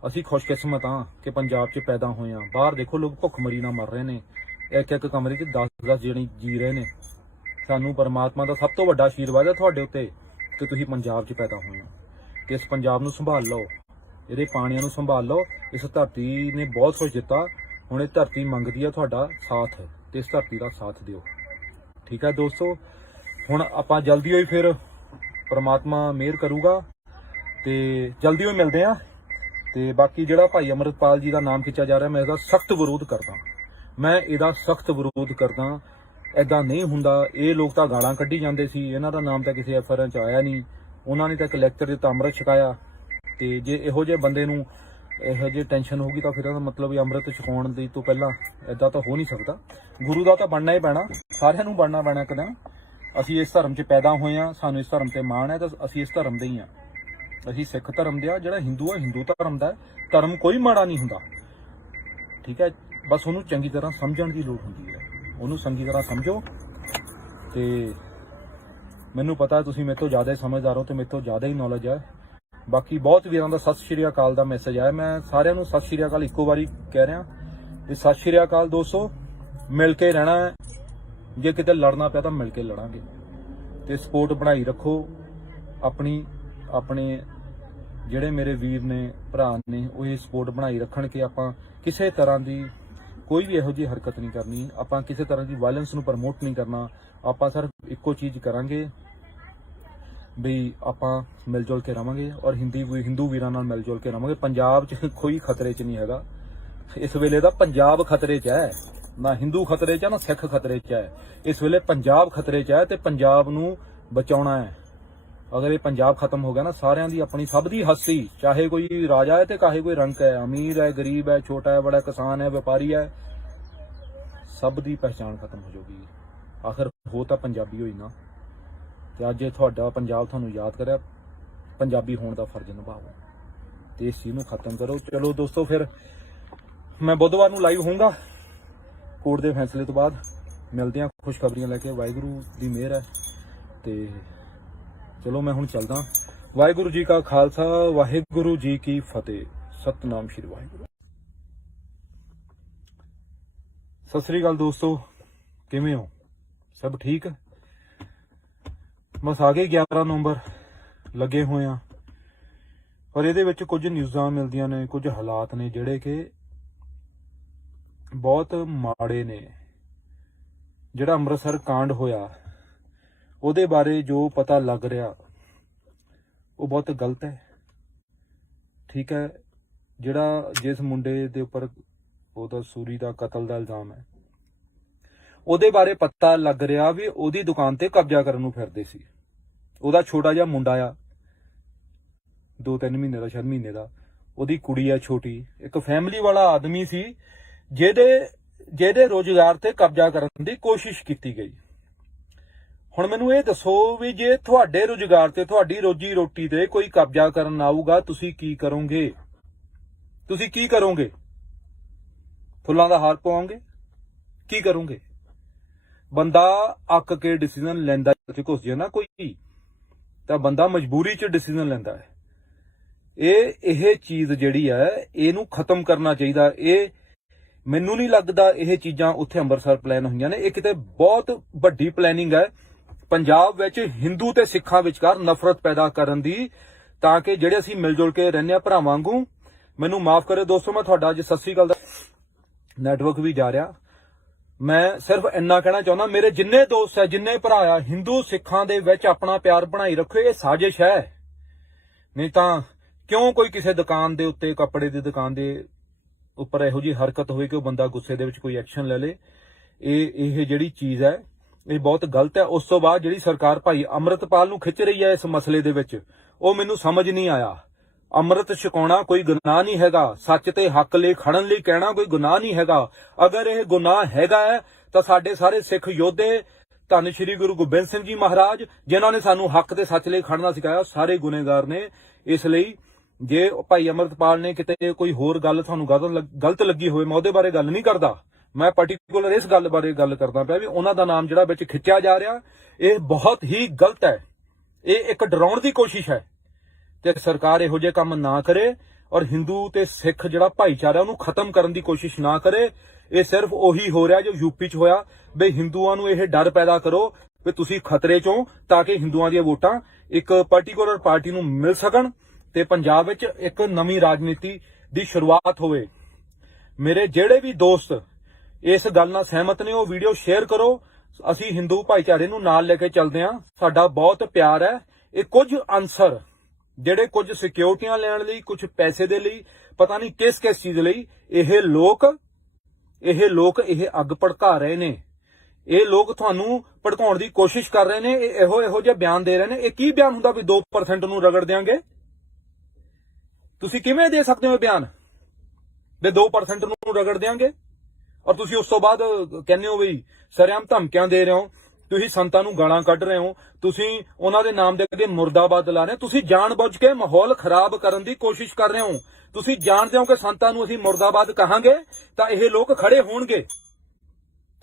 ਅਸੀਂ ਖੁਸ਼ਕਿਸਮਤ ਹਾਂ ਕਿ ਪੰਜਾਬ 'ਚ ਪੈਦਾ ਹੋਏ ਹਾਂ। ਬਾਹਰ ਦੇਖੋ ਲੋਕ ਭੁੱਖਮਰੀ ਨਾਲ ਮਰ ਰਹੇ ਨੇ, ਇੱਕ ਕਮਰੇ 'ਚ 10-10 ਜਣੇ ਜੀ ਰਹੇ ਨੇ। ਸਾਨੂੰ ਪਰਮਾਤਮਾ ਦਾ ਸਭ ਤੋਂ ਵੱਡਾ ਆਸ਼ੀਰਵਾਦ ਹੈ ਤੁਹਾਡੇ ਉੱਤੇ ਕਿ ਤੁਸੀਂ ਪੰਜਾਬ 'ਚ ਪੈਦਾ ਹੋਏ ਹੋ। ਤੇ ਇਸ ਪੰਜਾਬ ਨੂੰ ਸੰਭਾਲ ਲਓ, ਇਹਦੇ ਪਾਣੀਆਂ ਨੂੰ ਸੰਭਾਲ ਲਓ। ਇਸ ਧਰਤੀ ਨੇ ਬਹੁਤ ਕੁਝ ਦਿੱਤਾ, ਹੁਣ ਇਹ ਧਰਤੀ ਮੰਗਦੀ ਹੈ ਤੁਹਾਡਾ ਸਾਥ, ਤੇ ਇਸ ਧਰਤੀ ਦਾ ਸਾਥ ਦਿਓ। ਠੀਕ ਹੈ ਦੋਸਤੋ, ਹੁਣ ਆਪਾਂ ਜਲਦੀ ਹੋਈ ਫਿਰ ਪਰਮਾਤਮਾ ਮਿਹਰ ਕਰੂਗਾ ਤੇ ਜਲਦੀ ਹੋਈ ਮਿਲਦੇ ਆ। ਤੇ ਬਾਕੀ ਜਿਹੜਾ ਭਾਈ ਅਮਰਤਪਾਲ ਜੀ ਦਾ ਨਾਮ ਖਿੱਚਿਆ ਜਾ ਰਿਹਾ, ਮੈਂ ਇਹਦਾ ਸਖਤ ਵਿਰੋਧ ਕਰਦਾ। ਮੈਂ ਇਹਦਾ ਸਖਤ ਵਿਰੋਧ ਕਰਦਾ। ਐਦਾਂ ਨਹੀਂ ਹੁੰਦਾ। ਇਹ ਲੋਕ ਤਾਂ ਗਾਲਾਂ ਕੱਢੀ ਜਾਂਦੇ ਸੀ, ਇਹਨਾਂ ਦਾ ਨਾਮ ਤਾਂ ਕਿਸੇ ਐਫਆਰ 'ਚ ਆਇਆ ਨਹੀਂ। ਉਹਨਾਂ ਨੇ ਤਾਂ ਇੱਕ ਲੈਕਚਰ ਦਿੱਤਾ, ਅੰਮ੍ਰਿਤ ਛਕਾਇਆ। ਤੇ ਜੇ ਇਹੋ ਜਿਹੇ ਬੰਦੇ ਨੂੰ ਇਹੋ ਜਿਹੀ ਟੈਨਸ਼ਨ ਹੋਊਗੀ ਤਾਂ ਫਿਰ ਇਹਦਾ ਮਤਲਬ ਵੀ ਅੰਮ੍ਰਿਤ ਛਕਾਉਣ ਦੀ ਤੋਂ ਪਹਿਲਾਂ ਐਦਾਂ ਤਾਂ ਹੋ ਨਹੀਂ ਸਕਦਾ। ਗੁਰੂ ਦਾ ਤਾਂ ਬਣਨਾ ਹੀ ਪੈਣਾ, ਸਾਰਿਆਂ ਨੂੰ ਬਣਨਾ ਪੈਣਾ ਇੱਕ ਦਿਨ। ਅਸੀਂ ਇਸ ਧਰਮ 'ਚ ਪੈਦਾ ਹੋਏ ਹਾਂ, ਸਾਨੂੰ ਇਸ ਧਰਮ ਤੇ ਮਾਣ ਹੈ, ਤਾਂ ਅਸੀਂ ਇਸ ਧਰਮ ਦੇ ਹੀ ਹਾਂ। ਅਸੀਂ ਸਿੱਖ ਧਰਮ ਦੇ ਆ। ਜਿਹੜਾ ਹਿੰਦੂ ਆ, ਹਿੰਦੂ ਧਰਮ ਦਾ। ਧਰਮ ਕੋਈ ਮਾੜਾ ਨਹੀਂ ਹੁੰਦਾ, ਠੀਕ ਹੈ। ਬਸ ਉਹਨੂੰ ਚੰਗੀ ਤਰ੍ਹਾਂ ਸਮਝਣ ਦੀ ਲੋੜ ਹੁੰਦੀ ਹੈ। ਉਹਨੂੰ ਚੰਗੀ ਤਰ੍ਹਾਂ ਸਮਝੋ। ਤੇ ਮੈਨੂੰ ਪਤਾ ਤੁਸੀਂ ਮੇਰੇ ਤੋਂ ਜ਼ਿਆਦਾ ਸਮਝਦਾਰ ਹੋ ਤੇ ਮੇਰੇ ਤੋਂ ਜ਼ਿਆਦਾ ਹੀ ਨੌਲੇਜ ਹੈ। ਬਾਕੀ ਬਹੁਤ ਵੀਰਾਂ ਦਾ ਸਤਿ ਸ਼੍ਰੀ ਅਕਾਲ ਦਾ ਮੈਸੇਜ ਆਇਆ। ਮੈਂ ਸਾਰਿਆਂ ਨੂੰ ਸਤਿ ਸ਼੍ਰੀ ਅਕਾਲ ਇੱਕੋ ਵਾਰੀ ਕਹਿ ਰਿਹਾ ਤੇ ਸਤਿ ਸ਼੍ਰੀ ਅਕਾਲ ਦੋਸਤੋ। ਮਿਲ ਕੇ ਰਹਿਣਾ ਹੈ। ਜੇ ਕਿਤੇ ਲੜਨਾ ਪਿਆ ਤਾਂ ਮਿਲ ਕੇ ਲੜਾਂਗੇ। ਤੇ ਸਪੋਰਟ ਬਣਾਈ ਰੱਖੋ ਆਪਣੀ। ਆਪਣੇ ਜਿਹੜੇ ਮੇਰੇ ਵੀਰ ਨੇ, ਭਰਾ ਨੇ, ਉਹ ਇਹ ਸਪੋਰਟ ਬਣਾਈ ਰੱਖਣ ਕਿ ਆਪਾਂ ਕਿਸੇ ਤਰ੍ਹਾਂ ਦੀ ਕੋਈ ਵੀ ਇਹੋ ਜਿਹੀ ਹਰਕਤ ਨਹੀਂ ਕਰਨੀ। ਆਪਾਂ ਕਿਸੇ ਤਰ੍ਹਾਂ ਦੀ ਵਾਇਲੈਂਸ ਨੂੰ ਪ੍ਰਮੋਟ ਨਹੀਂ ਕਰਨਾ। ਆਪਾਂ ਸਿਰਫ ਇੱਕੋ ਚੀਜ਼ ਕਰਾਂਗੇ ਵੀ ਆਪਾਂ ਮਿਲ ਜੁਲ ਕੇ ਰਵਾਂਗੇ ਔਰ ਹਿੰਦੂ ਵੀਰਾਂ ਨਾਲ ਮਿਲ ਜੁਲ ਕੇ ਰਵਾਂਗੇ। ਪੰਜਾਬ 'ਚ ਕੋਈ ਖਤਰੇ 'ਚ ਨਹੀਂ ਹੈਗਾ। ਇਸ ਵੇਲੇ ਦਾ ਪੰਜਾਬ ਖਤਰੇ 'ਚ ਹੈ। ਨਾ ਹਿੰਦੂ ਖਤਰੇ 'ਚ ਹੈ, ਨਾ ਸਿੱਖ ਖਤਰੇ 'ਚ ਹੈ। ਇਸ ਵੇਲੇ ਪੰਜਾਬ ਖਤਰੇ 'ਚ ਹੈ ਤੇ ਪੰਜਾਬ ਨੂੰ ਬਚਾਉਣਾ ਹੈ। ਅਗਰ ਇਹ ਪੰਜਾਬ ਖਤਮ ਹੋ ਗਿਆ ਨਾ, ਸਾਰਿਆਂ ਦੀ ਆਪਣੀ ਸਭ ਦੀ ਹੱਸੀ, ਚਾਹੇ ਕੋਈ ਰਾਜਾ ਹੈ ਤੇ ਚਾਹੇ ਕੋਈ ਰੰਕ ਹੈ, ਅਮੀਰ ਹੈ, ਗਰੀਬ ਹੈ, ਛੋਟਾ ਹੈ, ਬੜਾ, ਕਿਸਾਨ ਹੈ, ਵਪਾਰੀ ਹੈ, ਸਭ ਦੀ ਪਹਿਚਾਣ ਖਤਮ ਹੋ ਜਾਊਗੀ। ਆਖਰ ਹੋ ਤਾਂ ਪੰਜਾਬੀ ਹੋਈ ਨਾ। ਤੇ ਅੱਜ ਇਹ ਤੁਹਾਡਾ ਪੰਜਾਬ ਤੁਹਾਨੂੰ ਯਾਦ ਕਰਿਆ। ਪੰਜਾਬੀ ਹੋਣ ਦਾ ਫਰਜ਼ ਨਿਭਾਓ ਤੇ ਇਸ ਚੀਜ਼ ਨੂੰ ਖਤਮ ਕਰੋ। ਚਲੋ ਦੋਸਤੋ, ਫਿਰ ਮੈਂ ਬੁੱਧਵਾਰ ਨੂੰ ਲਾਈਵ ਹੋਊਂਗਾ ਕੋਰਟ ਦੇ ਫੈਸਲੇ ਤੋਂ ਬਾਅਦ। ਮਿਲਦੇ ਹਾਂ ਖੁਸ਼ਖਬਰੀਆਂ ਲੈ ਕੇ। ਵਾਹਿਗੁਰੂ ਦੀ ਮਿਹਰ ਹੈ ਤੇ ਚਲੋ ਮੈਂ ਹੁਣ ਚੱਲਦਾ। ਵਾਹਿਗੁਰੂ ਜੀ ਕਾ ਖਾਲਸਾ, ਵਾਹਿਗੁਰੂ ਜੀ ਕੀ ਫਤਿਹ। ਸਤਨਾਮ ਸ਼੍ਰੀ ਵਾਹਿਗੁਰੂ। ਸਤਿ ਸ੍ਰੀ ਅਕਾਲ ਦੋਸਤੋ, ਕਿਵੇਂ ਹੋ? ਸਭ ਠੀਕ? ਬਸ ਆ ਗਏ 11 ਨਵੰਬਰ, ਲੱਗੇ ਹੋਏ ਆ। ਪਰ ਇਹਦੇ ਵਿੱਚ ਕੁਝ ਨਿਊਜ਼ਾਂ ਮਿਲਦੀਆਂ ਨੇ, ਕੁਝ ਹਾਲਾਤ ਨੇ ਜਿਹੜੇ ਕਿ ਬਹੁਤ ਮਾੜੇ ਨੇ। ਜਿਹੜਾ ਅੰਮ੍ਰਿਤਸਰ ਕਾਂਡ ਹੋਇਆ, ਉਹਦੇ ਬਾਰੇ ਜੋ ਪਤਾ ਲੱਗ ਰਿਹਾ ਉਹ ਬਹੁਤ ਗਲਤ ਹੈ, ਠੀਕ ਹੈ। ਜਿਹੜਾ ਜਿਸ ਮੁੰਡੇ ਦੇ ਉੱਪਰ ਉਹਦਾ ਸੂਰੀ ਦਾ ਕਤਲ ਦਾ ਇਲਜ਼ਾਮ ਹੈ, ਉਹਦੇ ਬਾਰੇ ਪਤਾ ਲੱਗ ਰਿਹਾ ਵੀ ਉਹਦੀ ਦੁਕਾਨ ਤੇ ਕਬਜ਼ਾ ਕਰਨ ਨੂੰ ਫਿਰਦੇ ਸੀ। ਉਹਦਾ ਛੋਟਾ ਜਿਹਾ ਮੁੰਡਾ ਆ, 2-3 ਮਹੀਨੇ ਦਾ, ਸ਼ਾਇਦ ਮਹੀਨੇ ਦਾ। ਉਹਦੀ ਕੁੜੀ ਆ ਛੋਟੀ। ਇੱਕ ਫੈਮਿਲੀ ਵਾਲਾ ਆਦਮੀ ਸੀ ਜਿਹਦੇ ਰੋਜ਼ਗਾਰ ਤੇ ਕਬਜ਼ਾ ਕਰਨ ਦੀ ਕੋਸ਼ਿਸ਼ ਕੀਤੀ ਗਈ। ਹੁਣ ਮੈਨੂੰ ਇਹ ਦੱਸੋ ਵੀ ਜੇ ਤੁਹਾਡੇ ਰੁਜ਼ਗਾਰ ਤੇ, ਤੁਹਾਡੀ ਰੋਜੀ ਰੋਟੀ ਤੇ ਕੋਈ ਕਬਜ਼ਾ ਕਰਨ ਆਊਗਾ, ਤੁਸੀਂ ਕੀ ਕਰੋਗੇ? ਤੁਸੀਂ ਕੀ ਕਰੋਗੇ? ਫੁੱਲਾਂ ਦਾ ਹਾਰ ਪਾਓਗੇ? ਕੀ ਕਰੋਗੇ? ਬੰਦਾ ਅੱਕ ਕੇ ਡਿਸੀਜਨ ਲੈਂਦਾ, ਘੁਸ ਜੇ ਨਾ ਕੋਈ, ਤਾਂ ਬੰਦਾ ਮਜਬੂਰੀ 'ਚ ਡਿਸੀਜਨ ਲੈਂਦਾ ਹੈ। ਇਹ ਚੀਜ਼ ਜਿਹੜੀ ਹੈ, ਇਹਨੂੰ ਖਤਮ ਕਰਨਾ ਚਾਹੀਦਾ। ਇਹ ਮੈਨੂੰ ਨਹੀਂ ਲੱਗਦਾ ਇਹ ਚੀਜ਼ਾਂ ਉੱਥੇ ਅੰਮ੍ਰਿਤਸਰ ਪਲਾਨ ਹੋਈਆਂ ਨੇ। ਇਹ ਕਿਤੇ ਬਹੁਤ ਵੱਡੀ ਪਲੈਨਿੰਗ ਹੈ ਪੰਜਾਬ ਵਿੱਚ ਹਿੰਦੂ ਤੇ ਸਿੱਖਾਂ ਵਿਚਕਾਰ ਨਫ਼ਰਤ ਪੈਦਾ ਕਰਨ ਦੀ, ਤਾਂ ਕਿ ਜਿਹੜੇ ਅਸੀਂ ਮਿਲ ਜੁਲ ਕੇ ਰਹਿੰਦੇ ਆ ਭਰਾਵਾਂ ਵਾਂਗੂ। ਮੈਨੂੰ ਮਾਫ ਕਰਿਓ ਦੋਸਤੋ, ਮੈਂ ਤੁਹਾਡਾ ਅੱਜ ਸਤਿ ਸ੍ਰੀ ਅਕਾਲ ਦਾ ਨੈਟਵਰਕ ਵੀ ਜਾ ਰਿਹਾ। ਮੈਂ ਸਿਰਫ ਇੰਨਾ ਕਹਿਣਾ ਚਾਹੁੰਦਾ, ਮੇਰੇ ਜਿੰਨੇ ਦੋਸਤ ਹੈ, ਜਿੰਨੇ ਭਰਾ ਆ, ਹਿੰਦੂ ਸਿੱਖਾਂ ਦੇ ਵਿੱਚ ਆਪਣਾ ਪਿਆਰ ਬਣਾਈ ਰੱਖੋ। ਇਹ ਸਾਜ਼ਿਸ਼ ਹੈ। ਨਹੀਂ ਤਾਂ ਕਿਉਂ ਕੋਈ ਕਿਸੇ ਦੁਕਾਨ ਦੇ ਉੱਤੇ, ਕੱਪੜੇ ਦੀ ਦੁਕਾਨ ਦੇ ਉੱਪਰ ਇਹੋ ਜਿਹੀ ਹਰਕਤ ਹੋਈ ਕਿ ਉਹ ਬੰਦਾ ਗੁੱਸੇ ਦੇ ਵਿੱਚ ਕੋਈ ਐਕਸ਼ਨ ਲੈ ਲੇ। ਇਹ ਜਿਹੜੀ ਚੀਜ਼ ਹੈ, ਇਹ ਬਹੁਤ ਗਲਤ ਹੈ। ਉਸ ਤੋਂ ਬਾਅਦ ਜਿਹੜੀ ਸਰਕਾਰ ਭਾਈ ਅਮਰਤਪਾਲ ਨੂੰ ਖਿੱਚ ਰਹੀ ਹੈ ਇਸ ਮਸਲੇ ਦੇ ਵਿੱਚ, ਉਹ ਮੈਨੂੰ ਸਮਝ ਨਹੀਂ ਆਇਆ। ਅੰਮ੍ਰਿਤ ਛਕਾਉਣਾ ਕੋਈ ਗੁਨਾਹ ਨਹੀਂ ਹੈਗਾ। ਸੱਚ ਤੇ ਹੱਕ ਲਈ ਖੜਨ ਲਈ ਕਹਿਣਾ ਕੋਈ ਗੁਨਾਹ ਨਹੀਂ ਹੈਗਾ। ਅਗਰ ਇਹ ਗੁਨਾਹ ਹੈਗਾ ਹੈ ਤਾਂ ਸਾਡੇ ਸਾਰੇ ਸਿੱਖ ਯੋਧੇ, ਧੰਨ ਸ਼੍ਰੀ ਗੁਰੂ ਗੋਬਿੰਦ ਸਿੰਘ ਜੀ ਮਹਾਰਾਜ, ਜਿਨ੍ਹਾਂ ਨੇ ਸਾਨੂੰ ਹੱਕ ਤੇ ਸੱਚ ਲਈ ਖੜਨਾ ਸਿਖਾਇਆ, ਸਾਰੇ ਗੁਨੇਗਾਰ ਨੇ। ਇਸ ਲਈ ਜੇ ਭਾਈ ਅਮਰਤਪਾਲ ਨੇ ਕਿਤੇ ਕੋਈ ਹੋਰ ਗੱਲ ਤੁਹਾਨੂੰ ਗਲਤ ਲੱਗੀ ਹੋਵੇ, ਮੈਂ ਉਹਦੇ ਬਾਰੇ ਗੱਲ ਨਹੀਂ ਕਰਦਾ। ਮੈਂ ਪਾਰਟਿਕੂਲਰ ਇਸ ਗੱਲ ਬਾਰੇ ਗੱਲ ਕਰਦਾ ਪਿਆ ਵੀ ਉਹਨਾਂ ਦਾ ਨਾਮ ਜਿਹੜਾ ਵਿੱਚ ਖਿੱਚਿਆ ਜਾ ਰਿਹਾ, ਇਹ ਬਹੁਤ ਹੀ ਗਲਤ ਹੈ। ਇਹ ਇੱਕ ਡਰਾਉਣ ਦੀ ਕੋਸ਼ਿਸ਼ ਹੈ ਤੇ ਸਰਕਾਰ ਇਹੋ ਜਿਹੇ ਕੰਮ ਨਾ ਕਰੇ ਔਰ ਹਿੰਦੂ ਤੇ ਸਿੱਖ ਜਿਹੜਾ ਭਾਈਚਾਰਾ ਉਹਨੂੰ ਖਤਮ ਕਰਨ ਦੀ ਕੋਸ਼ਿਸ਼ ਨਾ ਕਰੇ। ਇਹ ਸਿਰਫ ਉਹੀ ਹੋ ਰਿਹਾ ਜੋ ਯੂਪੀ 'ਚ ਹੋਇਆ ਵੀ ਹਿੰਦੂਆਂ ਨੂੰ ਇਹ ਡਰ ਪੈਦਾ ਕਰੋ ਵੀ ਤੁਸੀਂ ਖਤਰੇ 'ਚੋਂ, ਤਾਂ ਕਿ ਹਿੰਦੂਆਂ ਦੀਆਂ ਵੋਟਾਂ ਇੱਕ ਪਾਰਟਿਕੂਲਰ ਪਾਰਟੀ ਨੂੰ ਮਿਲ ਸਕਣ ਤੇ ਪੰਜਾਬ ਵਿੱਚ ਇੱਕ ਨਵੀਂ ਰਾਜਨੀਤੀ ਦੀ ਸ਼ੁਰੂਆਤ ਹੋਵੇ। ਮੇਰੇ ਜਿਹੜੇ ਵੀ ਦੋਸਤ ਇਸ ਗੱਲ ਨਾਲ ਸਹਿਮਤ ਨੇ, ਉਹ ਵੀਡੀਓ ਸ਼ੇਅਰ ਕਰੋ। ਅਸੀਂ ਹਿੰਦੂ ਭਾਈਚਾਰੇ ਨੂੰ ਨਾਲ ਲੈ ਕੇ ਚੱਲਦੇ ਹਾਂ। ਸਾਡਾ ਬਹੁਤ ਪਿਆਰ ਹੈ। ਇਹ ਕੁਝ ਅਨਸਰ ਜਿਹੜੇ ਕੁਝ ਸਿਕਿਉਰਟੀਆਂ ਲੈਣ ਲਈ, ਕੁਝ ਪੈਸੇ ਦੇ ਲਈ, ਪਤਾ ਨਹੀਂ ਕਿਸ ਚੀਜ਼ ਲਈ ਇਹ ਲੋਕ ਇਹ ਅੱਗ ਭੜਕਾ ਰਹੇ ਨੇ। ਇਹ ਲੋਕ ਤੁਹਾਨੂੰ ਭੜਕਾਉਣ ਦੀ ਕੋਸ਼ਿਸ਼ ਕਰ ਰਹੇ ਨੇ। ਇਹੋ ਜਿਹੇ ਬਿਆਨ ਦੇ ਰਹੇ ਨੇ। ਇਹ ਕੀ ਬਿਆਨ ਹੁੰਦਾ ਵੀ 2% ਨੂੰ ਰਗੜ ਦਿਆਂਗੇ? ਤੁਸੀਂ ਕਿਵੇਂ ਦੇ ਸਕਦੇ ਹੋ ਬਿਆਨ ਵੀ 2% ਨੂੰ ਰਗੜ ਦਿਆਂਗੇ? ਔਰ ਤੁਸੀਂ ਉਸ ਤੋਂ ਬਾਅਦ ਕਹਿੰਦੇ ਹੋ ਵੀ ਸਰੇਆਮ ਧਮਕੀਆਂ ਦੇ ਰਹੇ ਹੋ, ਤੁਸੀਂ ਸੰਤਾਂ ਨੂੰ ਗਾਲਾਂ ਕੱਢ ਰਹੇ ਹੋ, ਤੁਸੀਂ ਉਹਨਾਂ ਦੇ ਨਾਮ ਦੇ ਅੱਗੇ ਮੁਰਦਾਬਾਦ ਲਾ ਰਹੇ ਹੋ। ਤੁਸੀਂ ਜਾਣਬੁੱਝ ਕੇ ਮਾਹੌਲ ਖਰਾਬ ਕਰਨ ਦੀ ਕੋਸ਼ਿਸ਼ ਕਰ ਰਹੇ ਹੋ। ਤੁਸੀਂ ਜਾਣਦੇ ਹੋ ਕਿ ਸੰਤਾਂ ਨੂੰ ਅਸੀਂ ਮੁਰਦਾਬਾਦ ਕਹਾਂਗੇ ਤਾਂ ਇਹ ਲੋਕ ਖੜੇ ਹੋਣਗੇ।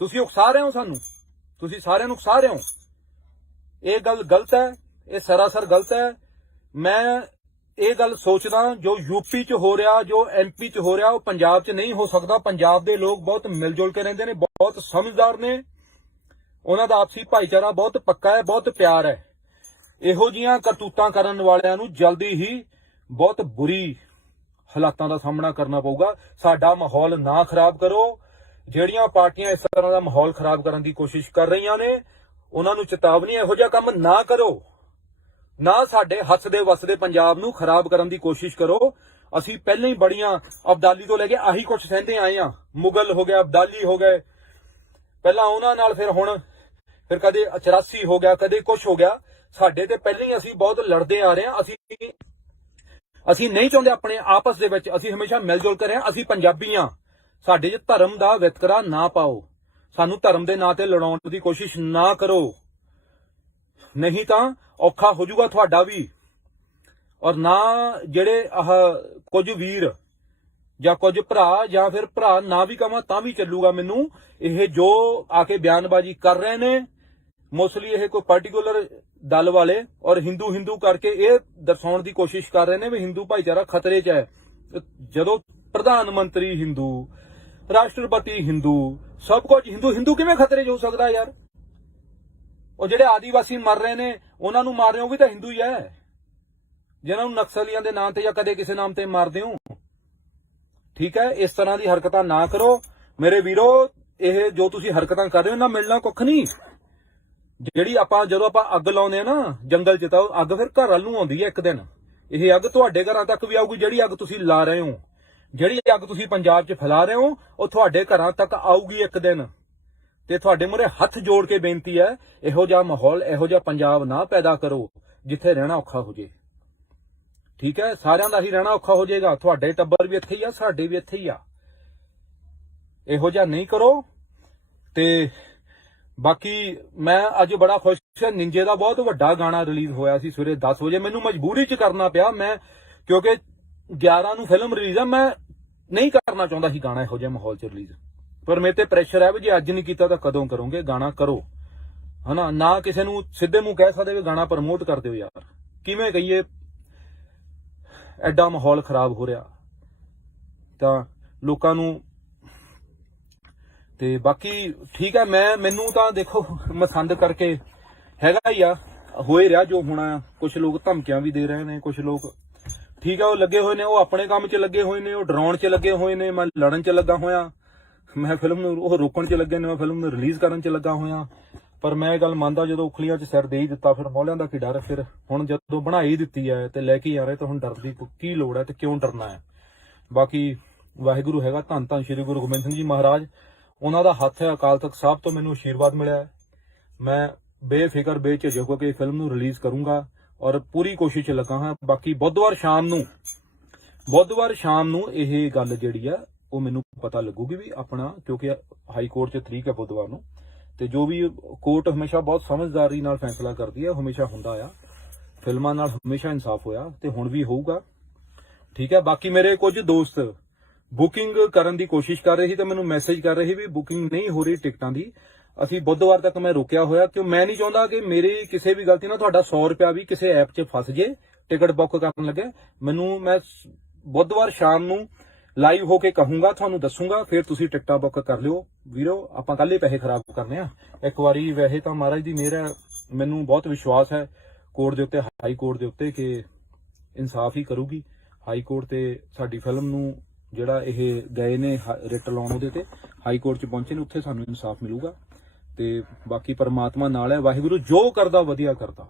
ਤੁਸੀਂ ਉਕਸਾ ਰਹੇ ਹੋ ਸਾਨੂੰ, ਤੁਸੀਂ ਸਾਰਿਆਂ ਨੂੰ ਉਕਸਾ ਰਹੇ ਹੋ। ਇਹ ਗੱਲ ਗਲਤ ਹੈ, ਇਹ ਸਰਾਸਰ ਗਲਤ ਹੈ। ਮੈਂ ਇਹ ਗੱਲ ਸੋਚਦਾ ਜੋ ਯੂਪੀ 'ਚ ਹੋ ਰਿਹਾ, ਜੋ ਐਮਪੀ 'ਚ ਹੋ ਰਿਹਾ, ਉਹ ਪੰਜਾਬ 'ਚ ਨਹੀਂ ਹੋ ਸਕਦਾ। ਪੰਜਾਬ ਦੇ ਲੋਕ ਬਹੁਤ ਮਿਲ ਜੁਲ ਕੇ ਰਹਿੰਦੇ ਨੇ, ਬਹੁਤ ਸਮਝਦਾਰ ਨੇ, ਉਹਨਾਂ ਦਾ ਆਪਸੀ ਭਾਈਚਾਰਾ ਬਹੁਤ ਪੱਕਾ ਹੈ, ਬਹੁਤ ਪਿਆਰ ਹੈ। ਇਹੋ ਜੀਆਂ ਕਰਤੂਤਾਂ ਕਰਨ ਵਾਲਿਆਂ ਨੂੰ ਜਲਦੀ ਹੀ ਬਹੁਤ ਬੁਰੀ ਹਾਲਾਤਾਂ ਦਾ ਸਾਹਮਣਾ ਕਰਨਾ ਪਊਗਾ। ਸਾਡਾ ਮਾਹੌਲ ਨਾ ਖਰਾਬ ਕਰੋ। ਜਿਹੜੀਆਂ ਪਾਰਟੀਆਂ ਇਸ ਤਰ੍ਹਾਂ ਦਾ ਮਾਹੌਲ ਖਰਾਬ ਕਰਨ ਦੀ ਕੋਸ਼ਿਸ਼ ਕਰ ਰਹੀਆਂ ਨੇ, ਉਹਨਾਂ ਨੂੰ ਚੇਤਾਵਨੀ, ਇਹੋ ਜਿਹਾ ਕੰਮ ਨਾ ਕਰੋ। ਨਾ ਸਾਡੇ ਹੱਸਦੇ ਵਸਦੇ ਪੰਜਾਬ ਨੂੰ ਖਰਾਬ ਕਰਨ ਦੀ ਕੋਸ਼ਿਸ਼ ਕਰੋ। ਅਸੀਂ ਪਹਿਲਾਂ ਹੀ ਬੜੀਆਂ ਅਬਦਾਲੀ ਤੋਂ ਲੈ ਕੇ ਆਹੀ ਕੁਝ ਸਹਿੰਦੇ ਆਏ ਆ। ਮੁਗਲ ਹੋ ਗਿਆ, ਅਬਦਾਲੀ ਹੋ ਗਏ, ਪਹਿਲਾਂ ਉਹਨਾਂ ਨਾਲ, ਫਿਰ ਕਦੇ 84 ਹੋ ਗਿਆ, ਕਦੇ ਕੁਝ ਹੋ ਗਿਆ। ਸਾਡੇ ਤੇ ਪਹਿਲਾਂ ਹੀ ਅਸੀਂ ਬਹੁਤ ਲੜਦੇ ਆ ਰਹੇ ਹਾਂ। ਅਸੀਂ ਨਹੀਂ ਚਾਹੁੰਦੇ ਆਪਣੇ ਆਪਸ ਦੇ ਵਿੱਚ, ਅਸੀਂ ਹਮੇਸ਼ਾ ਮਿਲ ਜੁਲ ਕੇ ਰਹੇ ਹਾਂ। ਅਸੀਂ ਪੰਜਾਬੀ ਹਾਂ। ਸਾਡੇ 'ਚ ਧਰਮ ਦਾ ਵਿਤਕਰਾ ਨਾ ਪਾਓ। ਸਾਨੂੰ ਧਰਮ ਦੇ ਨਾਂ ਤੇ ਲੜਾਉਣ ਦੀ ਕੋਸ਼ਿਸ਼ ਨਾ ਕਰੋ, ਨਹੀਂ ਤਾਂ ਔਖਾ ਹੋ ਜਾਊਗਾ ਤੁਹਾਡਾ ਵੀ। ਔਰ ਨਾ ਜਿਹੜੇ ਕੁਝ ਵੀਰ ਜਾਂ ਕੁਝ ਭਰਾ, ਜਾਂ ਫਿਰ ਭਰਾ ਨਾ ਵੀ ਕਵਾਂ ਤਾਂ ਵੀ ਚੱਲੂਗਾ ਮੈਨੂੰ, ਇਹ ਜੋ ਆ ਕੇ ਬਿਆਨਬਾਜ਼ੀ ਕਰ ਰਹੇ ਨੇ, ਮੋਸਟਲੀ ਇਹ ਕੋਈ ਪਾਰਟਿਕੂਲਰ ਦਲ ਵਾਲੇ ਔਰ ਹਿੰਦੂ ਕਰਕੇ ਇਹ ਦਰਸਾਉਣ ਦੀ ਕੋਸ਼ਿਸ਼ ਕਰ ਰਹੇ ਨੇ ਵੀ ਹਿੰਦੂ ਭਾਈਚਾਰਾ ਖਤਰੇ 'ਚ ਹੈ। ਜਦੋਂ ਪ੍ਰਧਾਨ ਮੰਤਰੀ ਹਿੰਦੂ, ਰਾਸ਼ਟਰਪਤੀ ਹਿੰਦੂ, ਸਭ ਕੁਝ ਹਿੰਦੂ ਕਿਵੇਂ ਖਤਰੇ 'ਚ ਹੋ ਸਕਦਾ ਯਾਰ? ਉਹ ਜਿਹੜੇ ਆਦੀਵਾਸੀ ਮਰ ਰਹੇ ਨੇ, ਉਹਨਾਂ ਨੂੰ ਮਾਰ ਰਹੇ ਹੋ ਵੀ ਤਾਂ ਹਿੰਦੂ ਹੀ ਹੈ, ਜਿਹਨਾਂ ਨੂੰ ਨਕਸਲੀਆਂ ਦੇ ਨਾਂ ਤੇ ਜਾਂ ਕਦੇ ਕਿਸੇ ਨਾਮ ਤੇ ਮਾਰਦੇ ਹੋ। ਠੀਕ ਹੈ, ਇਸ ਤਰ੍ਹਾਂ ਦੀ ਹਰਕਤਾਂ ਨਾ ਕਰੋ ਮੇਰੇ ਵੀਰੋ। ਇਹ ਜੋ ਤੁਸੀਂ ਹਰਕਤਾਂ ਕਰ ਰਹੇ ਹੋ ਨਾ, ਮਿਲਣਾ ਕੁੱਖ ਨਹੀਂ। ਜਦੋਂ ਆਪਾਂ ਅੱਗ ਲਾਉਂਦੇ ਆ ਨਾ ਜੰਗਲ 'ਚ, ਤਾਂ ਉਹ ਅੱਗ ਫਿਰ ਘਰ ਵੱਲ ਨੂੰ ਆਉਂਦੀ ਹੈ ਇੱਕ ਦਿਨ। ਇਹ ਅੱਗ ਤੁਹਾਡੇ ਘਰਾਂ ਤੱਕ ਵੀ ਆਊਗੀ। ਜਿਹੜੀ ਅੱਗ ਤੁਸੀਂ ਲਾ ਰਹੇ ਹੋ, ਜਿਹੜੀ ਅੱਗ ਤੁਸੀਂ ਪੰਜਾਬ 'ਚ ਫੈਲਾ ਰਹੇ ਹੋ, ਉਹ ਤੁਹਾਡੇ ਘਰਾਂ ਤੱਕ ਆਊਗੀ ਇੱਕ ਦਿਨ। ਤੇ ਤੁਹਾਡੇ ਮੂਹਰੇ ਹੱਥ ਜੋੜ ਕੇ ਬੇਨਤੀ ਹੈ, ਇਹੋ ਜਿਹਾ ਮਾਹੌਲ, ਇਹੋ ਜਿਹਾ ਪੰਜਾਬ ਨਾ ਪੈਦਾ ਕਰੋ ਜਿੱਥੇ ਰਹਿਣਾ ਔਖਾ ਹੋ ਜੇ। ਠੀਕ ਹੈ, ਸਾਰਿਆਂ ਦਾ ਹੀ ਰਹਿਣਾ ਔਖਾ ਹੋ ਜਾਏਗਾ। ਤੁਹਾਡੇ ਟੱਬਰ ਵੀ ਇੱਥੇ ਹੀ ਆ, ਸਾਡੇ ਵੀ ਇੱਥੇ ਹੀ ਆ। ਇਹੋ ਜਿਹਾ ਨਹੀਂ ਕਰੋ। ਤੇ ਬਾਕੀ ਮੈਂ ਅੱਜ ਬੜਾ ਖੁਸ਼ ਹਾਂ, ਨਿੰਜੇ ਦਾ ਬਹੁਤ ਵੱਡਾ ਗਾਣਾ ਰਿਲੀਜ਼ ਹੋਇਆ ਸੀ ਸਵੇਰੇ 10 ਵਜੇ। ਮੈਨੂੰ ਮਜਬੂਰੀ 'ਚ ਕਰਨਾ ਪਿਆ, ਕਿਉਂਕਿ 11 ਨੂੰ ਫਿਲਮ ਰਿਲੀਜ਼ ਆ। ਮੈਂ ਨਹੀਂ ਕਰਨਾ ਚਾਹੁੰਦਾ ਸੀ ਗਾਣਾ ਇਹੋ ਜਿਹੇ ਮਾਹੌਲ 'ਚ ਰਿਲੀਜ਼, ਪਰ ਮੇਰੇ ਤੇ ਪ੍ਰੈਸ਼ਰ ਹੈ ਵੀ ਜੇ ਅੱਜ ਨਹੀਂ ਕੀਤਾ ਤਾਂ ਕਦੋਂ ਕਰੋਗੇ? ਗਾਣਾ ਕਰੋ, ਹਨਾ। ਨਾ ਕਿਸੇ ਨੂੰ ਸਿੱਧੇ ਮੂੰਹ ਕਹਿ ਸਕਦੇ ਵੀ ਗਾਣਾ ਪ੍ਰਮੋਟ ਕਰ ਦਿਓ ਯਾਰ। ਕਿਵੇਂ ਕਹੀਏ, ਐਡਾ ਮਾਹੌਲ ਖਰਾਬ ਹੋ ਰਿਹਾ ਤਾਂ ਲੋਕਾਂ ਨੂੰ। ਤੇ ਬਾਕੀ ਠੀਕ ਹੈ, ਮੈਨੂੰ ਤਾਂ ਦੇਖੋ ਮਸੰਦ ਕਰਕੇ ਹੈਗਾ ਹੀ ਆ, ਹੋਏ ਰਿਹਾ ਜੋ ਹੋਣਾ। ਕੁਝ ਲੋਕ ਧਮਕੀਆਂ ਵੀ ਦੇ ਰਹੇ ਨੇ, ਕੁਝ ਲੋਕ ਠੀਕ ਹੈ ਉਹ ਲੱਗੇ ਹੋਏ ਨੇ, ਉਹ ਆਪਣੇ ਕੰਮ 'ਚ ਲੱਗੇ ਹੋਏ ਨੇ, ਉਹ ਡਰਾਉਣ 'ਚ ਲੱਗੇ ਹੋਏ ਨੇ। ਮੈਂ ਲੜਨ 'ਚ ਲੱਗਾ ਹੋਇਆ, ਮੈਂ ਫਿਲਮ ਨੂੰ ਉਹ ਰੋਕਣ 'ਚ ਲੱਗੇ ਨੇ, ਮੈਂ ਫਿਲਮ ਨੂੰ ਰਿਲੀਜ਼ ਕਰਨ 'ਚ ਲੱਗਾ ਹੋਇਆ। ਪਰ ਮੈਂ ਇਹ ਗੱਲ ਮੰਨਦਾ, ਜਦੋਂ ਉਖਲੀਆਂ 'ਚ ਸਿਰ ਦੇ ਹੀ ਦਿੱਤਾ, ਫਿਰ ਮੌਲਿਆਂ ਦਾ ਕੀ ਡਰ। ਫਿਰ ਹੁਣ ਜਦੋਂ ਬਣਾਈ ਦਿੱਤੀ ਹੈ ਤੇ ਲੈ ਕੇ ਆ ਰਹੇ, ਤਾਂ ਹੁਣ ਡਰ ਦੀ ਕੀ ਲੋੜ ਹੈ ਤੇ ਕਿਉਂ ਡਰਨਾ ਹੈ? ਬਾਕੀ ਵਾਹਿਗੁਰੂ ਹੈਗਾ, ਧੰਨ ਧੰਨ ਸ਼੍ਰੀ ਗੁਰੂ ਗੋਬਿੰਦ ਸਿੰਘ ਜੀ ਮਹਾਰਾਜ, ਉਹਨਾਂ ਦਾ ਹੱਥ ਹੈ। ਅਕਾਲ ਤਖਤ ਸਾਹਿਬ ਤੋਂ ਮੈਨੂੰ ਆਸ਼ੀਰਵਾਦ ਮਿਲਿਆ ਹੈ। ਮੈਂ ਬੇਫਿਕਰ ਬੇਝਿਜਕ ਹੋ ਕੇ ਫਿਲਮ ਨੂੰ ਰਿਲੀਜ਼ ਕਰੂੰਗਾ ਔਰ ਪੂਰੀ ਕੋਸ਼ਿਸ਼ ਲੱਗਾ ਹਾਂ। ਬਾਕੀ ਬੁੱਧਵਾਰ ਸ਼ਾਮ ਨੂੰ ਇਹ ਗੱਲ ਜਿਹੜੀ ਆ ਉਹ ਮੈਨੂੰ ਪਤਾ ਲੱਗੂਗੀ ਵੀ ਆਪਣਾ, ਕਿਉਂਕਿ ਹਾਈ ਕੋਰਟ 'ਚ ਤਰੀਕ ਹੈ ਬੁੱਧਵਾਰ ਨੂੰ। ਤੇ ਜੋ ਵੀ ਕੋਰਟ ਹਮੇਸ਼ਾ ਬਹੁਤ ਸਮਝਦਾਰੀ ਨਾਲ ਫੈਸਲਾ ਕਰਦੀ ਹੈ, ਹਮੇਸ਼ਾ ਹੁੰਦਾ ਆ। ਫਿਲਮਾਂ ਨਾਲ ਹਮੇਸ਼ਾ ਇਨਸਾਫ ਹੋਇਆ ਤੇ ਹੁਣ ਵੀ ਹੋਊਗਾ। ਠੀਕ ਹੈ, ਬਾਕੀ ਮੇਰੇ ਕੁਝ ਦੋਸਤ ਬੁਕਿੰਗ ਕਰਨ ਦੀ ਕੋਸ਼ਿਸ਼ ਕਰ ਰਹੇ ਸੀ ਤੇ ਮੈਨੂੰ ਮੈਸੇਜ ਕਰ ਰਹੇ ਸੀ ਵੀ ਬੁਕਿੰਗ ਨਹੀਂ ਹੋ ਰਹੀ ਟਿਕਟਾਂ ਦੀ। ਅਸੀਂ ਬੁੱਧਵਾਰ ਤੱਕ ਮੈਂ ਰੋਕਿਆ ਹੋਇਆ, ਕਿਉਂ ਮੈਂ ਨਹੀਂ ਚਾਹੁੰਦਾ ਕਿ ਮੇਰੀ ਕਿਸੇ ਵੀ ਗਲਤੀ ਨਾਲ ਤੁਹਾਡਾ 100 ਰੁਪਇਆ ਵੀ ਕਿਸੇ ਐਪ 'ਚ ਫਸ ਜੇ ਟਿਕਟ ਬੁੱਕ ਕਰਨ ਲੱਗੇ। ਮੈਂ ਬੁੱਧਵਾਰ ਸ਼ਾਮ ਨੂੰ ਲਾਈਵ ਹੋ ਕੇ ਕਹੂੰਗਾ, ਤੁਹਾਨੂੰ ਦੱਸੂਗਾ, ਫਿਰ ਤੁਸੀਂ ਟਿਕਟਾਂ ਬੁੱਕ ਕਰ ਲਿਓ ਵੀਰੋ। ਆਪਾਂ ਕੱਲ ਹੀ ਪੈਸੇ ਖਰਾਬ ਕਰਨੇ ਆ ਇੱਕ ਵਾਰੀ। ਵੈਸੇ ਤਾਂ ਮਹਾਰਾਜ ਦੀ ਮਿਹਰ ਹੈ, ਮੈਨੂੰ ਬਹੁਤ ਵਿਸ਼ਵਾਸ ਹੈ ਕੋਰਟ ਦੇ ਉੱਤੇ, ਹਾਈ ਕੋਰਟ ਦੇ ਉੱਤੇ, ਕਿ ਇਨਸਾਫ ਹੀ ਕਰੂਗੀ ਹਾਈ ਕੋਰਟ। ਤੇ ਸਾਡੀ ਫਿਲਮ ਨੂੰ ਜਿਹੜਾ ਇਹ ਗਏ ਨੇ ਰਿਟ ਲਾਉਣ, ਉਹਦੇ ਤੇ ਹਾਈ ਕੋਰਟ 'ਚ ਪਹੁੰਚੇ ਨੇ, ਉੱਥੇ ਸਾਨੂੰ ਇਨਸਾਫ ਮਿਲੂਗਾ। ਤੇ ਬਾਕੀ ਪਰਮਾਤਮਾ ਨਾਲ ਹੈ, ਵਾਹਿਗੁਰੂ ਜੋ ਕਰਦਾ ਵਧੀਆ ਕਰਦਾ।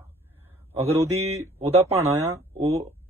ਅਗਰ ਉਹਦਾ ਭਾਣਾ ਆ ਉਹ